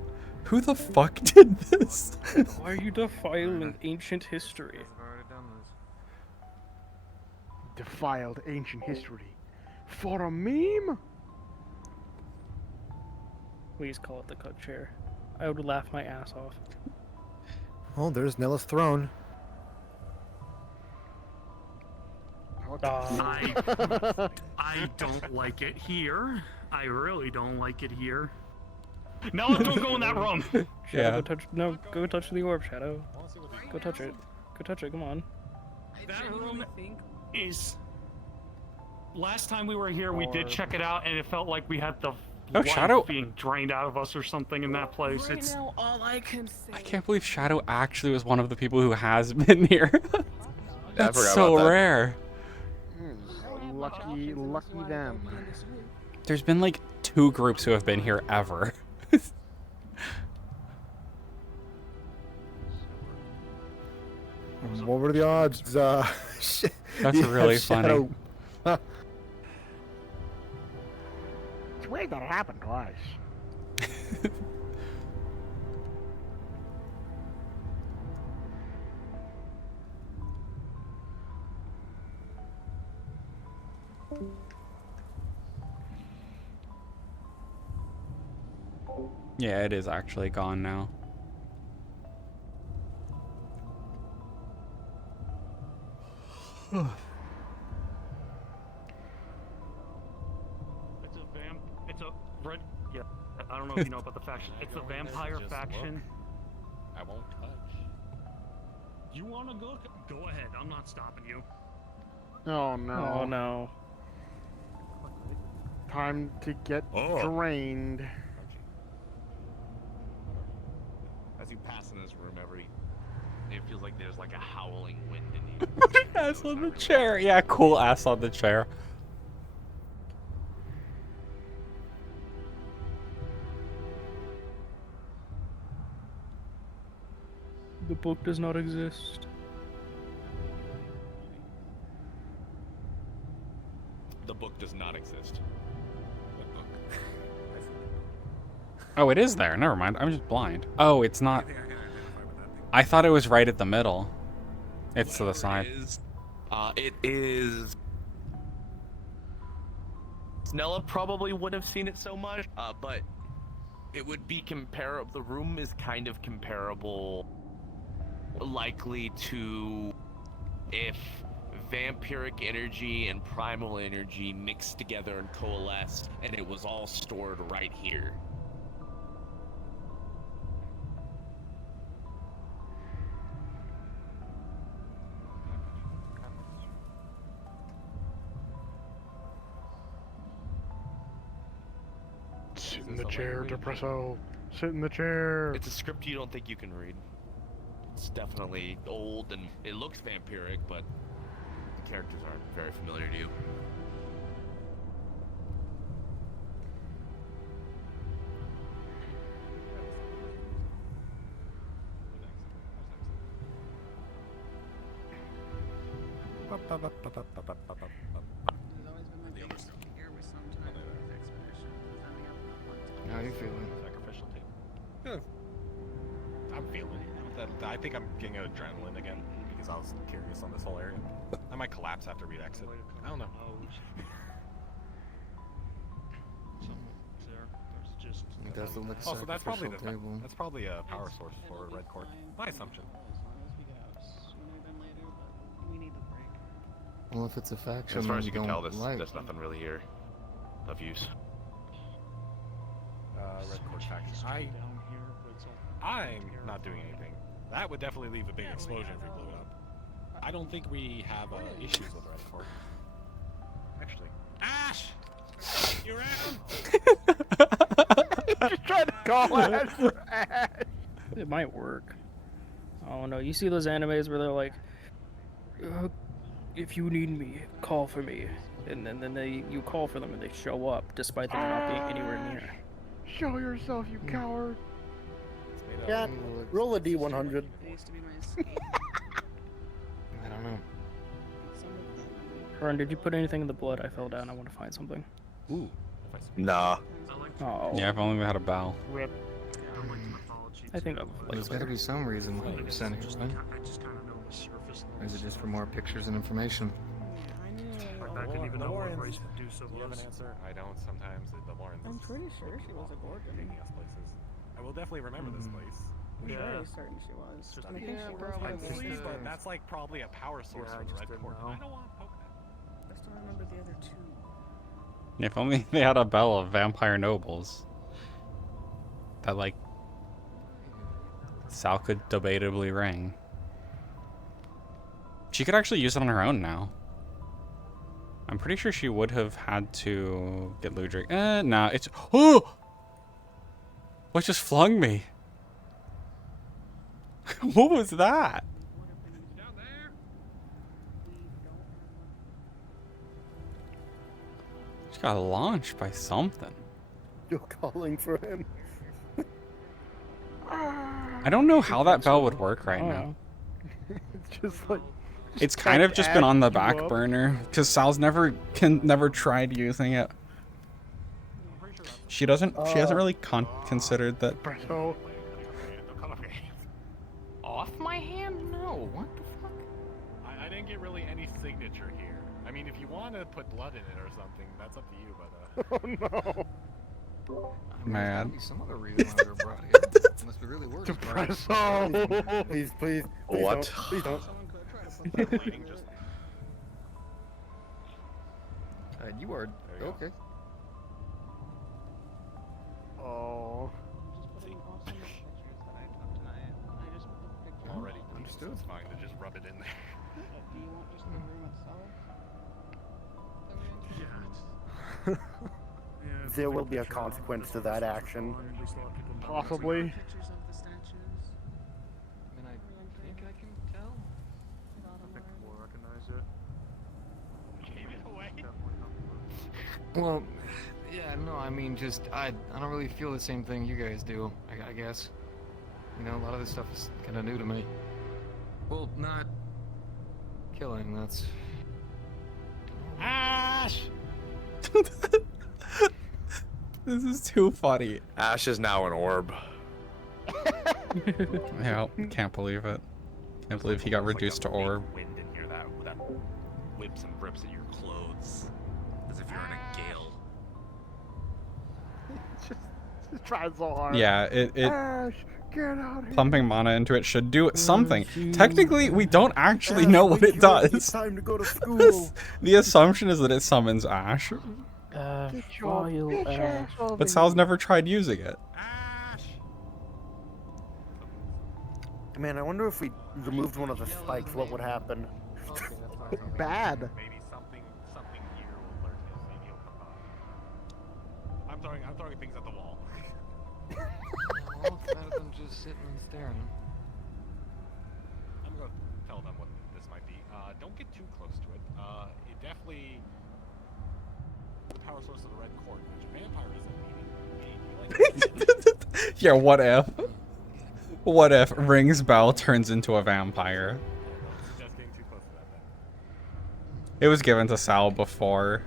Who the fuck did this? Why are you defiling ancient history? Defiled ancient history for a meme. Please call it the cuck chair. I would laugh my ass off. Oh, there's Nella's throne. I don't like it here. I really don't like it here. No, don't go in that room. Shadow, Yeah. go touch. No, go touch the orb, Shadow. Go touch it. Go touch it. Come on. That room is. Last time we were here, we did check it out, and it felt like we had the life Shadow- being drained out of us or something in that place. Right It's now, all I can say. I can't believe Shadow actually was one of the people who has been here. That's forgot so about that. rare. Lucky them. There's been like 2 groups who have been here ever. What were the odds? Shit. That's Yeah, really funny. Shadow. It's weird that it happened twice. Yeah, it is actually gone now. It's a red. Yeah, I don't know if you know about the faction. It's a vampire Just faction. look. I won't touch. You wanna go? Go ahead. I'm not stopping you. Oh no. Oh no. Time to get Oh. drained. As you pass in this room, it feels like there's like a howling wind in you. Ass on the chair. Yeah, cool ass on the chair. The book does not exist. The book does not exist. What book? Oh, it is there. Never mind. I'm just blind. Oh, it's not. I thought it was right at the middle. It's to the side. It is. Snella probably would have seen it so much, but it would be comparable. The room is kind of comparable, likely to if vampiric energy and primal energy mixed together and coalesced, and it was all stored right here. Sit in the chair, Depresso. Sit in the chair. It's a script you don't think you can read. It's definitely old and it looks vampiric, but the characters aren't very familiar to you. How you feeling? Sacrificial tape. I'm feeling it. I think I'm getting adrenaline again because I was curious on this whole area. I might collapse after we exit. I don't know. It does look like a Oh, so that's probably sacrificial table. that's probably a power source for Red Court. My assumption. Well, if it's a faction, As far as we you can don't tell, like. there's nothing really here of use. Red Court faction. I'm not doing anything. That would definitely leave a big explosion if we blew it up. I don't think we have issues with Red Court. Actually. Ash! You around? Just trying to call Ash for Ash. It might work. Oh no, you see those animes where they're like, if you need me, call for me. And then you call for them and they show up despite them not being anywhere near. Show yourself, you coward. Yeah, roll a D100. I don't know. Ron, did you put anything in the blood? I fell down. I want to find something. Ooh. Nah. Oh. Yeah, if only we had a bell. Rip. I think I've There's got to be some reason why you're sent here, right? Or is it just for more pictures and information? I couldn't even know what race Do Medusa you have was. an answer? I don't. Sometimes the Lawrence. I'm pretty sure she was a Gorgon. Taking us places. I will definitely remember this place. I'm Yeah. very certain she was. Just- And I think Yeah, she was probably. one of Please, the- but that's like probably a power source Yeah, I for the just Red didn't Court. know. I don't want to poke that. I still remember the other two. If only they had a bell of vampire nobles. That, like, Sal could debatably ring. She could actually use it on her own now. I'm pretty sure she would have had to get Ludwig. No, it's... Oh! What just flung me? What was that? She got launched by something. You're calling for him. I don't know how that bell would work right now. It's just like. It's kind of just been on the back you up. burner because Sal's never tried using it. She hasn't really considered that. So, Off my hand? No. What the fuck? I didn't get really any signature here. I mean, if you want to put blood in it or something, that's up to you. But oh no. Man. Some other reason why they're brought here. Must be really worse. Depresso. Please, please. What? Please don't. You are okay. Oh. Already understood. It's fine to just rub it in there. Do you want just the room itself? There will be a consequence to that action. Possibly. I mean, I think I can tell. I think we'll recognize it. Well, yeah, no, I mean, just I don't really feel the same thing you guys do. I guess. You know, a lot of this stuff is kind of new to me. Well, not killing. That's. Ash! This is too funny. Ash is now an orb. Yeah, can't believe it. Can't believe he got reduced to orb. Wind in here that whips and rips at your clothes, as if you're in a gale. Just trying so hard. Yeah, it Ash, get out here. pumping mana into it should do something. Technically, we don't actually know what it does. It's time to go to school. The assumption is that it summons Ash, File Ash. but Sal's never tried using it. Man, I wonder if we removed one of the spikes, what would happen? Bad. Maybe something here will alert him. Maybe he'll come by. I'm throwing things at the wall. Well, it's better than just sitting and staring. I'm gonna tell them what this might be. Don't get too close to it. It definitely the power source of the red cord, which a vampire isn't. Yeah, what if? What if Ring's Bell turns into a vampire? Just getting too close to that then. It was given to Sal before,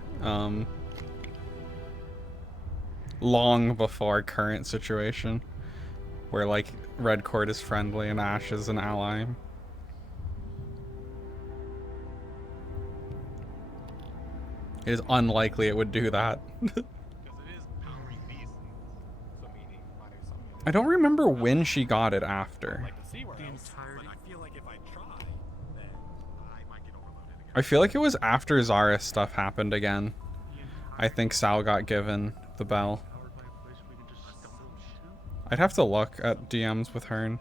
long before current situation, where like Red Cord is friendly and Ash is an ally. It is unlikely it would do that. I don't remember when she got it after. I feel like it was after Zara stuff happened again. I think Sal got given the bell. I'd have to look at DMs with her.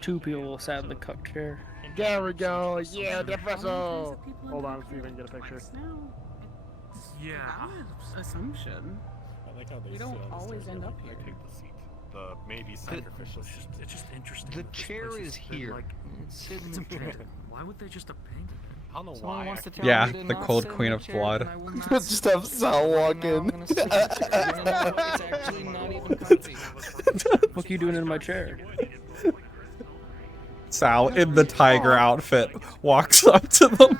Two people will sat in the cup chair. There we go. Yeah, Depresso. Hold on, let's see if I can get a picture. Yeah. Assumption. I like how they We don't sit on the always stairs end and up here. Take the seat. The maybe sacrificial seat. It's just interesting. The that this chair place is has been, here. Like, It's sitting it's in the chair. abandoned. Why would they just abandon it? I don't know Someone why. wants to tell Yeah, me to the not cold sit in queen the of chair, blood. then I will not Just sit have in the Sal chair. walk Now I'm in. gonna sit in the chair. You know what? It's actually not even comfy. What you doing in my chair? Sal in the tiger outfit walks up to them.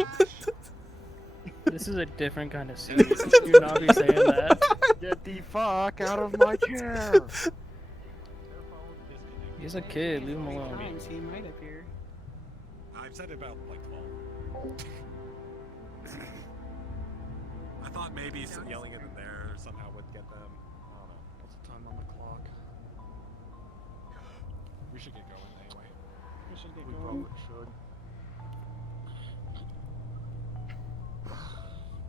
This is a different kind of seat. Do not be saying that. Get the fuck out of my chair. He's a kid. Leave him alone. Times he might appear. I've said it about like 12. I thought maybe yelling it in there somehow would get them. I don't know. What's the time on the clock? We should get going anyway. We should get We going. probably should.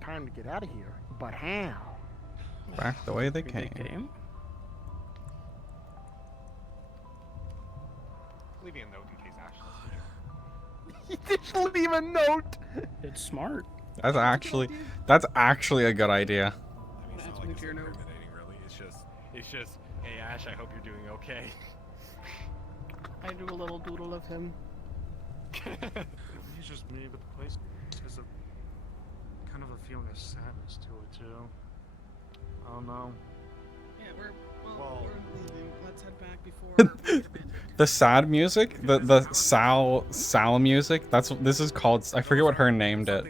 Time to get out of here. But how? Back the way they came. Leaving a note in case Ash is You just leave a note. It's smart. That's actually a good idea. I mean, it's not like it's incriminating, really. It's just, hey Ash, I hope you're doing okay. I do a little doodle of him. He's just me, but the place has a kind of a feeling of sadness to it too. I don't know. Yeah, we're Well- we're leaving. Let's head The sad music, the Sal music. This is called. I forget what her named it.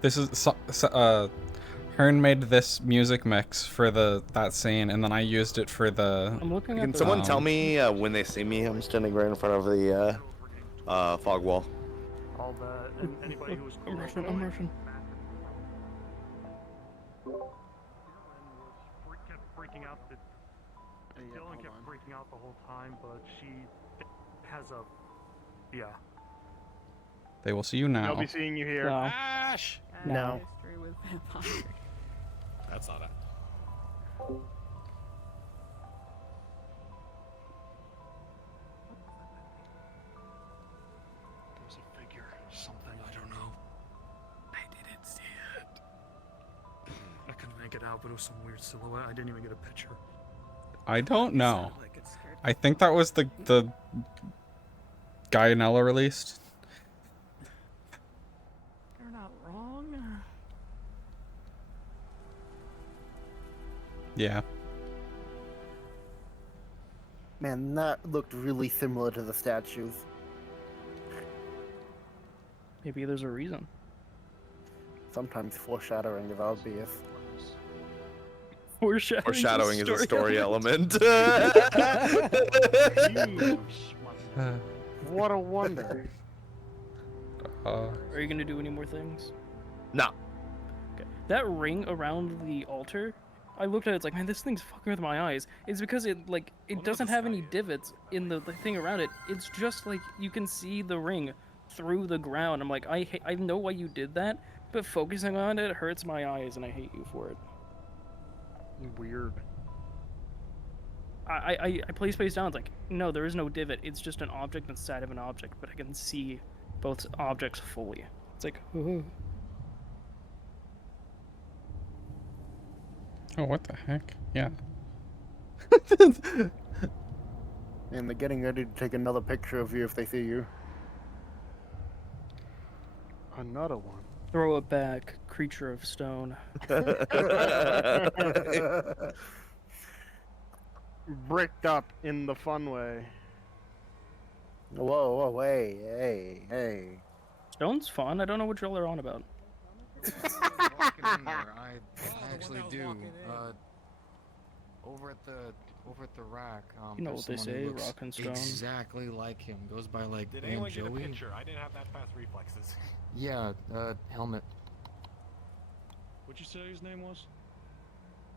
This is Hearn made this music mix for that scene, and then I used it for the. I'm looking at Can the someone tell me when they see me? I'm standing right in front of the fog wall. All that, and anybody who's I'm rushing. I'm rushing. kept freaking out. Dylan kept freaking out the whole time, but she has a They will see you now. They'll be seeing you here. No. Ash! No. History with vampires. That's not it. There's a figure, something, I don't know. I didn't see it. I couldn't make it out, but it was some weird silhouette. I didn't even get a picture. I don't know. I think that was the guy Nella released. You're not wrong. Yeah. Man, that looked really similar to the statues. Maybe there's a reason. Sometimes foreshadowing is obvious. Foreshadowing is a story element. What a wonder. Are you gonna do any more things? No. Okay. That ring around the altar, I looked at it, it's like, man, this thing's fucking with my eyes. It's because it doesn't have any divots in the thing around it. It's just like you can see the ring through the ground. I'm like, I know why you did that, but focusing on it hurts my eyes, and I hate you for it. Weird. I play Space Down. It's like, no, there is no divot. It's just an object inside of an object, but I can see both objects fully. It's like, ooh. Oh, what the heck? Yeah. And they're getting ready to take another picture of you if they see you. Another one. Throw it back, creature of stone. Bricked up in the fun way. Whoa, whoa, hey. Stone's fun. I don't know what y'all are on about. Walking in there, I actually do. Over at the rack. You know there's what they someone who say, looks rock and stone. Exactly like him. Goes by like Did Ban anyone get a Joey. picture? I didn't have that fast reflexes. Yeah, helmet. What'd you say his name was?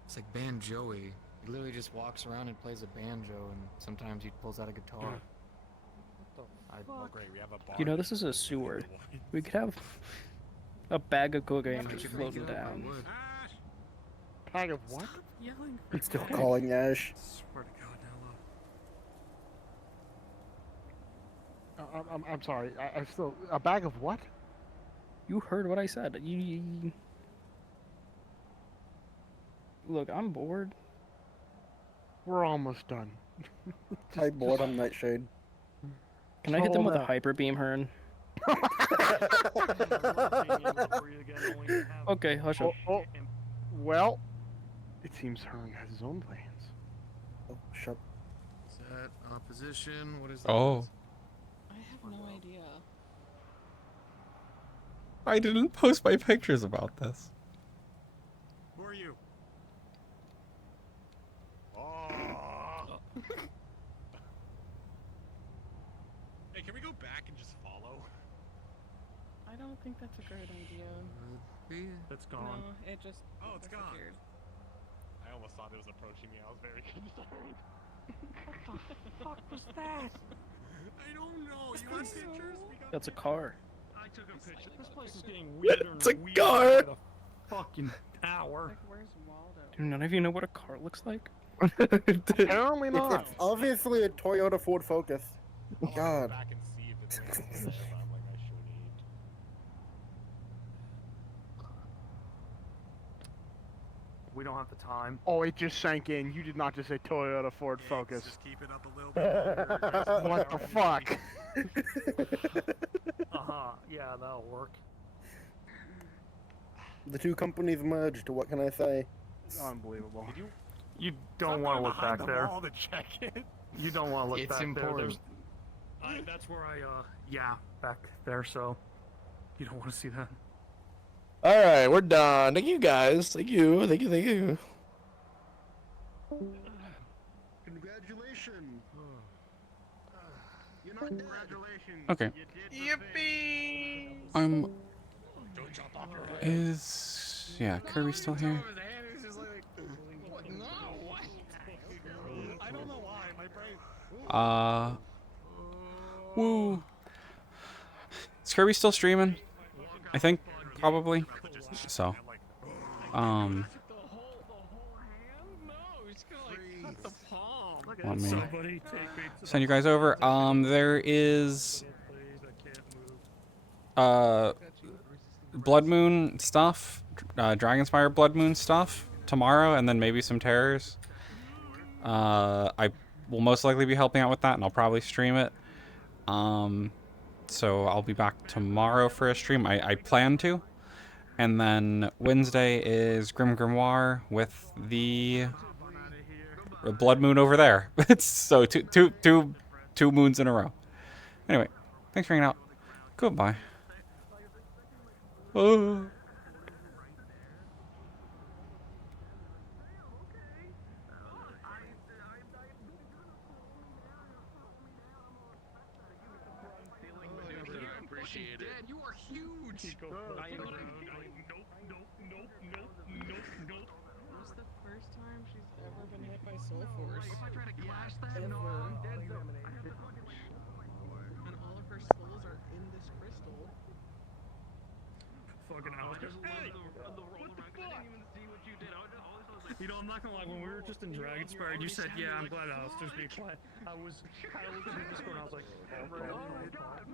It's like Ban Joey. He literally just walks around and plays a banjo, and sometimes he pulls out a guitar. Oh, great, we have a bar. You know, this is a sewer. We could have a bag of cocaine just floating down. Bag of what? Yelling. I'm still calling Ash. Swear to God, Nella. I'm sorry. I still a bag of what? You heard what I said. Look, I'm bored. We're almost done. Hi, bored. I'm Nightshade. Can I hit them with a hyper beam, Hearn? Okay, hush up. Well, it seems Hearn has his own plans. Oh, shut. Is that opposition? What is that? Oh. I have no idea. I didn't post my pictures about this. Who are you? Hey, can we go back and just follow? I don't think that's a great idea. It's gone. No, it just. Oh, it's gone. disappeared. I almost thought it was approaching me. I was very concerned. What the fuck was that? I don't know. You got pictures? That's a car. I took a picture. This place is getting weirder It's a and weirder car. by the fucking hour. Like, where's Waldo? Do none of you know what a car looks like? Apparently not. It's obviously a Toyota Ford Focus. God. Back and see if it's there, but I'm like, I shouldn't. We don't have the time. Oh, it just sank in. You did not just say Toyota Ford Focus. Just keep it up a little bit longer. What the fuck? Yeah, that'll work. The two companies merged. What can I say? Unbelievable. You don't want to look back there. To check it. You don't want to look It's back important. there. That's where yeah, back there, so you don't want to see that. All right, we're done. Thank you guys. Thank you. Thank you. Thank you. Congratulations. You're not congratulations. Okay. Yippee! Yeah, Kirby still here? I don't know why. My brain. Woo. Is Kirby still streaming? I think, probably. So, let me send you guys over. There is Blood Moon stuff, Dragonspire Blood Moon stuff tomorrow, and then maybe some terrors. I will most likely be helping out with that, and I'll probably stream it. So I'll be back tomorrow for a stream. I plan to. And then Wednesday is Grim Grimoire with the Blood Moon over there. It's so two moons in a row. Anyway, thanks for hanging out. Goodbye. Oh. Appreciate it. You are huge. This is the first time she's ever been hit by Soul Force. If I try to clash that, Ever. no, I'm dead. So. And all of her skulls are in this crystal. Fucking Alex. Hey! What the fuck? I didn't even see what you did. I was like, You know, I'm not gonna lie, when we were just in Dragonspire, you said, yeah, I'm glad Alistair's being quiet. I was kind of looking at this one, I was like, oh my god.